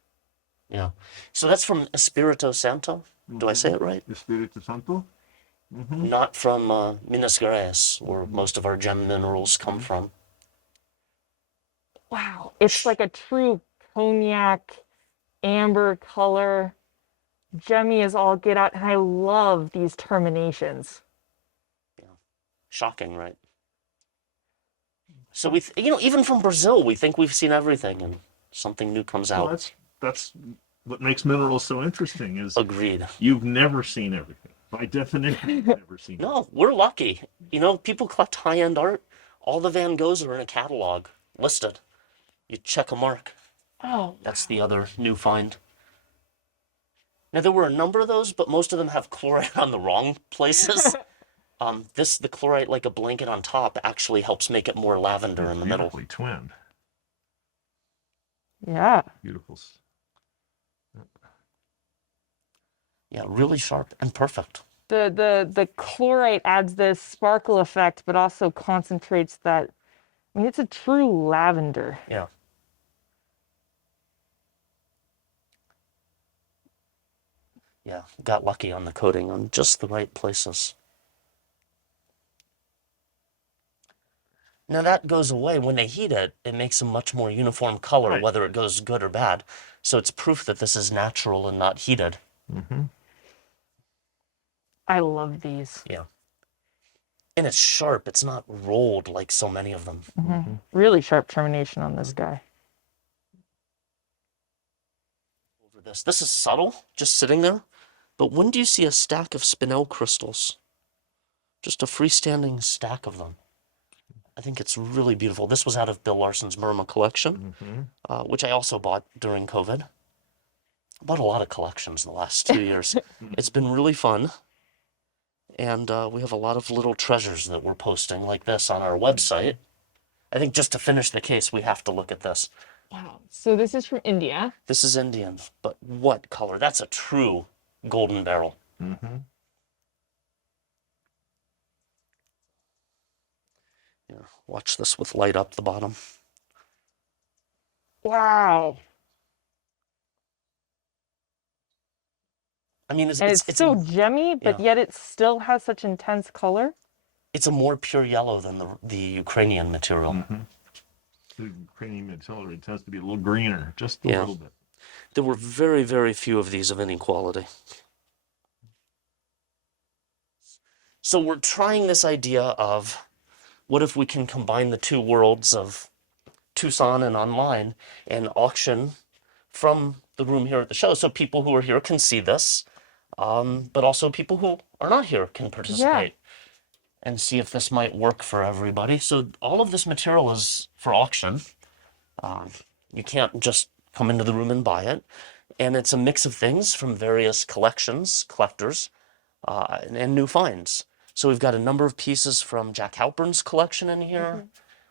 Yeah. So that's from Espirito Santo. Do I say it right? Espirito Santo? Not from Minas Gerais, where most of our gem minerals come from. Wow. It's like a true cognac, amber color. Gemmy is all get out. And I love these terminations. Shocking, right? So we, even from Brazil, we think we've seen everything, and something new comes out. Well, that's what makes minerals so interesting. Is agreed. You've never seen everything. By definition, you've never seen. No, we're lucky. People collect high-end art. All the Van Goghs are in a catalog listed. You check a mark. Oh, that's the other new find. Now there were a number of those, but most of them have chlorite on the wrong places. The chlorite, like a blanket on top, actually helps make it more lavender in the middle. Beautifully twinned. Yeah. Beautiful. Yeah, really sharp and perfect. The chlorite adds this sparkle effect, but also concentrates that. I mean, it's a true lavender. Yeah. Yeah, got lucky on the coating on just the right places. Now that goes away. When they heat it, it makes a much more uniform color, whether it goes good or bad. So it's proof that this is natural and not heated. I love these. Yeah. And it's sharp. It's not rolled like so many of them. Really sharp termination on this guy. Over this. This is subtle, just sitting there. But when do you see a stack of spinel crystals? Just a freestanding stack of them. I think it's really beautiful. This was out of Bill Larson's Burma collection, which I also bought during COVID. I bought a lot of collections the last 2 years. It's been really fun. And we have a lot of little treasures that we're posting like this on our website. I think just to finish the case, we have to look at this. Wow. So this is from India. This is Indian, but what color? That's a true golden beryl. Yeah, watch this with light up the bottom. Wow. I mean, it's so gemmy, but yet it still has such intense color. It's a more pure yellow than the Ukrainian material. The Ukrainian material tends to be a little greener, just a little bit. There were very, very few of these of any quality. So we're trying this idea of what if we can combine the two worlds of Tucson and online and auction from the room here at the show, so people who are here can see this, but also people who are not here can participate and see if this might work for everybody. So all of this material is for auction. You can't just come into the room and buy it. And it's a mix of things from various collections, collectors, and new finds. So we've got a number of pieces from Jack Halpern's collection in here.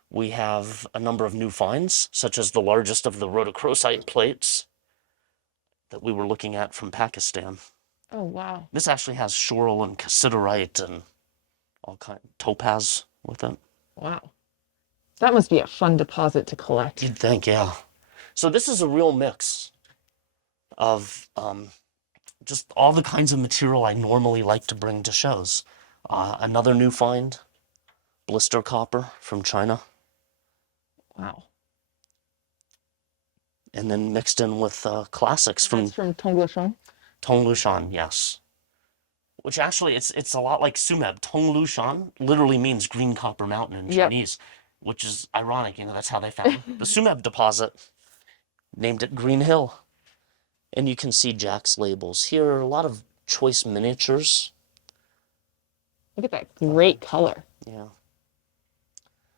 We have a number of new finds, such as the largest of the Rhodochrosite plates that we were looking at from Pakistan. Oh, wow. This actually has schorl and cassiterite and all kind of topaz with it. Wow. That must be a fun deposit to collect. You'd think, yeah. So this is a real mix of just all the kinds of material I normally like to bring to shows. Another new find, blister copper from China. Wow. And then mixed in with classics That's from Tonglushan. Tonglushan, yes. Which actually, it's a lot like Sumeb. Tonglushan literally means green copper mountain in Chinese, which is ironic. You know, that's how they found the Sumeb deposit. Named it Green Hill. And you can see Jack's labels here. A lot of choice miniatures. Look at that great color. Yeah.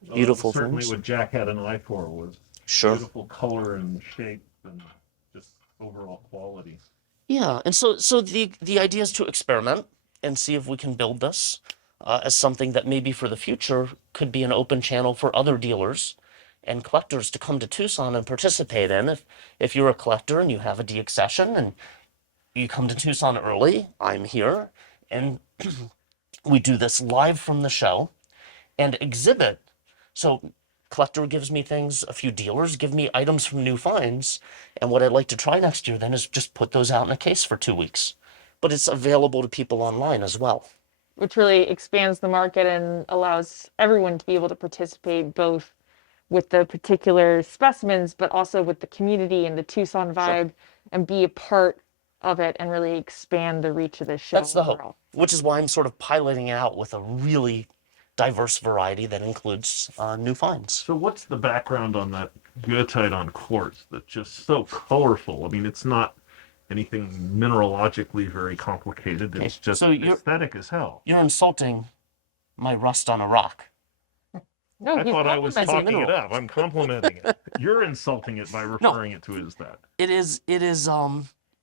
Well, Beautiful certainly things. what Jack had an eye for was beautiful color and shape and just overall quality. Yeah, and so the idea is to experiment and see if we can build this as something that maybe for the future could be an open channel for other dealers and collectors to come to Tucson and participate in. If you're a collector and you have a deaccession and you come to Tucson early, I'm here, and we do this live from the show and exhibit. So collector gives me things, a few dealers give me items from new finds, and what I'd like to try next year then is just put those out in a case for 2 weeks. But it's available to people online as well. Which really expands the market and allows everyone to be able to participate both with the particular specimens, but also with the community and the Tucson vibe, and be a part of it and really expand the reach of this show. That's the hope, which is why I'm sort of piloting it out with a really diverse variety that includes new finds. So what's the background on that goethite on quartz that's just so colorful? I mean, it's not anything mineralogically very complicated. It's just aesthetic as hell. You're insulting my rust on a rock. No, I thought I was talking it up. I'm complimenting it. You're insulting it by referring it to as that. It is.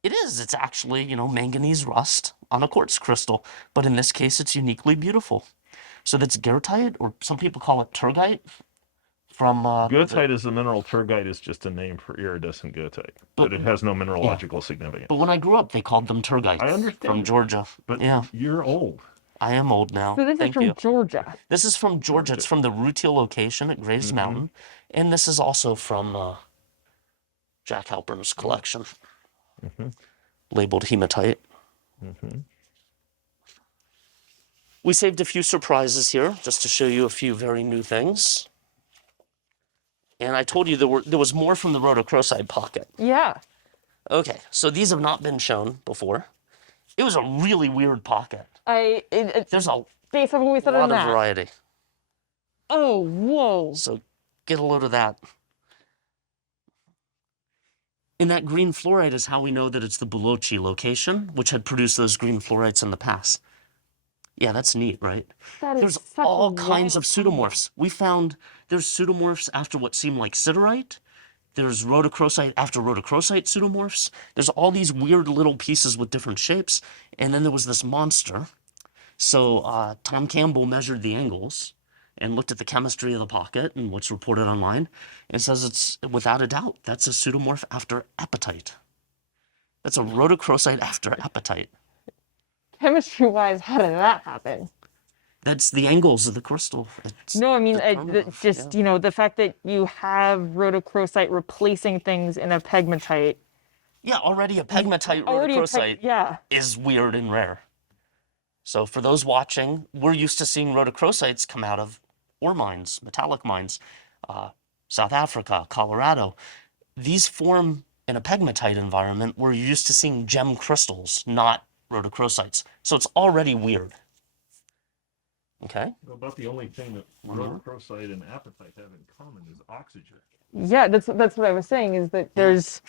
It's actually, you know, manganese rust on a quartz crystal, but in this case, it's uniquely beautiful. So that's goethite, or some people call it turgite. From goethite is a mineral. Turgite is just a name for iridescent goethite, but it has no mineralogical significance. But when I grew up, they called them turgites. I understand. From Georgia. But yeah, you're old. I am old now. So this Thank is from you. Georgia. This is from Georgia. It's from the Rudolph location at Graves Mountain, and this is also from Jack Halpern's collection, labeled hematite. We saved a few surprises here just to show you a few very new things. And I told you there was more from the Rhodochrosite pocket. Yeah. Okay, so these have not been shown before. It was a really weird pocket. There's a based on what we said lot on of that. variety. Oh, whoa. So get a load of that. And that green fluorite is how we know that it's the Bolochi location, which had produced those green fluorites in the past. Yeah, that's neat, right? That is There's such all a kinds of wild pseudomorphs. We found there's pseudomorphs after what seemed like siderite. There's rhodochrosite after rhodochrosite pseudomorphs. There's all these weird little pieces with different shapes. And then there was this monster. So Tom Campbell measured the angles and looked at the chemistry of the pocket and what's reported online, and says it's, without a doubt, that's a pseudomorph after apatite. That's a rhodochrosite after apatite. Chemistry-wise, how did that happen? That's the angles of the crystal. No, I mean, determinative, you know, the fact that you have rhodochrosite replacing things in a pegmatite. Yeah, already a pegmatite Already a rhodochrosite is weird and rare. So for those watching, we're used to seeing rhodochrosites come out of ore mines, metallic mines, South Africa, Colorado. These form in a pegmatite environment where you're used to seeing gem crystals, not rhodochrosites. So it's already weird. Okay? About the only thing that rhodochrosite and apatite have in common is oxygen. Yeah, that's what I was saying, is that there's...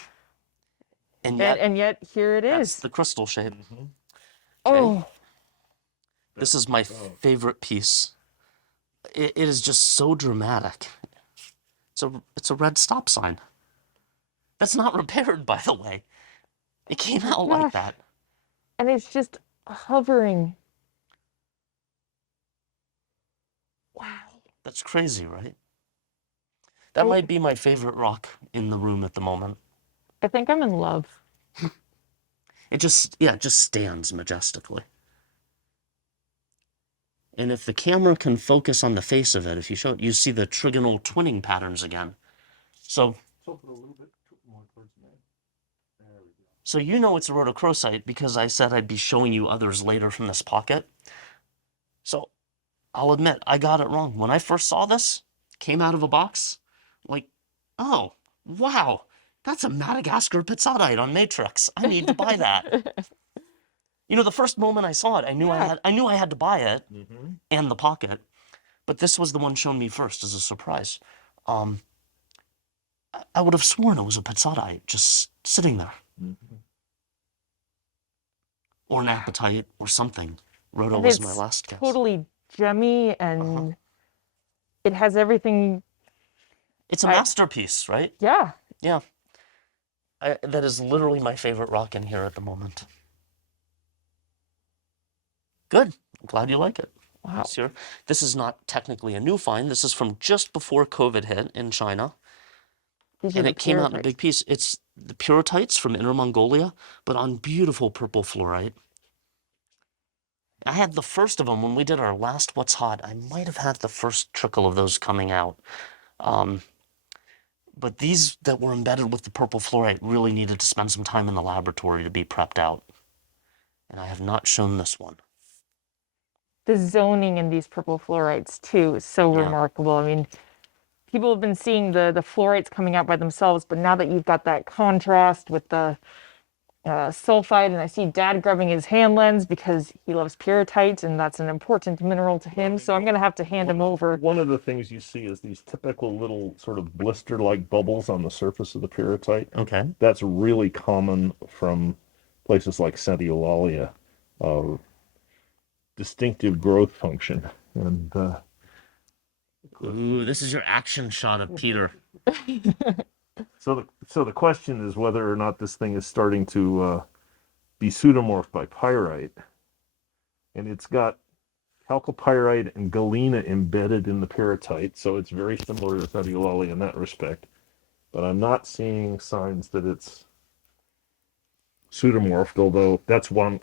And yet here it that's is. the crystal shape. Oh. This is my favorite piece. It is just so dramatic. It's a red stop sign. That's not repaired, by the way. It came out like that. And it's just hovering. Wow. That's crazy, right? That might be my favorite rock in the room at the moment. I think I'm in love. It just stands majestically. And if the camera can focus on the face of it, if you show it, you see the trigonal twinning patterns again. So you know it's a rhodochrosite because I said I'd be showing you others later from this pocket. So I'll admit, I got it wrong. When I first saw this, came out of a box, like, oh, wow, that's a Madagascar pizzatite on Matrix. I need to buy that. You know, the first moment I saw it, I knew I had to buy it and the pocket, but this was the one shown me first as a surprise. I would have sworn it was a pizzatite just sitting there. Or an apatite or something. Rhodo was my last guess. Totally gemmy, and it has everything. It's a masterpiece, right? Yeah. Yeah. That is literally my favorite rock in here at the moment. Good. I'm glad you like it. Wow. This is not technically a new find. This is from just before COVID hit in China. And it came out in a big piece. It's the puritites from Inner Mongolia, but on beautiful purple fluorite. I had the first of them when we did our last What's Hot. I might have had the first trickle of those coming out. But these that were embedded with the purple fluorite really needed to spend some time in the laboratory to be prepped out. And I have not shown this one. The zoning in these purple fluorites, too, is so remarkable. I mean, people have been seeing the fluorites coming out by themselves, but now that you've got that contrast with the sulfide, and I see Dad grubbing his hand lens because he loves puritites, and that's an important mineral to him, so I'm going to have to hand him over. One of the things you see is these typical little sort of blister-like bubbles on the surface of the purite. Okay. That's really common from places like Sentiolalia. Distinctive growth function. And ooh, this is your action shot of Peter. So the question is whether or not this thing is starting to be pseudomorphed by pyrite. And it's got chalcopyrite and galena embedded in the pyrrhotite, so it's very similar to Setiolalia in that respect. But I'm not seeing signs that it's pseudomorphed, although that's Wangang.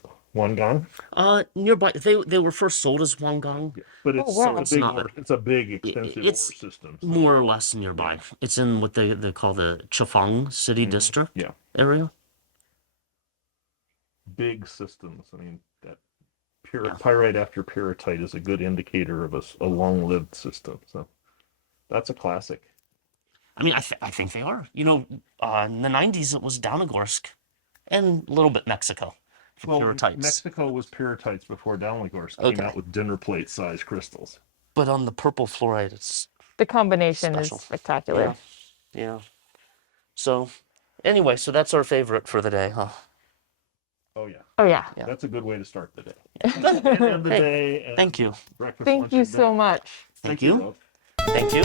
Nearby, they were first sold as Wangang. But it's a big, extensive ore system. More or less nearby. It's in what they call the Chifang city district area. Big systems. I mean, that pyrite after pyrrhotite is a good indicator of a long-lived system. So that's a classic. I mean, I think they are. You know, in the 90s, it was Downagorsk and a little bit Mexico. Pyrrhotites. Mexico was pyrrhotites before Downagorsk came out with dinner plate size crystals. But on the purple fluorite, it's the combination special. Is spectacular. Yeah. So, anyway, so that's our favorite for the day, huh? Oh yeah. Oh yeah. That's a good way to start the day. End the day. And thank you. Breakfast, thank you so much. Thank you. Thank you.